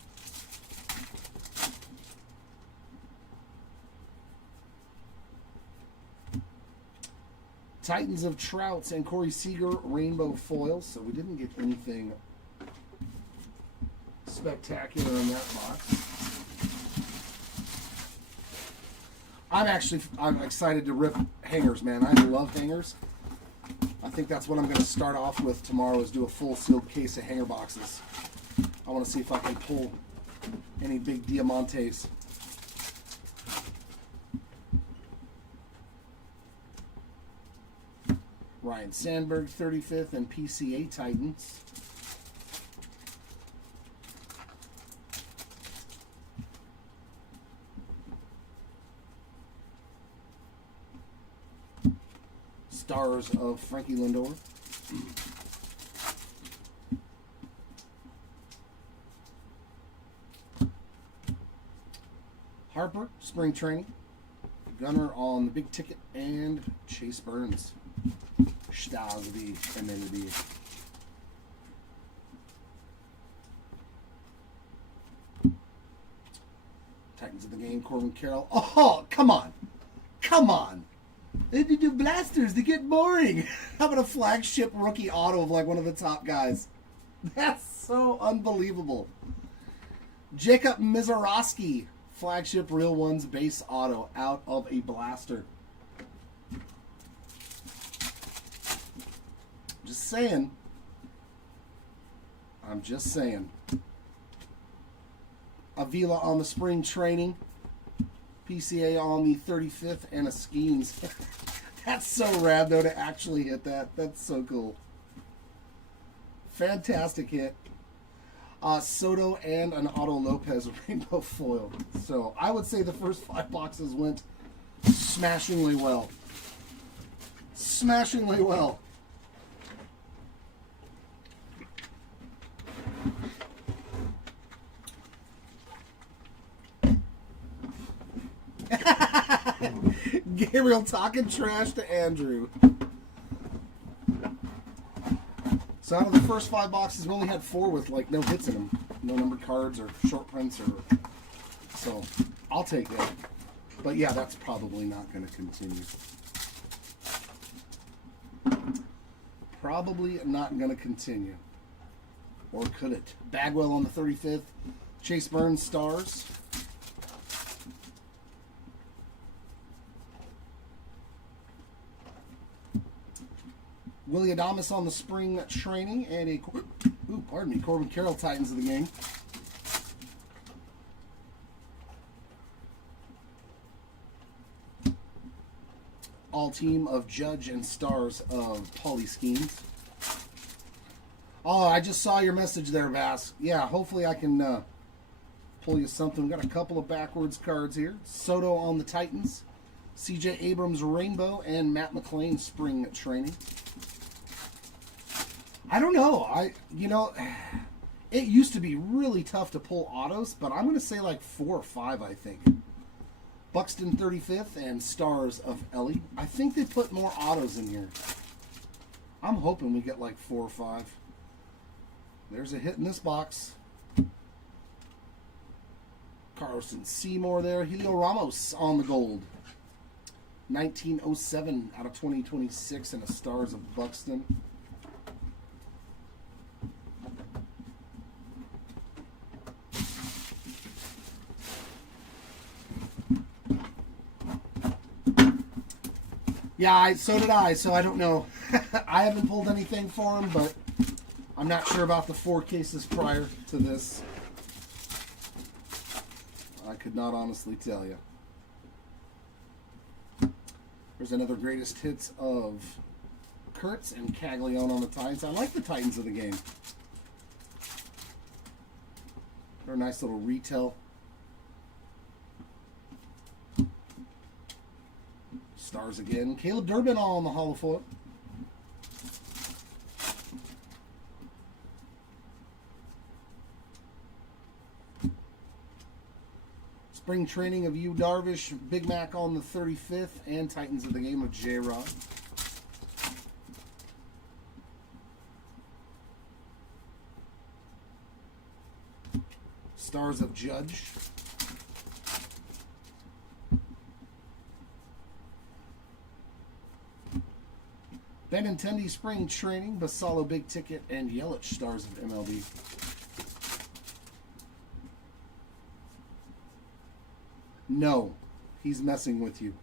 Titans of Trouts and Corey Seager rainbow foils. So we didn't get anything spectacular in that box. I'm excited to rip hangers, man. I love hangers. I think that's what I'm going to start off with tomorrow, is do a full sealed case of hanger boxes. I want to see if I can pull any big Diamantes. Ryan Sandberg, 35th, and PCA Titans. Stars of Frankie Lindor. Harper, spring training. Gunner on the big ticket, and Chase Burns. Stars of the MLB. Titans of the game, Corbin Carroll. Oh, come on. Come on. They do blasters. They get boring. How about a flagship rookie auto of like one of the top guys? That's so unbelievable. Jacob Mizorowski, flagship Real Ones base auto out of a blaster. Just saying. I'm just saying. Avila on the spring training. PCA on the 35th, and a Skeens. That's so rad, though, to actually hit that. That's so cool. Fantastic hit. Soto and an Otto Lopez rainbow foil. So I would say the first 5 boxes went smashingly well. Smashingly well. Gabriel talking trash to Andrew. So out of the first 5 boxes, we only had 4 with like no hits in them, no numbered cards or short prints or. So I'll take that. But yeah, that's probably not going to continue. Probably not going to continue. Or could it? Bagwell on the 35th. Chase Burns Stars. Willie Adames on the spring training. And a, Corbin Carroll Titans of the game. All team of Judge and Stars of Pauly Schemes. Oh, I just saw your message there, Bass. Yeah, hopefully I can pull you something. We've got a couple of backwards cards here. Soto on the Titans. C.J. Abrams Rainbow and Matt McClain Spring Training. I don't know. It used to be really tough to pull autos, but I'm going to say like 4 or 5, I think. Buxton 35th and Stars of Ellie. I think they put more autos in here. I'm hoping we get like 4 or 5. There's a hit in this box. Carson Seymour there. Julio Ramos on the gold. 1907 out of 2026 and a Stars of Buxton. Yeah, so did I, so I don't know. I haven't pulled anything for him, but I'm not sure about the 4 cases prior to this. I could not honestly tell you. There's another greatest hits of Kurtz and Caglione on the Titans. I like the Titans of the game. They're a nice little retail. Stars again. Caleb Durbin on the holofoil. Spring training of Yu Darvish, Big Mac on the 35th, and Titans of the game of J-Rod. Stars of Judge. Benintendi Spring Training, Basalo Big Ticket, and Yelich Stars of MLB. No, he's messing with you.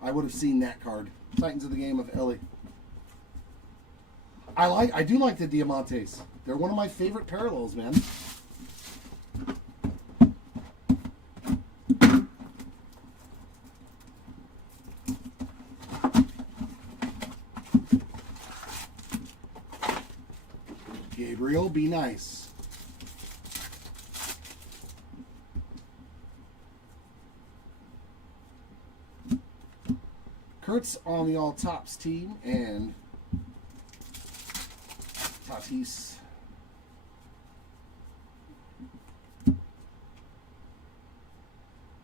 I would have seen that card. Titans of the game of Ellie. I do like the Diamantes. They're one of my favorite parallels, man. Gabriel, be nice. Kurtz on the All Tops team and Tatis.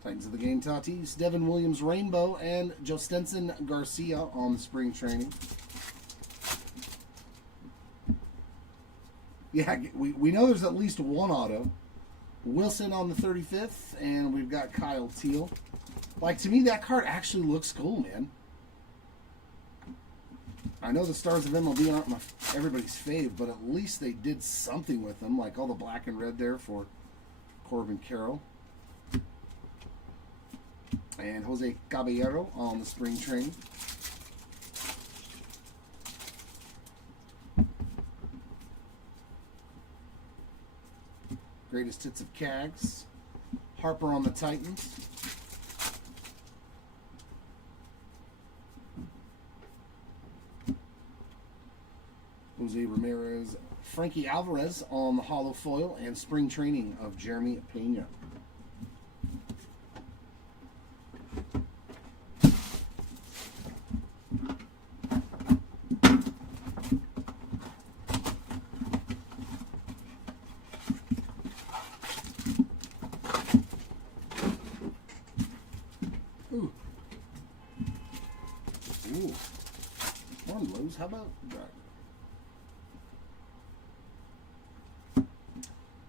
Titans of the game, Tatis, Devin Williams Rainbow, and Jostenson Garcia on the spring training. Yeah, we know there's at least one auto. Wilson on the 35th, and we've got Kyle Teal. Like, to me, that card actually looks cool, man. I know the Stars of MLB aren't everybody's fave, but at least they did something with them, like all the black and red there for Corbin Carroll. And Jose Caballero on the spring training. Greatest hits of Cags. Harper on the Titans. Jose Ramirez. Frankie Alvarez on the holo foil and spring training of Jeremy Pena. How about that?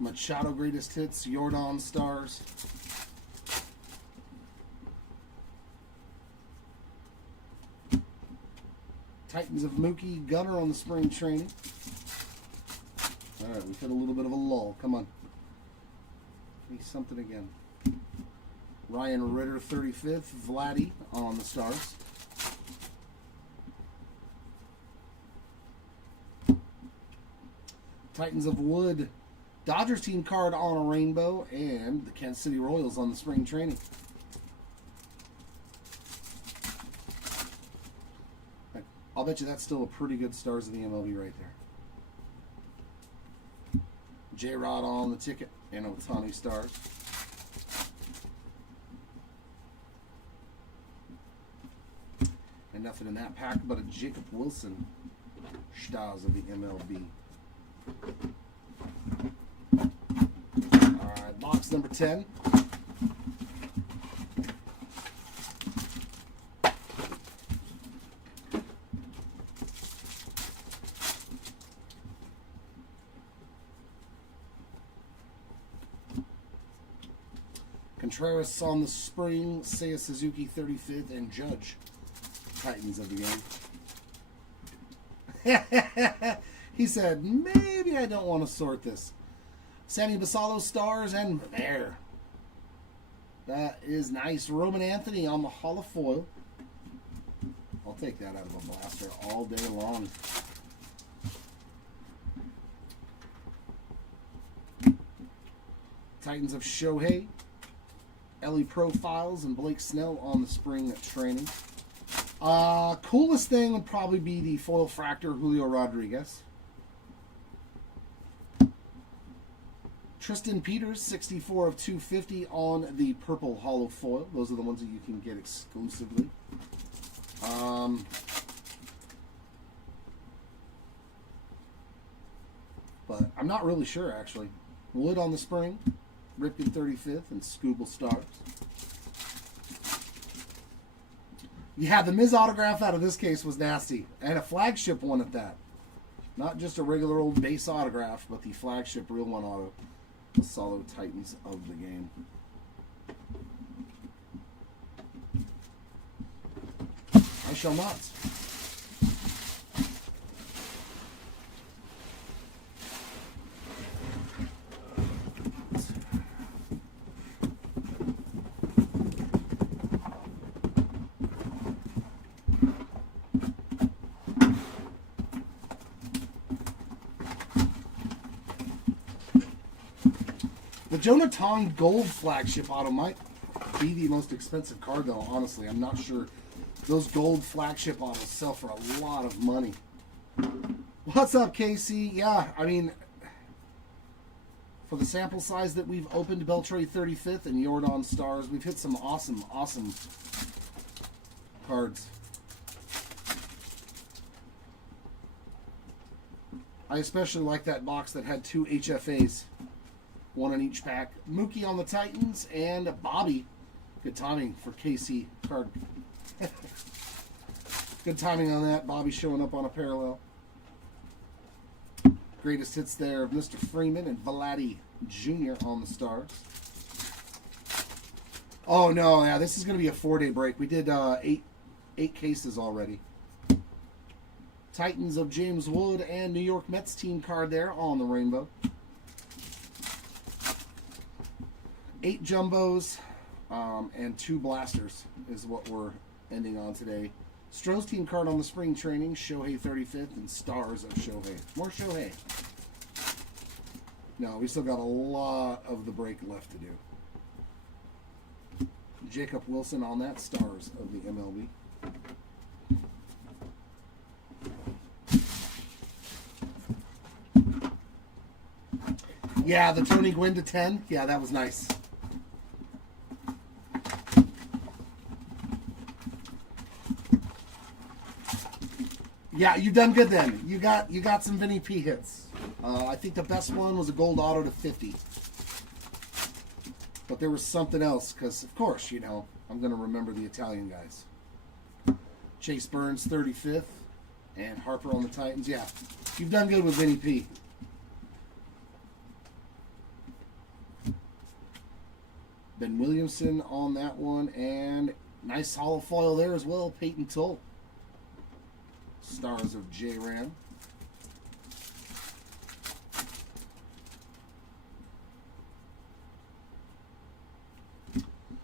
Machado greatest hits, Jordan stars. Titans of Mookie, Gunner on the spring training. All right, we've hit a little bit of a lull. Come on. Give me something again. Ryan Ritter, 35th. Vladdy on the stars. Titans of Wood, Dodgers team card on a rainbow, and the Kansas City Royals on the spring training. I'll bet you that's still a pretty good stars of the MLB right there. J-Rod on the ticket, and Ohtani stars. And nothing in that pack but a Jacob Wilson stars of the MLB. Alright, box number 10. Contreras on the spring, Seiya Suzuki 35th, and Judge, Titans of the game. He said, maybe I don't want to sort this. Sammy Basallo stars, and there. That is nice. Roman Anthony on the holofoil. I'll take that out of a blaster all day long. Titans of Shohei. Ellie Profiles and Blake Snell on the spring training. Coolest thing would probably be the foil fractor Julio Rodriguez. Tristan Peters, 64 of 250 on the purple hollow foil. Those are the ones that you can get exclusively. But I'm not really sure, actually. Wood on the spring. Ripken 35th and Scooble stars. Yeah, the Miz autograph out of this case was nasty. And a flagship one at that. Not just a regular old base autograph, but the flagship real one auto. The Solo Titans of the game. I shall not. The Jonathan Gold flagship auto might be the most expensive card, though, honestly. I'm not sure. Those gold flagship autos sell for a lot of money. What's up, KC? Yeah, I mean, for the sample size that we've opened, Beltre 35th and Jordan stars, we've hit some awesome, awesome cards. I especially like that box that had 2 HFAs. One in each pack. Mookie on the Titans and Bobby. Good timing for KC card. Good timing on that. Bobby showing up on a parallel. Greatest hits there of Mr. Freeman and Vladdy Jr. on the stars. Oh no, yeah, this is going to be a 4-day break. We did eight cases already. Titans of James Wood and New York Mets team card there on the rainbow. 8 jumbos and 2 blasters is what we're ending on today. Stroh's team card on the spring training, Shohei 35th, and stars of Shohei. More Shohei. No, we still got a lot of the break left to do. Jacob Wilson on that, stars of the MLB. Yeah, the Tony Gwynn to 10. Yeah, that was nice. Yeah, you've done good then. You got some Vinny P hits. I think the best one was a gold auto to 50. But there was something else, because of course, you know, I'm going to remember the Italian guys. Chase Burns 35th and Harper on the Titans. Yeah, you've done good with Vinny P. Ben Williamson on that one, and nice hollow foil there as well, Peyton Tull. Stars of J-Ram.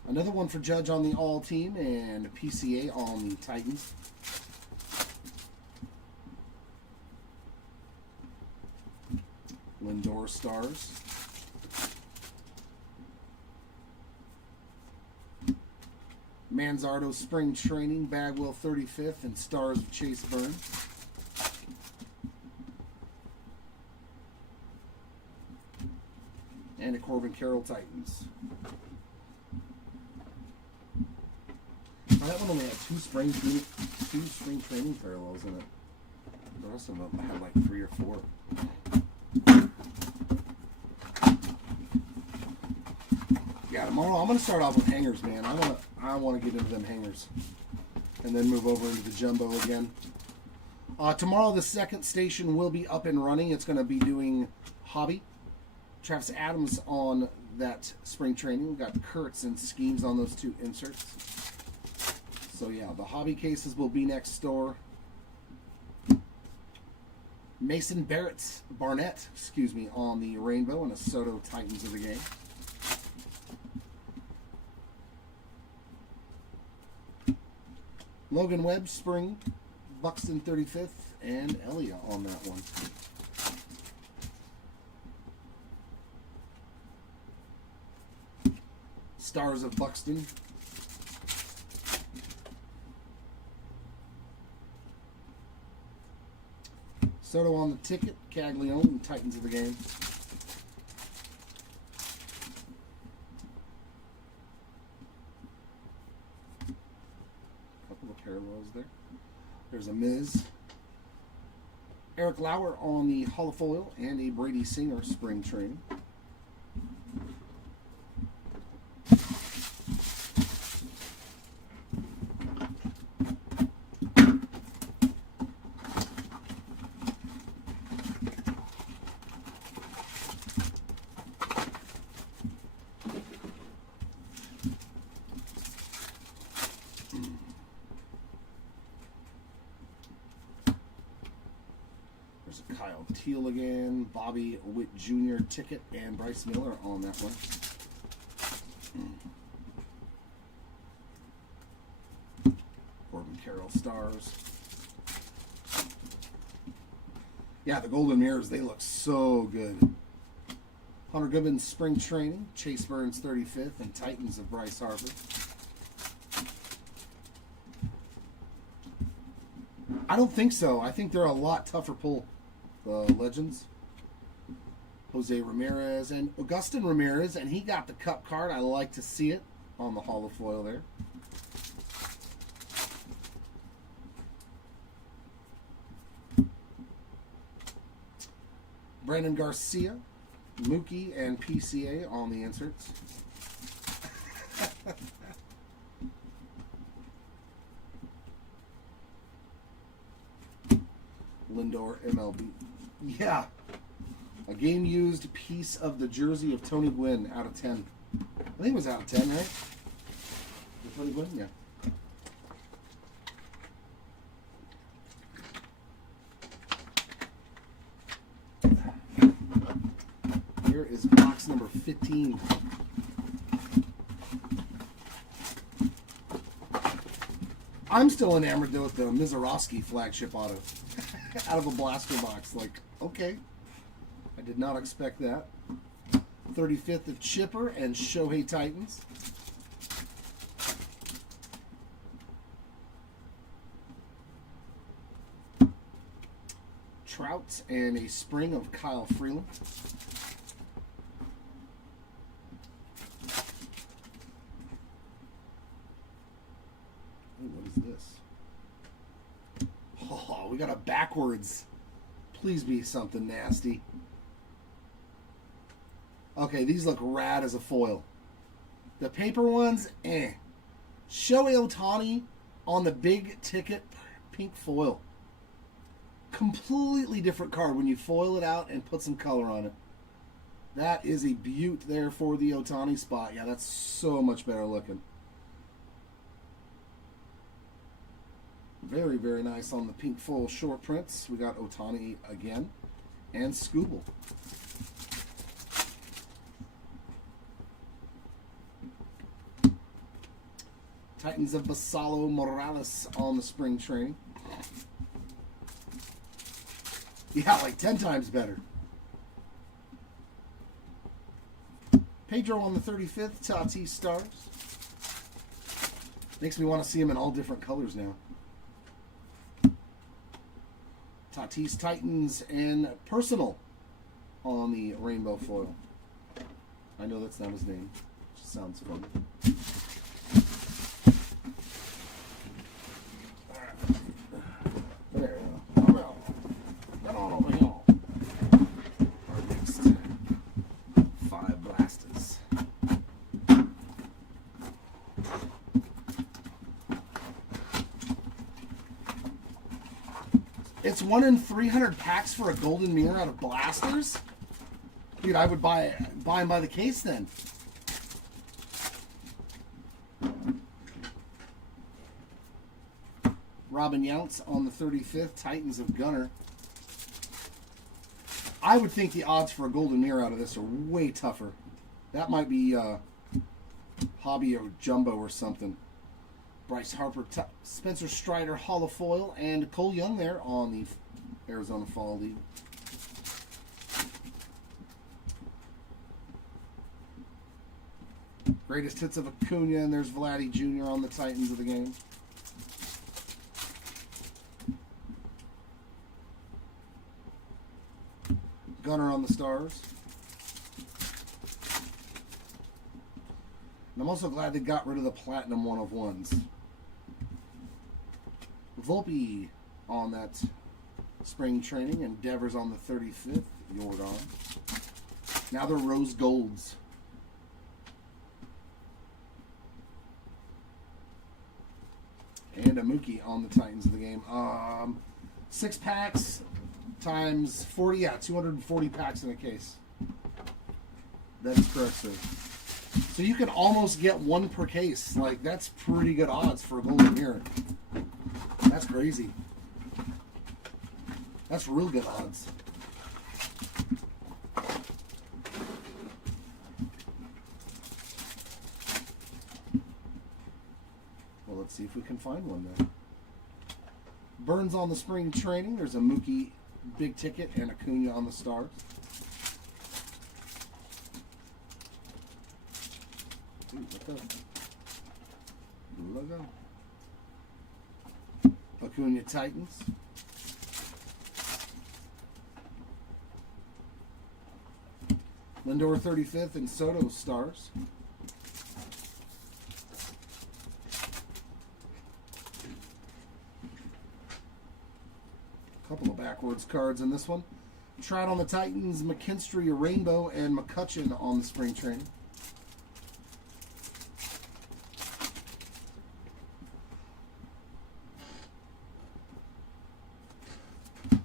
Another one for Judge on the All Team, and PCA on the Titans. Lindor Stars. Manzardo Spring Training, Bagwell 35th, and Stars of Chase Burns. And a Corbin Carroll Titans. That one only had two spring training parallels in it. The rest of them had like 3 or 4. Yeah, tomorrow I'm gonna start off with hangers, man. I want to get into them hangers, and then move over into the jumbo again. Tomorrow the second station will be up and running. It's gonna be doing hobby. Travis Adams on that spring training. We've got Kurtz and Schemes on those 2 inserts. So yeah, the hobby cases will be next door. Mason Barnett, on the rainbow, and a Soto Titans of the game. Logan Webb, Spring, Buxton 35th, and Elia on that one. Stars of Buxton. Soto on the ticket, Caglione, and Titans of the game. Couple of parallels there. There's a Miz. Eric Lauer on the holofoil, and a Brady Singer spring training. There's a Kyle Teal again, Bobby Witt Jr. ticket, and Bryce Miller on that one. Corbin Carroll Stars. Yeah, the Golden Mirrors, they look so good. Hunter Goodman Spring Training, Chase Burns 35th, and Titans of Bryce Harper. I don't think so. I think they're a lot tougher pull. The Legends. Jose Ramirez and Augustin Ramirez, and he got the cup card. I like to see it on the holofoil there. Brandon Garcia, Mookie, and PCA on the inserts. Lindor MLB. Yeah. A game used piece of the jersey of Tony Gwynn out of 10. I think it was out of 10, right? The Tony Gwynn? Yeah. Here is box number 15. I'm still enamored though with the Mizorowski flagship auto. Out of a blaster box. Like, okay. I did not expect that. 35th of Chipper and Shohei Titans. Trout and a spring of Kyle Freeland. Ooh, what is this? Oh, we got a backwards. Please be something nasty. Okay, these look rad as a foil. The paper ones, eh. Shohei Ohtani on the big ticket pink foil. Completely different card when you foil it out and put some color on it. That is a beaut there for the Ohtani spot. Yeah, that's so much better looking. Very, very nice on the pink full short prints. We got Ohtani again and Scooble. Titans of Basalo Morales on the spring training. Yeah, like 10 times better. Pedro on the 35th, Tatis Stars. Makes me want to see him in all different colors now. Tatis Titans and Personal on the rainbow foil. I know that's not his name. Just sounds fun. There we go. Get on over here. Our next 5 blasters. It's 1 in 300 packs for a golden mirror out of blasters? Dude, I would buy him by the case then. Robin Yountz on the 35th, Titans of Gunner. I would think the odds for a golden mirror out of this are way tougher. That might be Hobby or Jumbo or something. Bryce Harper, Spencer Strider, holofoil, and Cole Young there on the Arizona Fall League. Greatest hits of Acuna, and there's Vladdy Jr. on the Titans of the game. Gunner on the Stars. And I'm also glad they got rid of the Platinum 1/1s. Volpe on that spring training, and Devers on the 35th, Jordan. Now they're Rose Golds. And a Mookie on the Titans of the game. 6 packs times 40, yeah, 240 packs in a case. That is correct, sir. So you can almost get 1 per case. Like, that's pretty good odds for a golden mirror. That's crazy. That's real good odds. Well, let's see if we can find one then. Burns on the spring training. There's a Mookie big ticket and Acuna on the Stars. Ooh, logo. Acuna Titans. Lindor 35th and Soto Stars. Couple of backwards cards in this one. Trout on the Titans, McKinstry Rainbow, and McCutcheon on the spring training.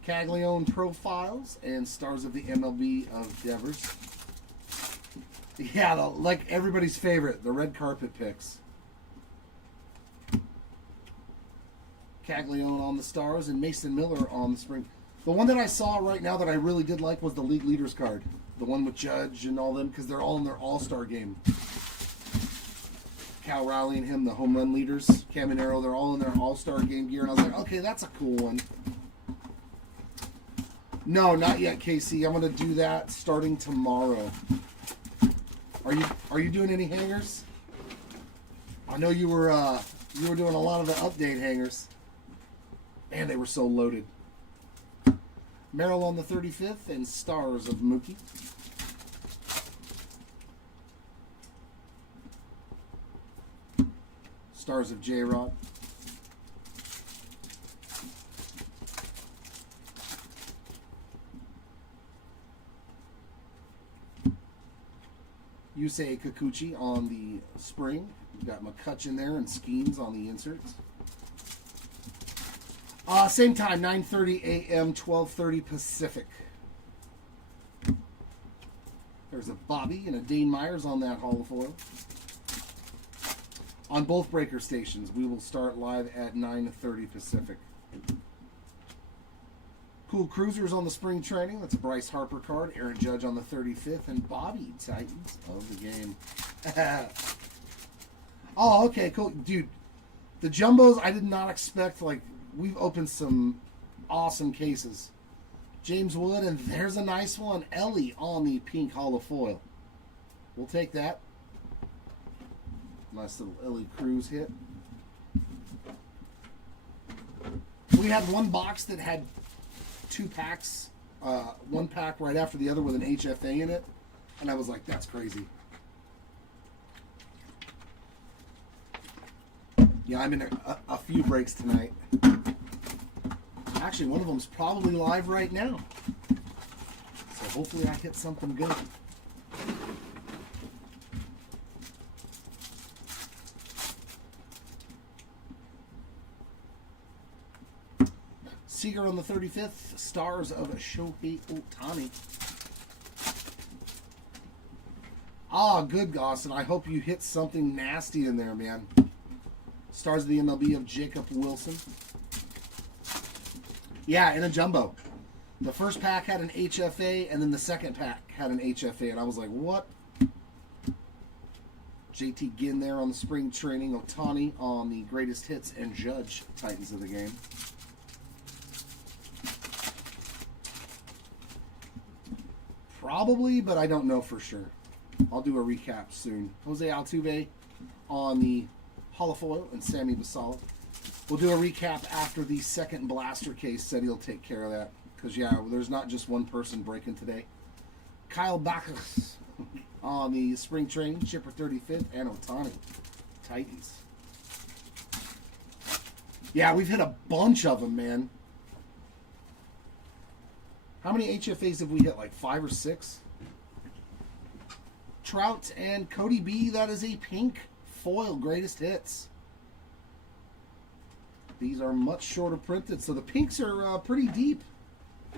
Caglione Profiles and Stars of the MLB of Devers. Yeah, like everybody's favorite, the red carpet picks. Caglione on the Stars and Mason Miller on the spring. The one that I saw right now that I really did like was the League Leaders card. The one with Judge and all them, because they're all in their All-Star game. Cal Rowley and him, the home run leaders. Caminero, they're all in their All-Star game gear. And I was like, okay, that's a cool one. No, not yet, KC. I'm going to do that starting tomorrow. Are you doing any hangers? I know you were doing a lot of the update hangers. Man, they were so loaded. Merrill on the 35th and Stars of Mookie. Stars of J-Rod. Yusei Kikuchi on the spring. We've got McCutcheon there and Skeens on the inserts. Same time, 9:30 a.m., 12:30 Pacific. There's a Bobby and a Dane Myers on that holofoil. On both breaker stations, we will start live at 9:30 Pacific. Cool Cruisers on the spring training. That's a Bryce Harper card. Aaron Judge on the 35th. And Bobby, Titans of the game. Oh, okay, cool. Dude, the Jumbos, I did not expect. Like, we've opened some awesome cases. James Wood, and there's a nice one. Ellie on the pink holofoil. We'll take that. Nice little Ellie Cruz hit. We had one box that had 2 packs, one pack right after the other with an HFA in it, and I was like, that's crazy. Yeah, I'm in a few breaks tonight. Actually, one of them's probably live right now, so hopefully I hit something good. Seager on the 35th, Stars of Shohei Ohtani. Ah, good, Austin. I hope you hit something nasty in there, man. Stars of the MLB of Jacob Wilson. Yeah, in a jumbo. The first pack had an HFA, and then the second pack had an HFA, and I was like, what? JT Ginn there on the spring training. Ohtani on the greatest hits, and Judge, Titans of the game. Probably, but I don't know for sure. I'll do a recap soon. Jose Altuve on the holofoil and Sammy Basallo. We'll do a recap after the second blaster case. Said he'll take care of that. Because, yeah, there's not just one person breaking today. Kyle Backus on the spring training. Chipper 35th and Ohtani. Titans. Yeah, we've hit a bunch of them, man. How many HFAs have we hit? Like 5 or 6? Trout and Cody B. That is a pink foil greatest hits. These are much shorter printed, so the pinks are pretty deep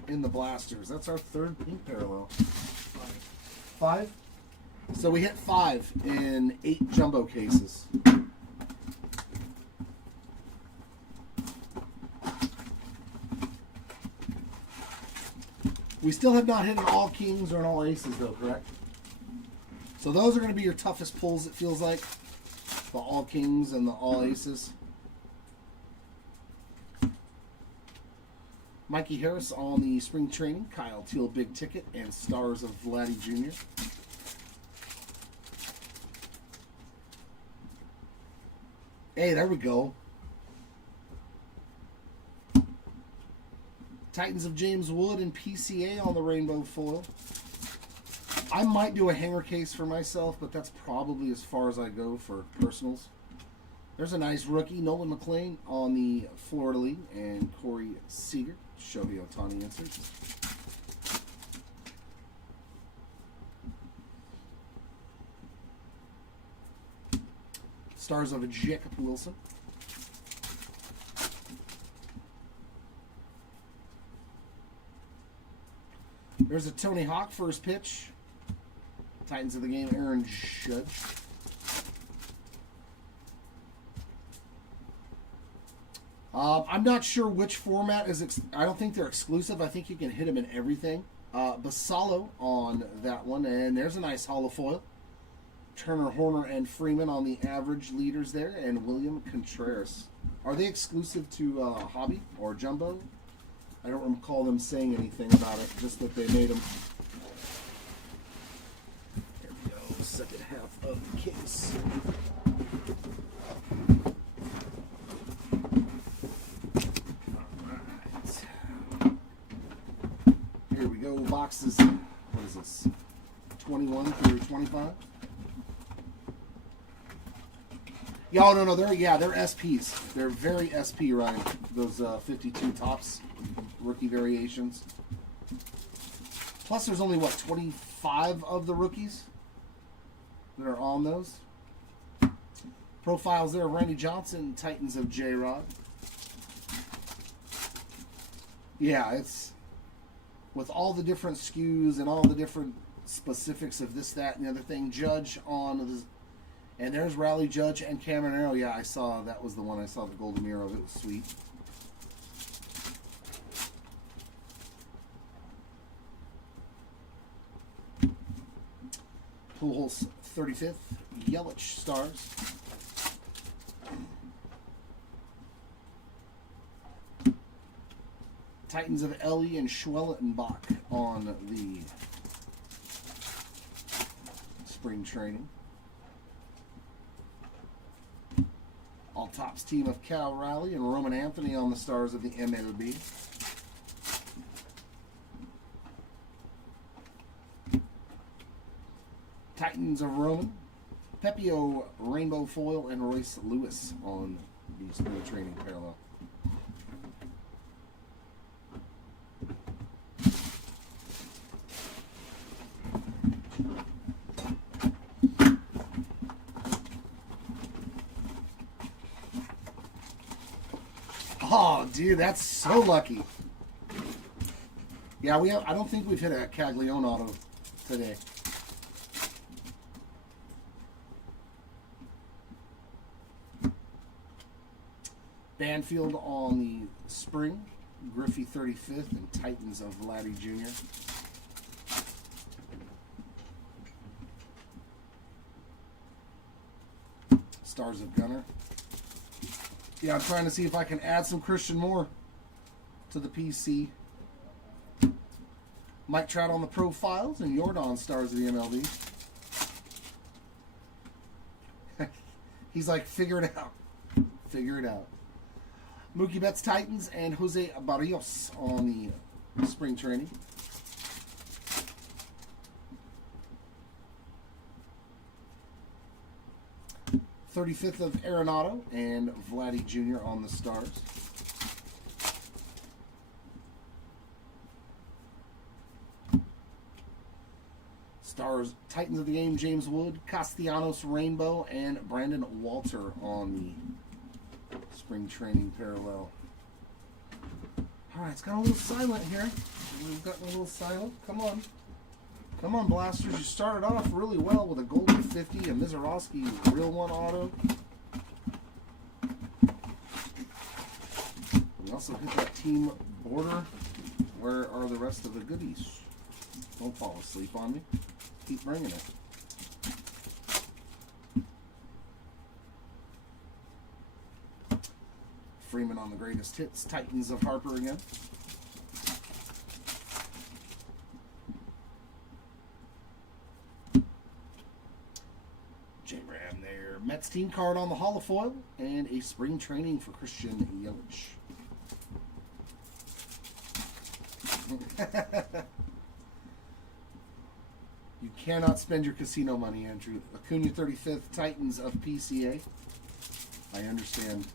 in the blasters. That's our third pink parallel. 5? So we hit 5 in 8 jumbo cases. We still have not hit an all kings or an all aces, though, correct? So those are going to be your toughest pulls, it feels like. The all kings and the all aces. Mikey Harris on the spring training. Kyle Teal big ticket and Stars of Vladdy Jr. Hey, there we go. Titans of James Wood and PCA on the rainbow foil. I might do a hanger case for myself, but that's probably as far as I go for personals. There's a nice rookie, Nolan McLean on the Florida League, and Corey Seager, Shohei Ohtani inserts. Stars of Jacob Wilson. There's a Tony Hawk first pitch. Titans of the game, Aaron Judge. I'm not sure which format is. I don't think they're exclusive. I think you can hit them in everything. Basallo on that one, and there's a nice holofoil. Turner, Horner, and Freeman on the average leaders there, and William Contreras. Are they exclusive to Hobby or Jumbo? I don't recall them saying anything about it, just that they made them. There we go, second half of the case. Alright. Here we go, boxes, what is this, 21 through 25? Yeah, no, they're SPs. They're very SP, Ryan. Those 52 tops. Rookie variations. Plus, there's only, 25 of the rookies that are on those. Profiles there, Randy Johnson, Titans of J-Rod. Yeah, it's with all the different SKUs and all the different specifics of this, that, and the other thing. Judge on the, and there's Rally Judge and Cameron Arrow. Yeah, I saw that was the one I saw the golden mirror of. It was sweet. Pujols 35th, Yelich Stars. Titans of Ellie and Schwellenbach on the spring training. All Tops team of Cal Raleigh and Roman Anthony on the Stars of the MLB. Titans of Roman, Pepio Rainbow Foil, and Royce Lewis on the spring training parallel. Oh, dude, that's so lucky. Yeah, we have. I don't think we've hit a Caglione auto today. Banfield on the spring, Griffey 35th, and Titans of Vladdy Jr. Stars of Gunner. Yeah, I'm trying to see if I can add some Christian Moore to the PC. Mike Trout on the profiles and Jordan Stars of the MLB. He's like, figure it out. Figure it out. Mookie Betts Titans and Jose Barrios on the spring training. '35th of Arenado and Vladdy Jr. on the Stars. Stars, Titans of the game, James Wood, Castellanos Rainbow, and Brandon Walter on the spring training parallel. All right, it's got a little silent here. We've gotten a little silent. Come on. Come on, Blasters. You started off really well with a Golden 50, a Mizorowski Real One auto. We also hit that team border. Where are the rest of the goodies? Don't fall asleep on me. Keep bringing it. Freeman on the greatest hits. Titans of Harper again. J-Ram there. Mets team card on the holofoil. And a spring training for Christian Yelich. You cannot spend your casino money, Andrew. Acuna 35th, Titans of PCA. I understand.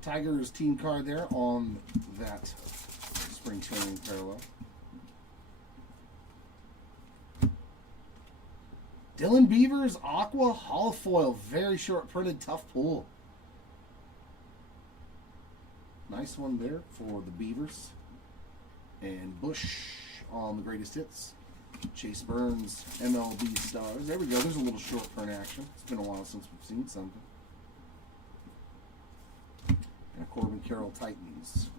Tigers team card there on that spring training parallel. Dylan Beavers, Aqua Holofoil. Very short printed, tough pull. Nice one there for the Beavers. And Bush on the greatest hits. Chase Burns, MLB Stars. There we go. There's a little short print action. It's been a while since we've seen something. And Corbin Carroll Titans.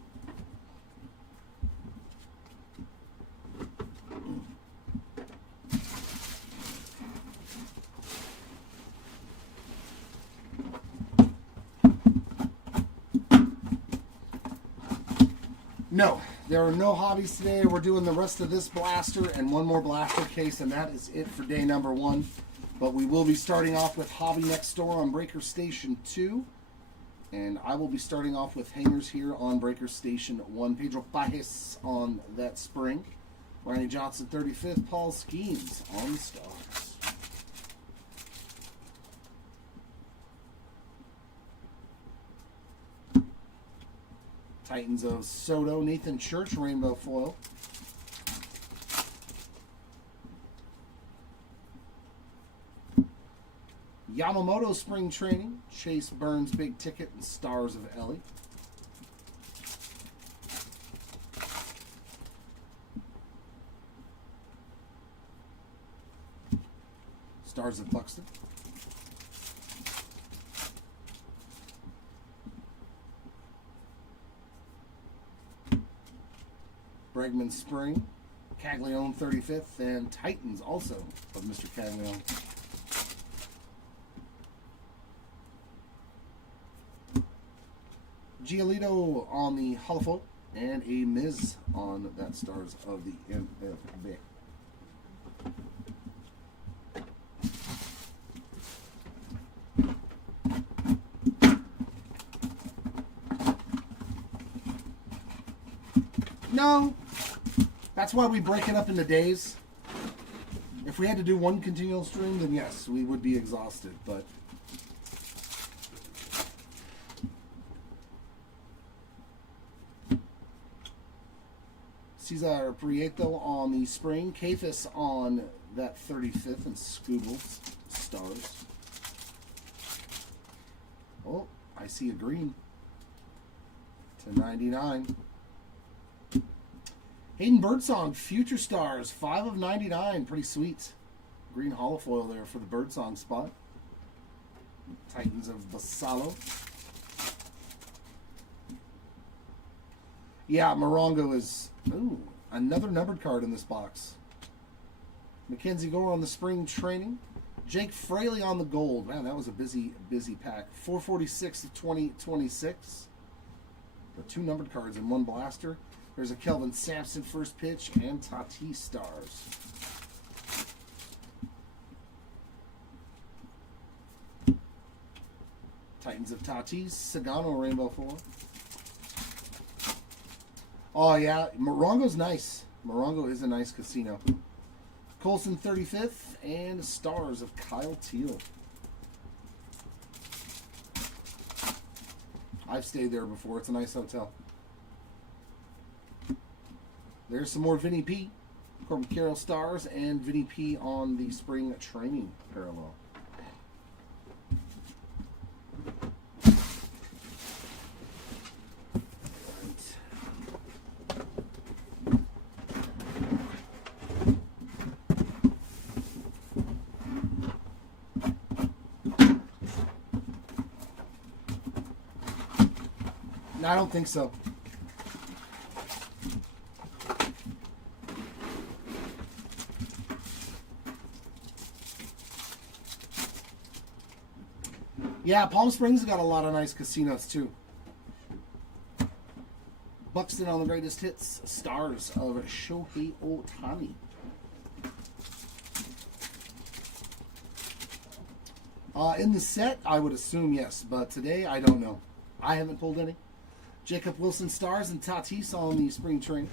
No, there are no hobbies today. We're doing the rest of this blaster and one more blaster case, and that is it for day number 1. But we will be starting off with Hobby Next Door on Breaker Station 2. And I will be starting off with hangers here on Breaker Station 1. Pedro Pajes on that spring. Ronnie Johnson 35th. Paul Skeens on the Stars. Titans of Soto, Nathan Church, Rainbow Foil. Yamamoto Spring Training, Chase Burns Big Ticket, and Stars of Ellie. Stars of Buxton. Bregman Spring, Caglione 35th, and Titans also of Mr. Caglione. Giolito on the holofoil, and a Miz on that Stars of the MLB. No, that's why we break it up into days. If we had to do one continual stream, then yes, we would be exhausted, but Cesar Prieto on the spring, Kafis on that 35th, and Scooble Stars. Oh, I see a green to 99. Hayden Birdsong, Future Stars, 5 of 99. Pretty sweet. Green holofoil there for the Birdsong spot. Titans of Basalo. Yeah, Morongo is... Ooh, another numbered card in this box. Mackenzie Gore on the spring training. Jake Fraley on the gold. Man, that was a busy pack. 446 of 2026. The 2 numbered cards in 1 blaster. There's a Kelvin Sampson first pitch and Tatis Stars. Titans of Tatis, Sagano Rainbow 4. Oh yeah, Morongo's nice. Morongo is a nice casino. Colson 35th and Stars of Kyle Teal. I've stayed there before. It's a nice hotel. There's some more Vinny P. Corbin Carroll Stars and Vinny P on the spring training parallel. No, I don't think so. Yeah, Palm Springs has got a lot of nice casinos too. Buxton on the greatest hits. Stars of Shohei Ohtani. In the set, I would assume yes, but today I don't know. I haven't pulled any. Jacob Wilson Stars and Tatis on the spring train.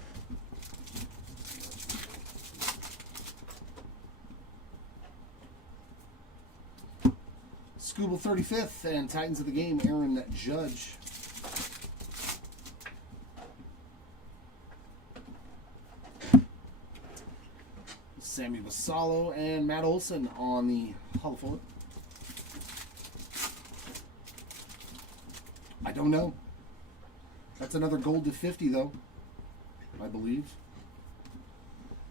Scooble 35th and Titans of the Game, Aaron Judge. Sammy Vassallo and Matt Olson on the holofoil. I don't know. That's another gold to 50 though, I believe.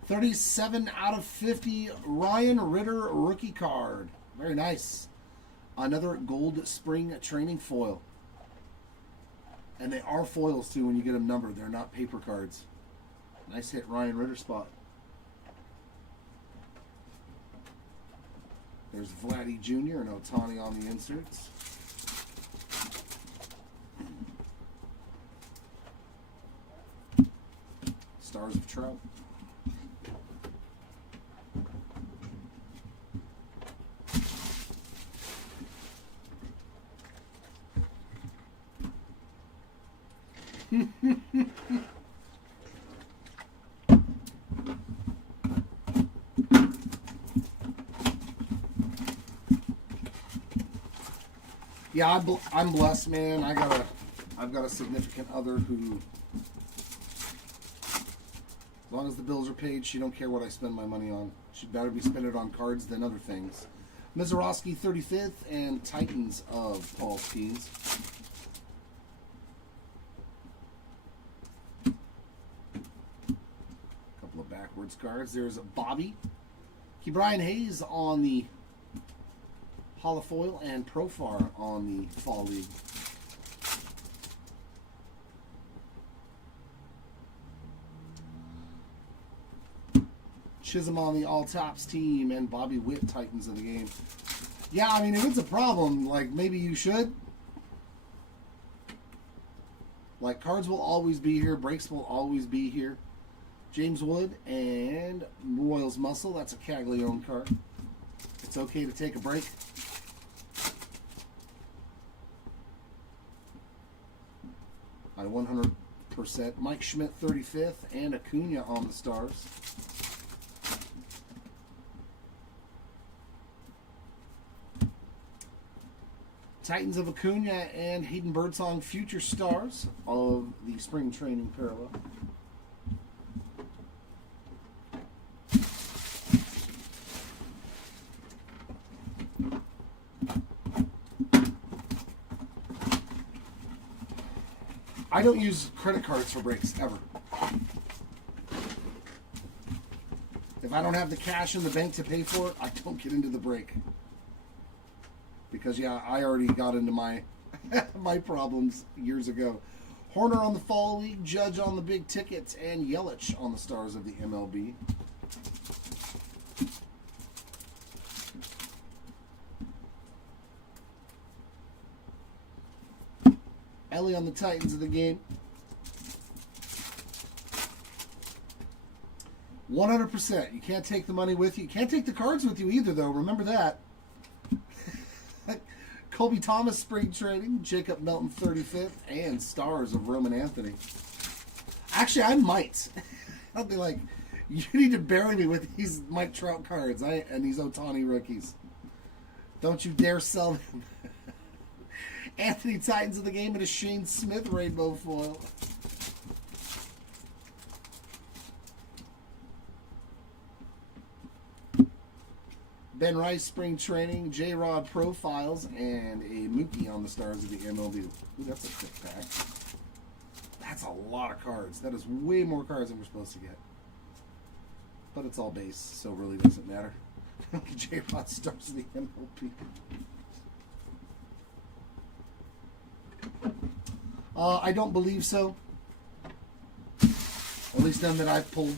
37 out of 50, Ryan Ritter rookie card. Very nice. Another gold spring training foil. And they are foils too when you get them numbered. They're not paper cards. Nice hit, Ryan Ritter spot. There's Vladdy Jr. and Ohtani on the inserts. Stars of Trout. Yeah, I'm blessed, man. I've got a significant other who, as long as the bills are paid, she don't care what I spend my money on. She'd better be spending it on cards than other things. Mizorowski 35th and Titans of Paul Skeens. Couple of backwards cards. There's Bobby. Brian Hayes on the holofoil and profile on the Fall League. Chisholm on the All Tops team, and Bobby Witt, Titans of the game. Yeah, I mean, if it's a problem, like, maybe you should. Like, cards will always be here. Breaks will always be here. James Wood and Royals Muscle. That's a Caglione card. It's okay to take a break. I 100%. Mike Schmidt, 35th, and Acuna on the Stars. Titans of Acuna and Hayden Birdsong, future stars of the spring training parallel. I don't use credit cards for breaks, ever. If I don't have the cash in the bank to pay for it, I don't get into the break. Because, yeah, I already got into my my problems years ago. Horner on the Fall League, Judge on the big tickets, and Yelich on the Stars of the MLB. Ellie on the Titans of the game. 100%. You can't take the money with you. You can't take the cards with you either, though. Remember that. Colby Thomas, spring training. Jacob Melton, 35th. And Stars of Roman Anthony. Actually, I might. I'll be like, you need to bury me with these Mike Trout cards and these Ohtani rookies. Don't you dare sell them. Anthony Titans of the game and a Shane Smith rainbow foil. Ben Rice, spring training, J-Rod profiles, and a Mookie on the Stars of the MLB. Ooh, that's a thick pack. That's a lot of cards. That is way more cards than we're supposed to get. But it's all base, so it really doesn't matter. J-Rod Stars of the MLB. I don't believe so. At least none that I've pulled.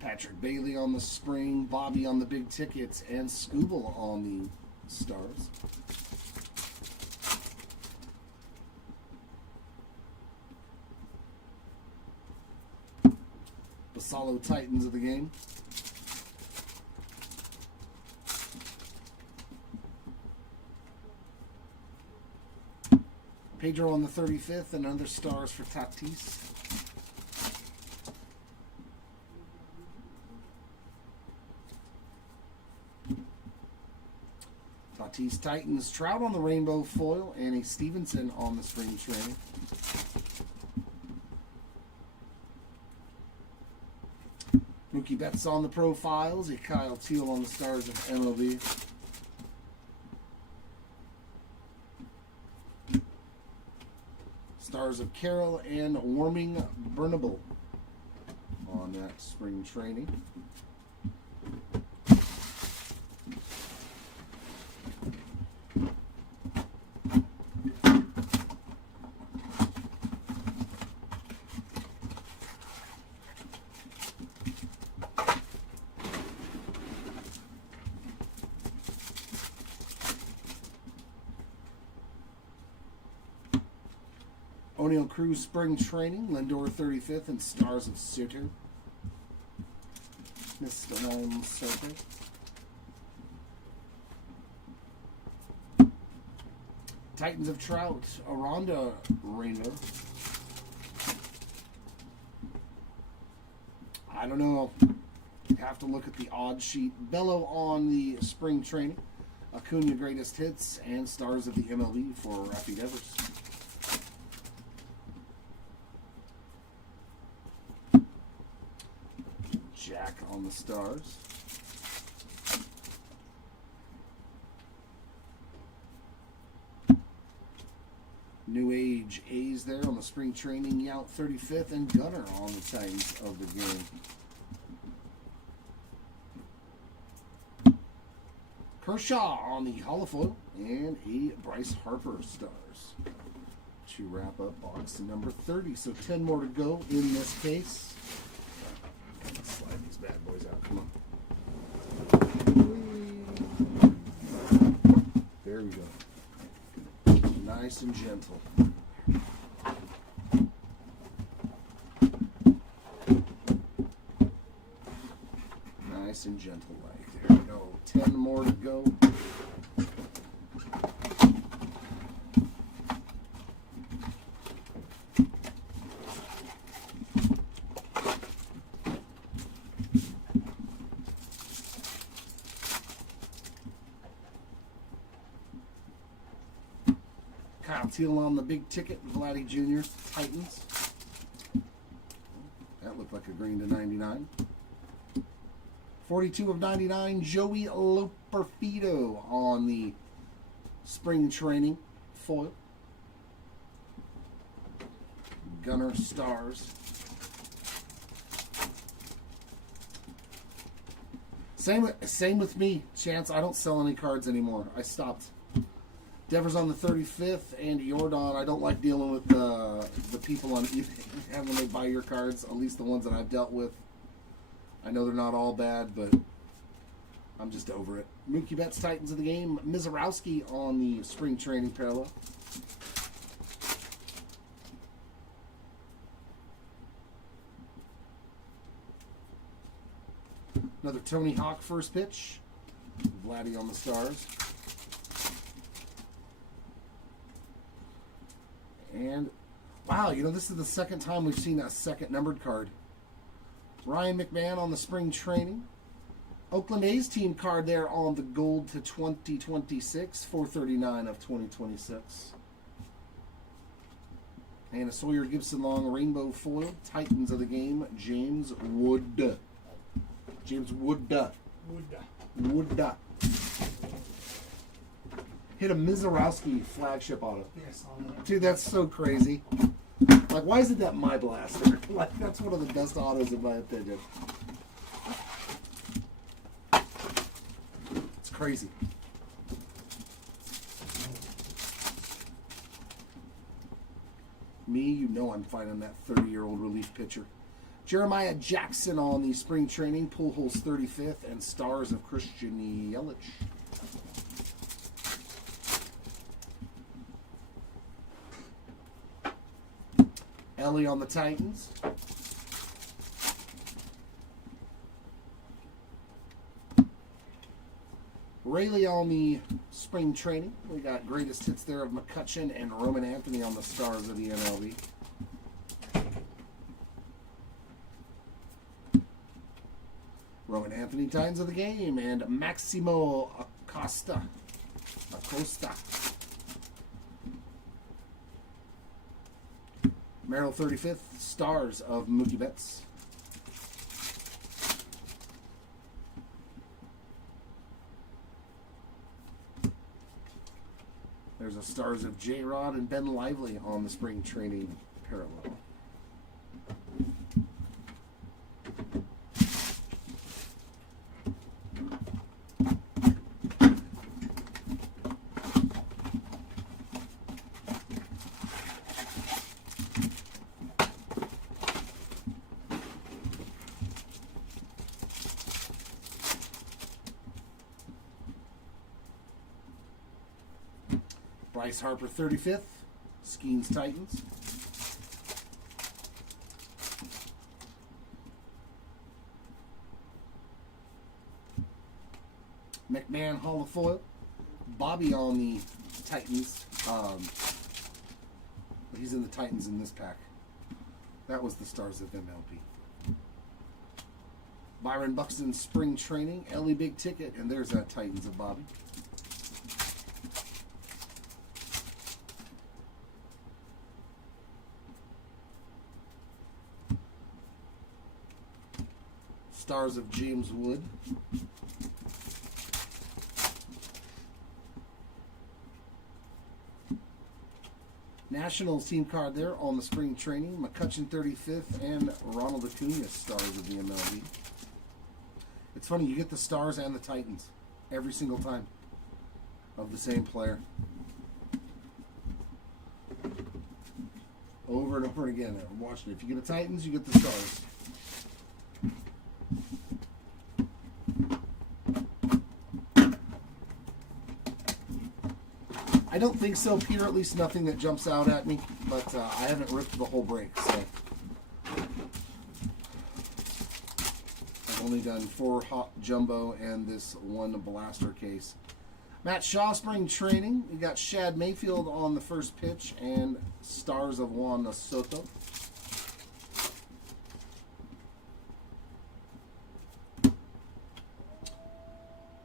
Patrick Bailey on the spring, Bobby on the big tickets, and Scooble on the Stars. Basalo Titans of the game. Pedro on the 35th, and other Stars for Tatis. Tatis Titans, Trout on the rainbow foil, and a Stevenson on the spring training. Mookie Betts on the profiles, a Kyle Teal on the Stars of MLB. Stars of Carroll and Warming Burnable on that spring training. O'Neill Cruz spring training, Lindor 35th, and Stars of Soto. Mr. Lime Soto. Titans of Trout, Aranda Rainbow. I don't know. Have to look at the odd sheet. Bello on the spring training. Acuna greatest hits, and Stars of the MLB for Rafi Devers. Jack on on the stars. New Age A's there on the spring training, Yount 35th, and Gunner on the Titans of the game. Kershaw on the holofoil, and a Bryce Harper stars to wrap up box number 30. So 10 more to go in this case. Let's slide these bad boys out. Come on. There we go. Nice and gentle. Nice and gentle like. There we go. 10 more to go. Kyle Teal on the big ticket, Vladdy Jr., Titans. That looked like a green to 99. 42 of 99, Joey Loperfido on the spring training foil. Gunner stars. Same with me, Chance. I don't sell any cards anymore. I stopped. Devers on the 35th, and Jordan. I don't like dealing with the people on eBay and when they buy your cards, at least the ones that I've dealt with. I know they're not all bad, but I'm just over it. Mookie Betts, Titans of the game. Mizorowski on the spring training parallel. Another Tony Hawk first pitch. Vladdy on the stars. And, wow, you know, this is the second time we've seen a second numbered card. Ryan McMahon on the spring training. Oakland A's team card there on the gold to 2026. 439 of 2026. And a Sawyer Gibson long rainbow foil. Titans of the game, James Wood. James Wood. Wood. Hit a Mizorowski flagship auto. Yes, on that. Dude, that's so crazy. Like, why isn't that my blaster? Like, that's one of the best autos in my opinion. It's crazy. Me, you know I'm finding that 30-year-old relief pitcher. Jeremiah Jackson on the spring training, Pujols 35th, and stars of Christian Yelich. Ellie on the Titans. Rayleigh on the spring training. We got greatest hits there of McCutcheon and Roman Anthony on the stars of the MLB. Roman Anthony, Titans of the game, and Maximo Acosta. Merrill 35th, stars of Mookie Betts. There's a stars of J-Rod and Ben Lively on the spring training parallel. Bryce Harper 35th, Skeens Titans. McMahon Hall of Foil. Bobby on the Titans. He's in the Titans in this pack. That was the stars of MLB. Byron Buxton spring training. Ellie big ticket, and there's that Titans of Bobby. Stars of James Wood. Nationals team card there on the spring training. McCutcheon 35th and Ronald Acuna stars of the MLB. It's funny, you get the stars and the Titans every single time of the same player. Over and over again. I'm watching it. If you get the Titans, you get the stars. I don't think so, Peter. At least nothing that jumps out at me. But I haven't ripped the whole break, so I've only done 4 hot jumbo and this 1 blaster case. Matt Shaw spring training. We got Shad Mayfield on the first pitch and stars of Juan Soto.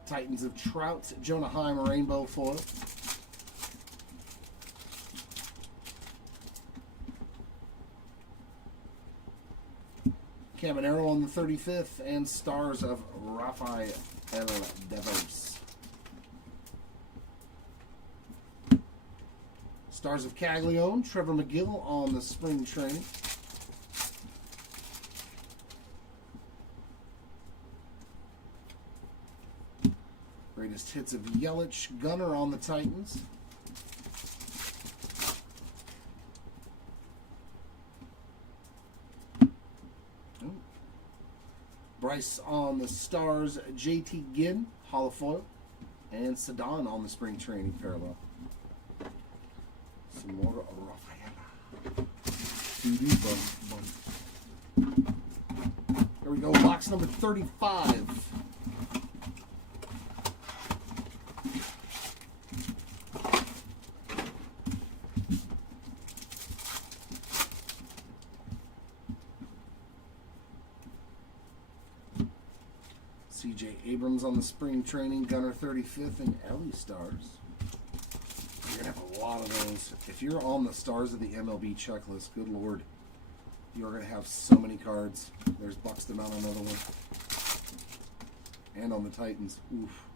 Titans of Trout, Jonah Heim rainbow foil. Caminero on the 35th and stars of Rafael Devers. Stars of Caglione, Trevor McGill on the spring training. Greatest hits of Yelich, Gunner on the Titans. Bryce on the Stars, JT Ginn, holofoil, and Sadan on the spring training parallel. Some more Rafaela. Here we go, box number 35. CJ Abrams on the spring training, Gunner 35th, and Ellie stars. You're going to have a lot of those. If you're on the stars of the MLB checklist, good Lord, you're going to have so many cards. There's Buxton on another one. And on the Titans. Oof.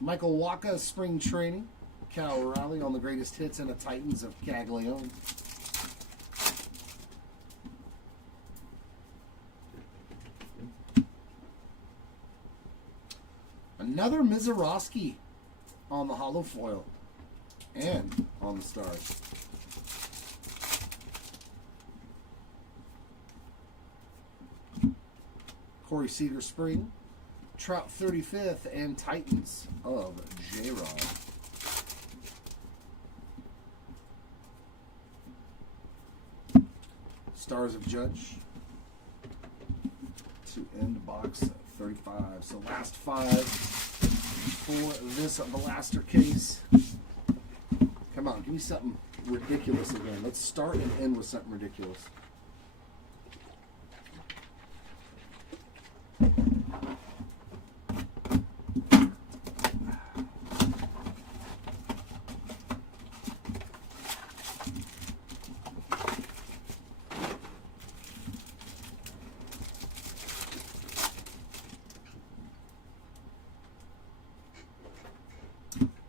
Michael Waka, spring training. Cal Raleigh on the greatest hits, and the Titans of Caglione. Another Mizorowski on the hollow foil and on the stars. Corey Seager spring, Trout 35th, and Titans of J-Rod. Stars of Judge to end box 35. So last 5 for this blaster case. Come on, give me something ridiculous again. Let's start and end with something ridiculous.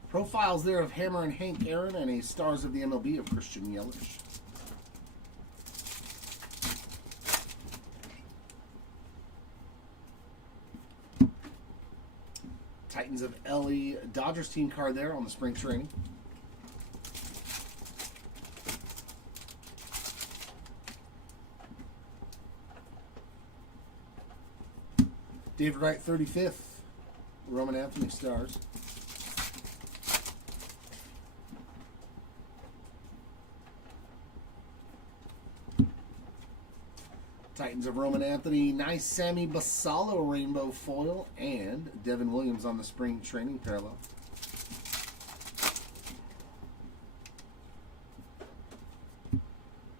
Profiles there of Hammer and Hank Aaron, and a Stars of the MLB of Christian Yelich. Titans of Ellie, Dodgers team card there on the spring training. David Wright 35th, Roman Anthony stars. Titans of Roman Anthony, nice Sammy Basallo rainbow foil, and Devin Williams on the spring training parallel.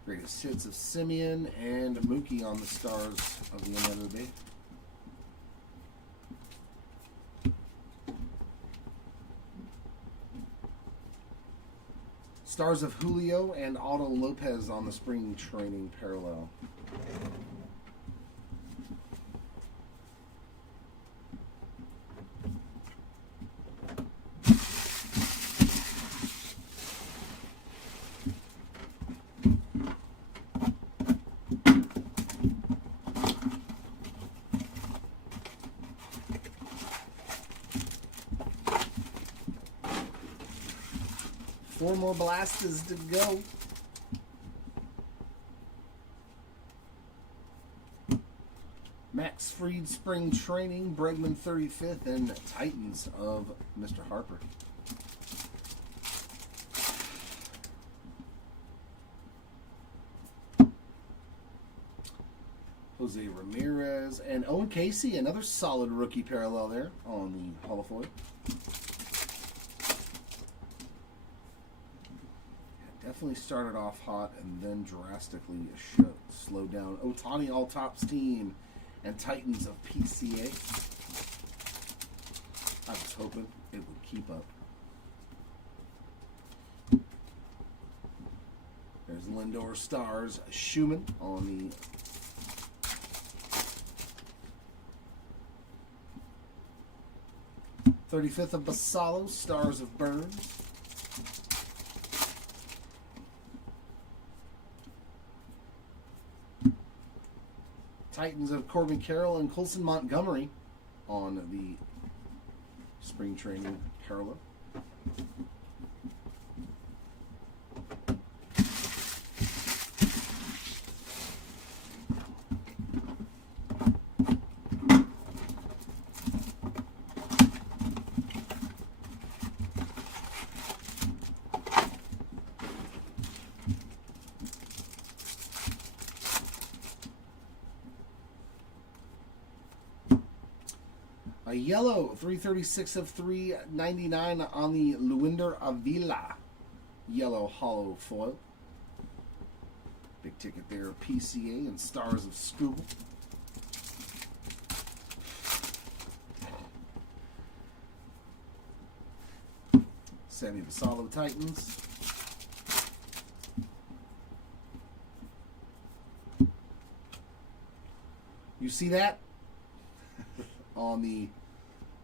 Greatest hits of Simeon and Mookie on the stars of the MLB. Stars of Julio and Otto Lopez on the spring training parallel. 4 more blasters to go. Max Fried Spring Training, Bregman 35th, and Titans of Mr. Harper. Jose Ramirez and Owen Casey, another solid rookie parallel there on the holofoil. Definitely started off hot and then drastically slowed down. Ohtani All Tops team and Titans of PCA. I was hoping it would keep up. There's Lindor Stars Schumann on the 35th of Basallo, Stars of Burns. Titans of Corbin Carroll and Colson Montgomery on the spring training parallel. A yellow 336 of 399 on the Luinder Avila yellow hollow foil. Big ticket there, PCA and Stars of Scuba. Sammy Basallo Titans. You see that? On the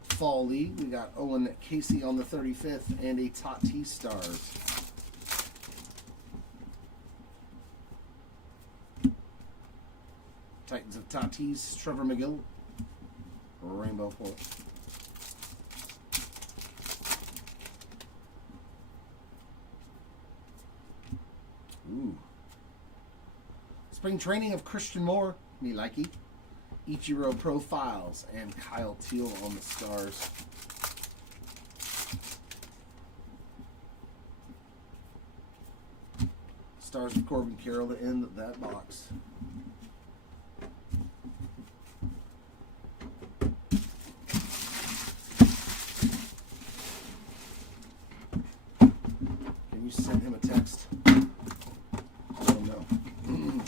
Fall League, we got Owen Casey on the 35th and a Tatis Stars. Titans of Tatis, Trevor McGill, Rainbow Foil. Ooh. Spring training of Christian Moore, me likey. Ichiro Profiles and Kyle Teal on the Stars. Stars of Corbin Carroll to end that box. Can you send him a text? I don't know.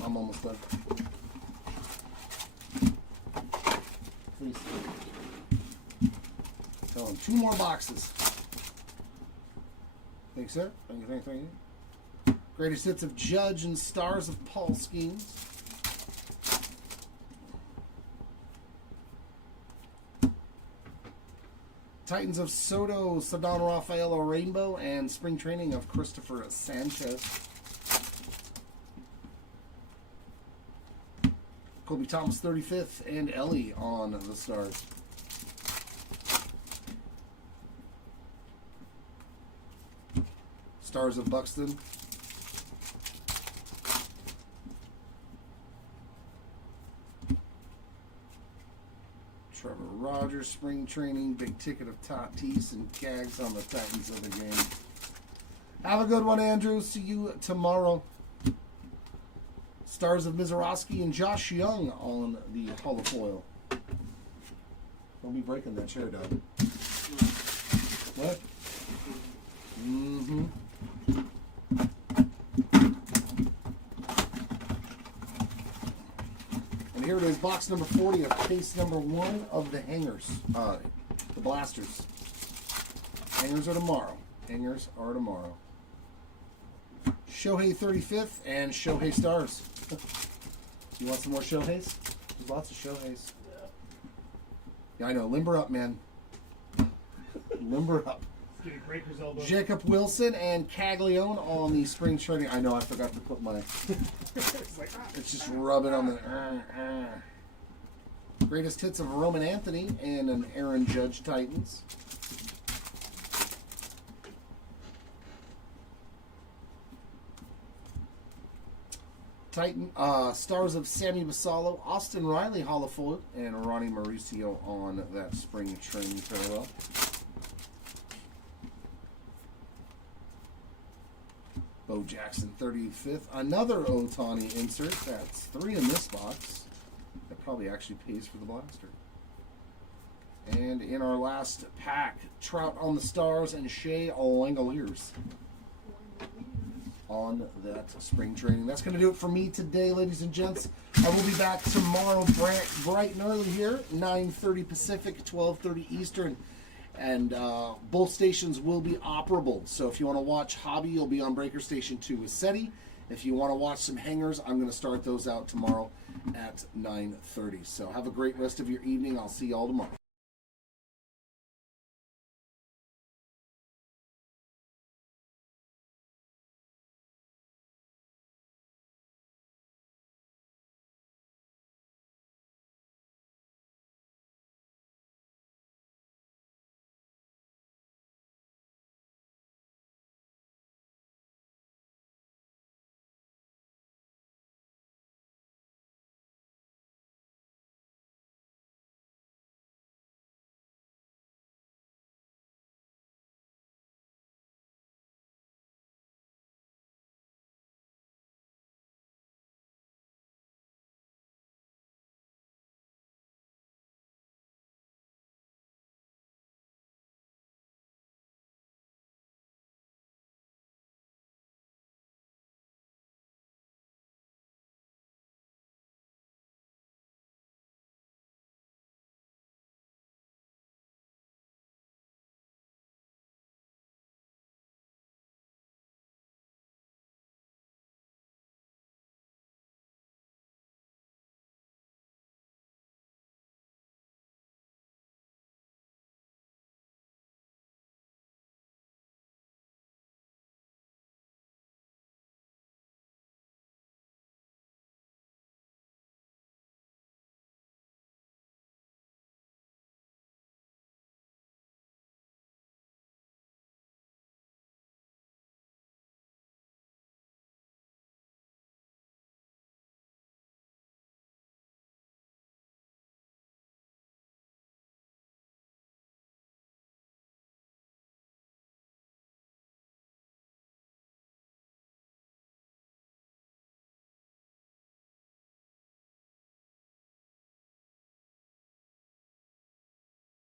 I'm almost done. Please. Tell him 2 more boxes. Thanks, sir. Thank you, thank you. Greatest hits of Judge and Stars of Paul Skeens. Titans of Soto, Cedano Rafaelo Rainbow, and Spring Training of Christopher Sanchez. Kobe Thomas 35th and Ellie on the Stars. Stars of Buxton. Trevor Rogers, Spring Training, Big Ticket of Tatis, and Gags on the Titans of the game. Have a good one, Andrew. See you tomorrow. Stars of Mizorowski and Josh Young on the holofoil. Don't be breaking that chair, Doug. What? Mm-hmm. And here it is, box number 40 of case number 1 of the hangers. The blasters. Hangers are tomorrow. Hangers are tomorrow. Shohei 35th and Shohei Stars. You want some more Shoheis? There's lots of Shoheis. Yeah, I know. Limber up, man. Limber up. Jacob Wilson and Caglione on the spring training. I know, I forgot to put my... It's just rubbing on the... Greatest hits of Roman Anthony and an Aaron Judge Titans. Stars of Sammy Basallo, Austin Riley holofoil, and Ronnie Mauricio on that spring training parallel. Bo Jackson, 35th. Another Ohtani insert. That's 3 in this box. That probably actually pays for the blaster. And in our last pack, Trout on the Stars and Shea Langoliers on that spring training. That's going to do it for me today, ladies and gents. I will be back tomorrow bright and early here, 9:30 Pacific, 12:30 Eastern. And both stations will be operable. So if you want to watch Hobby, you'll be on Breaker Station 2 with SETI. If you want to watch some hangers, I'm going to start those out tomorrow at 9:30. So have a great rest of your evening. I'll see you all tomorrow.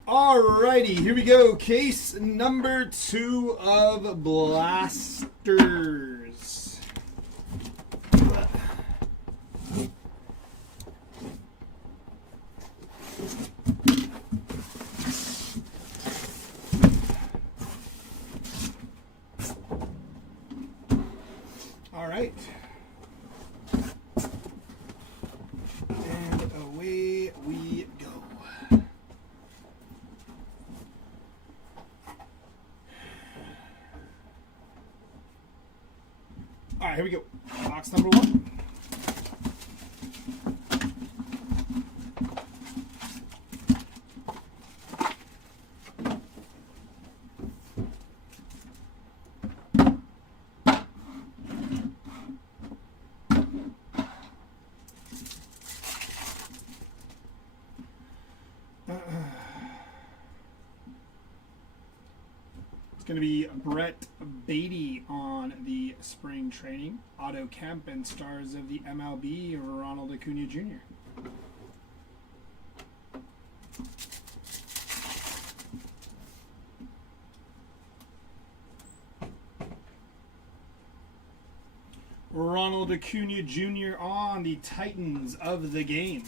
Alrighty, here we go. Case number 2 of blasters. All right. And away we go. All right, here we go. Box number 1. It's going to be Brett Beatty on the spring training. Otto Kemp and stars of the MLB, Ronald Acuna Jr. Ronald Acuna Jr. on the Titans of the game.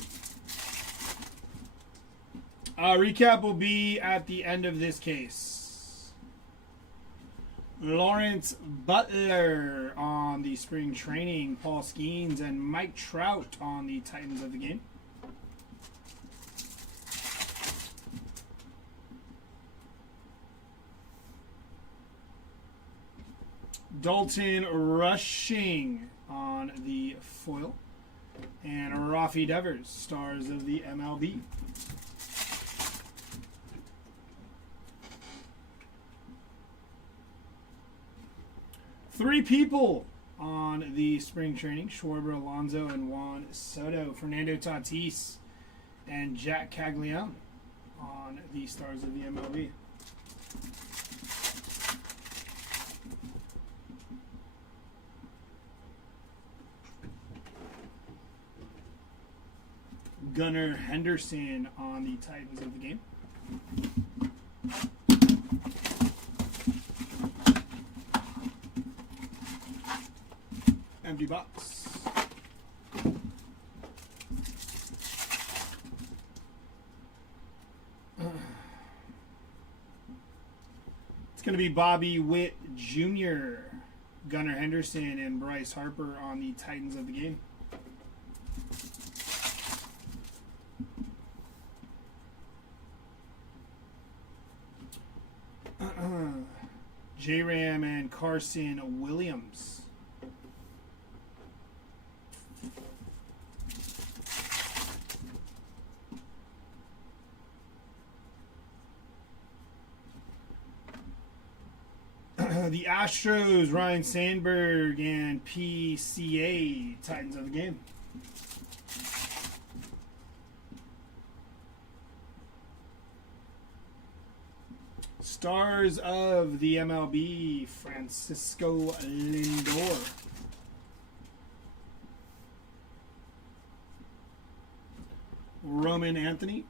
Recap will be at the end of this case. Lawrence Butler on the spring training. Paul Skeens and Mike Trout on the Titans of the game. Dalton Rushing on the foil. And Rafi Devers, stars of the MLB. Three people on the spring training. Schwarber, Alonso, and Juan Soto. Fernando Tatis and Jack Caglione on the stars of the MLB. Gunnar Henderson on the Titans of the game. Empty box. It's going to be Bobby Witt Jr., Gunnar Henderson, and Bryce Harper on the Titans of the game. J-Ram and Carson Williams. The Astros, Ryan Sandberg and PCA, Titans of the game. Stars of the MLB, Francisco Lindor. Roman Anthony.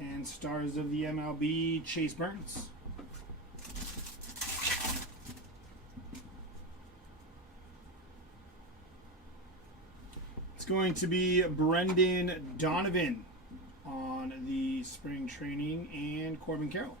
And stars of the MLB, Chase Burns. It's going to be Brendan Donovan on the spring training and Corbin Carroll.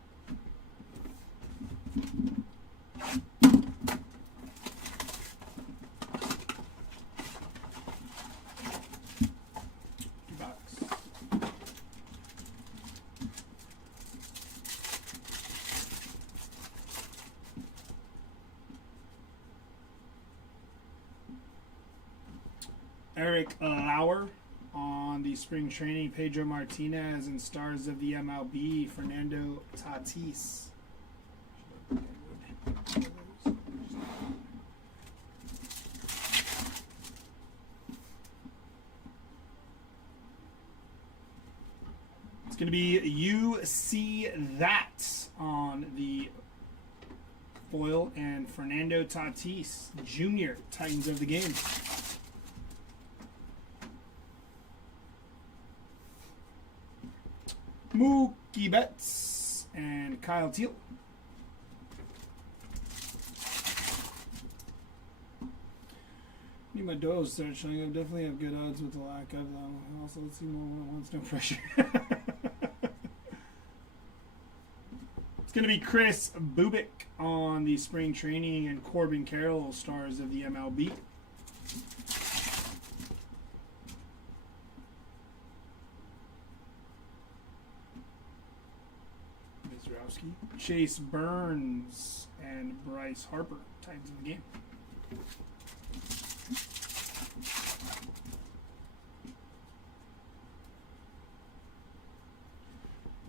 Eric Lauer on the spring training, Pedro Martinez, and stars of the MLB, Fernando Tatis. It's going to be You See That on the foil, and Fernando Tatis Jr., Titans of the game. Mookie Betts and Kyle Teal. Need my Doyle's start showing up. Definitely have good odds with the lack of them. Also, let's see more once. No pressure. It's going to be Chris Bubik on the spring training and Corbin Carroll, stars of the MLB. Chase Burns and Bryce Harper, Titans of the game.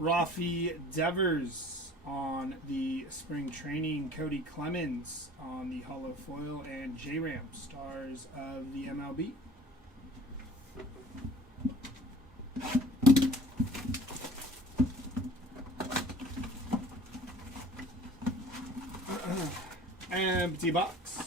Rafi Devers on the spring training, Cody Clemens on the hollow foil, and J-Ram, stars of the MLB. Empty box.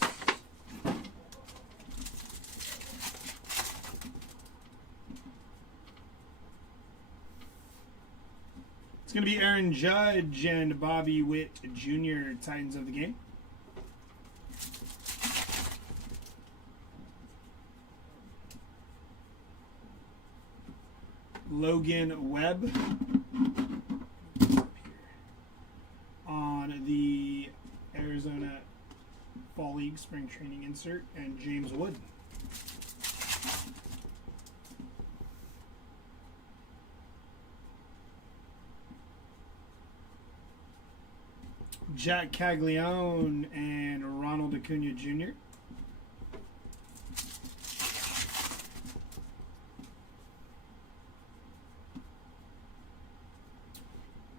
It's going to be Aaron Judge and Bobby Witt Jr., Titans of the game. Logan Webb on the Arizona Fall League spring training insert, and James Wood. Jack Caglione and Ronald Acuna Jr.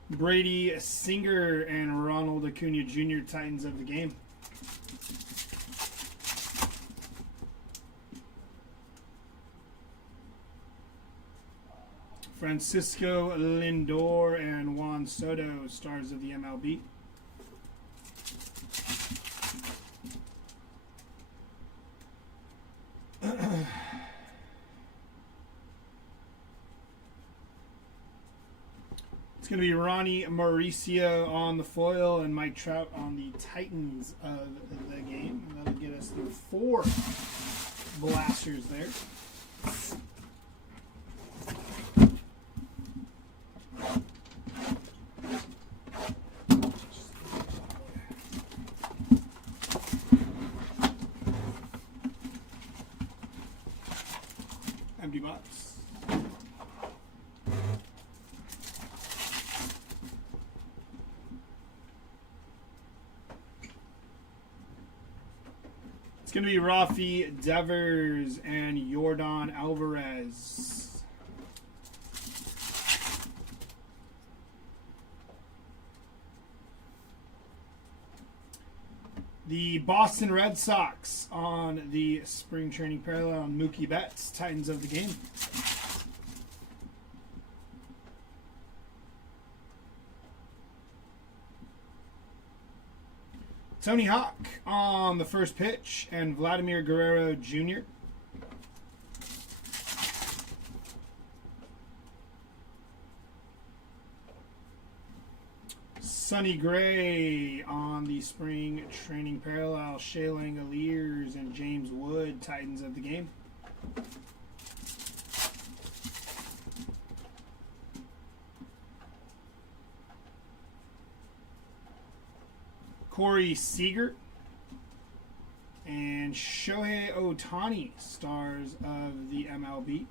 Brady Singer and Ronald Acuna Jr., Titans of the game. Francisco Lindor and Juan Soto, stars of the MLB. It's going to be Ronnie Mauricio on the foil and Mike Trout on the Titans of the game. That'll get us through 4 blasters there. Empty box. It's going to be Rafi Devers and Yordan Alvarez. The Boston Red Sox on the spring training parallel on Mookie Betts, Titans of the game. Tony Hawk on the first pitch and Vladimir Guerrero Jr. Sonny Gray on the spring training parallel, Shea Langoliers and James Wood, Titans of the game. Corey Seager and Shohei Ohtani, stars of the MLB.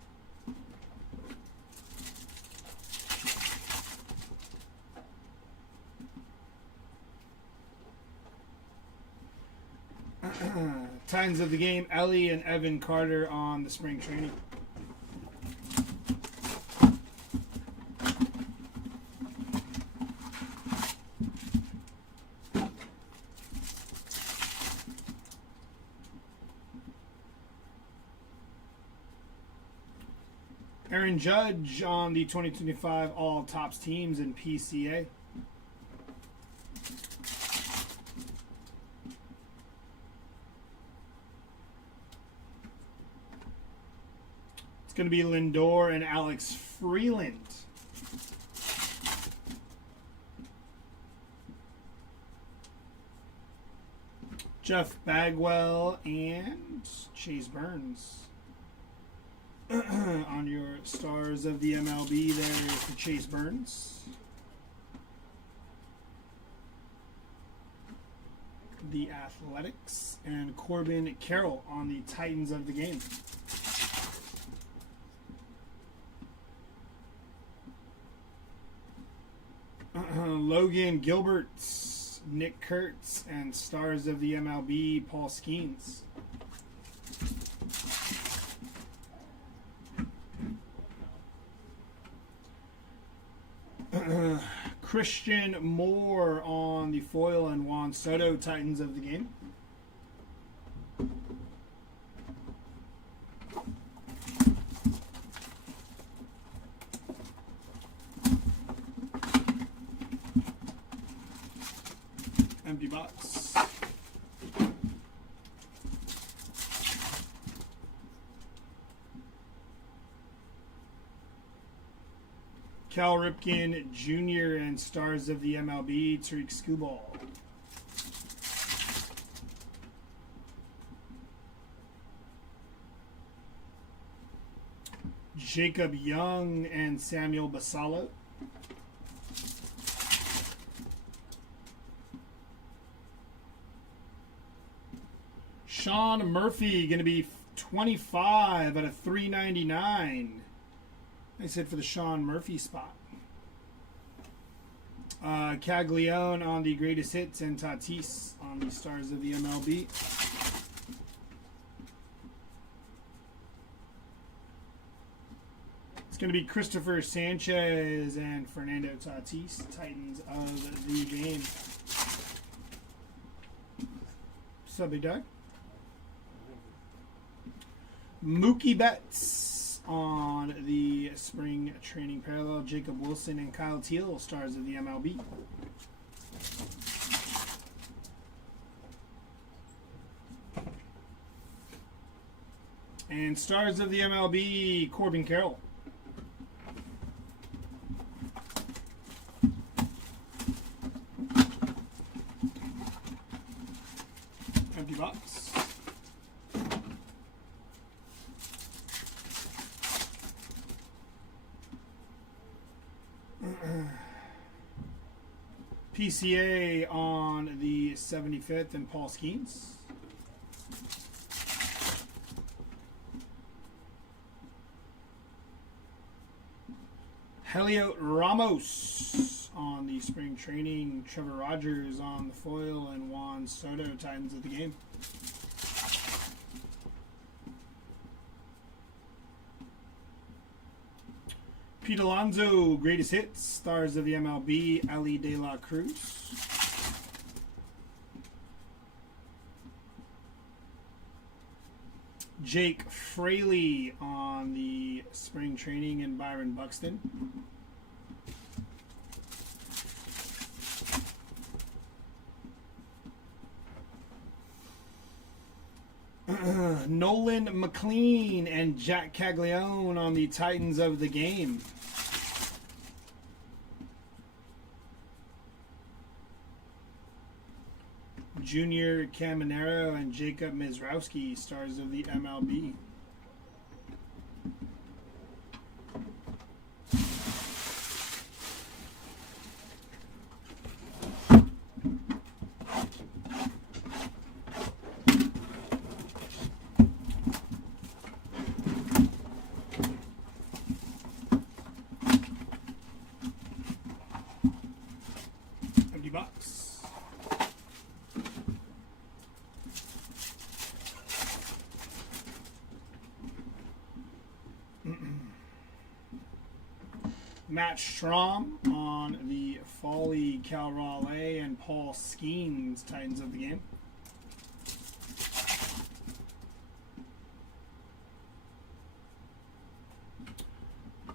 Titans of the game, Ellie and Evan Carter on the spring training. Aaron Judge on the 2025 All Tops Teams in PCA. It's going to be Lindor and Alex Freeland. Jeff Bagwell and Chase Burns. On your stars of the MLB there for Chase Burns. The Athletics and Corbin Carroll on the Titans of the game. Logan Gilbert, Nick Kurtz, and stars of the MLB, Paul Skeens. Christian Moore on the foil and Juan Soto, Titans of the game. Empty box. Cal Ripken Jr. and stars of the MLB, Tariq Skubal. Jacob Young and Samuel Basalo. Sean Murphy going to be 25 out of 399. I said for the Sean Murphy spot. Caglione on the greatest hits and Tatis on the stars of the MLB. It's going to be Christopher Sanchez and Fernando Tatis, Titans of the game. What's up, big dog? Mookie Betts on the spring training parallel. Jacob Wilson and Kyle Teal, stars of the MLB. And stars of the MLB, Corbin Carroll. Empty box. PCA on the 75th and Paul Skeens. Heliot Ramos on the spring training. Trevor Rogers on the foil, and Juan Soto, Titans of the game. Pete Alonso, greatest hits, stars of the MLB, Ellie De La Cruz. Jake Fraley on the spring training, and Byron Buxton. Nolan McLean and Jack Caglione on the Titans of the game. Junior Caminero and Jacob Mizrowski, stars of the MLB. Empty box. Matt Strom on the Foley, Cal Raleigh, and Paul Skeens, Titans of the game.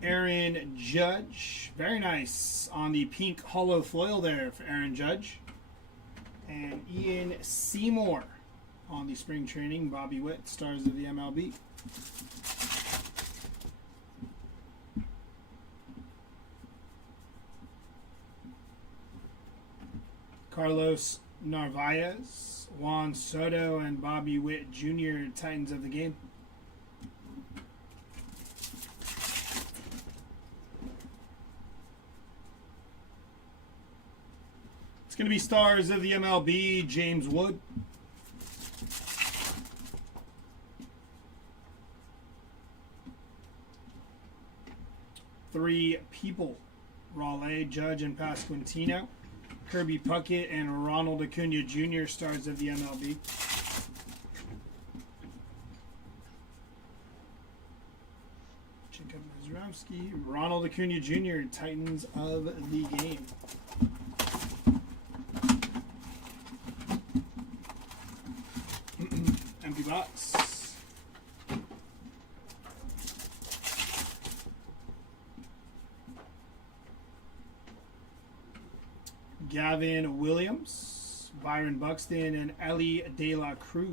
Aaron Judge, very nice on the pink hollow foil there for Aaron Judge. And Ian Seymour on the spring training, Bobby Witt, stars of the MLB. Carlos Narvaez, Juan Soto, and Bobby Witt Jr., Titans of the game. It's going to be stars of the MLB, James Wood. Three people, Raleigh, Judge, and Pasquantino. Kirby Puckett and Ronald Acuna Jr., stars of the MLB. Jacob Mizrowski, Ronald Acuna Jr., Titans of the game. Empty box. Gavin Williams, Byron Buxton, and Ellie De La Cruz.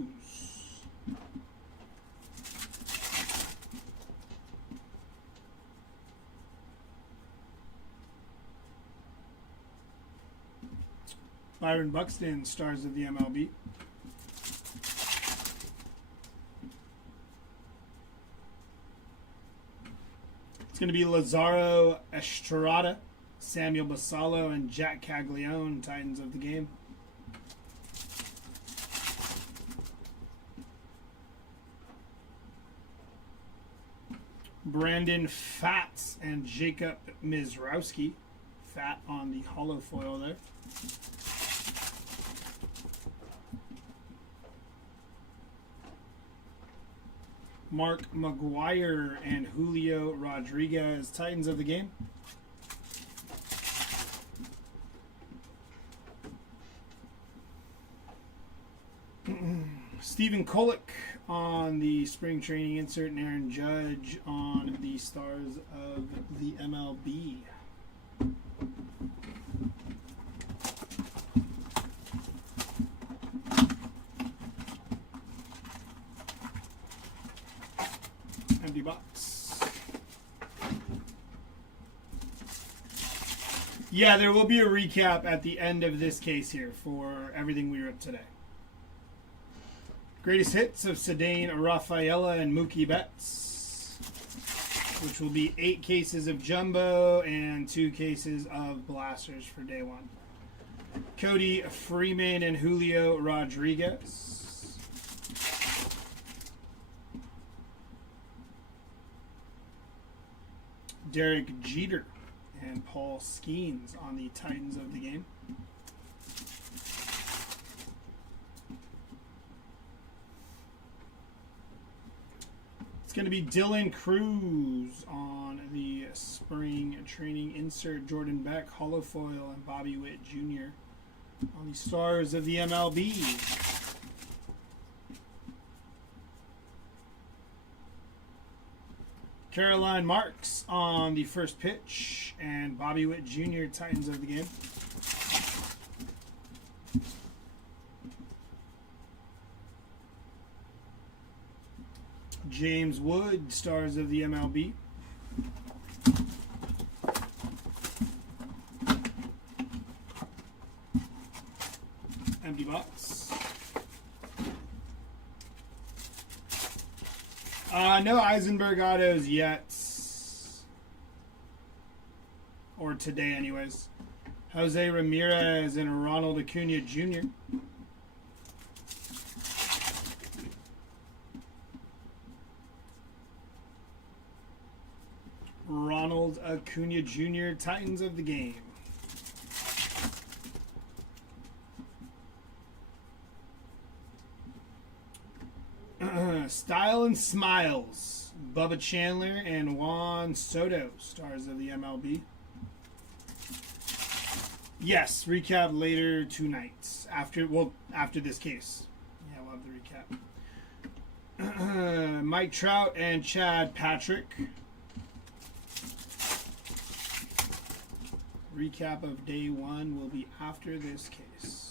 Byron Buxton, stars of the MLB. It's going to be Lazaro Estrada, Samuel Basallo, and Jack Caglione, Titans of the game. Brandon Fatts and Jacob Mizrowski. Fat on the hollow foil there. Mark McGuire and Julio Rodriguez, Titans of the game. Stephen Kolek on the spring training insert, and Aaron Judge on the stars of the MLB. Empty box. Yeah, there will be a recap at the end of this case here for everything we ripped today. Greatest hits of Cedane Rafaela and Mookie Betts, which will be 8 cases of Jumbo and 2 cases of Blasters for day 1. Cody Freeman and Julio Rodriguez. Derek Jeter and Paul Skeens on the Titans of the game. It's going to be Dylan Cruz on the spring training insert, Jordan Beck, holofoil, and Bobby Witt Jr. on the stars of the MLB. Caroline Marks on the first pitch, and Bobby Witt Jr., Titans of the game. James Wood, stars of the MLB. Empty box. No Eisenberg autos yet. Or today, anyways. Jose Ramirez and Ronald Acuna Jr. Ronald Acuna Jr., Titans of the game. Style and Smiles, Bubba Chandler and Juan Soto, stars of the MLB. Yes, recap later tonight. After this case. Yeah, we'll have the recap. Mike Trout and Chad Patrick. Recap of day 1 will be after this case.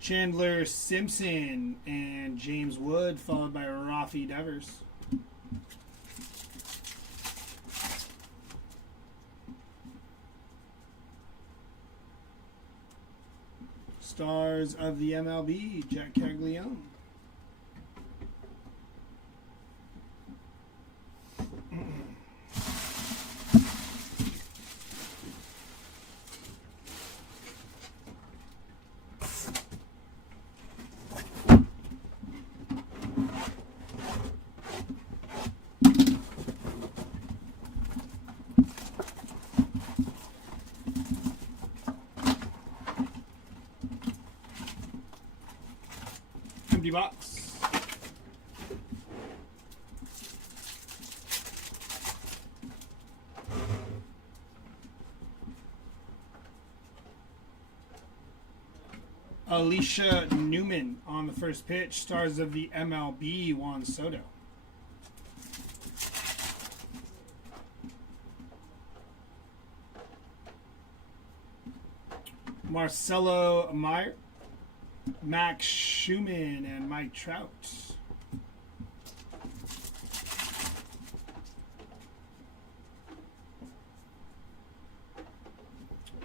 Chandler Simpson and James Wood, followed by Rafi Devers. Stars of the MLB, Jack Caglione. Empty box. Alicia Newman on the first pitch, stars of the MLB, Juan Soto. Marcelo Meyer, Max Schumann, and Mike Trout.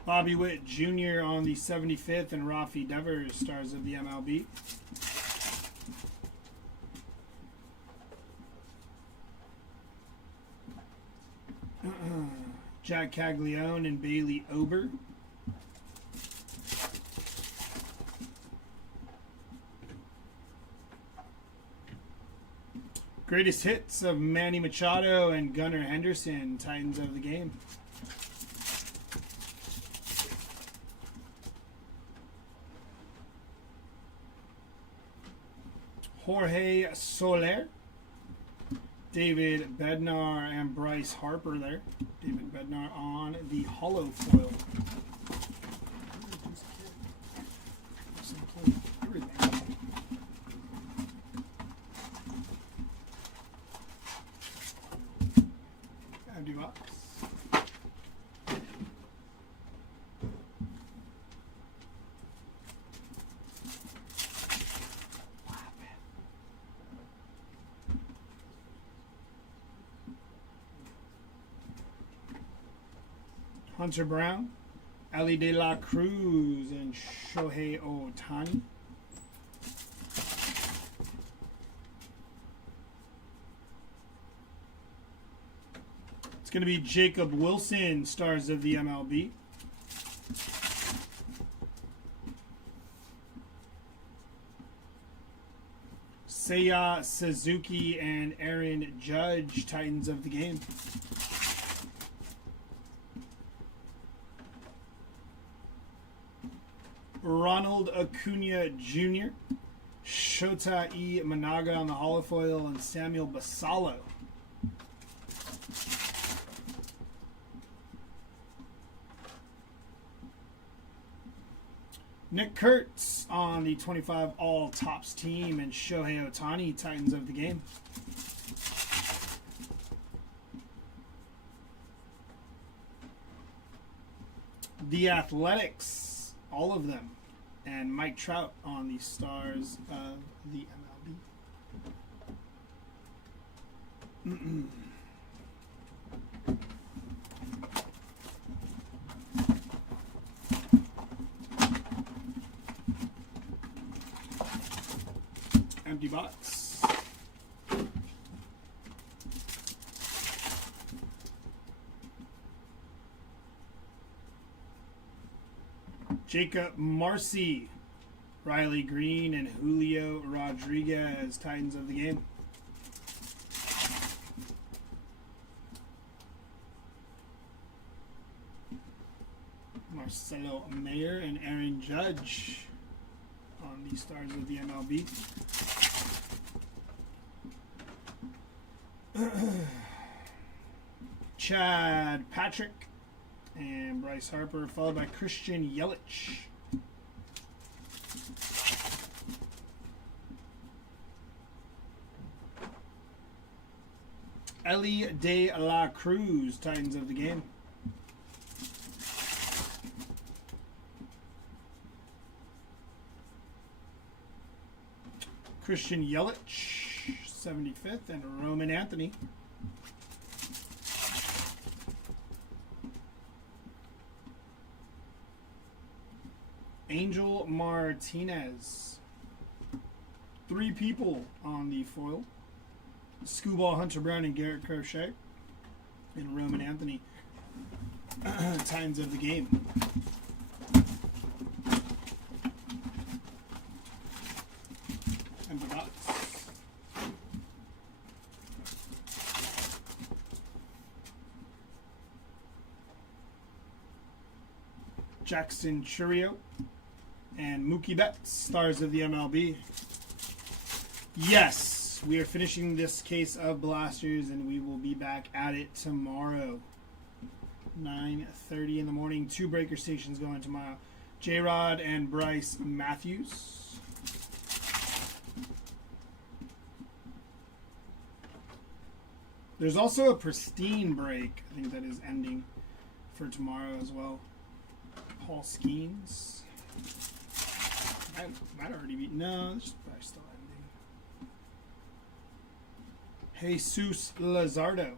Bobby Witt Jr. on the 75th, and Rafi Devers, stars of the MLB. Jack Caglione and Bailey Ober. Greatest hits of Manny Machado and Gunnar Henderson, Titans of the game. Jorge Soler, David Bednar, and Bryce Harper there. David Bednar on the hollow foil. Hunter Brown, Ellie De La Cruz, and Shohei Ohtani. It's going to be Jacob Wilson, Stars of the MLB. Seiya Suzuki and Aaron Judge, Titans of the game. Ronald Acuna Jr., Shota E. Managa on the holofoil, and Samuel Basallo. Nick Kurtz on the 25 All Tops team, and Shohei Ohtani, Titans of the game. The Athletics, all of them, and Mike Trout on the Stars of the MLB. Empty box. Jacob Marcy, Riley Green, and Julio Rodriguez, Titans of the game. Marcelo Mayer and Aaron Judge on the Stars of the MLB. Chad Patrick and Bryce Harper, followed by Christian Yelich. Ellie De La Cruz, Titans of the game. Christian Yelich, 75th, and Roman Anthony. Angel Martinez. 3 people on the foil. Scooball Hunter Brown and Garrett Crochet. And Roman Anthony. Titans of the game. Empty box. Jackson Churio and Mookie Betts, Stars of the MLB. Yes, we are finishing this case of blasters, and we will be back at it tomorrow. 9:30 in the morning. 2 breaker stations going tomorrow. J-Rod and Bryce Matthews. There's also a pristine break, I think, that is ending for tomorrow as well. Paul Skeens. Might already be. No, this is probably still ending. Jesus Lazardo.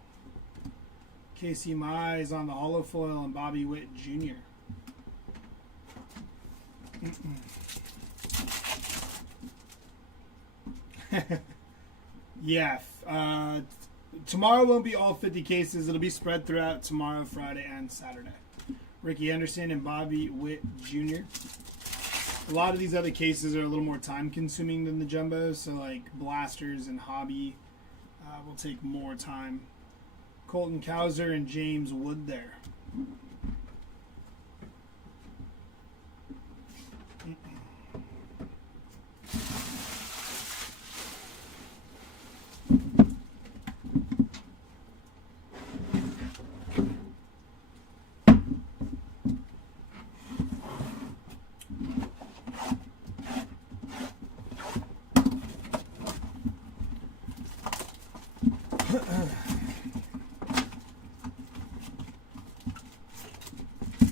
Casey Mize on the holofoil, and Bobby Witt Jr. Yeah. Tomorrow won't be all 50 cases. It'll be spread throughout tomorrow, Friday, and Saturday. Ricky Anderson and Bobby Witt Jr. A lot of these other cases are a little more time consuming than the jumbos, so like blasters and hobby will take more time. Colton Cowser and James Wood there.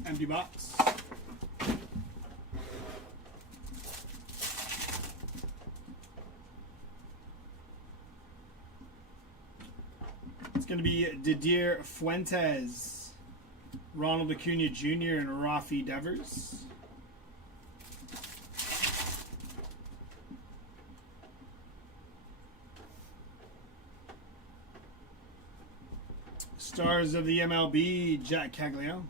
Empty box. It's going to be Didier Fuentes, Ronald Acuna Jr. and Rafi Devers. Stars of the MLB, Jack Cagliano.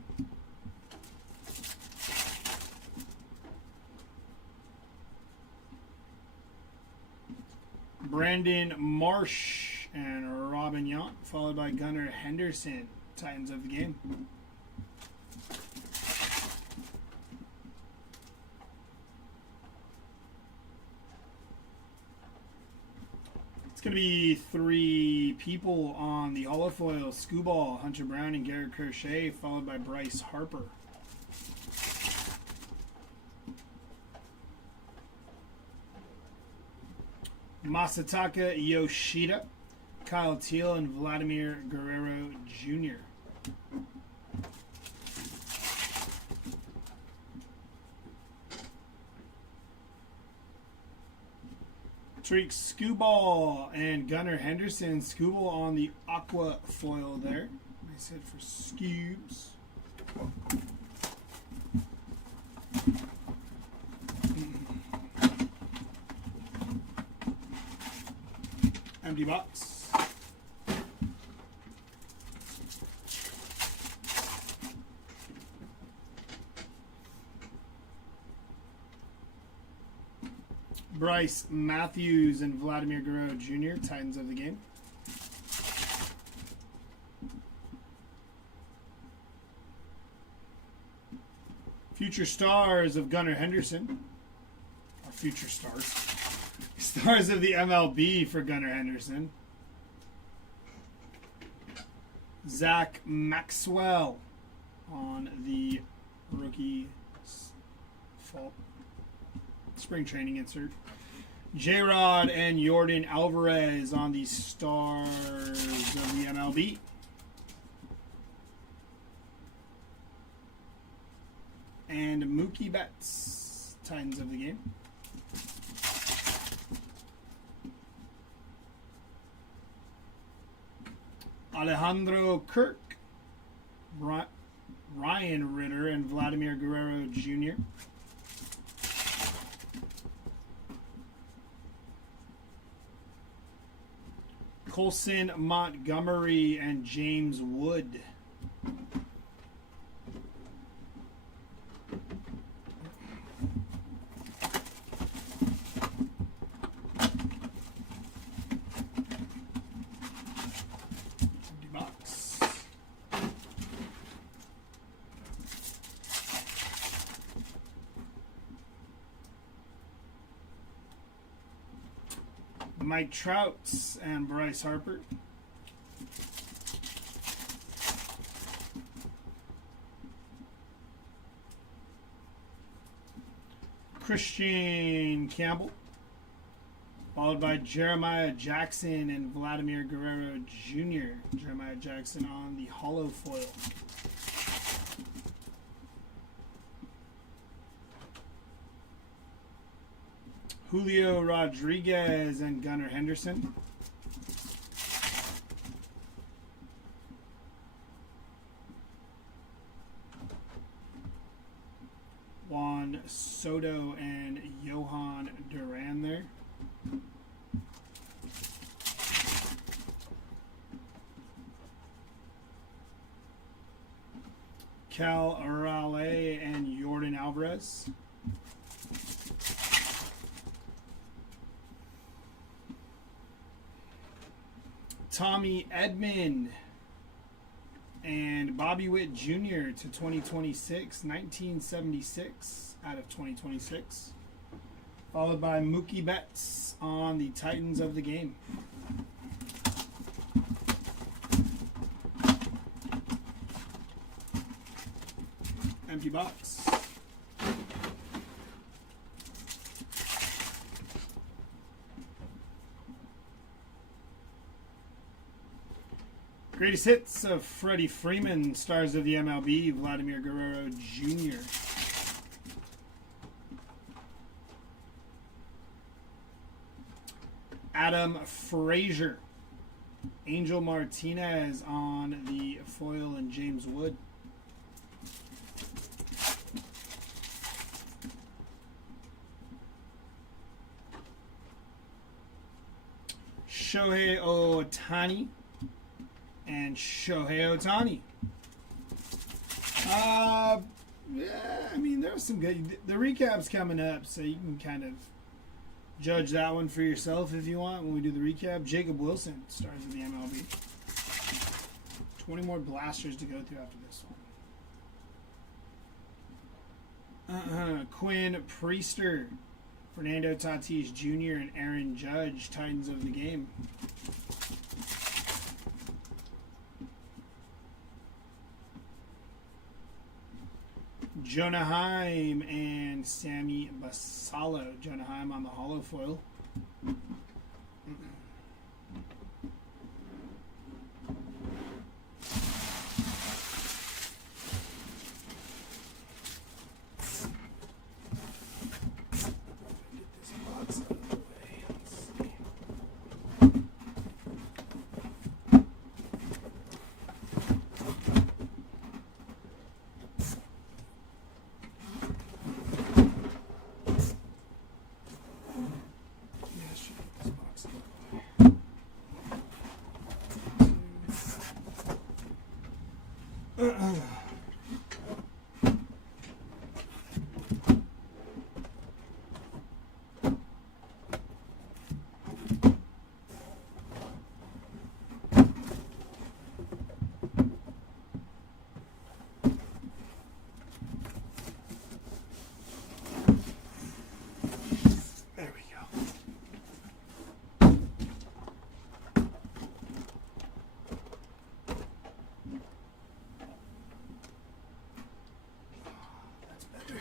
Brandon Marsh and Robin Yount, followed by Gunnar Henderson, Titans of the game. It's going to be 3 people on the holofoil. Scooball, Hunter Brown, and Garrett Crochet, followed by Bryce Harper. Masataka Yoshida, Kyle Teal, and Vladimir Guerrero Jr. Tariq Scooball and Gunnar Henderson. Scooball on the aqua foil there. Nice hit for Scoobs. Empty box. Bryce Matthews and Vladimir Guerrero Jr., Titans of the game. Future stars of Gunnar Henderson. Or future stars. Stars of the MLB for Gunnar Henderson. Zach Maxwell on the rookie fall spring training insert. J-Rod and Jordan Alvarez on the stars of the MLB. And Mookie Betts, Titans of the game. Alejandro Kirk, Ryan Ritter, and Vladimir Guerrero Jr. Colson Montgomery and James Wood. Empty box. Mike Trout and Bryce Harper. Christian Campbell, followed by Jeremiah Jackson and Vladimir Guerrero Jr. Jeremiah Jackson on the hollow foil. Julio Rodriguez and Gunnar Henderson. Juan Soto and Johan Duran there. Cal Raleigh and Jordan Alvarez. Tommy Edman and Bobby Witt Jr. to 2026, 1976 out of 2026. Followed by Mookie Betts on the Titans of the game. Empty box. Greatest hits of Freddie Freeman, stars of the MLB, Vladimir Guerrero Jr. Adam Frazier, Angel Martinez on the foil, and James Wood. Shohei Ohtani and Shohei Ohtani. Yeah, I mean, there's some good. The recap's coming up, so you can kind of judge that one for yourself if you want when we do the recap. Jacob Wilson stars in the MLB. 20 more blasters to go through after this one. Quinn Priester, Fernando Tatis Jr., and Aaron Judge, Titans of the game. Jonah Heim and Sammy Basallo. Jonah Heim on the hollow foil. There we go. That's better.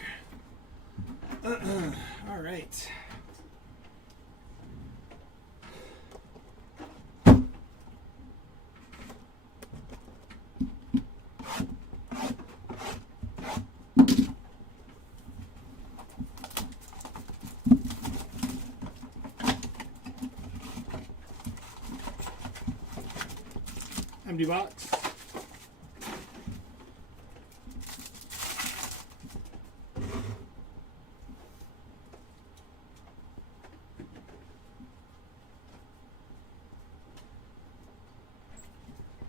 All right. Empty box.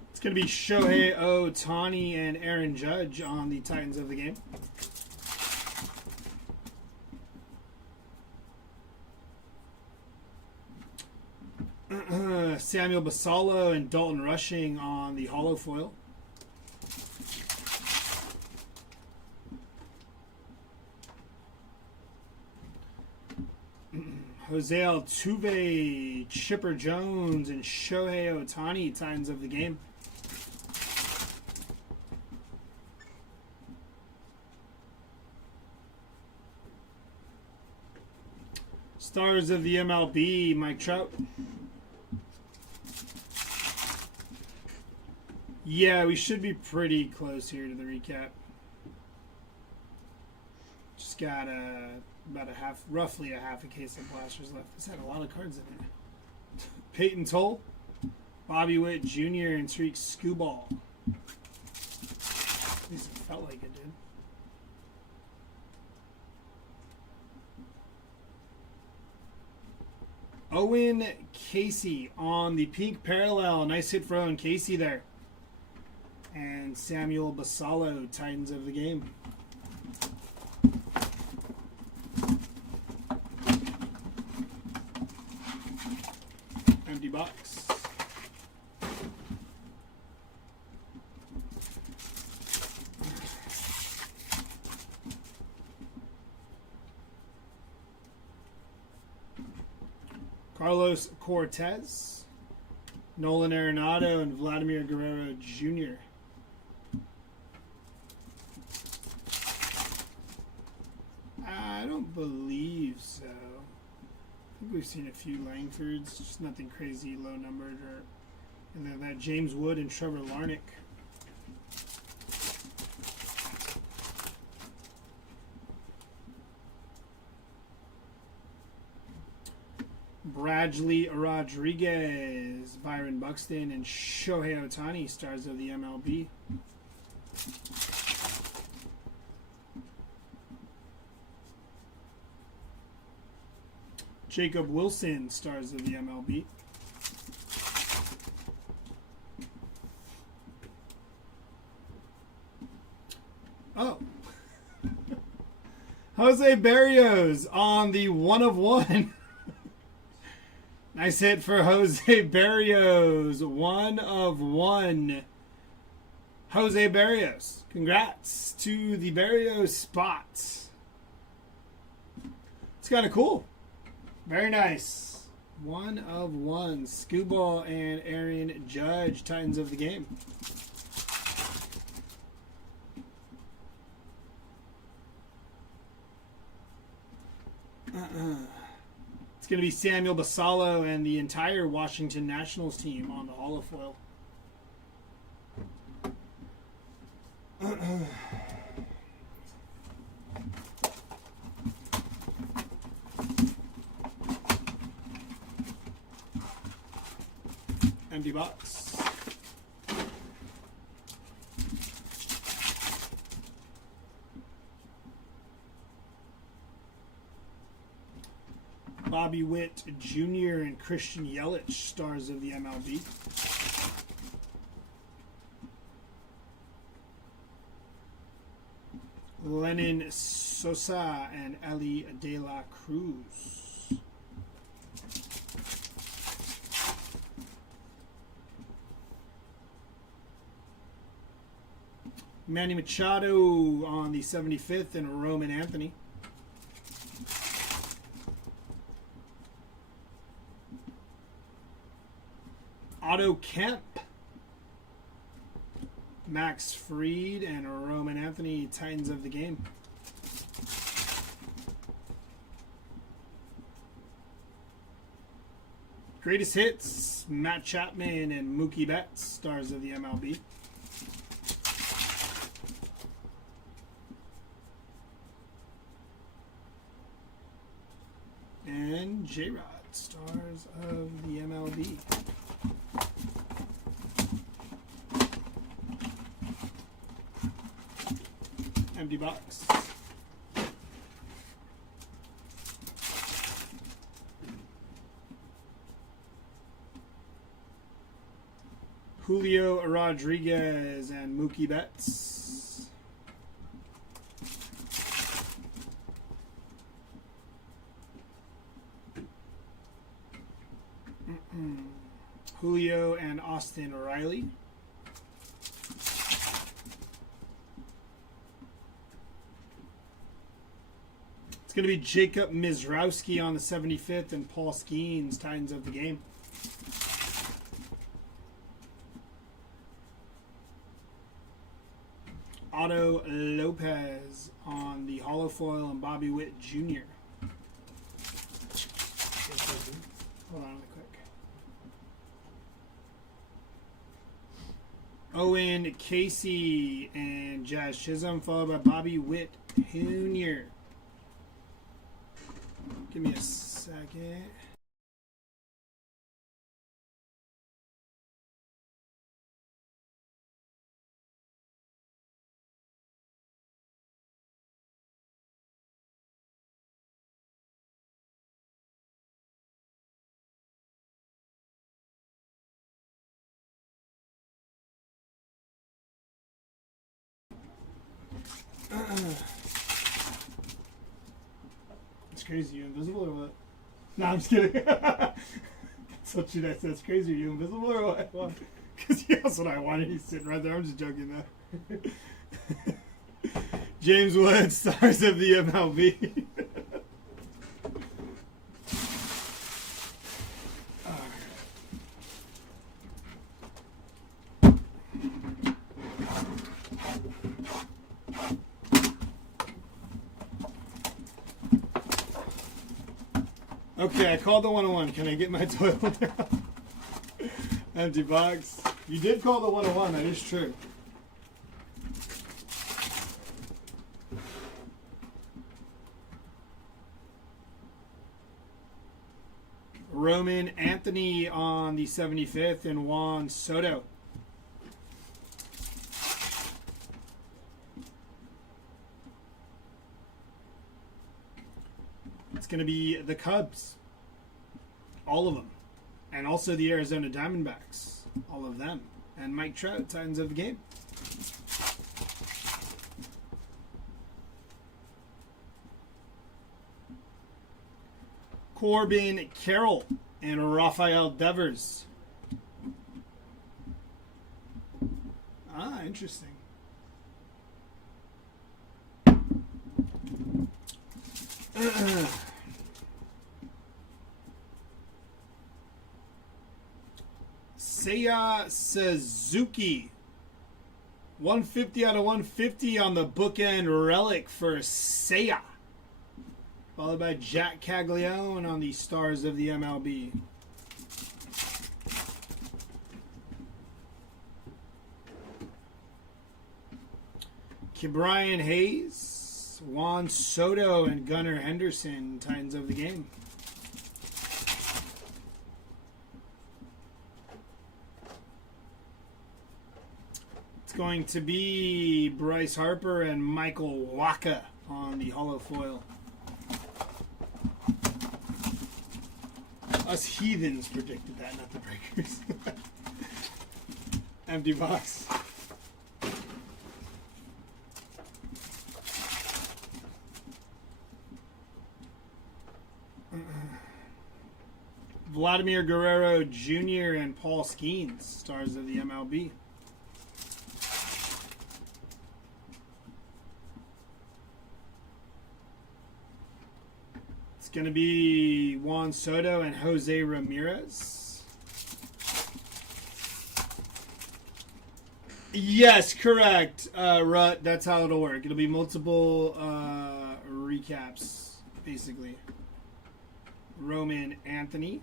It's going to be Shohei Ohtani and Aaron Judge on the Titans of the game. Samuel Basallo and Dalton Rushing on the hollow foil. Jose Altuve, Chipper Jones, and Shohei Ohtani, Titans of the game. Stars of the MLB, Mike Trout. Yeah, we should be pretty close here to the recap. Just got about roughly a half a case of blasters left. This had a lot of cards in it. Peyton Toll, Bobby Witt Jr., and Tariq Skubal. At least it felt like it did. Owen Casey on the pink parallel. Nice hit for Owen Casey there. And Samuel Basallo, Titans of the game. Empty box. Carlos Cortez, Nolan Arenado, and Vladimir Guerrero Jr. I don't believe so. I think we've seen a few Langfords, just nothing crazy low numbered. And then that James Wood and Trevor Larnach. Bradley Rodriguez, Byron Buxton, and Shohei Ohtani, stars of the MLB. Jacob Wilson, stars of the MLB. Jose Barrios on the 1/1. Nice hit for Jose Barrios. 1/1. Jose Barrios. Congrats to the Barrios spots. It's kind of cool. Very nice. 1/1. Scuba and Aaron Judge, Titans of the game. It's going to be Samuel Basallo and the entire Washington Nationals team on the holofoil. Empty box. Bobby Witt Jr. and Christian Yelich, stars of the MLB. Lennon Sosa and Ellie De La Cruz. Manny Machado on the 75th and Roman Anthony. Otto Kemp, Max Fried, and Roman Anthony, Titans of the game. Greatest hits, Matt Chapman and Mookie Betts, stars of the MLB. And J-Rod, stars of the MLB. Empty box. Julio Rodriguez and Mookie Betts. Julio and Austin Riley. It's going to be Jacob Mizrowski on the 75th and Paul Skeens, Titans of the game. Otto Lopez on the holofoil and Bobby Witt Jr. Hold on really quick. Owen Casey and Jazz Chisholm, followed by Bobby Witt Jr. Give me a second. It's crazy. You invisible or what? No, I'm just kidding. That's what should I say? It's crazy. Are you invisible or what? Because that's what I wanted. He's sitting right there. I'm just joking though. James Wood, stars of the MLB. Okay, I called the 101. Can I get my toilet now? Empty box. You did call the 101. That is true. Roman Anthony on the 75th and Juan Soto. It's going to be the Cubs. All of them. And also the Arizona Diamondbacks. All of them. And Mike Trout, Titans of the game. Corbin Carroll and Rafael Devers. Ah, interesting. Seiya Suzuki. 150 out of 150 on the bookend relic for Seiya. Followed by Jack Caglione on the Stars of the MLB. Brian Hayes, Juan Soto, and Gunnar Henderson, Titans of the game. It's going to be Bryce Harper and Michael Wacha on the holo foil. Us heathens predicted that, not the breakers. Empty box. Vladimir Guerrero Jr. and Paul Skeens, Stars of the MLB. It's going to be Juan Soto and Jose Ramirez. Yes, correct, Rut. That's how it'll work. It'll be multiple recaps, basically. Roman Anthony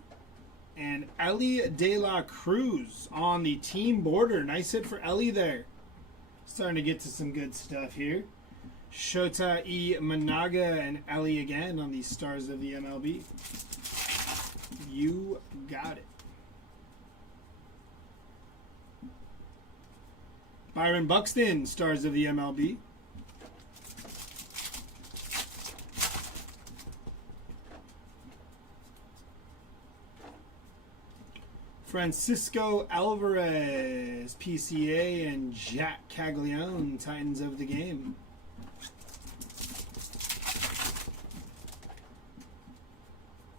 and Ellie De La Cruz on the team border. Nice hit for Ellie there. Starting to get to some good stuff here. Shota E. Managa and Ellie again on the Stars of the MLB. You got it. Byron Buxton, Stars of the MLB. Francisco Alvarez, PCA, and Jack Caglione, Titans of the game.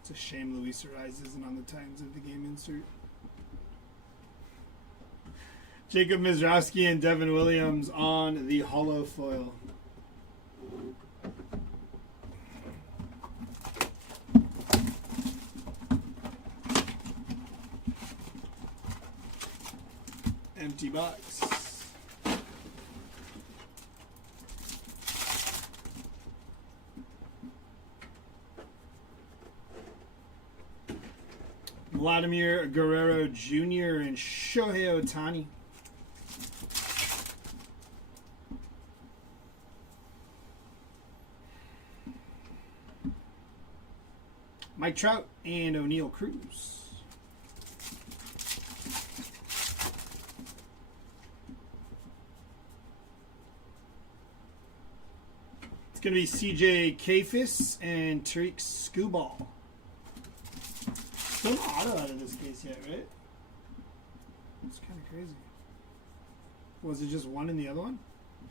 It's a shame Luis Ariz isn't on the Titans of the game insert. Jacob Mizrowski and Devin Williams on the holo foil. Empty box. Vladimir Guerrero Jr. and Shohei Ohtani. Mike Trout and O'Neal Cruz. It's going to be CJ Kafis and Tariq Skubal. Still no auto out of this case yet, right? It's kind of crazy. Was it just one in the other one?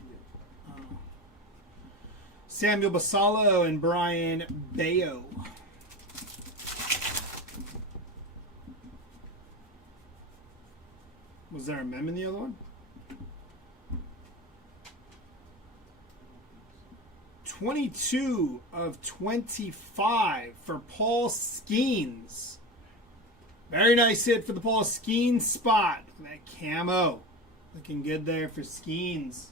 Yeah. Oh. Samuel Basallo and Brian Bayo. Was there a mem in the other one? 22 of 25 for Paul Skeens. Very nice hit for the Paul Skeens spot. That camo. Looking good there for Skeens.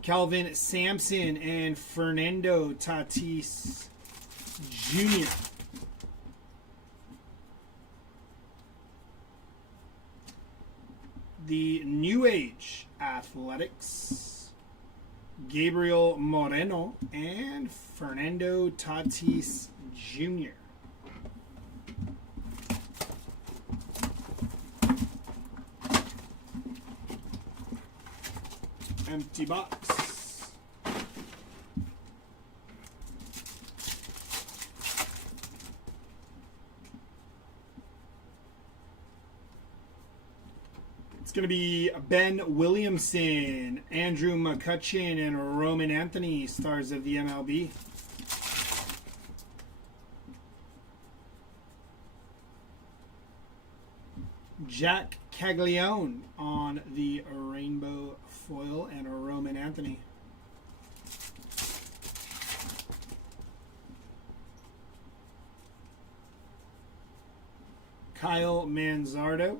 Calvin Sampson and Fernando Tatis Jr. The New Age Athletics, Gabriel Moreno and Fernando Tatis Jr. Empty box. It's going to be Ben Williamson, Andrew McCutchen, and Roman Anthony, Stars of the MLB. Jack Caglione on the rainbow foil and a Roman Anthony. Kyle Manzardo,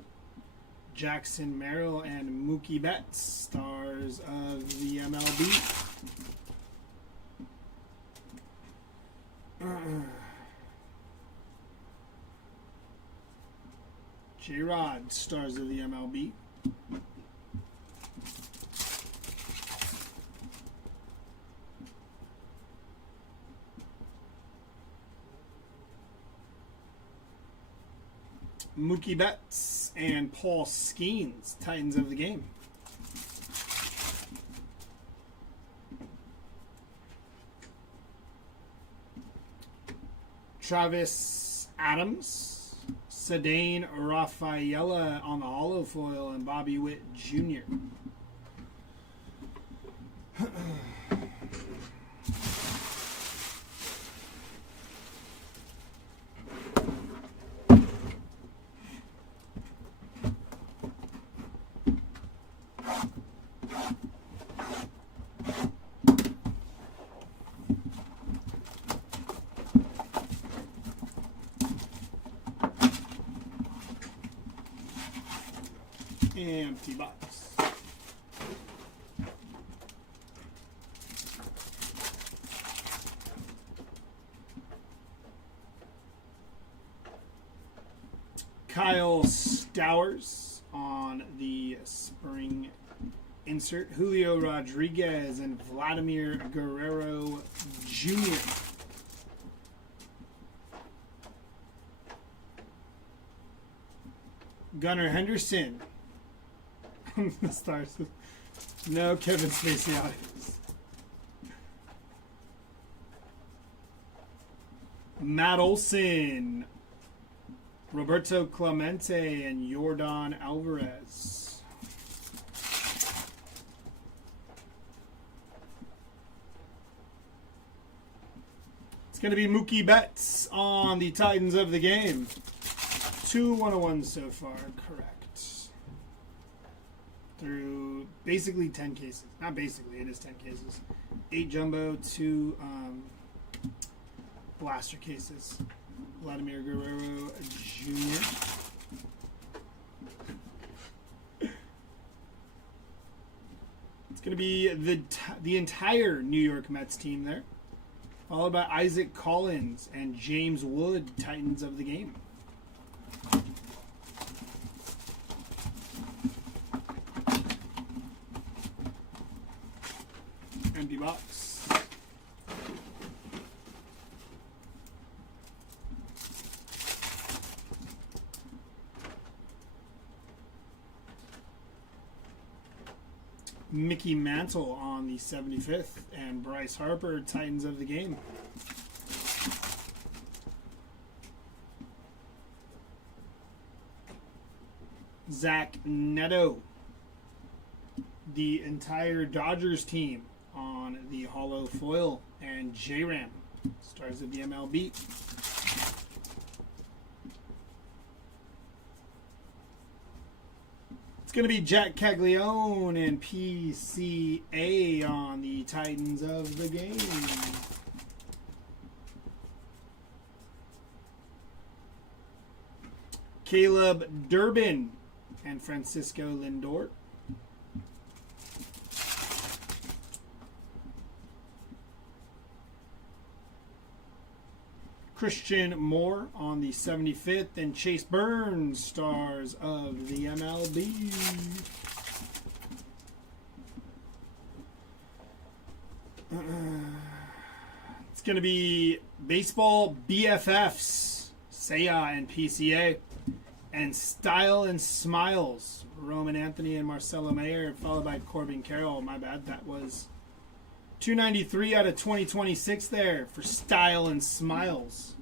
Jackson Merrill, and Mookie Betts, stars of the MLB. J-Rod, stars of the MLB. Mookie Betts and Paul Skeens, Titans of the game. Travis Adams, Cedane Rafaela on the hollow foil, and Bobby Witt Jr. Empty box. Kyle Stowers on the spring insert. Julio Rodriguez and Vladimir Guerrero Jr. Gunnar Henderson. The stars. No Kevin Spacey. Matt Olson, Roberto Clemente, and Yordan Alvarez. It's going to be Mookie Betts on the Titans of the game. 2 101 so far, correct. Through basically 10 cases. Not basically, it is 10 cases. 8 jumbo, 2 blaster cases. Vladimir Guerrero Jr. It's going to be the entire New York Mets team there. Followed by Isaac Collins and James Wood, Titans of the game. Empty box. Mickey Mantle on the 75th and Bryce Harper, Titans of the game. Zach Neto, the entire Dodgers team on the hollow foil, and J-Ram, stars of the MLB. It's going to be Jack Caglione and PCA on the Titans of the game. Caleb Durbin and Francisco Lindor. Christian Moore on the 75th, and Chase Burns, stars of the MLB. It's going to be Baseball BFFs, Seiya and PCA, and Style and Smiles, Roman Anthony and Marcelo Mayer, followed by Corbin Carroll. My bad, that was 293 out of 2026 there for Style and Smiles.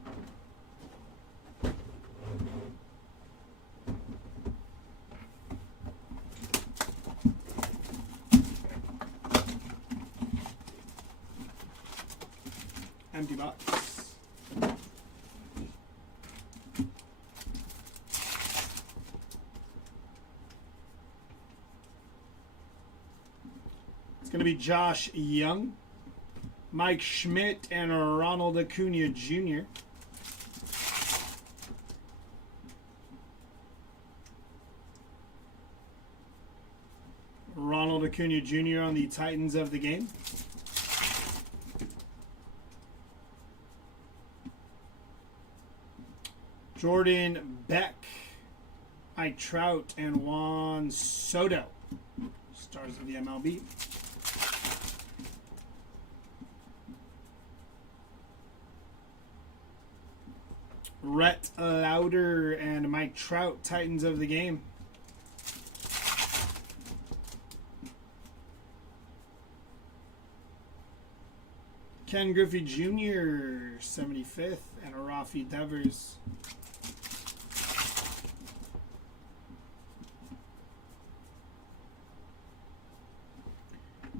Empty box. going to be Josh Young, Mike Schmidt, and Ronald Acuna Jr. Ronald Acuna Jr. on the Titans of the game. Jordan Beck, Mike Trout, and Juan Soto, stars of the MLB. Rhett Lauder and Mike Trout, Titans of the game. Ken Griffey Jr., 75th, and Rafi Devers.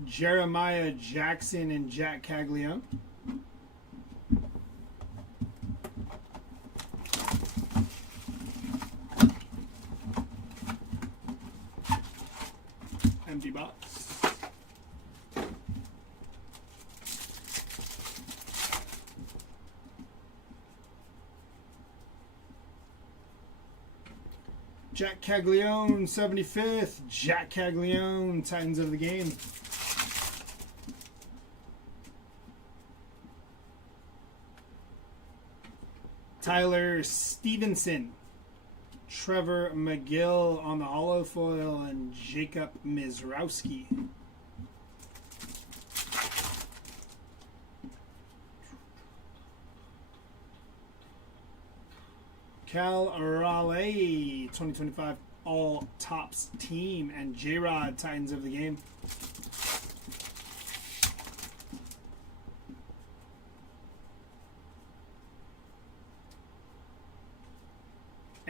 Jeremiah Jackson and Jack Caglione. Empty box. Jack Caglione, 75th. Jack Caglione, Titans of the game. Tyler Stevenson, Trevor McGill on the hollow foil, and Jacob Mizrowski. Cal Raleigh, 2025 All Tops Team, and J-Rod, Titans of the game.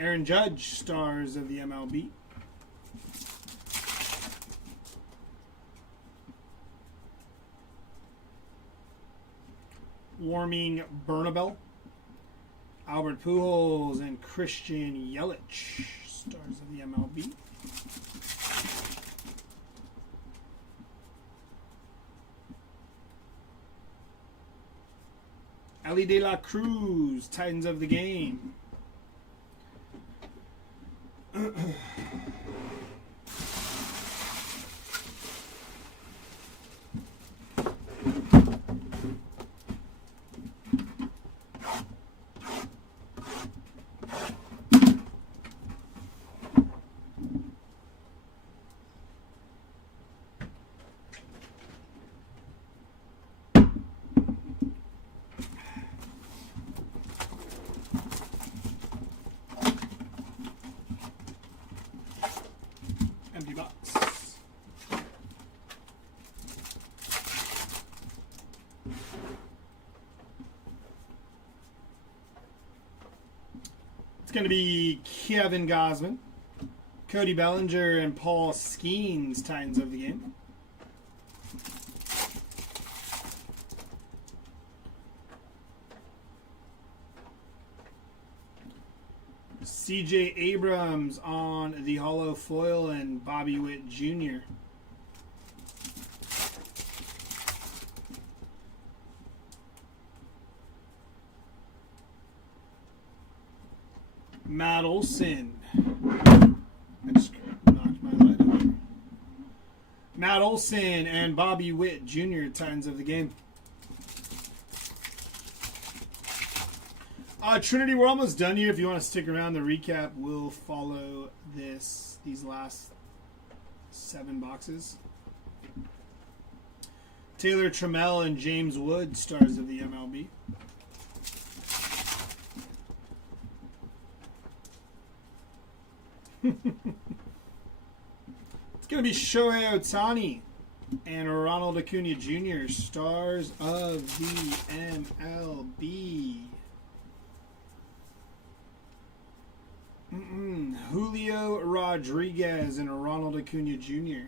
Aaron Judge, stars of the MLB. Warming Bernabel, Albert Pujols, and Christian Yelich, stars of the MLB. Ellie De La Cruz, Titans of the game. Empty box. It's going to be Kevin Gausman, Cody Bellinger, and Paul Skeens, Titans of the game. CJ Abrams on the hollow foil, and Bobby Witt Jr. Matt Olson. I just knocked my light over. Matt Olson and Bobby Witt Jr., Titans of the game. Trinity, we're almost done here. If you want to stick around, the recap will follow these last 7 boxes. Taylor Trammell and James Wood, stars of the MLB. It's going to be Shohei Ohtani and Ronald Acuna Jr., stars of the MLB. Julio Rodriguez and Ronald Acuna Jr.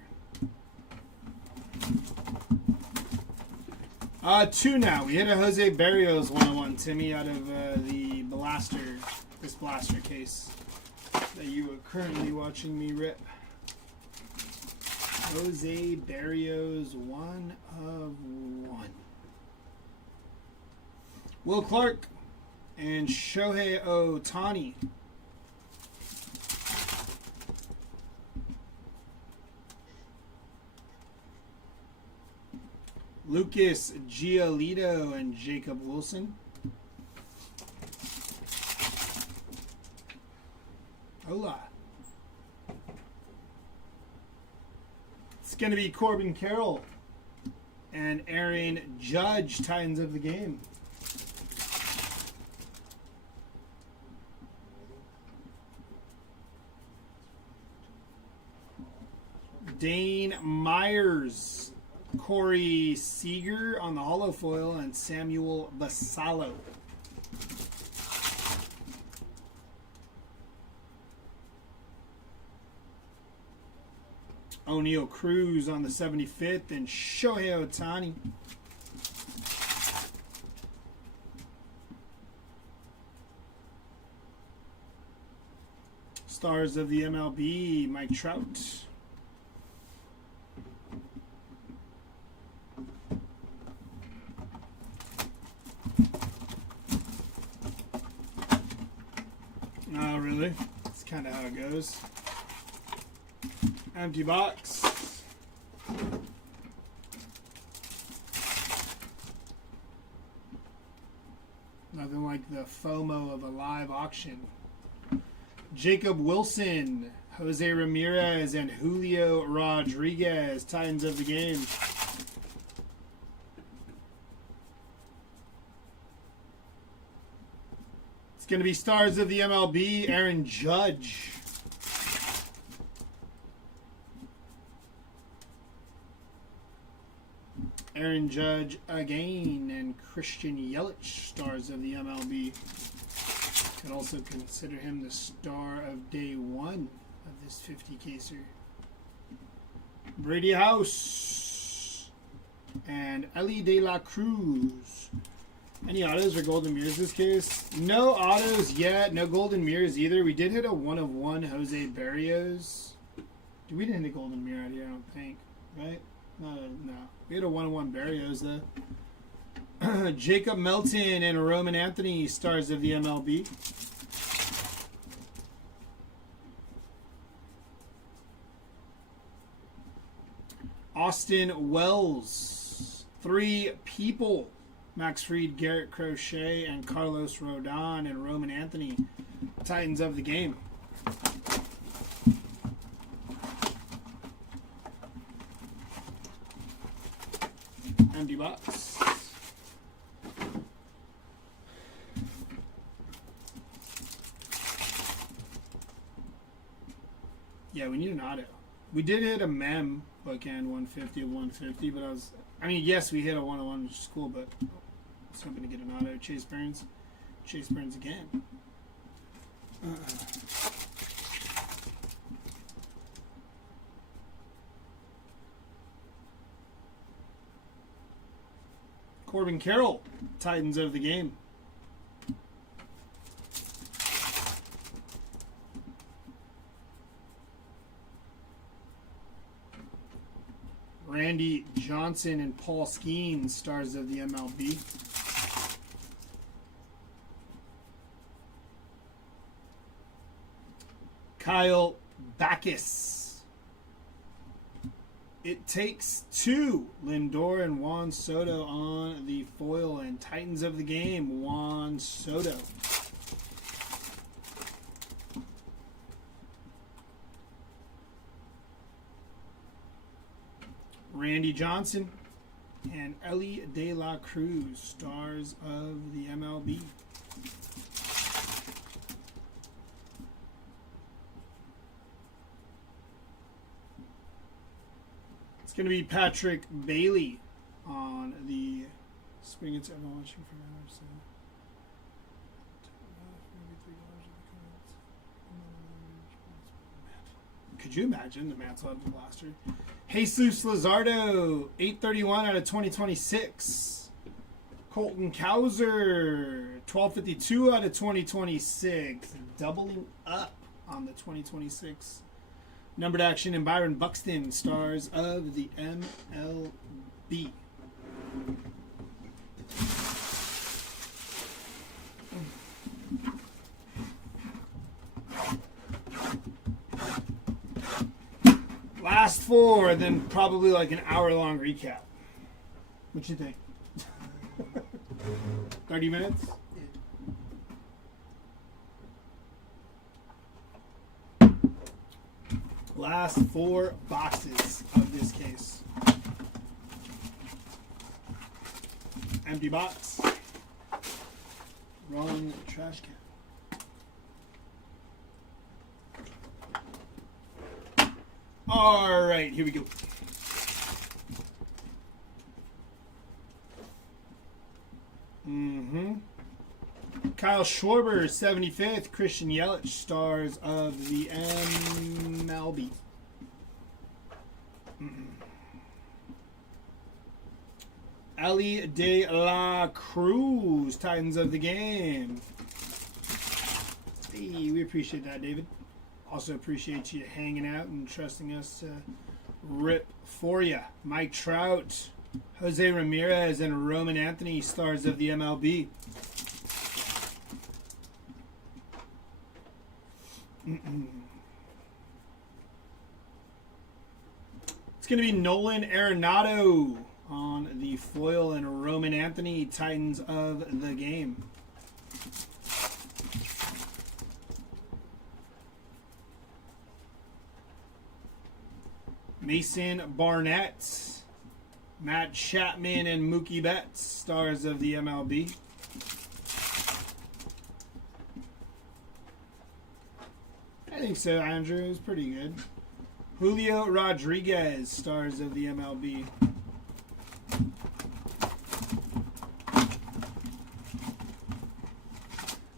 2 now. We hit a Jose Barrios 101, Timmy, out of this blaster case that you are currently watching me rip. Jose Barrios, 1 of 1. Will Clark and Shohei Ohtani. Lucas Giolito and Jacob Wilson. Hola. It's going to be Corbin Carroll and Aaron Judge, Titans of the game. Dane Myers, Corey Seager on the holo foil, and Samuel Basallo. O'Neal Cruz on the 75th, and Shohei Ohtani. Stars of the MLB, Mike Trout. Oh, really? That's kind of how it goes. Empty box. Nothing like the FOMO of a live auction. Jacob Wilson, Jose Ramirez, and Julio Rodriguez, Titans of the game. It's going to be stars of the MLB, Aaron Judge. Aaron Judge again, and Christian Yelich, stars of the MLB. Could also consider him the star of day one of this 50 caser. Brady House and Ellie De La Cruz. Any autos or golden mirrors this case? No autos yet. No golden mirrors either. We did hit a 1 of 1 Jose Barrios. We didn't hit a golden mirror out here, I don't think. Right? No. We had a 1 of 1 Barrios though. Jacob Melton and Roman Anthony, stars of the MLB. Austin Wells. 3 people. Max Fried, Garrett Crochet, and Carlos Rodon, and Roman Anthony, Titans of the game. Empty box. Yeah, we need an auto. We did hit a mem bookend 150 of 150, but yes, we hit a 101, which is cool, but I was hoping to get an auto. Chase Burns again. Corbin Carroll, Titans of the game. Randy Johnson and Paul Skeens, stars of the MLB. Kyle Backus. It takes 2. Lindor and Juan Soto on the foil, and Titans of the game, Juan Soto. Randy Johnson and Ellie De La Cruz, stars of the MLB. It's going to be Patrick Bailey on the spring. It's everyone watching from Anderson. Could you imagine the Mats Love Blaster? Jesus Luzardo, 831 out of 2026. Colton Cowser, 1252 out of 2026. Doubling up on the 2026 Numbered action and Byron Buxton, stars of the MLB. Last four, then probably like an hour-long recap. What you think? 30 minutes? Last four boxes of this case. Empty box. Wrong trash can. All right, here we go. Kyle Schwarber, 75th. Christian Yelich, stars of the MLB. Ellie De La Cruz, Titans of the game. Hey, we appreciate that, David. Also appreciate you hanging out and trusting us to rip for you. Mike Trout, Jose Ramirez, and Roman Anthony, stars of the MLB. It's going to be Nolan Arenado on the foil and Roman Anthony, Titans of the game. Mason Barnett, Matt Chapman, and Mookie Betts, stars of the MLB. I think so, Andrew. It was pretty good. Julio Rodriguez, stars of the MLB.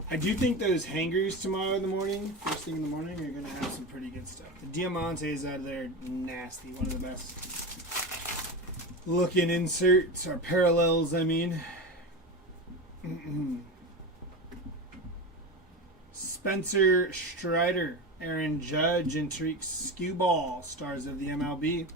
I do think those hangers tomorrow in the morning, first thing in the morning, are going to have some pretty good stuff. The Diamantes out of there, nasty. One of the best looking inserts, or parallels, I mean. Spencer Strider, Aaron Judge, and Tariq Skewball, stars of the MLB.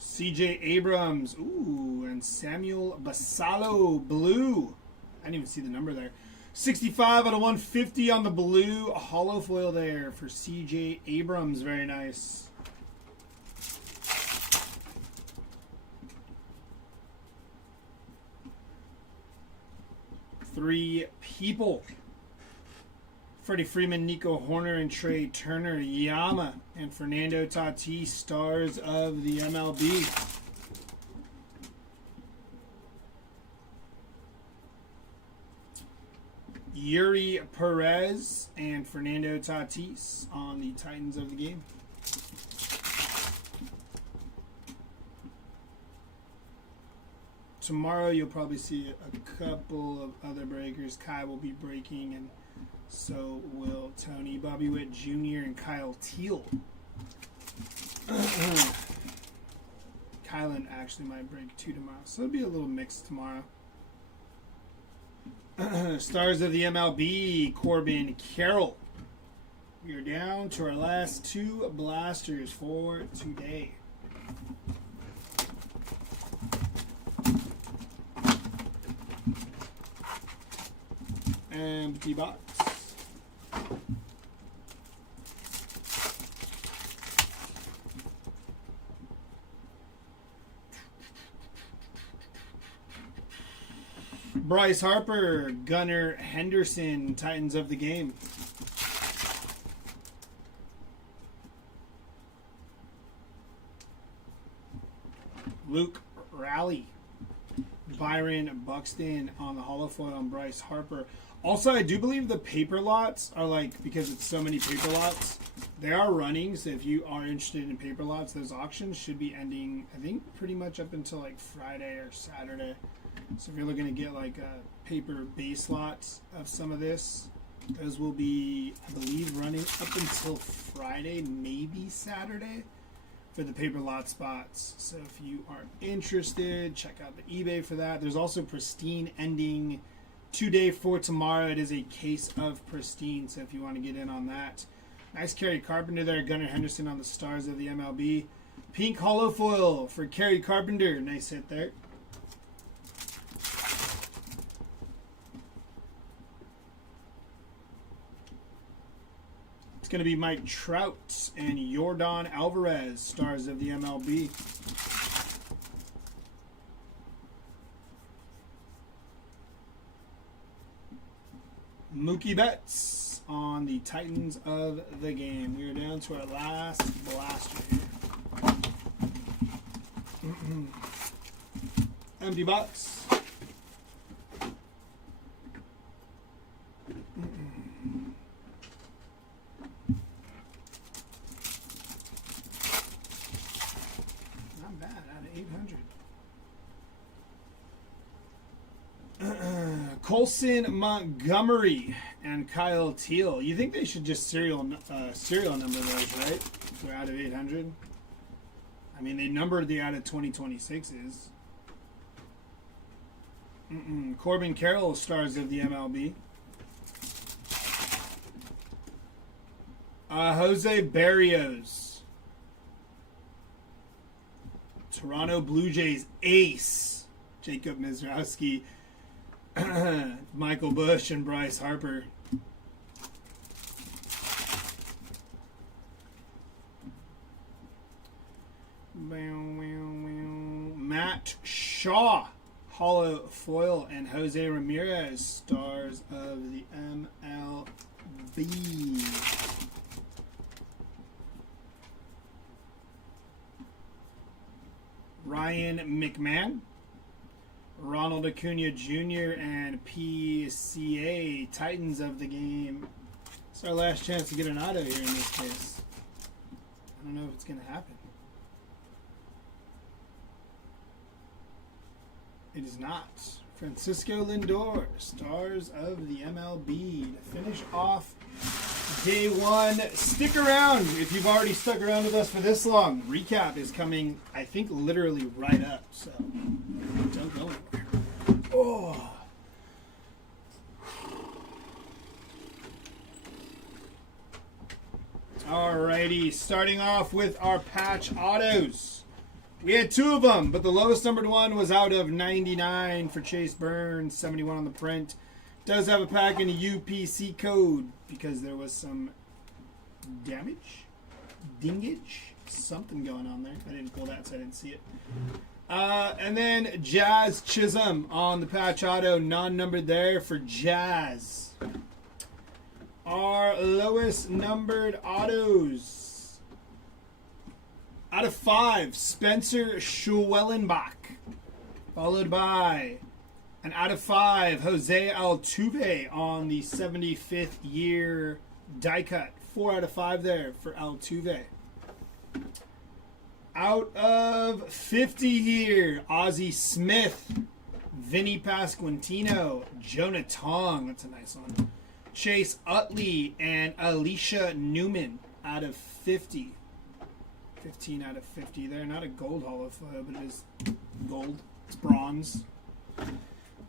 CJ Abrams, ooh, and Samuel Basallo, blue. I didn't even see the number there. 65 out of 150 on the blue. A hollow foil there for CJ Abrams. Very nice. Three people. Freddie Freeman, Nico Horner, and Trey Turner. Yama and Fernando Tatis, stars of the MLB. Yuri Perez and Fernando Tatis on the Titans of the game. Tomorrow you'll probably see a couple of other breakers. Kai will be breaking, and so will Tony, Bobby Witt Jr., and Kyle Teal. Kylan actually might break 2 tomorrow, so it'll be a little mix tomorrow. Stars of the MLB, Corbin Carroll. We are down to our last 2 blasters for today. Empty box. Bryce Harper, Gunnar Henderson, Titans of the game. Luke Raleigh, Byron Buxton on the hollow foil on Bryce Harper. Also, I do believe the paper lots are like, because it's so many paper lots, they are running. So if you are interested in paper lots, those auctions should be ending, I think, pretty much up until like Friday or Saturday. So if you're looking to get like paper base lots of some of this, those will be, I believe, running up until Friday, maybe Saturday, for the paper lot spots. So if you are interested, check out the eBay for that. There's also Pristine ending 2-day for tomorrow. It is a case of pristine, so if you want to get in on that. Nice Kerry Carpenter there. Gunnar Henderson on the Stars of the MLB. Pink hollow foil for Kerry Carpenter. Nice hit there. It's going to be Mike Trout and Yordan Alvarez, Stars of the MLB. Mookie Betts on the Titans of the game. We are down to our last blaster here. Empty box. Not bad, out of 800. Colson Montgomery and Kyle Teal. You think they should just serial number those, right? If they're out of 800. I mean, they numbered the out of 2026s. Corbin Carroll, Stars of the MLB. Jose Barrios. Toronto Blue Jays ace. Jacob Mizrowski. Michael Bush and Bryce Harper. Matt Shaw, hollow foil, and Jose Ramirez, Stars of the MLB. Ryan McMahon, Ronald Acuna Jr., and PCA, Titans of the game. It's our last chance to get an auto here in this case. I don't know if it's going to happen. It is not. Francisco Lindor, Stars of the MLB. To finish off day one. Stick around if you've already stuck around with us for this long. Recap is coming, I think, literally right up. So don't go anywhere. Oh. Alrighty, starting off with our patch autos. We had two of them, but the lowest numbered one was out of 99 for Chase Burns, 71 on the print. Does have a pack in a UPC code because there was some dingage, something going on there. I didn't pull that, so I didn't see it. And then Jazz Chisholm on the patch auto, non-numbered there for Jazz. Our lowest numbered autos. Out of 5, Spencer Schwellenbach. Followed by an out of 5, Jose Altuve on the 75th year die cut. 4 out of 5 there for Altuve. Out of 50 here, Ozzie Smith, Vinny Pasquantino, Jonah Tong. That's a nice one. Chase Utley and Alicia Newman out of 50. 15 out of 50 there. Not a gold hollow foil, but it is gold. It's bronze.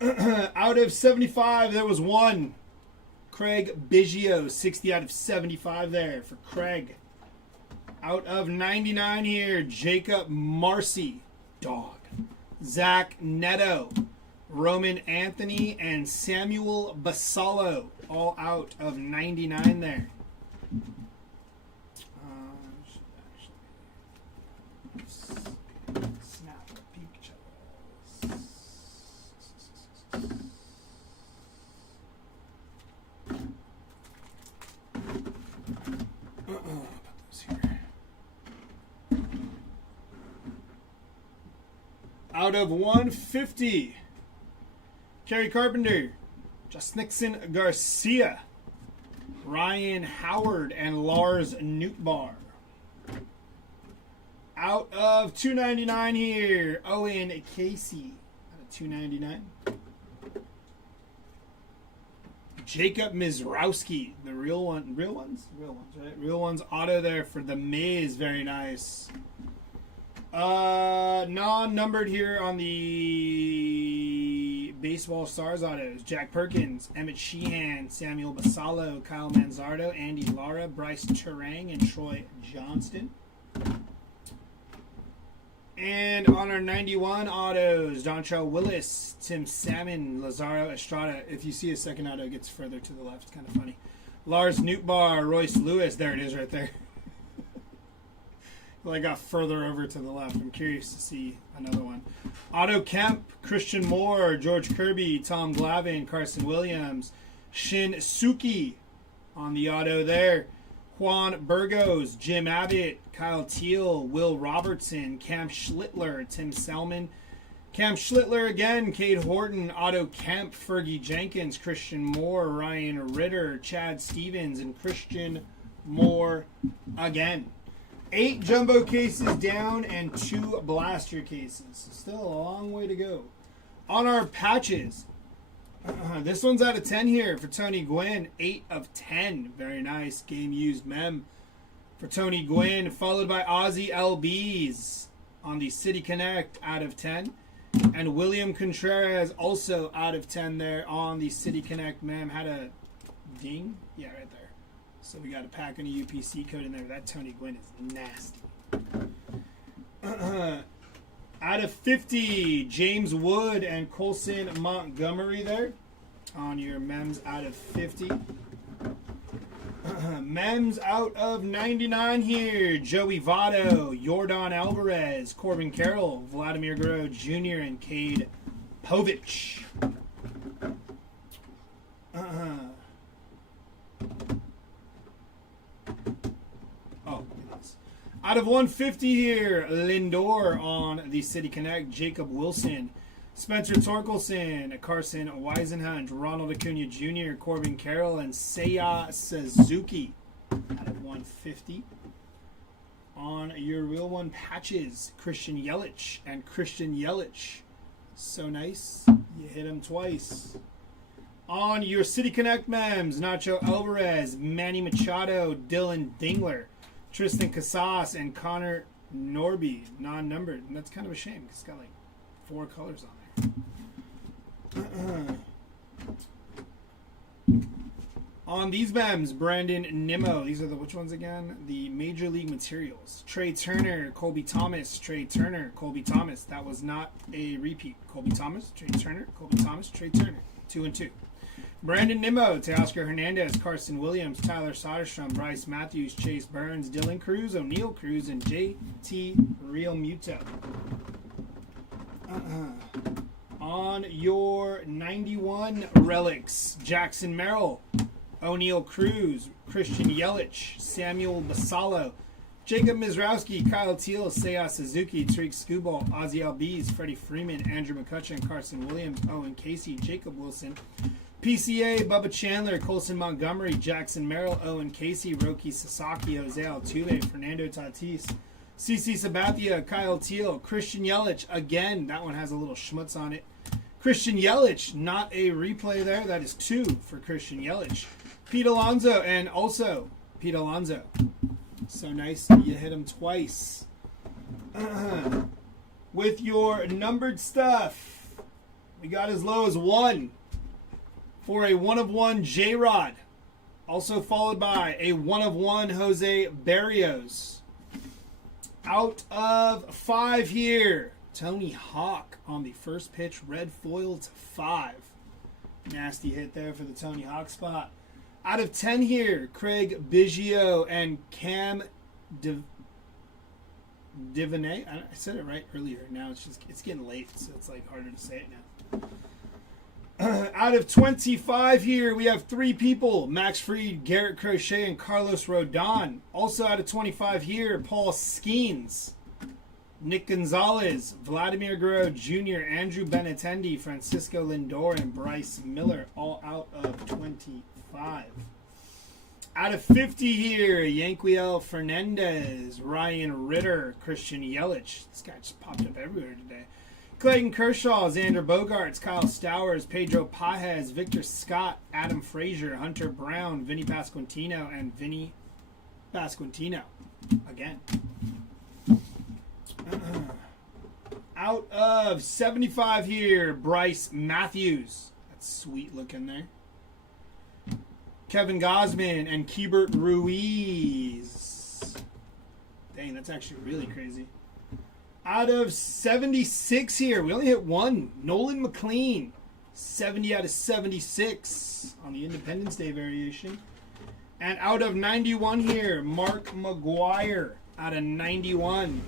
Out of 75, there was one. Craig Biggio, 60 out of 75 there for Craig. Out of 99 here, Jacob Marcy, dog. Zach Neto, Roman Anthony, and Samuel Basallo, all out of 99 there. Snap pictures. Put those here. Out of 150, Kerry Carpenter, Justin Garcia, Ryan Howard, and Lars Nootbaar. Out of 299 here, Owen Casey. Out of 299. Jacob Mizrowski, the real one, real ones, right? Real ones auto there for the Mays, very nice. Non-numbered here on the baseball stars autos. Jack Perkins, Emmett Sheehan, Samuel Basallo, Kyle Manzardo, Andy Lara, Bryce Terang, and Troy Johnston. And on our 91 autos, Dontrell Willis, Tim Salmon, Lazaro Estrada. If you see a second auto, it gets further to the left. It's kind of funny. Lars Nootbaar, Royce Lewis. There it is right there. Well, I got further over to the left. I'm curious to see another one. Otto Kemp, Christian Moore, George Kirby, Tom Glavine, Carson Williams, Shin Suki on the auto there. Juan Burgos, Jim Abbott, Kyle Teal, Will Robertson, Cam Schlittler, Tim Selman, Cam Schlittler again, Cade Horton, Otto Kemp, Fergie Jenkins, Christian Moore, Ryan Ritter, Chad Stevens, and Christian Moore again. 8 jumbo cases down and 2 blaster cases. Still a long way to go. On our patches, this one's out of 10 here for Tony Gwynn. 8 of 10. Very nice. Game used mem for Tony Gwynn. Followed by Ozzy LBs on the City Connect out of 10. And William Contreras also out of 10 there on the City Connect mem. Had a ding? Yeah, right there. So we got a pack and a UPC code in there. That Tony Gwynn is nasty. Out of 50, James Wood and Colson Montgomery there on your mems out of 50. Mems out of 99 here. Joey Votto, Yordan Alvarez, Corbin Carroll, Vladimir Guerrero Jr., and Cade Povich. Out of 150 here, Lindor on the City Connect, Jacob Wilson, Spencer Torkelson, Carson Weisenhunt, Ronald Acuna Jr., Corbin Carroll, and Seiya Suzuki. Out of 150. On your Real One patches, Christian Yelich and Christian Yelich. So nice. You hit him twice. On your City Connect mems, Nacho Alvarez, Manny Machado, Dylan Dingler, Tristan Casas, and Connor Norby, non-numbered. And that's kind of a shame because it's got like 4 colors on there. On these mems, Brandon Nimmo. These are the which ones again? The Major League Materials. Trey Turner, Colby Thomas, Trey Turner, Colby Thomas. That was not a repeat. Colby Thomas, Trey Turner, Colby Thomas, Trey Turner. 2 and 2. Brandon Nimmo, Teoscar Hernandez, Carson Williams, Tyler Soderstrom, Bryce Matthews, Chase Burns, Dylan Cruz, O'Neal Cruz, and JT Real Muto. On your 91 relics, Jackson Merrill, O'Neal Cruz, Christian Yelich, Samuel Basallo, Jacob Mizrowski, Kyle Teal, Seiya Suzuki, Tariq Skubal, Ozzy Albies, Freddie Freeman, Andrew McCutcheon, Carson Williams, Owen Casey, Jacob Wilson, PCA, Bubba Chandler, Colson Montgomery, Jackson Merrill, Owen Casey, Roki Sasaki, Jose Altuve, Fernando Tatis, CC Sabathia, Kyle Teal, Christian Yelich, again, that one has a little schmutz on it. Christian Yelich, not a replay there, that is 2 for Christian Yelich. Pete Alonso, and also Pete Alonso. So nice, you hit him twice. With your numbered stuff, we got as low as 1 for a 1 of 1 J-Rod. Also followed by a 1 of 1 Jose Barrios. Out of 5 here, Tony Hawk on the first pitch, red foil to 5. Nasty hit there for the Tony Hawk spot. Out of 10 here, Craig Biggio and Cam Divinay. I said it right earlier. Now it's getting late, so it's like harder to say it now. Out of 25 here, we have 3 people. Max Fried, Garrett Crochet, and Carlos Rodon. Also out of 25 here, Paul Skeens, Nick Gonzalez, Vladimir Guerrero Jr., Andrew Benintendi, Francisco Lindor, and Bryce Miller. All out of 25. Out of 50 here, Yanquiel Fernandez, Ryan Ritter, Christian Yelich. This guy just popped up everywhere today. Clayton Kershaw, Xander Bogaerts, Kyle Stowers, Pedro Pajes, Victor Scott, Adam Frazier, Hunter Brown, Vinny Pasquantino, and Vinny Pasquantino again. Out of 75 here, Bryce Matthews. That's sweet looking there. Kevin Gosman and Keibert Ruiz. Dang, that's actually really crazy. Out of 76 here, we only hit one. Nolan McLean. 70 out of 76 on the Independence Day variation. And out of 91 here, Mark McGuire out of 91.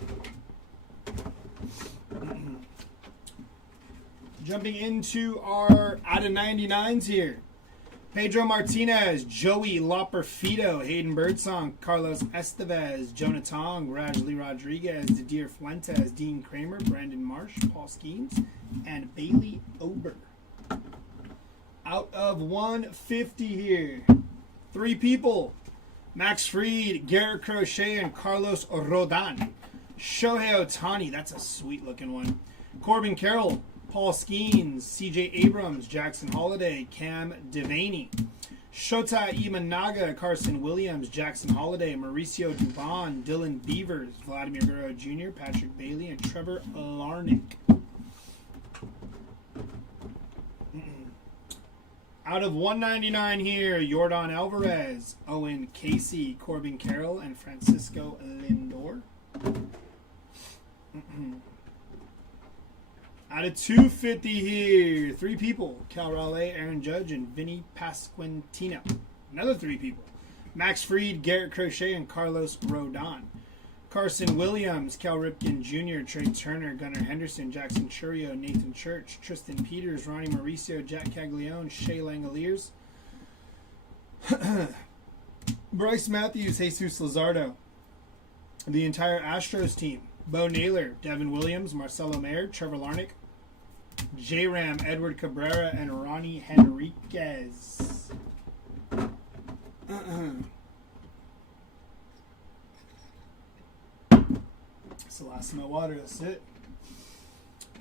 Jumping into our out of 99s here. Pedro Martinez, Joey Loperfido, Hayden Birdsong, Carlos Estevez, Jonah Tong, Rajli Rodriguez, Didier Fuentes, Dean Kramer, Brandon Marsh, Paul Skeens, and Bailey Ober. Out of 150 here. 3 people. Max Fried, Garrett Crochet, and Carlos Rodon. Shohei Ohtani, that's a sweet looking one. Corbin Carroll, Paul Skeens, CJ Abrams, Jackson Holiday, Cam Devaney. Shota Imanaga, Carson Williams, Jackson Holiday, Mauricio Dubon, Dylan Beavers, Vladimir Guerrero Jr., Patrick Bailey, and Trevor Larnick. Out of 199 here, Yordan Alvarez, Owen Casey, Corbin Carroll, and Francisco Lindor. Out of 250 here, 3 people. Cal Raleigh, Aaron Judge, and Vinny Pasquantino. Another 3 people. Max Fried, Garrett Crochet, and Carlos Rodon. Carson Williams, Cal Ripken Jr., Trey Turner, Gunnar Henderson, Jackson Churio, Nathan Church, Tristan Peters, Ronnie Mauricio, Jack Caglione, Shea Langoliers. Bryce Matthews, Jesus Luzardo. The entire Astros team. Bo Naylor, Devin Williams, Marcelo Mayer, Trevor Larnick, J-Ram, Edward Cabrera, and Ronnie Henriquez. That's the last of my water. That's it.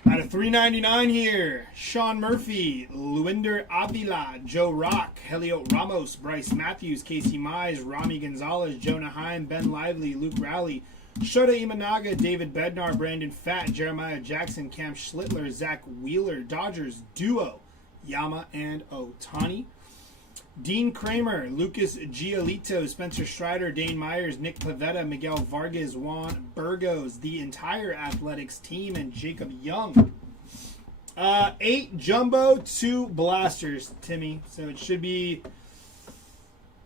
Out of 399 here, Sean Murphy, Luinder Avila, Joe Rock, Heliot Ramos, Bryce Matthews, Casey Mize, Rami Gonzalez, Jonah Heim, Ben Lively, Luke Rowley, Shota Imanaga, David Bednar, Brandon Fatt, Jeremiah Jackson, Cam Schlittler, Zach Wheeler, Dodgers duo, Yama and Ohtani. Dean Kramer, Lucas Giolito, Spencer Strider, Dane Myers, Nick Pavetta, Miguel Vargas, Juan Burgos, the entire Athletics team, and Jacob Young. 8 jumbo, 2 blasters, Timmy. So it should be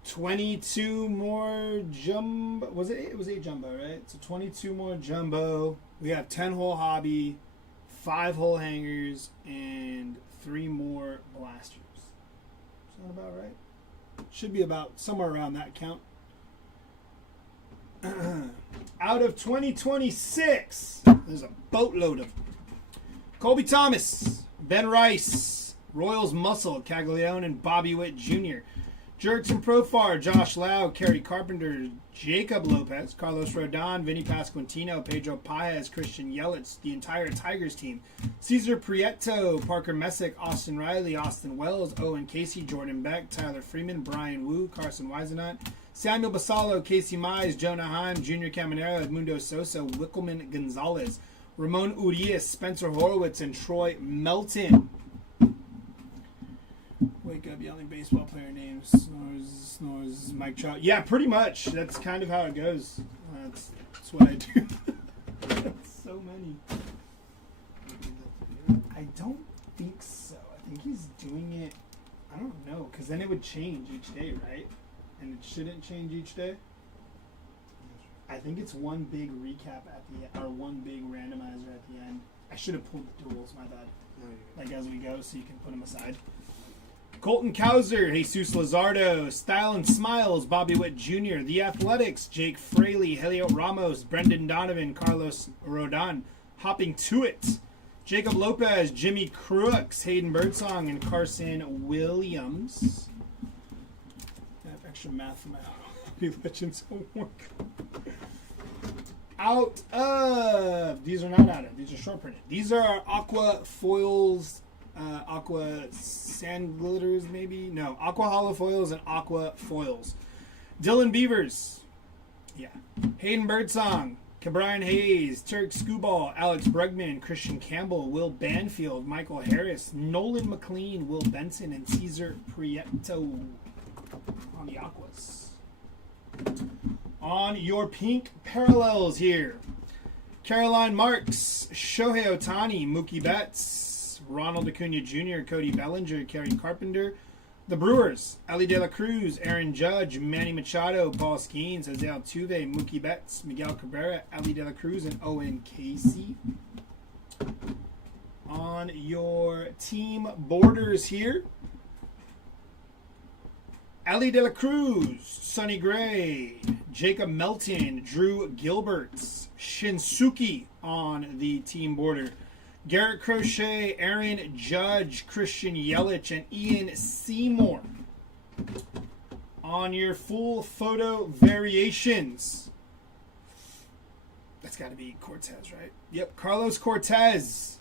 22 more jumbo. Was it 8? It was 8 jumbo, right? So 22 more jumbo. We have 10-hole hobby, 5-hole hangers, and 3 more blasters. Sound about right? Should be about somewhere around that count. Out of 2026, there's a boatload of them. Colby Thomas, Ben Rice, Royals Muscle, Caglione, and Bobby Witt Jr. Jerks and Profar, Josh Lau, Kerry Carpenter, Jacob Lopez, Carlos Rodon, Vinny Pasquantino, Pedro Paez, Christian Yelich, the entire Tigers team. Cesar Prieto, Parker Messick, Austin Riley, Austin Wells, Owen Casey, Jordan Beck, Tyler Freeman, Brian Wu, Carson Weisenant, Samuel Basallo, Casey Mize, Jonah Heim, Junior Caminero, Edmundo Sosa, Wickelman Gonzalez, Ramon Urias, Spencer Horowitz, and Troy Melton. Wake up yelling baseball player names. Snores, Mike Trout. Yeah, pretty much. That's kind of how it goes. That's what I do. So many. I don't think so. I think he's doing it. I don't know, because then it would change each day, right? And it shouldn't change each day. I think it's one big recap at the or one big randomizer at the end. I should have pulled the duels. My bad. Like as we go, so you can put them aside. Colton Cowser, Jesus Luzardo, Style and Smiles, Bobby Witt Jr., The Athletics, Jake Fraley, Heliot Ramos, Brendan Donovan, Carlos Rodon, Hopping to It, Jacob Lopez, Jimmy Crooks, Hayden Birdsong, and Carson Williams. I have extra math for my Hobby Legends homework. Out of, these are not out of, these are short printed. These are our Aqua Foils. Aqua Sand Glitters, maybe? No. Aqua Hollow Foils and Aqua Foils. Dylan Beavers. Yeah. Hayden Birdsong. Cabrian Hayes, Turk Skubal, Alex Bregman, Christian Campbell, Will Banfield, Michael Harris, Nolan McLean, Will Benson, and Cesar Prieto on the Aquas. On your pink parallels here, Caroline Marks, Shohei Ohtani, Mookie Betts, Ronald Acuna Jr., Cody Bellinger, Kerry Carpenter. The Brewers, Ellie De La Cruz, Aaron Judge, Manny Machado, Paul Skeens, Jose Altuve, Mookie Betts, Miguel Cabrera, Ellie De La Cruz, and Owen Casey. On your team borders here, Ellie De La Cruz, Sonny Gray, Jacob Melton, Drew Gilbert, Shinsuke on the team border. Garrett Crochet, Aaron Judge, Christian Yelich, and Ian Seymour. On your full photo variations, that's got to be Cortez, right? Yep, Carlos Cortez.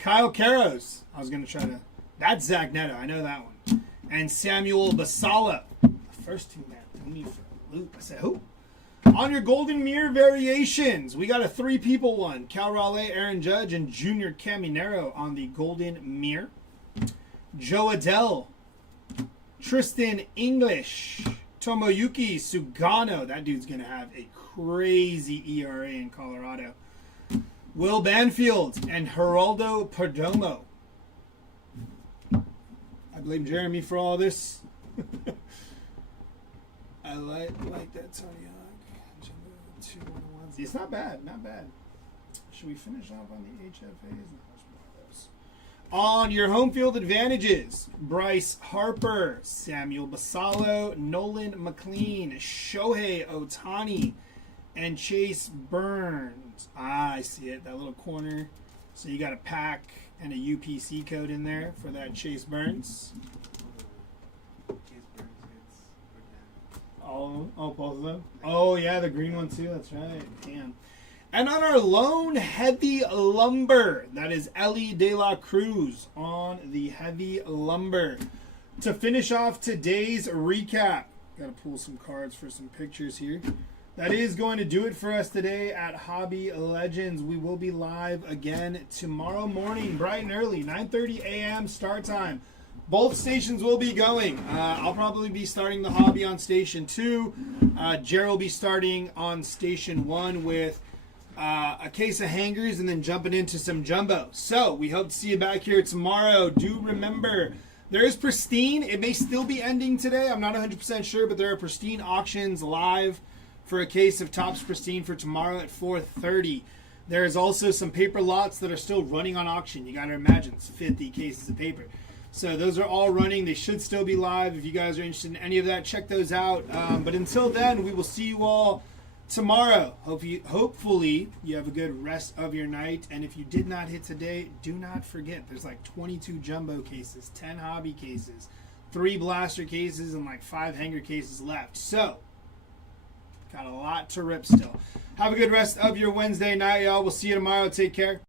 Kyle Caros. I was going to try to... That's Zach Neto. I know that one. And Samuel Basala. The first two, man, threw me for a loop. I said, who? On your Golden Mirror variations, we got a 3-people one. Cal Raleigh, Aaron Judge, and Junior Caminero on the Golden Mirror. Joe Adell, Tristan English, Tomoyuki Sugano. That dude's going to have a crazy ERA in Colorado. Will Banfield and Geraldo Perdomo. I blame Jeremy for all this. I like that Tony Hawk. 2-1-1. It's not bad, not bad. Should we finish off on the HFAs? No, on your home field advantages, Bryce Harper, Samuel Basallo, Nolan McLean, Shohei Ohtani, and Chase Burns. Ah, I see it, that little corner. So you got a pack and a UPC code in there for that Chase Burns. Oh, both of them? Oh, yeah, the green one too. That's right. Damn. And on our lone heavy lumber, that is Ellie De La Cruz on the heavy lumber. To finish off today's recap, got to pull some cards for some pictures here. That is going to do it for us today at Hobby Legends. We will be live again tomorrow morning, bright and early, 9:30 a.m. start time. Both stations will be going. I'll probably be starting the hobby on station 2. Jer will be starting on station 1 with a case of hangers and then jumping into some jumbo. So we hope to see you back here tomorrow. Do remember, there is Pristine. It may still be ending today. I'm not 100% sure, but there are Pristine auctions live for a case of Topps Pristine for tomorrow at 4:30. There is also some paper lots that are still running on auction. You got to imagine it's 50 cases of paper. So those are all running. They should still be live. If you guys are interested in any of that, check those out. But until then, we will see you all tomorrow. Hopefully, you have a good rest of your night. And if you did not hit today, do not forget, there's like 22 jumbo cases, 10 hobby cases, 3 blaster cases, and like 5 hanger cases left. So, got a lot to rip still. Have a good rest of your Wednesday night, y'all. We'll see you tomorrow. Take care.